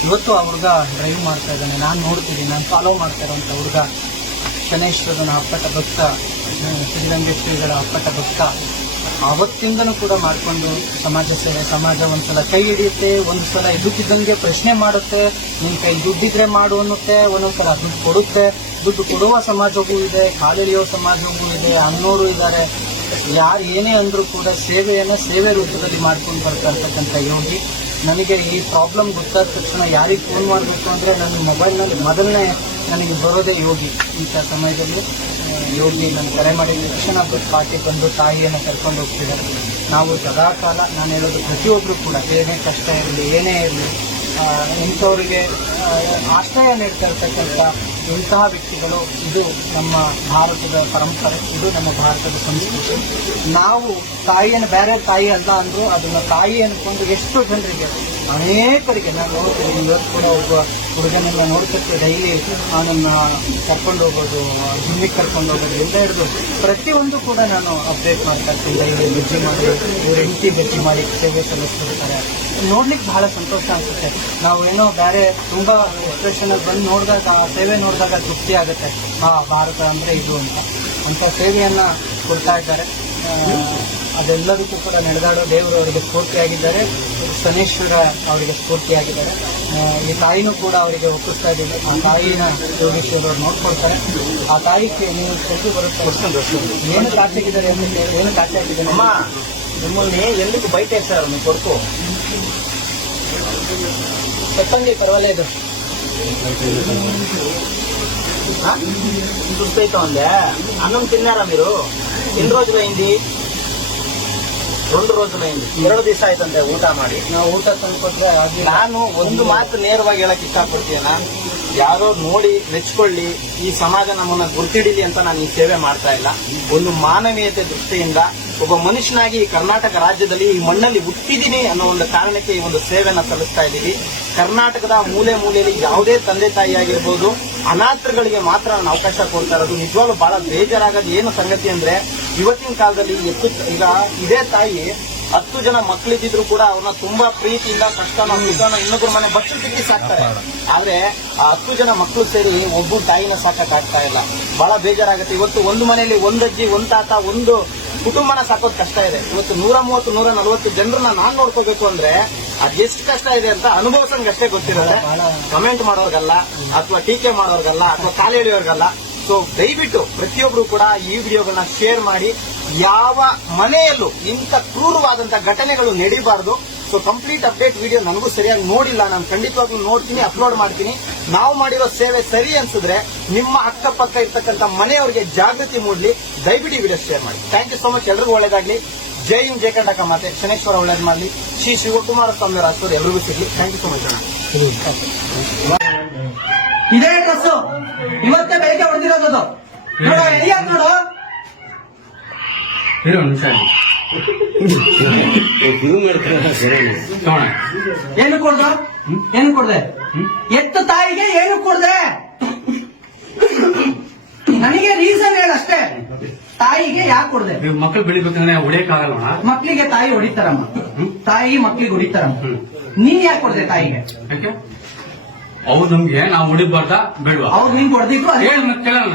ಇವತ್ತು ಆ ಹುಡುಗ ಡ್ರೈವ್ ಮಾಡ್ತಾ ಇದ್ದಾನೆ. ನಾನು ನೋಡ್ತಿದ್ದೀನಿ, ನಾನು ಫಾಲೋ ಮಾಡ್ತಾ ಇರೋಂಥ ಹುಡುಗ ಶನೇಶ್ವರನ ಅಪ್ಪಟ ಭಕ್ತ, ಶ್ರೀರಂಗೇಶ್ವರಿಗಳ ಅಪ್ಪಟ ಭಕ್ತ. ಆವತ್ತಿಂದನೂ ಕೂಡ ಮಾಡಿಕೊಂಡು ಸಮಾಜ ಸೇವೆ. ಸಮಾಜ ಒಂದ್ಸಲ ಕೈ ಹಿಡಿಯುತ್ತೆ, ಒಂದ್ಸಲ ಇದ್ದಕ್ಕಿದ್ದಂಗೆ ಪ್ರಶ್ನೆ ಮಾಡುತ್ತೆ, ನಿನ್ ಕೈ ದುಡ್ಡಿದ್ರೆ ಮಾಡು ಅನ್ನುತ್ತೆ, ಒಂದೊಂದ್ಸಲ ದುಡ್ಡು ಕೊಡುತ್ತೆ. ದುಡ್ಡು ಕೊಡುವ ಸಮಾಜವೂ ಇದೆ, ಕಾಲಿಳಿಯೋ ಸಮಾಜವೂ ಇದೆ, ಅನ್ನೋರು ಇದ್ದಾರೆ. ಯಾರು ಏನೇ ಅಂದ್ರೂ ಕೂಡ ಸೇವೆ ರೂಪದಲ್ಲಿ ಮಾಡ್ಕೊಂಡು ಬರ್ತಾ ಇರ್ತಕ್ಕಂಥ ಯೋಗಿ. ನನಗೆ ಈ ಪ್ರಾಬ್ಲಮ್ ಗೊತ್ತಾದ ತಕ್ಷಣ ಯಾರಿಗೆ ಫೋನ್ ಮಾಡಬೇಕು ಅಂದ್ರೆ ನನ್ನ ಮೊಬೈಲ್ನಲ್ಲಿ ಮೊದಲನೇ ನನಗೆ ಬರೋದೇ ಯೋಗಿ. ಇಂಥ ಸಮಯದಲ್ಲಿ ಯೋಗಿ ನನ್ನ ಕರೆ ಮಾಡಿದ ತಕ್ಷಣ ಪಾರ್ಟಿ ಬಂದು ತಾಯಿಯನ್ನು ಕರ್ಕೊಂಡು ಹೋಗ್ತಿದ್ದಾರೆ. ನಾವು ಸದಾಕಾಲ ನಾನು ಹೇಳೋದು, ಪ್ರತಿಯೊಬ್ಬರು ಕೂಡ ಏನೇ ಕಷ್ಟ ಇರಲಿ, ಏನೇ ಇರಲಿ, ಇಂಥವರಿಗೆ ಆಶ್ರಯ ನೀಡ್ತಾ ಇರ್ತಕ್ಕಂಥ ಇಂತಹ ವ್ಯಕ್ತಿಗಳು. ಇದು ನಮ್ಮ ಭಾರತದ ಪರಂಪರೆ, ಇದು ನಮ್ಮ ಭಾರತದ ಸಂಸ್ಕೃತಿ. ನಾವು ತಾಯಿಯನ್ನು ಬೇರೆ ತಾಯಿ ಅಲ್ಲ ಅಂದ್ರು ಅದನ್ನ ತಾಯಿ ಅನ್ಕೊಂಡು ಎಷ್ಟು ಜನರಿಗೆ ಅನೇಕರಿಗೆ ನಾನು ನೋಡ್ತೀನಿ. ಇವತ್ತು ಕೂಡ ಒಬ್ಬ ಹುಡುಗನನ್ನ ನೋಡ್ತಿರ್ತೀವಿ ಡೈಲಿ, ಅವನನ್ನ ಕರ್ಕೊಂಡು ಹೋಗೋದು, ಜಿಮ್ಮಿಗೆ ಕರ್ಕೊಂಡು ಹೋಗೋದು ಎಲ್ಲ ಹಿಡಿದು ಪ್ರತಿಯೊಂದು ಕೂಡ ನಾನು ಅಪ್ಡೇಟ್ ಮಾಡ್ತಾ ಇರ್ತೀನಿ. ಡೈಲಿ ಬಜ್ಜಿ ಮಾಡಿ, ಇವ್ರ ಹೆಂಡತಿ ಬಜ್ಜಿ ಮಾಡಿ ಸೇವೆ ಸಲ್ಲಿಸ್ತಿರ್ತಾರೆ. ನೋಡ್ಲಿಕ್ಕೆ ಬಹಳ ಸಂತೋಷ ಅನ್ಸುತ್ತೆ. ನಾವು ಏನೋ ಬೇರೆ ತುಂಬಾ ಎಕ್ಸ್ಪ್ರೆಷನ್ ಅಲ್ಲಿ ಬಂದು ನೋಡಿದಾಗ, ಆ ಸೇವೆ ನೋಡಿದಾಗ ತೃಪ್ತಿ ಆಗುತ್ತೆ. ಭಾರತ ಅಂದ್ರೆ ಇದು ಅಂತ ಸೇವೆಯನ್ನ ಕೊಡ್ತಾ ಇದ್ದಾರೆ. ಅದೆಲ್ಲದಕ್ಕೂ ಕೂಡ ನಡೆದಾಡೋ ದೇವರು ಅವರಿಗೆ ಸ್ಫೂರ್ತಿಯಾಗಿದ್ದಾರೆ. ಶನೇಶ್ವರ ಅವರಿಗೆ ಸ್ಫೂರ್ತಿಯಾಗಿದ್ದಾರೆ. ಈ ತಾಯಿನೂ ಕೂಡ ಅವರಿಗೆ ಒಪ್ಪಿಸ್ತಾ ಇದ್ದೀವಿ. ಆ ತಾಯಿನ ಯೋಗೇಶ್ವರ ಅವರು ನೋಡ್ಕೊಳ್ತಾರೆ. ಆ ತಾಯಿಗೆ ನೀವು ಸೆಲ್ಫಿ ಬರುತ್ತೆ, ಏನು ಕಾಚೆ ಆಗಿದ್ದಾರೆ ಅಂತ ಕೇಳಿ, ಏನು ಕಾಚೆ ಆಗಿದ್ದಾರೆ ಅಮ್ಮ ನಿಮ್ಮಲ್ಲಿ ಎಲ್ಲಿಗೂ ಬೈತಾ ಇರ್ತಾರೆ ನೀವು ಕೊಡ್ತು చెప్పండి పర్వాలేదు చూస్తూ ఉందే అన్నం తిన్నారా మీరు ఎన్ని రోజులైంది 2 రోజులైంది 2 ದಿವಸ ಆಯ್ತಂತೆ ಊಟ ಮಾಡಿ ನಾವು ಊಟ ತಂದ್ಕೊಟ್ರೆ ನಾನು ಒಂದು ಮಾತು ನೇರವಾಗಿ ಹೇಳಕ್ ಇಷ್ಟಪಡ್ತೀನ ಯಾರೋ ನೋಡಿ ಮೆಚ್ಕೊಳ್ಳಿ ಈ ಸಮಾಜ ನಮ್ಮನ್ನ ಗುರ್ತಿಡಿಲಿ ಅಂತ ನಾನು ಈ ಸೇವೆ ಮಾಡ್ತಾ ಇಲ್ಲ ಒಂದು ಮಾನವೀಯತೆ ದೃಷ್ಟಿಯಿಂದ ಒಬ್ಬ ಮನುಷ್ಯನಾಗಿ ಈ ಕರ್ನಾಟಕ ರಾಜ್ಯದಲ್ಲಿ ಈ ಮಣ್ಣಲ್ಲಿ ಹುಟ್ಟಿದೀನಿ ಅನ್ನೋ ಒಂದು ಕಾರಣಕ್ಕೆ ಈ ಒಂದು ಸೇವೆನ ಸಲ್ಲಿಸ್ತಾ ಇದ್ದೀವಿ ಕರ್ನಾಟಕದ ಮೂಲೆ ಮೂಲೆಯಲ್ಲಿ ಯಾವುದೇ ತಂದೆ ತಾಯಿ ಆಗಿರ್ಬೋದು ಅನಾಥರುಗಳಿಗೆ ಮಾತ್ರ ನಾನು ಅವಕಾಶ ಕೊಡ್ತಾ ಇರೋದು ನಿಜವಾಗ್ಲೂ ಬಹಳ ಬೇಜಾರಾಗೋದು ಏನು ಸಂಗತಿ ಅಂದ್ರೆ ಇವತ್ತಿನ ಕಾಲದಲ್ಲಿ ಈಗ ಇದೇ ತಾಯಿ 10 ಜನ ಮಕ್ಕಳಿದ್ರು ಕೂಡ ಅವ್ರನ್ನ ತುಂಬಾ ಪ್ರೀತಿಯಿಂದ ಕಷ್ಟನ ಸುಖನ ಇನ್ನೊಬ್ಬರ ಮನೆ ಬಚ್ಚು ತಿಕ್ಕಿ ಸಾಕ್ತಾರೆ ಆದ್ರೆ ಆ 10 ಜನ ಮಕ್ಕಳು ಸೇರಿ ಒಬ್ಬ ತಾಯಿನ ಸಾಕಕ್ ಆಗ್ತಾ ಇಲ್ಲ ಬಹಳ ಬೇಜಾರಾಗುತ್ತೆ ಇವತ್ತು ಒಂದು ಮನೆಯಲ್ಲಿ ಒಂದಜ್ಜಿ ಒಂದ್ ತಾತ ಒಂದು ಕುಟುಂಬನ ಸಾಕೋದ್ ಕಷ್ಟ ಇದೆ ಇವತ್ತು 130-140 ಜನರನ್ನ ನಾನ್ ನೋಡ್ಕೋಬೇಕು ಅಂದ್ರೆ ಅದೆಷ್ಟು ಕಷ್ಟ ಇದೆ ಅಂತ ಅನುಭವಿಸಂಗಷ್ಟೇ ಗೊತ್ತಿರುತ್ತೆ ಕಮೆಂಟ್ ಮಾಡೋರ್ಗಲ್ಲ ಅಥವಾ ಟೀಕೆ ಮಾಡೋರ್ಗಲ್ಲ ಅಥವಾ ಕಾಲು ಎಳೆಯೋರ್ಗಲ್ಲ ಸೊ ದಯವಿಟ್ಟು ಪ್ರತಿಯೊಬ್ರು ಕೂಡ ಈ ವಿಡಿಯೋಗಳನ್ನ ಶೇರ್ ಮಾಡಿ ಯಾವ ಮನೆಯಲ್ಲೂ ಇಂಥ ಕ್ರೂರವಾದಂತ ಘಟನೆಗಳು ನಡೀಬಾರದು ಸೊ ಕಂಪ್ಲೀಟ್ ಅಪ್ಡೇಟ್ ವಿಡಿಯೋ ನನಗೂ ಸರಿಯಾಗಿ ನೋಡಿಲ್ಲ ನಾನು ಖಂಡಿತವಾಗ್ಲೂ ನೋಡ್ತೀನಿ ಅಪ್ಲೋಡ್ ಮಾಡ್ತೀನಿ ನಾವು ಮಾಡಿರೋ ಸೇವೆ ಸರಿ ಅನ್ಸಿದ್ರೆ ನಿಮ್ಮ ಅಕ್ಕಪಕ್ಕ ಇರ್ತಕ್ಕಂಥ ಮನೆಯವರಿಗೆ ಜಾಗೃತಿ ಮೂಡಲಿ ದಯವಿಟ್ಟು ವಿಡಿಯೋ ಶೇರ್ ಮಾಡಿ ಥ್ಯಾಂಕ್ ಯು ಸೋ ಮಚ್ ಎಲ್ರಿಗೂ ಒಳ್ಳೇದಾಗ್ಲಿ ಜೈ ಹಿಂದ್ ಜೈ ಕರ್ನಾಟಕ ಮಾತೆ ಶನೇಶ್ವರ ಒಳ್ಳೇದ್ ಮಾಡಲಿ ಶ್ರೀ ಶಿವಕುಮಾರ ಸ್ವಾಮಿ ರಾಜರು ಎಲ್ರಿಗೂ ಸಿಗ್ಲಿ ಥ್ಯಾಂಕ್ ಯು ಸೋ ಮಚ್ ಅಣ್ಣ ಇದೇ ಡ್ರೆಸ್ ಇವತ್ತೇ ಬೆಳಿಗ್ಗೆ ಹೊಡೆದಿರೋದು ನೋಡು ಎಲ್ಲಿಯಾದ್ ನೋಡು ಇರು ನಿಮಿಷ ಏನು ಕೊಡ್ದ ಏನು ಕೊಡ್ದೆ ಎತ್ತು ತಾಯಿಗೆ ಏನು ಕೊಡ್ದೆ ನನಗೆ ರೀಸನ್ ಹೇಳಷ್ಟೇ ತಾಯಿಗೆ ಯಾಕೆ ಕೊಡ್ದೆ ಮಕ್ಕಳು ಬೆಳಿಬೇಕಂದ್ರೆ ಹೊಡಿಯಕ್ಕಾಗಲ್ಲ ಮಕ್ಕಳಿಗೆ ತಾಯಿ ಹೊಡಿತಾರಮ್ಮ ತಾಯಿ ಮಕ್ಕಳಿಗೆ ಹೊಡಿತಾರಮ್ಮ ನೀನ್ ಯಾಕೆ ಕೊಡ್ದೆ ತಾಯಿಗೆ ಯಾಕೆ ಅವ್ರು ನಮ್ಗೆ ನಾವು ಹೊಡಿಬಾರ್ದ ಬೇಡವಾ ಅವ್ರು ನಿಂಗೆ ಹೊಡೆದಿದ್ರು ಹೇಳ ಮತ್ತೆ ಕೇಳಲ್ಲ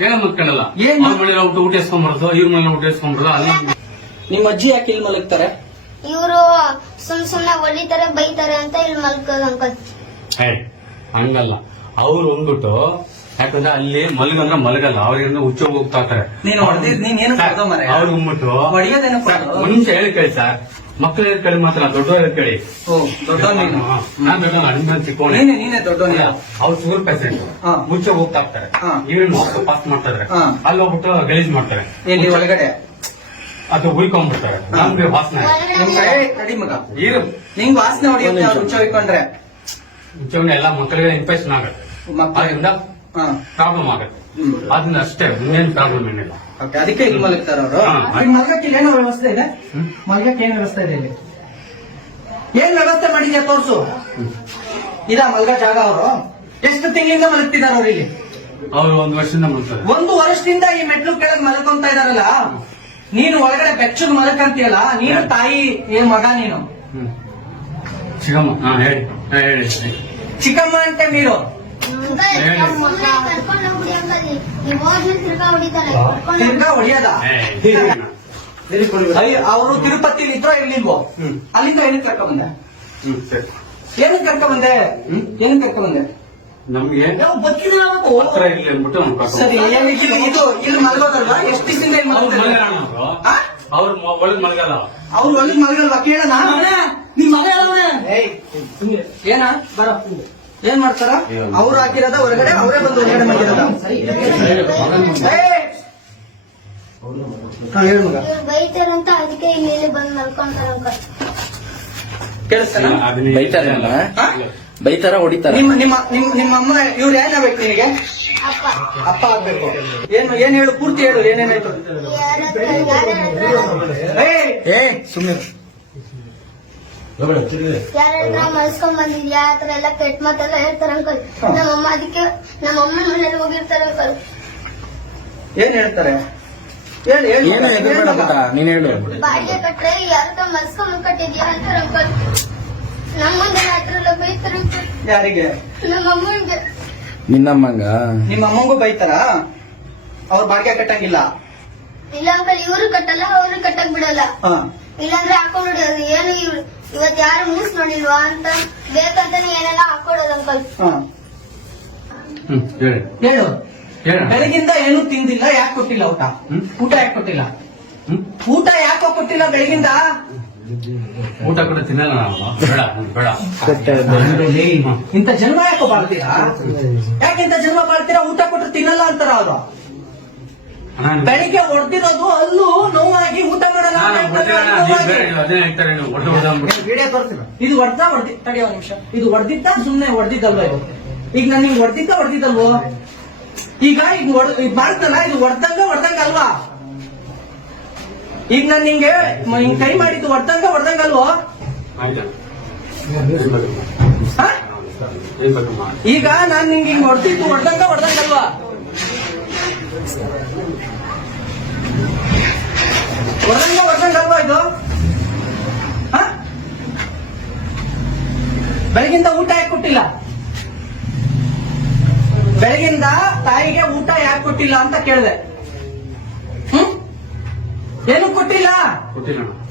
ಹೇಳ ಮತ್ತೆ ಕೇಳಲ್ಲ ಏನ್ ಅವ್ರ ಮನೇಲಿ ಊಟ ಇಸ್ಕೊಂಬಾರ್ದು ಇವ್ರ ಮನೇಲಿ ಊಟ ಇಸ್ಕೊಂಬಾರ್ದು ಅಲ್ಲ ನಿಮ್ಮ ಅಜ್ಜಿ ಯಾಕೆ ಇಲ್ಲಿ ಮಲಗ್ತಾರೆ ಇವರು ಸುಮ್ನೆ ಹೊಡಿತಾರೆ ಬೈತಾರೆ ಅಂತ ಇಲ್ಲಿ ಮಲ್ಕೋದು ಅಂಕಲ್ ಹಂಗಲ್ಲ ಅವ್ರು ಒಂದ್ಬಿಟ್ಟು ಯಾಕಂದ್ರೆ ಅಲ್ಲಿ ಮಲಗಂದ್ರೆ ಮಲಗಲ್ಲ ಅವ್ರಿಗೆ ಹುಚ್ಚ ಹೋಗ್ತಾ ಇರ್ತಾರೆ ನೀನು ಹೊಡೆದಿದ್ ನೀನ್ ಏನು ಕೊಡ್ದೋ ಮರೆ ಅವ್ರಿಗೆ ಬಂದ್ಬಿಟ್ಟು ಹೊಡಿಯೋದೇನು ಕೊಡೋದು ಒಂದ್ ನಿಮಿಷ ಹೇಳಿ ಕೇಳಿ ಸರ್ ಮಕ್ಳು ಹೇಳಿ ಕೇಳಿ ಮಾತ್ರ ದೊಡ್ಡವ್ರ ಕೇಳಿ ಓ ದೊಡ್ಡವ್ ನೀನು ನಾನ್ ದೊಡ್ಡ ಅಡಿಮೆ ಸಿಕ್ಕೋಣ ನೀನೇ ದೊಡ್ಡವ್ ನೀನು ಅವ್ರು ಶುಗರ್ ಪೇಷಂಟ್ ಹಾ. ಮುಂಚೆ ಹೋಗ್ತಾ ಇರ್ತಾರೆ ಹಾ. ಇವ್ರನ್ನ ವಾಪಸ್ ಪಾಸ್ ಮಾಡ್ತಾರೆ ಹಾ. ಅಲ್ಲಿ ಹೋಗ್ಬಿಟ್ಟು ಗಲೀಜ್ ಮಾಡ್ತಾರೆ ಎಲ್ಲಿ ಒಳಗಡೆ ಅದು ಉಳ್ಕೊಂಡ್ಬಿಡ್ತಾರೆ ನಮ್ಗೆ ವಾಸನೆ ನಿಮ್ ಕಡೆ ನಡಿ ಮಗ ಇರು ನಿಂಗ್ ವಾಸನೆ ಹೊಡಿಯುತ್ತೆ ಅವ್ರು ಹುಚ್ಚ ಹೊಯ್ಕೊಂಡ್ರೆ ಮುಂಚೆ ಎಲ್ಲ ಮಕ್ಕಳಿಗೆ ಇನ್ಫೆಕ್ಷನ್ ಆಗುತ್ತೆ ಅದರಿಂದ ಪ್ರಾಬ್ಲಮ್ ಆಗುತ್ತೆ ಅದನ್ನ ಅಷ್ಟೇ ಇನ್ನೇನು ಪ್ರಾಬ್ಲಮ್ ಏನಿಲ್ಲ ಓಕೆ ಅದಕ್ಕೆ ಇಲ್ಲಿ ಮಲಗ್ತಾರ ಅವರು ಹಾ. ಮಲಗಕ್ಕೆ ಏನೋ ವ್ಯವಸ್ಥೆ ಇದೆ ಮಲಗಕ್ಕೆ ಏನ್ ವ್ಯವಸ್ಥೆ ಇದೆ ಇಲ್ಲಿ ಏನ್ ವ್ಯವಸ್ಥೆ ಮಾಡಿದ್ಯಾ ತೋರ್ಸು ಇದ ಮಲ್ಗ ಜಾಗ ಅವರು ಎಷ್ಟು ತಿಂಗಳಿಂದ ಮಲಗ್ತಿದಾರ ಅವ್ರು ಇಲ್ಲಿ ಅವ್ರು 1 ವರ್ಷದಿಂದ ಮಾಡ್ತಾರೆ 1 ವರ್ಷದಿಂದ ಈ ಮೆಟ್ಲು ಕೆಳಗ್ ಮಲ್ಕೊಂತ ಇದಾರಲ್ಲ ನೀನು ಒಳಗಡೆ ಬೆಚ್ಚಗ್ ಮಲಕಂತೀಯಲ್ಲ ನೀನು ತಾಯಿ ಏನ್ ಮಗ ನೀನು ಚಿಕ್ಕಮ್ಮ ಹೇಳಿ ಹೇಳಿ ಚಿಕ್ಕಮ್ಮ ಅಂತ ನೀರು ಕರ್ಕೊಂಡು ಹೋಗ್ಬಿಡಿ ಅಂಕಲ್ ನೀವು ತಿರ್ಗಾ ಹೊಡಿತಾರೆ ತಿರ್ಗಾ ಹೊಡಿಯದ ಅವರು ತಿರುಪತಿಲಿ ಇದ್ರೋ ಇರ್ಲಿಲ್ವೋ ಅಲ್ಲಿಂದ ಏನಕ್ಕೆ ಕರ್ಕೊಂಡ್ಬಂದೆ ಸರಿ ಏನಕ್ಕೆ ಕರ್ಕೊಂಡ್ಬಂದೆ ಏನಕ್ಕೆ ಕರ್ಕೊಂಡ್ಬಂದೆ ನಮ್ಗೆ ಹತ್ರ ಇಲ್ಲಿ ಅಂದ್ಬಿಟ್ಟು ಅವ್ನು ಕರ್ಕೊಂಡು ಸರಿ ಇದು ಇಲ್ಲಿ ಮಲಗೋದಲ್ವಾ ಎಷ್ಟು ದಿವಸದಿಂದ ಇಲ್ಲಿ ಅವ್ರು ಮಲಗೋದಲ್ವಾ ಮಲಗಲ್ಲ ಅವ್ರು ಒಳಗ್ ಮಲಗಲ್ಲ ಅವ್ರು ಒಳಗ್ ಮಲಗಲ್ವಾ ಕೇಳೋಣ ನಿಮ್ ಮಗ ಏನ ಬರ ಏನ್ ಮಾಡ್ತಾರ ಅವ್ರು ಹಾಕಿರೋದ ಹೊರಗಡೆ ಅವರೇ ಬಂದು ಹೊರಗಡೆ ಮಾಡಿರೋದ ಹೇಳು ಮಗ ಇವ್ರು ಬೈತಾರಂತ ಅದಕ್ಕೆ ಇಲ್ಲಿ ಬಂದು ಮಲ್ಕೊಂತಾರೆ ಅಂಕಲ್ ಕೇಳಿಸ್ತಾನ ಬೈತಾರ ಹೊಡಿತಾರ ನಿಮ್ಮ ನಿಮ್ಮ ನಿಮ್ಮ ನಿಮ್ಮಮ್ಮ ಇವ್ರು ಏನಾಗ್ಬೇಕು ನಿನಗೆ ಅಪ್ಪ ಅಪ್ಪ ಆಗ್ಬೇಕು ಏನ್ ಹೇಳು ಪೂರ್ತಿ ಹೇಳು ಏನೇನಾಯ್ತು ಯಾರ ಸುಮ್ಮನೆ ಯಾರಾದ್ರೂ ಮಲ್ಸ್ಕೊಂಡ್ ಬಂದಿದ್ಯಾ ಆತರ ಎಲ್ಲ ಕೆಟ್ಟ ಮಾತೆಲ್ಲ ಹೇಳ್ತಾರ ಅಂಕಲ್. ನಮ್ಮಮ್ಮ ಅದಕ್ಕೆ ನಮ್ಮಮ್ಮ ಮನೇಲಿ ಹೋಗಿರ್ತಾರೆ ಅಂಕಲ್. ಏನ್ ಹೇಳ್ತಾರೆ? ಹೇಳಿ ಹೇಳಿ ನೀನ್ ಹೇಳು. ಬಾಡಿಗೆ ಕಟ್ರೆ ಯಾರ ಮಲ್ಸ್ಕೊಂಡ್ ಕಟ್ಟಿದ್ಯಾ ಅಂತಾರ ಅಂಕಲ್. ನಮ್ಮ ಮುಂದೆ ಹತ್ರ ಬೈತಾರ ಅಂಕಲ್. ಯಾರಿಗೆ? ನಮ್ಮ ಅಮ್ಮಂಗೆ. ನಿನ್ನಮ್ಮಂಗ ನಿಮ್ಮ ಅಮ್ಮಂಗೂ ಬೈತಾರ? ಅವ್ರ ಬಾಡಿಗೆ ಕಟ್ಟಂಗಿಲ್ಲ? ಇಲ್ಲ ಅಂಕಲ್, ಇವ್ರು ಕಟ್ಟಲ್ಲ ಅವ್ರು ಕಟ್ಟಕ್ ಬಿಡಲ್ಲ. ಹಾ. ಇಲ್ಲಾಂದ್ರೆ ಹಾಕೊಂಡ್ಬಿಡೋದು. ಏನು ಇವತ್ ಯಾರು ಮೂಸ್ ನೋಡಿಲ್ವಾ ಅಂತ ಬೇಕಂತಾನೆ ಏನೆಲ್ಲ ಹಾಕೊಡೋದು ಅಂಕಲ್. ಹಾ. ಹೇಳಿ ಹೇಳು. ಹೇಳ ಬೆಳಗಿಂದ ಏನು ತಿಂದಿಲ್ಲ, ಯಾಕೆ ಕೊಟ್ಟಿಲ್ಲ ಊಟ? ಊಟ ಯಾಕೆ ಕೊಟ್ಟಿಲ್ಲ? ಊಟ ಯಾಕೋ ಕೊಟ್ಟಿಲ್ಲ ಬೆಳಗಿಂದ? ಊಟ ಕೂಡ ತಿನ್ನಲ್ಲ ನಾವು. ಬೇಡ ಬೇಡ. ಇಂಥ ಜನ್ಮ ಯಾಕೋ ಬಾಳ್ತೀರಾ? ಯಾಕಿಂತ ಜನ್ಮ ಬಾಳ್ತೀರಾ? ಊಟ ಕೊಟ್ಟರೆ ತಿನ್ನಲ್ಲ ಅಂತಾರ ಅವರು. ಬೆಳಿಗ್ಗೆ ಹೊಡೆದಿರೋದು ಅಲ್ಲೂ ನೋವಾಗಿ ಊಟ ಮಾಡಲ್ಲ ಅಂತ ಹೇಳ್ತಾರೆ. ಅದೇ ಹೇಳ್ತಾರೆ ನೀವು ಹೊಡೆದು ವಿಡಿಯೋ ತೋರಿಸ್ತೀರ? ಇದು ಹೊಡೆದಿ ತಡೆಯೋ ನಿಮಿಷ. ಇದು ಹೊಡೆದಿದ್ದ ಸುಮ್ನೆ ಹೊಡೆದಿದ್ದಲ್ವ? ಇದು ಈಗ ನಾನು ನಿಂಗೆ ಹೊಡೆದಿದ್ದಲ್ವೋ? ಈಗ ಈಗ ಮಾಡ್ತಲ್ಲ, ಇದು ಹೊಡೆದಂಗ ಅಲ್ವಾ? ಈಗ ನಾನು ನಿಂಗೆ ಕೈ ಮಾಡಿದ್ದು ಹೊಡೆದಂಗ ಅಲ್ವೋ? ಹಾ? ಈಗ ನಾನು ನಿಂಗೆ ಹಿಂಗ್ ಹೊಡೆದಿದ್ದು ಹೊಡೆದಂಗ ಅಲ್ವಾ? ಹೊಡೆದಂಗ ಅಲ್ವಾ ಇದು? ಹಾ? ಬೆಳಗಿಂದ ಊಟ ಯಾಕೆ ಕೊಟ್ಟಿಲ್ಲ? ಬೆಳಗಿಂದ ತಾಯಿಗೆ ಊಟ ಯಾಕೆ ಕೊಟ್ಟಿಲ್ಲ ಅಂತ ಕೇಳಿದೆ. ಏನು ಕೊಟ್ಟಿಲ್ಲ?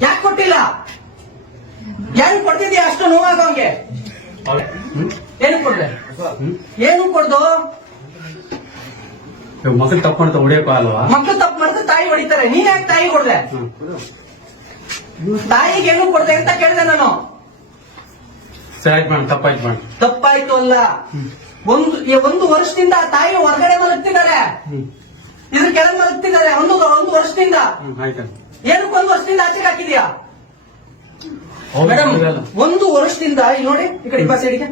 ಯಾಕೆ ಕೊಟ್ಟಿಲ್ಲ? ಏನು ಕೊಡ್ತಿದ್ಯಾ ಅಷ್ಟು ನೋವಾಗೋಂಗೆ? ಏನು ಕೊಡ್ದೆ? ಏನು ಕೊಡ್ದು? ಮಕ್ಕಳು ತಪ್ಪು ಮಾಡ್ತಾ ಹೊಡಿಯಪ್ಪ ಅಲ್ವಾ? ಮಕ್ಕಳು ತಪ್ಪು ಮಾಡಿದ್ರೆ ತಾಯಿ ಹೊಡಿತಾರೆ. ನೀನ್ ಯಾಕೆ ತಾಯಿ ಕೊಡ್ದೆ? ತಾಯಿಗೆ ಏನು ಕೊಡ್ದೆ ಅಂತ ಕೇಳಿದೆ ನಾನು. ಸರಿ ಮೇಡಮ್, ತಪ್ಪಾಯ್ತು ಮೇಡಮ್. ತಪ್ಪಾಯ್ತು ಅಲ್ಲ. ಒಂದು ವರ್ಷದಿಂದ ತಾಯಿ ಹೊರಗಡೆ ಮಲಗ್ತಿದ್ದಾರೆ, ಇದ್ರ ಕೆಳಗೆ ಮಲಗ್ತಿದ್ದಾರೆ. ಒಂದು ವರ್ಷದಿಂದ. ಆಯ್ತು. ಏನಕ್ಕೆ ಒಂದು ವರ್ಷದಿಂದ ಆಚೆಗೆ ಹಾಕಿದ್ಯಾ ಮೇಡಮ್? ಒಂದು ವರ್ಷದಿಂದ ಇಲ್ಲಿ ನೋಡಿ, ಈ ಕಡೆ ಬಸ್ ಸೈಡ್ಗೆ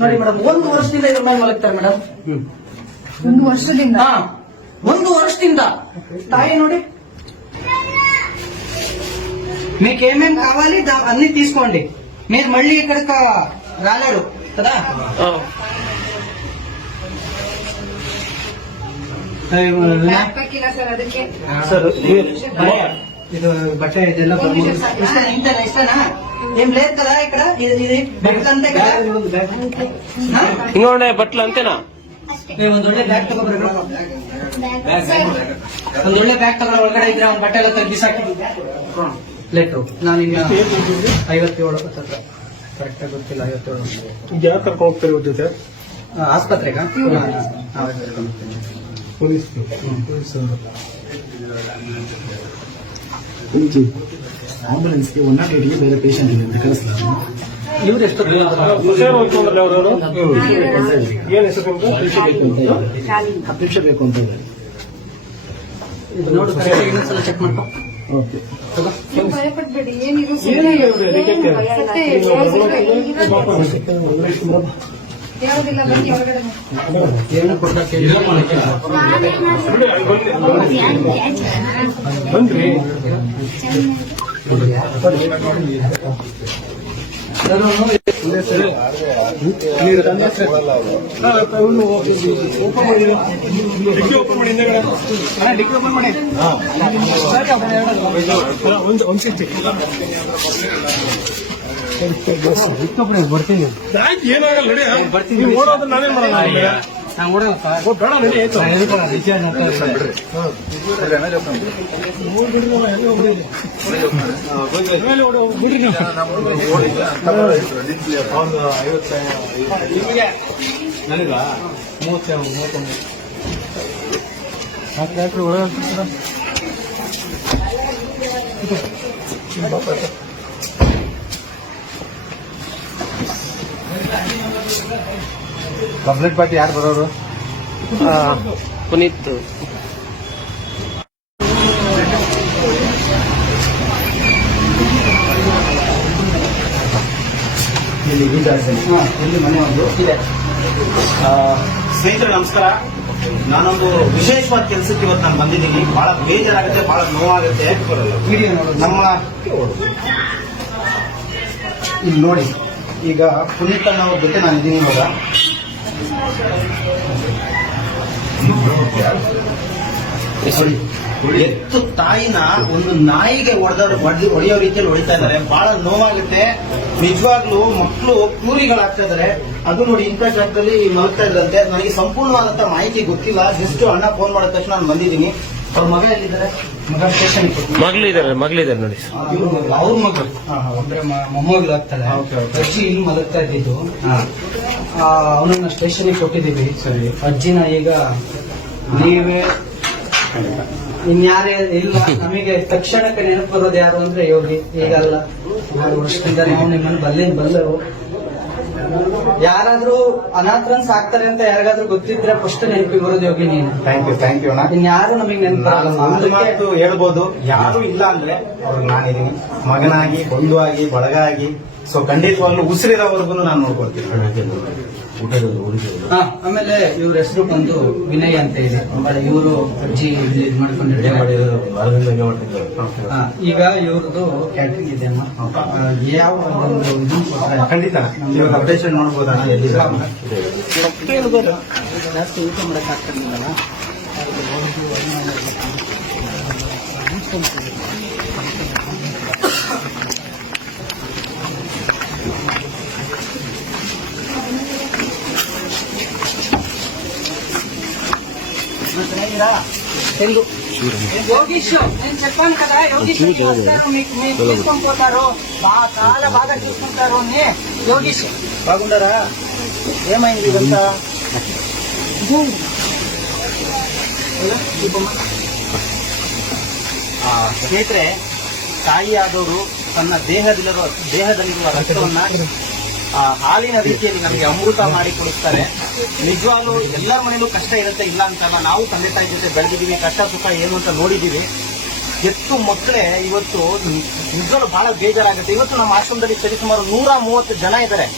ನೋಡಿ ಮೇಡಮ್. ಒಂದು ವರ್ಷದಿಂದ ಇದ್ರ ಮೇಲೆ ಮಲಗ್ತಾರೆ ಮೇಡಮ್. ಒಂದು ವರ್ಷದಿಂದ? ಹಾ, ಒಂದು ವರ್ಷದಿಂದ. ತಾಯಿ ನೋಡಿ, మీకు ఏమేం కావాలి అన్ని తీసుకోండి. మీరు మళ్ళీ ఇక్కడికి రాలేడు కదా? ಬ್ಯಾಗ್ ಪ್ಯಾಕ್ ಇಲ್ಲ ಸರ್, ಅದಕ್ಕೆ. ಸರ್ ಇದು బట్ట ಇದೆಲ್ಲ ఇష్టనా? ఏం లేదు కదా ఇక్కడ? ఇది బట్టలు అంతే కదా? ఇంకోండి బట్టలు అంతేనా? ಒಂದೊಳ್ಳೆ ಬ್ಯಾಗ್ ತಗೋಬರ್ರಿ. ಒಂದೊಳ್ಳೆ ಬ್ಯಾಗ್ ತಗೊಳ್ಳ. ಒಳಗಡೆ ಇದ್ರೆ ಅವ್ನ ಬಟ್ಟೆ ಎಲ್ಲ ತೆಗ್ದು ಬಿಸಾಕಿ. ಲೇಟು ನಾನು ಇನ್ನ 57 ಕರೆಕ್ಟ್ ಆಗಿ ಗೊತ್ತಿಲ್ಲ. 57 ಯಾವ ಕರ್ಕೊಂಡು ಹೋಗ್ತಾರೆ ಇವತ್ತು ಜೊತೆ? ಆಸ್ಪತ್ರೆಗ ಪೊಲೀಸ್ ಆಂಬುಲೆನ್ಸ್ಗೆ 108ಗೆ ಬೇರೆ ಪೇಷಂಟ್ ಇದೆ ಅಂತ ಕಳಿಸ್ತಾರೆ. ಇವ್ರು ಎಷ್ಟು ಹುಷಾರು ಹೋಗ್ತು ಅಂದ್ರೆ ಅವರು ಏನ್ ಹೆಸರು? 10 ನಿಮಿಷ ಬೇಕು ಅಂತ ಇದೆ. ನೋಡಿ ಇನ್ನೊಂದ್ಸಲ ಚೆಕ್ ಮಾಡ್ಕೊ. ಓಕೆ. ನೀವು ಭಯಪಡ್ಬೇಡಿ, ಏನಿರು ಸುಮ್ಮನೆ ಯಾವುದಿಲ್ಲ, ಬನ್ನಿ ಹೊರಗಡೆ. ಏನು ಕೊಡ್ಲಿಕ್ಕೆ ಇಲ್ಲ ಮಾಡಕ್ಕೆ ಬಂದ್ರಿ? ಡಿಕ್ಕಿ ಓಪನ್ ಮಾಡಿ ಹಿಂದೆಗಡೆ. ಡಿಕ್ಕಿ ಓಪನ್ ಮಾಡಿ. ಒಂದು ಸಿಕ್ತಿ ಬರ್ತೀನಿ. ಏನಾಗಲ್ಲ ನಡಿ. ಬರ್ತೀನಿ. ಓಡೋದು ನಾನೇನ್ ಮಾಡೋಣ? ನಾನು ಓಡಲ್ಲ ಸರ್. ಬೇಡ ನಡಿ. ಆಯ್ತು. ಬಿಡ್ರಿ ನೀವು. ನನಗ 31 ಕಂಪ್ಲೇಂಟ್ ಪಾರ್ಟಿ ಯಾರು ಬರೋರು? ಪುನೀತ್. ಇಲ್ಲಿ ಇಲ್ಲಿ ಮನೆ ಒಂದು ಇದೆ. ಸ್ನೇಹಿತರೆ ನಮಸ್ಕಾರ. ನಾನೊಂದು ವಿಶೇಷವಾದ ಕೆಲಸಕ್ಕೆ ಇವತ್ತು ನಾನು ಬಂದಿದ್ದೀನಿ. ಬಹಳ ಬೇಜಾರಾಗುತ್ತೆ, ಬಹಳ ನೋವಾಗುತ್ತೆ. ಇಲ್ಲಿ ನೋಡಿ, ಈಗ ಪುನೀತ್ ಅವ್ರ ಜೊತೆ ನಾನು ಇದ್ದೀನಿ ಇವಾಗ. ಎತ್ತು ತಾಯಿನ ಒಂದು ನಾಯಿಗೆ ಹೊಡೆಯೋ ರೀತಿಯಲ್ಲಿ ಹೊಡಿತಾ ಇದ್ದಾರೆ. ಬಹಳ ನೋವಾಗುತ್ತೆ ನಿಜವಾಗ್ಲೂ. ಮಕ್ಕಳು ಕ್ರೂರಿಗಳಾಗ್ತಾ ಇದಾರೆ. ಅದು ನೋಡಿ ಇಂಥ ಜಾಗದಲ್ಲಿ ಮಲಗ್ತಾ ಇದ್ರಂತೆ. ನನಗೆ ಸಂಪೂರ್ಣವಾದಂತ ಮಾಹಿತಿ ಗೊತ್ತಿಲ್ಲ. ಜಸ್ಟ್ ಅಣ್ಣ ಫೋನ್ ಮಾಡಿದ ತಕ್ಷಣ ನಾನು ಬಂದಿದ್ದೀನಿ. ಅವ್ರ ಮಗ ಎಲ್ಲಿದ್ದಾರೆ? ಮಗ ಸ್ಟೇಷನ್ ಮಗಳಿದ್ದಾರೆ ನೋಡಿ. ಅವ್ರ ಮಗಳು ಅಂದ್ರೆ ಮೊಮ್ಮಗಳಾಗ್ತಾಳೆ. ಅಜ್ಜಿ ಇಲ್ಲಿ ಮಲಗ್ತಾ ಇದ್ದಿದ್ದು. ಅವನನ್ನ ಸ್ಟೇಷನ್ಗೆ ಕೊಟ್ಟಿದ್ದೀವಿ. ಸರಿ, ಅಜ್ಜಿನ ಈಗ ನೀವೇ ಇನ್ಯಾರೇ ಇಲ್ಲ. ನಮಗೆ ತಕ್ಷಣಕ್ಕೆ ನೆನಪು ಬರೋದು ಯಾರು ಅಂದ್ರೆ ಯೋಗಿ. ಈಗಲ್ಲ, 6 ವರ್ಷದಿಂದ ನಾವು ನಿಮ್ಮನ್ನು ಬಲ್ಲರು. ಯಾರಾದ್ರೂ ಅನಾಥರನ್ಸ್ ಆಗ್ತಾರೆ ಅಂತ ಯಾರಿಗಾದ್ರೂ ಗೊತ್ತಿದ್ರೆ ಫಸ್ಟ್ ನೆನಪಿಗೆ ಬರೋದು ಯೋಗಿ ನೀನು. ಥ್ಯಾಂಕ್ ಯು ಅಣ್ಣ. ಇನ್ಯಾರು ನಮಗೆ ನೆನಪು ಹೇಳ್ಬೋದು. ಯಾರು ಇಲ್ಲ ಅಂದ್ರೆ ಅವ್ರಿಗೆ ನಾನಿದ್ದೀನಿ, ಮಗನಾಗಿ, ಬಂಧುವಾಗಿ, ಬಳಗಾಗಿ. ಸೊ ಖಂಡಿತವಾಗ್ಲೂ ಉಸಿರಿರೋವರೆಗೂ ನಾನು ನೋಡ್ಕೊಳ್ತೀನಿ. ಆಮೇಲೆ ಇವ್ರ ಹೆಸರು ಬಂದು ವಿನಯ್ ಅಂತ ಇದೆ. ಇವರು ಅಜ್ಜಿ ಇಲ್ಲಿ ಮಾಡ್ಕೊಂಡಿದ್ದಾರೆ. ಈಗ ಇವ್ರದ್ದು ಕ್ಯಾಟ್ರಿಂಗ್ ಇದೆ ಅಮ್ಮ. ಯಾವ ಒಂದು ಇದು ಖಂಡಿತ ಇವಾಗ ಅಪ್ಡೇಷನ್ ನೋಡ್ಬೋದಣ್ಣ. ಜಾಸ್ತಿ ಊಟ ಮಾಡಕ್ ಆಗ್ತಿರ್ಲಿಲ್ಲ. యోగీష్ నేను చెప్పాను కదా, యోగీష్ వస్తారు, మీకు తీసుకొని పోతారు, చాలా బాగా చూసుకుంటారు అని. యోగీష్ బాగుండారా? ఏమైంది ఇదంతా? ಸ್ನೇಹಿತರೆ, ತಾಯಿಯಾದವರು ತನ್ನ ದೇಹದಲ್ಲಿರುವ ರಕ್ತವನ್ನ ಹಾಲಿನ ರೀತಿಯಲ್ಲಿ ನಮಗೆ ಅಮೃತ ಮಾಡಿ ಕೊಡಿಸ್ತಾರೆ. ನಿಜವಾಗ್ಲೂ ಎಲ್ಲರ ಮನೇಲೂ ಕಷ್ಟ ಇರುತ್ತೆ, ಇಲ್ಲ ಅಂತಲ್ಲ. ನಾವು ತಂದೆ ತಾಯಿ ಜೊತೆ ಬೆಳೆದಿದ್ದೀವಿ, ಕಷ್ಟ ಸುಖ ಏನು ಅಂತ ನೋಡಿದ್ದೀವಿ. ಎತ್ತು ಮಕ್ಕಳೇ ಇವತ್ತು ನಿಜವಾಗ್ಲೂ ಬಹಳ ಬೇಜಾರಾಗುತ್ತೆ. ಇವತ್ತು ನಮ್ಮ ಆಶ್ರಮದಲ್ಲಿ ಸರಿಸುಮಾರು 130 ಜನ ಇದ್ದಾರೆ.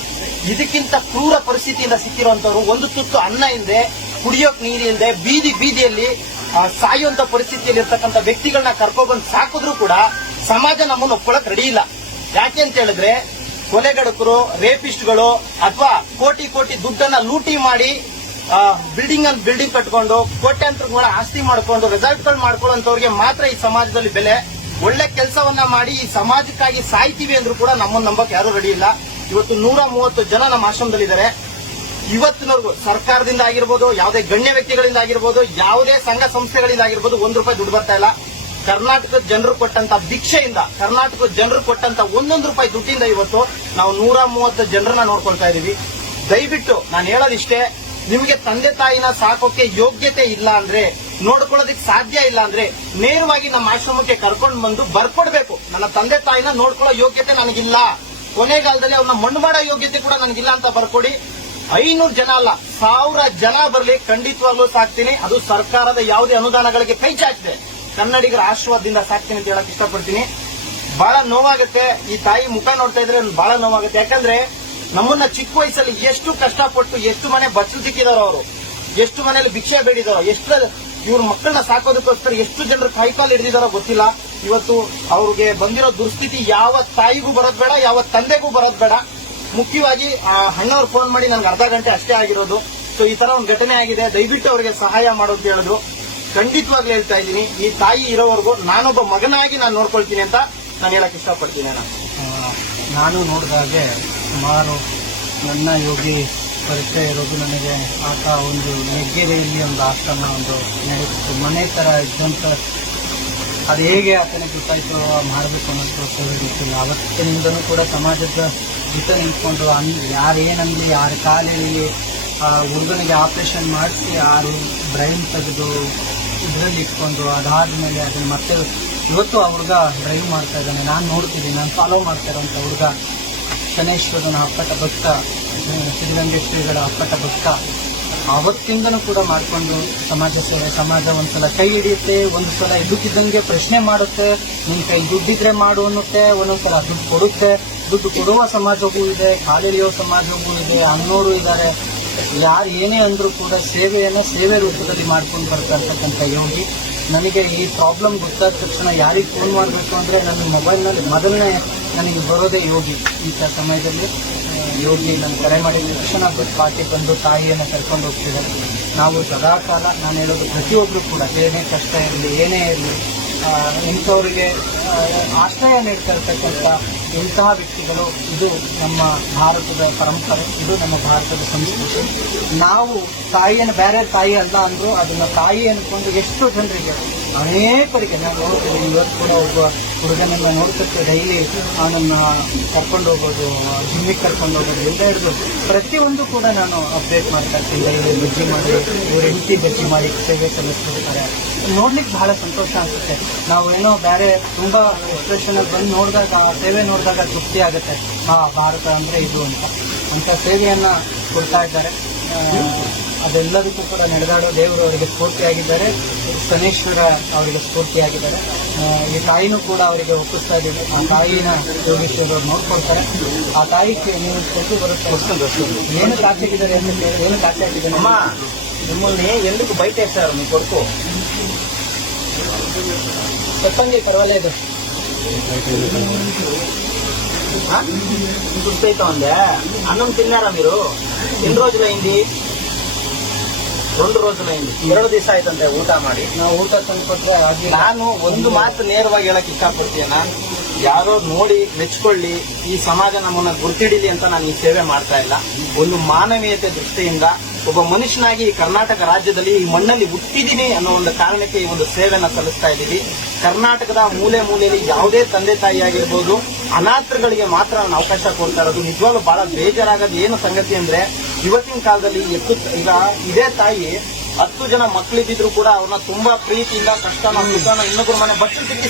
ಇದಕ್ಕಿಂತ ಕ್ರೂರ ಪರಿಸ್ಥಿತಿಯಿಂದ ಸಿಕ್ಕಿರುವಂತವ್ರು, ಒಂದು ತುತ್ತು ಅನ್ನ ಇಲ್ಲದೆ, ಕುಡಿಯೋಕ್ ನೀರಿಲ್ಲದೆ, ಬೀದಿಯಲ್ಲಿ ಸಾಯುವಂತ ಪರಿಸ್ಥಿತಿಯಲ್ಲಿ ಇರ್ತಕ್ಕಂಥ ವ್ಯಕ್ತಿಗಳನ್ನ ಕರ್ಕೊಬಂದು ಸಾಕಿದ್ರು ಕೂಡ ಸಮಾಜ ನಮ್ಮನ್ನು ಒಪ್ಕೊಳ್ಳಕ್ ರೆಡಿ ಇಲ್ಲ. ಯಾಕೆ ಅಂತ ಹೇಳಿದ್ರೆ, ಕೊಲೆಗಡಕರು, ರೇಪಿಸ್ಟ್ಗಳು ಅಥವಾ ಕೋಟಿ ದುಡ್ಡನ್ನ ಲೂಟಿ ಮಾಡಿ ಬಿಲ್ಡಿಂಗ್ ಕಟ್ಕೊಂಡು ಕೋಟ್ಯಾಂತರ ಆಸ್ತಿ ಮಾಡ್ಕೊಂಡು ರೆಸಾರ್ಟ್ಗಳು ಮಾಡ್ಕೊಳ್ಳೋಂಥವ್ರಿಗೆ ಮಾತ್ರ ಈ ಸಮಾಜದಲ್ಲಿ ಬೆಲೆ. ಒಳ್ಳೆ ಕೆಲಸವನ್ನ ಮಾಡಿ ಈ ಸಮಾಜಕ್ಕಾಗಿ ಸಾಯ್ತೀವಿ ಅಂದ್ರೂ ಕೂಡ ನಮ್ಮನ್ನು ನಂಬಕ್ ಯಾರು ರೆಡಿ ಇಲ್ಲ. ಇವತ್ತು 130 ಜನ ನಮ್ಮ ಆಶ್ರಮದಲ್ಲಿದ್ದಾರೆ. ಇವತ್ತಿನವರೆಗೂ ಸರ್ಕಾರದಿಂದ ಆಗಿರ್ಬೋದು, ಯಾವುದೇ ಗಣ್ಯ ವ್ಯಕ್ತಿಗಳಿಂದ ಆಗಿರ್ಬೋದು, ಯಾವುದೇ ಸಂಘ ಸಂಸ್ಥೆಗಳಿಂದ ಆಗಿರ್ಬೋದು, ₹1 ದುಡ್ಡು ಬರ್ತಾ ಇಲ್ಲ. ಕರ್ನಾಟಕದ ಜನರು ಕೊಟ್ಟಂತ ಭಿಕ್ಷೆಯಿಂದ, ಕರ್ನಾಟಕದ ಜನರು ಕೊಟ್ಟಂತ ₹1 ದುಡ್ಡಿಂದ ಇವತ್ತು ನಾವು 130 ಜನರನ್ನ ನೋಡ್ಕೊಳ್ತಾ ಇದೀವಿ. ದಯವಿಟ್ಟು ನಾನು ಹೇಳೋದಿಷ್ಟೇ, ನಿಮಗೆ ತಂದೆ ತಾಯಿನ ಸಾಕೋಕೆ ಯೋಗ್ಯತೆ ಇಲ್ಲ ಅಂದ್ರೆ, ನೋಡ್ಕೊಳ್ಳೋದಕ್ಕೆ ಸಾಧ್ಯ ಇಲ್ಲ ಅಂದ್ರೆ, ನೇರವಾಗಿ ನಮ್ಮ ಆಶ್ರಮಕ್ಕೆ ಕರ್ಕೊಂಡು ಬಂದು ಬರ್ಕೊಡ್ಬೇಕು. ನನ್ನ ತಂದೆ ತಾಯಿನ ನೋಡ್ಕೊಳ್ಳೋ ಯೋಗ್ಯತೆ ನನಗಿಲ್ಲ, ಕೊನೆಗಾಲದಲ್ಲಿ ಅವ್ರನ್ನ ಮಣ್ಣು ಮಾಡೋ ಯೋಗ್ಯತೆ ಕೂಡ ನನಗಿಲ್ಲ ಅಂತ ಬರ್ಕೊಡಿ. 500 ಜನ ಅಲ್ಲ, 1000 ಜನ ಬರಲಿ, ಖಂಡಿತವಾಗ್ಲೂ ಸಾಕ್ತೀನಿ. ಅದು ಸರ್ಕಾರದ ಯಾವುದೇ ಅನುದಾನಗಳಿಗೆ ಕೈ ಚಾಚಿದೆ, ಕನ್ನಡಿಗರ ಆಶೀರ್ವಾದದಿಂದ ಸಾಕ್ತೀನಿ ಅಂತ ಹೇಳಕ್ ಇಷ್ಟಪಡ್ತೀನಿ. ಬಹಳ ನೋವಾಗುತ್ತೆ, ಈ ತಾಯಿ ಮುಖ ನೋಡ್ತಾ ಇದ್ರೆ ಬಹಳ ನೋವಾಗುತ್ತೆ. ಯಾಕಂದ್ರೆ ನಮ್ಮನ್ನ ಚಿಕ್ಕ ವಯಸ್ಸಲ್ಲಿ ಎಷ್ಟು ಕಷ್ಟಪಟ್ಟು, ಎಷ್ಟು ಮನೆ ಬಚ್ಚಲು ಸಿಕ್ಕಿದಾರೋ ಅವರು, ಎಷ್ಟು ಮನೇಲಿ ಭಿಕ್ಷೆ ಬೇಡಿದಾರೋ, ಎಷ್ಟು ಇವ್ರ ಮಕ್ಕಳನ್ನ ಸಾಕೋದಕ್ಕೋಸ್ಕರ ಎಷ್ಟು ಜನರು ಕೈಕಾಲು ಹಿಡಿದಿದಾರೋ ಗೊತ್ತಿಲ್ಲ. ಇವತ್ತು ಅವ್ರಿಗೆ ಬಂದಿರೋ ದುಸ್ಥಿತಿ ಯಾವ ತಾಯಿಗೂ ಬರೋದ್ ಬೇಡ, ಯಾವ ತಂದೆಗೂ ಬರೋದ್ ಬೇಡ. ಮುಖ್ಯವಾಗಿ ಅಣ್ಣವ್ರು ಫೋನ್ ಮಾಡಿ ನನ್ಗೆ ಅರ್ಧ ಗಂಟೆ ಅಷ್ಟೇ ಆಗಿರೋದು. ಸೊ ಈ ತರ ಒಂದು ಘಟನೆ ಆಗಿದೆ, ದಯವಿಟ್ಟು ಅವರಿಗೆ ಸಹಾಯ ಮಾಡೋದು ಹೇಳೋದು. ಖಂಡಿತವಾಗ್ಲೂ ಹೇಳ್ತಾ ಇದ್ದೀನಿ, ಈ ತಾಯಿ ಇರೋವರೆಗೂ ನಾನೊಬ್ಬ ಮಗನಾಗಿ ನಾನು ನೋಡ್ಕೊಳ್ತೀನಿ ಅಂತ ನಾನು ಹೇಳಕ್ ಇಷ್ಟಪಡ್ತೀನಿ. ನಾನು ನೋಡಿದಾಗೆ ಸುಮಾರು ನನ್ನ ಯೋಗಿ ಪರಿಚಯ ಇರೋದು ನನಗೆ. ಆತ ಒಂದು ಹೆಗ್ಗೆರೆಯಲ್ಲಿ ಒಂದು ಆಶ್ರಮ ಒಂದು ನಡೆಸಿತ್ತು, ಮನೆ ತರ ಇದ್ದಂತ. ಅದು ಹೇಗೆ ಆತನಿಗೆ ಗೊತ್ತಾಯ್ತು ಮಾಡಬೇಕು ಅನ್ನೋದು ಗೊತ್ತಿಲ್ಲ. ಅವತ್ತಿನಿಂದನೂ ಕೂಡ ಸಮಾಜದ ಜೊತೆ ನಿಂತ್ಕೊಂಡು ಯಾರೇನಂದ್ಲಿ, ಯಾರ ಕಾಲಿರಲಿ, ಹುಡುಗನಿಗೆ ಆಪರೇಷನ್ ಮಾಡಿಸಿ 6 ಬ್ರೈನ್ ತೆಗೆದು ಇದರಲ್ಲಿ ಇಟ್ಕೊಂಡು, ಅದಾದ್ಮೇಲೆ ಅದನ್ನ ಮತ್ತೆ ಇವತ್ತು ಆ ಹುಡುಗ ಡ್ರೈವ್ ಮಾಡ್ತಾ ಇದ್ದಾನೆ. ನಾನು ನೋಡ್ತಿದ್ದೀನಿ, ನಾನು ಫಾಲೋ ಮಾಡ್ತಾ ಇರೋಂಥ ಹುಡುಗ ಶನೇಶ್ವರನ ಅಪ್ಪಟ ಭಕ್ತ, ಸಿದ್ಧಗಂಗೇಶ್ವರಿಗಳ ಅಪ್ಪಟ ಭಕ್ತ. ಅವತ್ತಿಂದನೂ ಕೂಡ ಮಾಡಿಕೊಂಡು ಸಮಾಜ ಸೇವೆ. ಸಮಾಜ ಒಂದ್ಸಲ ಕೈ ಹಿಡಿಯುತ್ತೆ, ಒಂದ್ಸಲ ಇದ್ದಕ್ಕಿದ್ದಂಗೆ ಪ್ರಶ್ನೆ ಮಾಡುತ್ತೆ, ನಿನ್ ಕೈ ದುಡ್ಡಿದ್ರೆ ಮಾಡು ಅನ್ನುತ್ತೆ, ಒಂದೊಂದ್ಸಲ ದುಡ್ಡು ಕೊಡುತ್ತೆ. ದುಡ್ಡು ಕೊಡುವ ಸಮಾಜವೂ ಇದೆ, ಕಾಲಿಳಿಯೋ ಸಮಾಜವೂ ಇದೆ, ಅನ್ನೋರು ಇದ್ದಾರೆ. ಯಾರು ಏನೇ ಅಂದ್ರೂ ಕೂಡ ಸೇವೆಯನ್ನ ಸೇವೆ ರೂಪದಲ್ಲಿ ಮಾಡ್ಕೊಂಡು ಬರ್ತಾ ಇರ್ತಕ್ಕಂಥ ಯೋಗಿ. ನನಗೆ ಈ ಪ್ರಾಬ್ಲಮ್ ಗೊತ್ತಾದ ತಕ್ಷಣ ಯಾರಿಗೆ ಫೋನ್ ಮಾಡಬೇಕು ಅಂದ್ರೆ ನನ್ನ ಮೊಬೈಲ್ನಲ್ಲಿ ಮೊದಲನೇ ನನಗೆ ಬರೋದೇ ಯೋಗಿ. ಇಂಥ ಸಮಯದಲ್ಲಿ ಯೋಗಿ ನಾನು ಕರೆ ಮಾಡಿದ ತಕ್ಷಣ ಪಾರ್ಟಿ ಬಂದು ತಾಯಿಯನ್ನು ಕರ್ಕೊಂಡು ಹೋಗ್ತಿದ್ದಾರೆ. ನಾವು ಸದಾಕಾಲ ನಾನು ಹೇಳೋದು ಪ್ರತಿಯೊಬ್ಬರು ಕೂಡ ಏನೇ ಕಷ್ಟ ಇರಲಿ ಏನೇ ಇರಲಿ ಇಂಥವರಿಗೆ ಆಶ್ರಯ ನೀಡ್ತಾ ಇರ್ತಕ್ಕಂಥ ಇಂತಹ ವ್ಯಕ್ತಿಗಳು, ಇದು ನಮ್ಮ ಭಾರತದ ಪರಂಪರೆ, ಇದು ನಮ್ಮ ಭಾರತದ ಸಂಸ್ಕೃತಿ. ನಾವು ತಾಯಿಯನ್ನು ಬೇರೆ ತಾಯಿ ಅಲ್ಲ ಅಂದ್ರು ಅದನ್ನ ತಾಯಿ ಅನ್ಕೊಂಡು ಎಷ್ಟು ಜನರಿಗೆ ಅನೇಕರಿಗೆ ನಾವು ನೋಡ್ತೀವಿ. ಇವತ್ತು ಕೂಡ ಒಬ್ಬ ಹುಡುಗನನ್ನ ನೋಡ್ತಿರ್ತೀವಿ, ಡೈಲಿ ಅವನನ್ನ ಕರ್ಕೊಂಡು ಹೋಗೋದು, ಜಿಮ್ಮಿಗೆ ಕರ್ಕೊಂಡು ಹೋಗೋದು ಎಲ್ಲ ಹಿಡಿದು ಪ್ರತಿಯೊಂದು ಕೂಡ ನಾನು ಅಪ್ಡೇಟ್ ಮಾಡ್ತಾ ಇರ್ತೀನಿ. ಡೈಲಿ ಬಜ್ಜಿ ಮಾಡಿ, ಇವ್ರ ಹೆಂಡತಿ ಬಜ್ಜಿ ಮಾಡಿ ಸೇವೆ ಸಲ್ಲಿಸ್ತಿರ್ತಾರೆ. ನೋಡ್ಲಿಕ್ಕೆ ಬಹಳ ಸಂತೋಷ ಅನ್ಸುತ್ತೆ. ನಾವು ಏನೋ ಬೇರೆ ತುಂಬಾ ಎಕ್ಸ್ಪ್ರೆಷನ್ ಬಂದು ನೋಡಿದಾಗ, ಸೇವೆ ನೋಡಿದಾಗ ತೃಪ್ತಿ ಆಗುತ್ತೆ. ಭಾರತ ಅಂದ್ರೆ ಇದು ಅಂತ ಸೇವೆಯನ್ನ ಕೊಡ್ತಾ ಇದ್ದಾರೆ. ಅದೆಲ್ಲದಕ್ಕೂ ಕೂಡ ನಡೆದಾಡೋ ದೇವರು ಅವರಿಗೆ ಸ್ಫೂರ್ತಿಯಾಗಿದ್ದಾರೆ. ಶನೇಶ್ವರ ಅವರಿಗೆ ಸ್ಫೂರ್ತಿಯಾಗಿದ್ದಾರೆ. ಈ ತಾಯಿನೂ ಕೂಡ ಅವರಿಗೆ ಒಪ್ಪಿಸ್ತಾ ಇದ್ದೀವಿ. ಆ ತಾಯಿನ ಯೋಗೇಶ್ವರ ಅವರು ನೋಡ್ಕೊಳ್ತಾರೆ. ಆ ತಾಯಿಗೆ ನೀವು ಕೊಟ್ಟು ಬರುತ್ತೆ. ಏನು ಕಾಚಾಕಿದ್ದಾರೆ ಅಂತ ಕೇಳಿ, ಏನು ಕಾಚೆ ಹಾಕಿದ್ದಾರೆ ಅಮ್ಮ ನಿಮ್ಮನ್ನೇ ಎಲ್ಲರಿಗೂ ಬೈತಾ ಇರ್ತಾರೆ. ನೀವು ಕೊಡ್ಕೋ చెప్పండి, పర్వాలేదు. గుర్తయితా ఉందా? అన్నం తిన్నారా మీరు? ఎన్ని రోజులైంది? 2 రోజులైంది. 2 ದಿವಸ ಆಯ್ತಂತೆ ಊಟ ಮಾಡಿ. ನಾವು ಊಟ ತಂದ್ಕೊಟ್ರೆ ನಾನು ಒಂದು ಮಾತು ನೇರವಾಗಿ ಹೇಳಕ್ ಇಷ್ಟಪಡ್ತೀನಿ. ನಾನು ಯಾರೋ ನೋಡಿ ಮೆಚ್ಕೊಳ್ಳಿ, ಈ ಸಮಾಜ ನಮ್ಮನ್ನ ಗುರ್ತಿಡಿಲಿ ಅಂತ ನಾನು ಈ ಸೇವೆ ಮಾಡ್ತಾ ಇಲ್ಲ. ಒಂದು ಮಾನವೀಯತೆ ದೃಷ್ಟಿಯಿಂದ ಒಬ್ಬ ಮನುಷ್ಯನಾಗಿ ಈ ಕರ್ನಾಟಕ ರಾಜ್ಯದಲ್ಲಿ ಈ ಮಣ್ಣಲ್ಲಿ ಹುಟ್ಟಿದೀನಿ ಅನ್ನೋ ಒಂದು ಕಾರಣಕ್ಕೆ ಈ ಒಂದು ಸೇವೆನ ಸಲ್ಲಿಸ್ತಾ ಇದ್ದೀವಿ. ಕರ್ನಾಟಕದ ಮೂಲೆ ಮೂಲೆಯಲ್ಲಿ ಯಾವುದೇ ತಂದೆ ತಾಯಿ ಆಗಿರ್ಬೋದು, ಅನಾಥಗಳಿಗೆ ಮಾತ್ರ ನಾನು ಅವಕಾಶ ಕೊಡ್ತಾ ಇರೋದು. ನಿಜವಾಗ್ಲೂ ಬಹಳ ಬೇಜಾರಾಗೋದು ಏನು ಸಂಗತಿ ಅಂದ್ರೆ, ಇವತ್ತಿನ ಕಾಲದಲ್ಲಿ ಈಗ ಇದೇ ತಾಯಿ 10 ಜನ ಮಕ್ಕಳಿದ್ರು ಕೂಡ ಅವ್ರನ್ನ ತುಂಬಾ ಪ್ರೀತಿಯಿಂದ ಕಷ್ಟನ ಸುಖನ ಇನ್ನೊಬ್ಬರ ಮನೆ ಬಟ್ಟೆ ತಿಕ್ಕಿ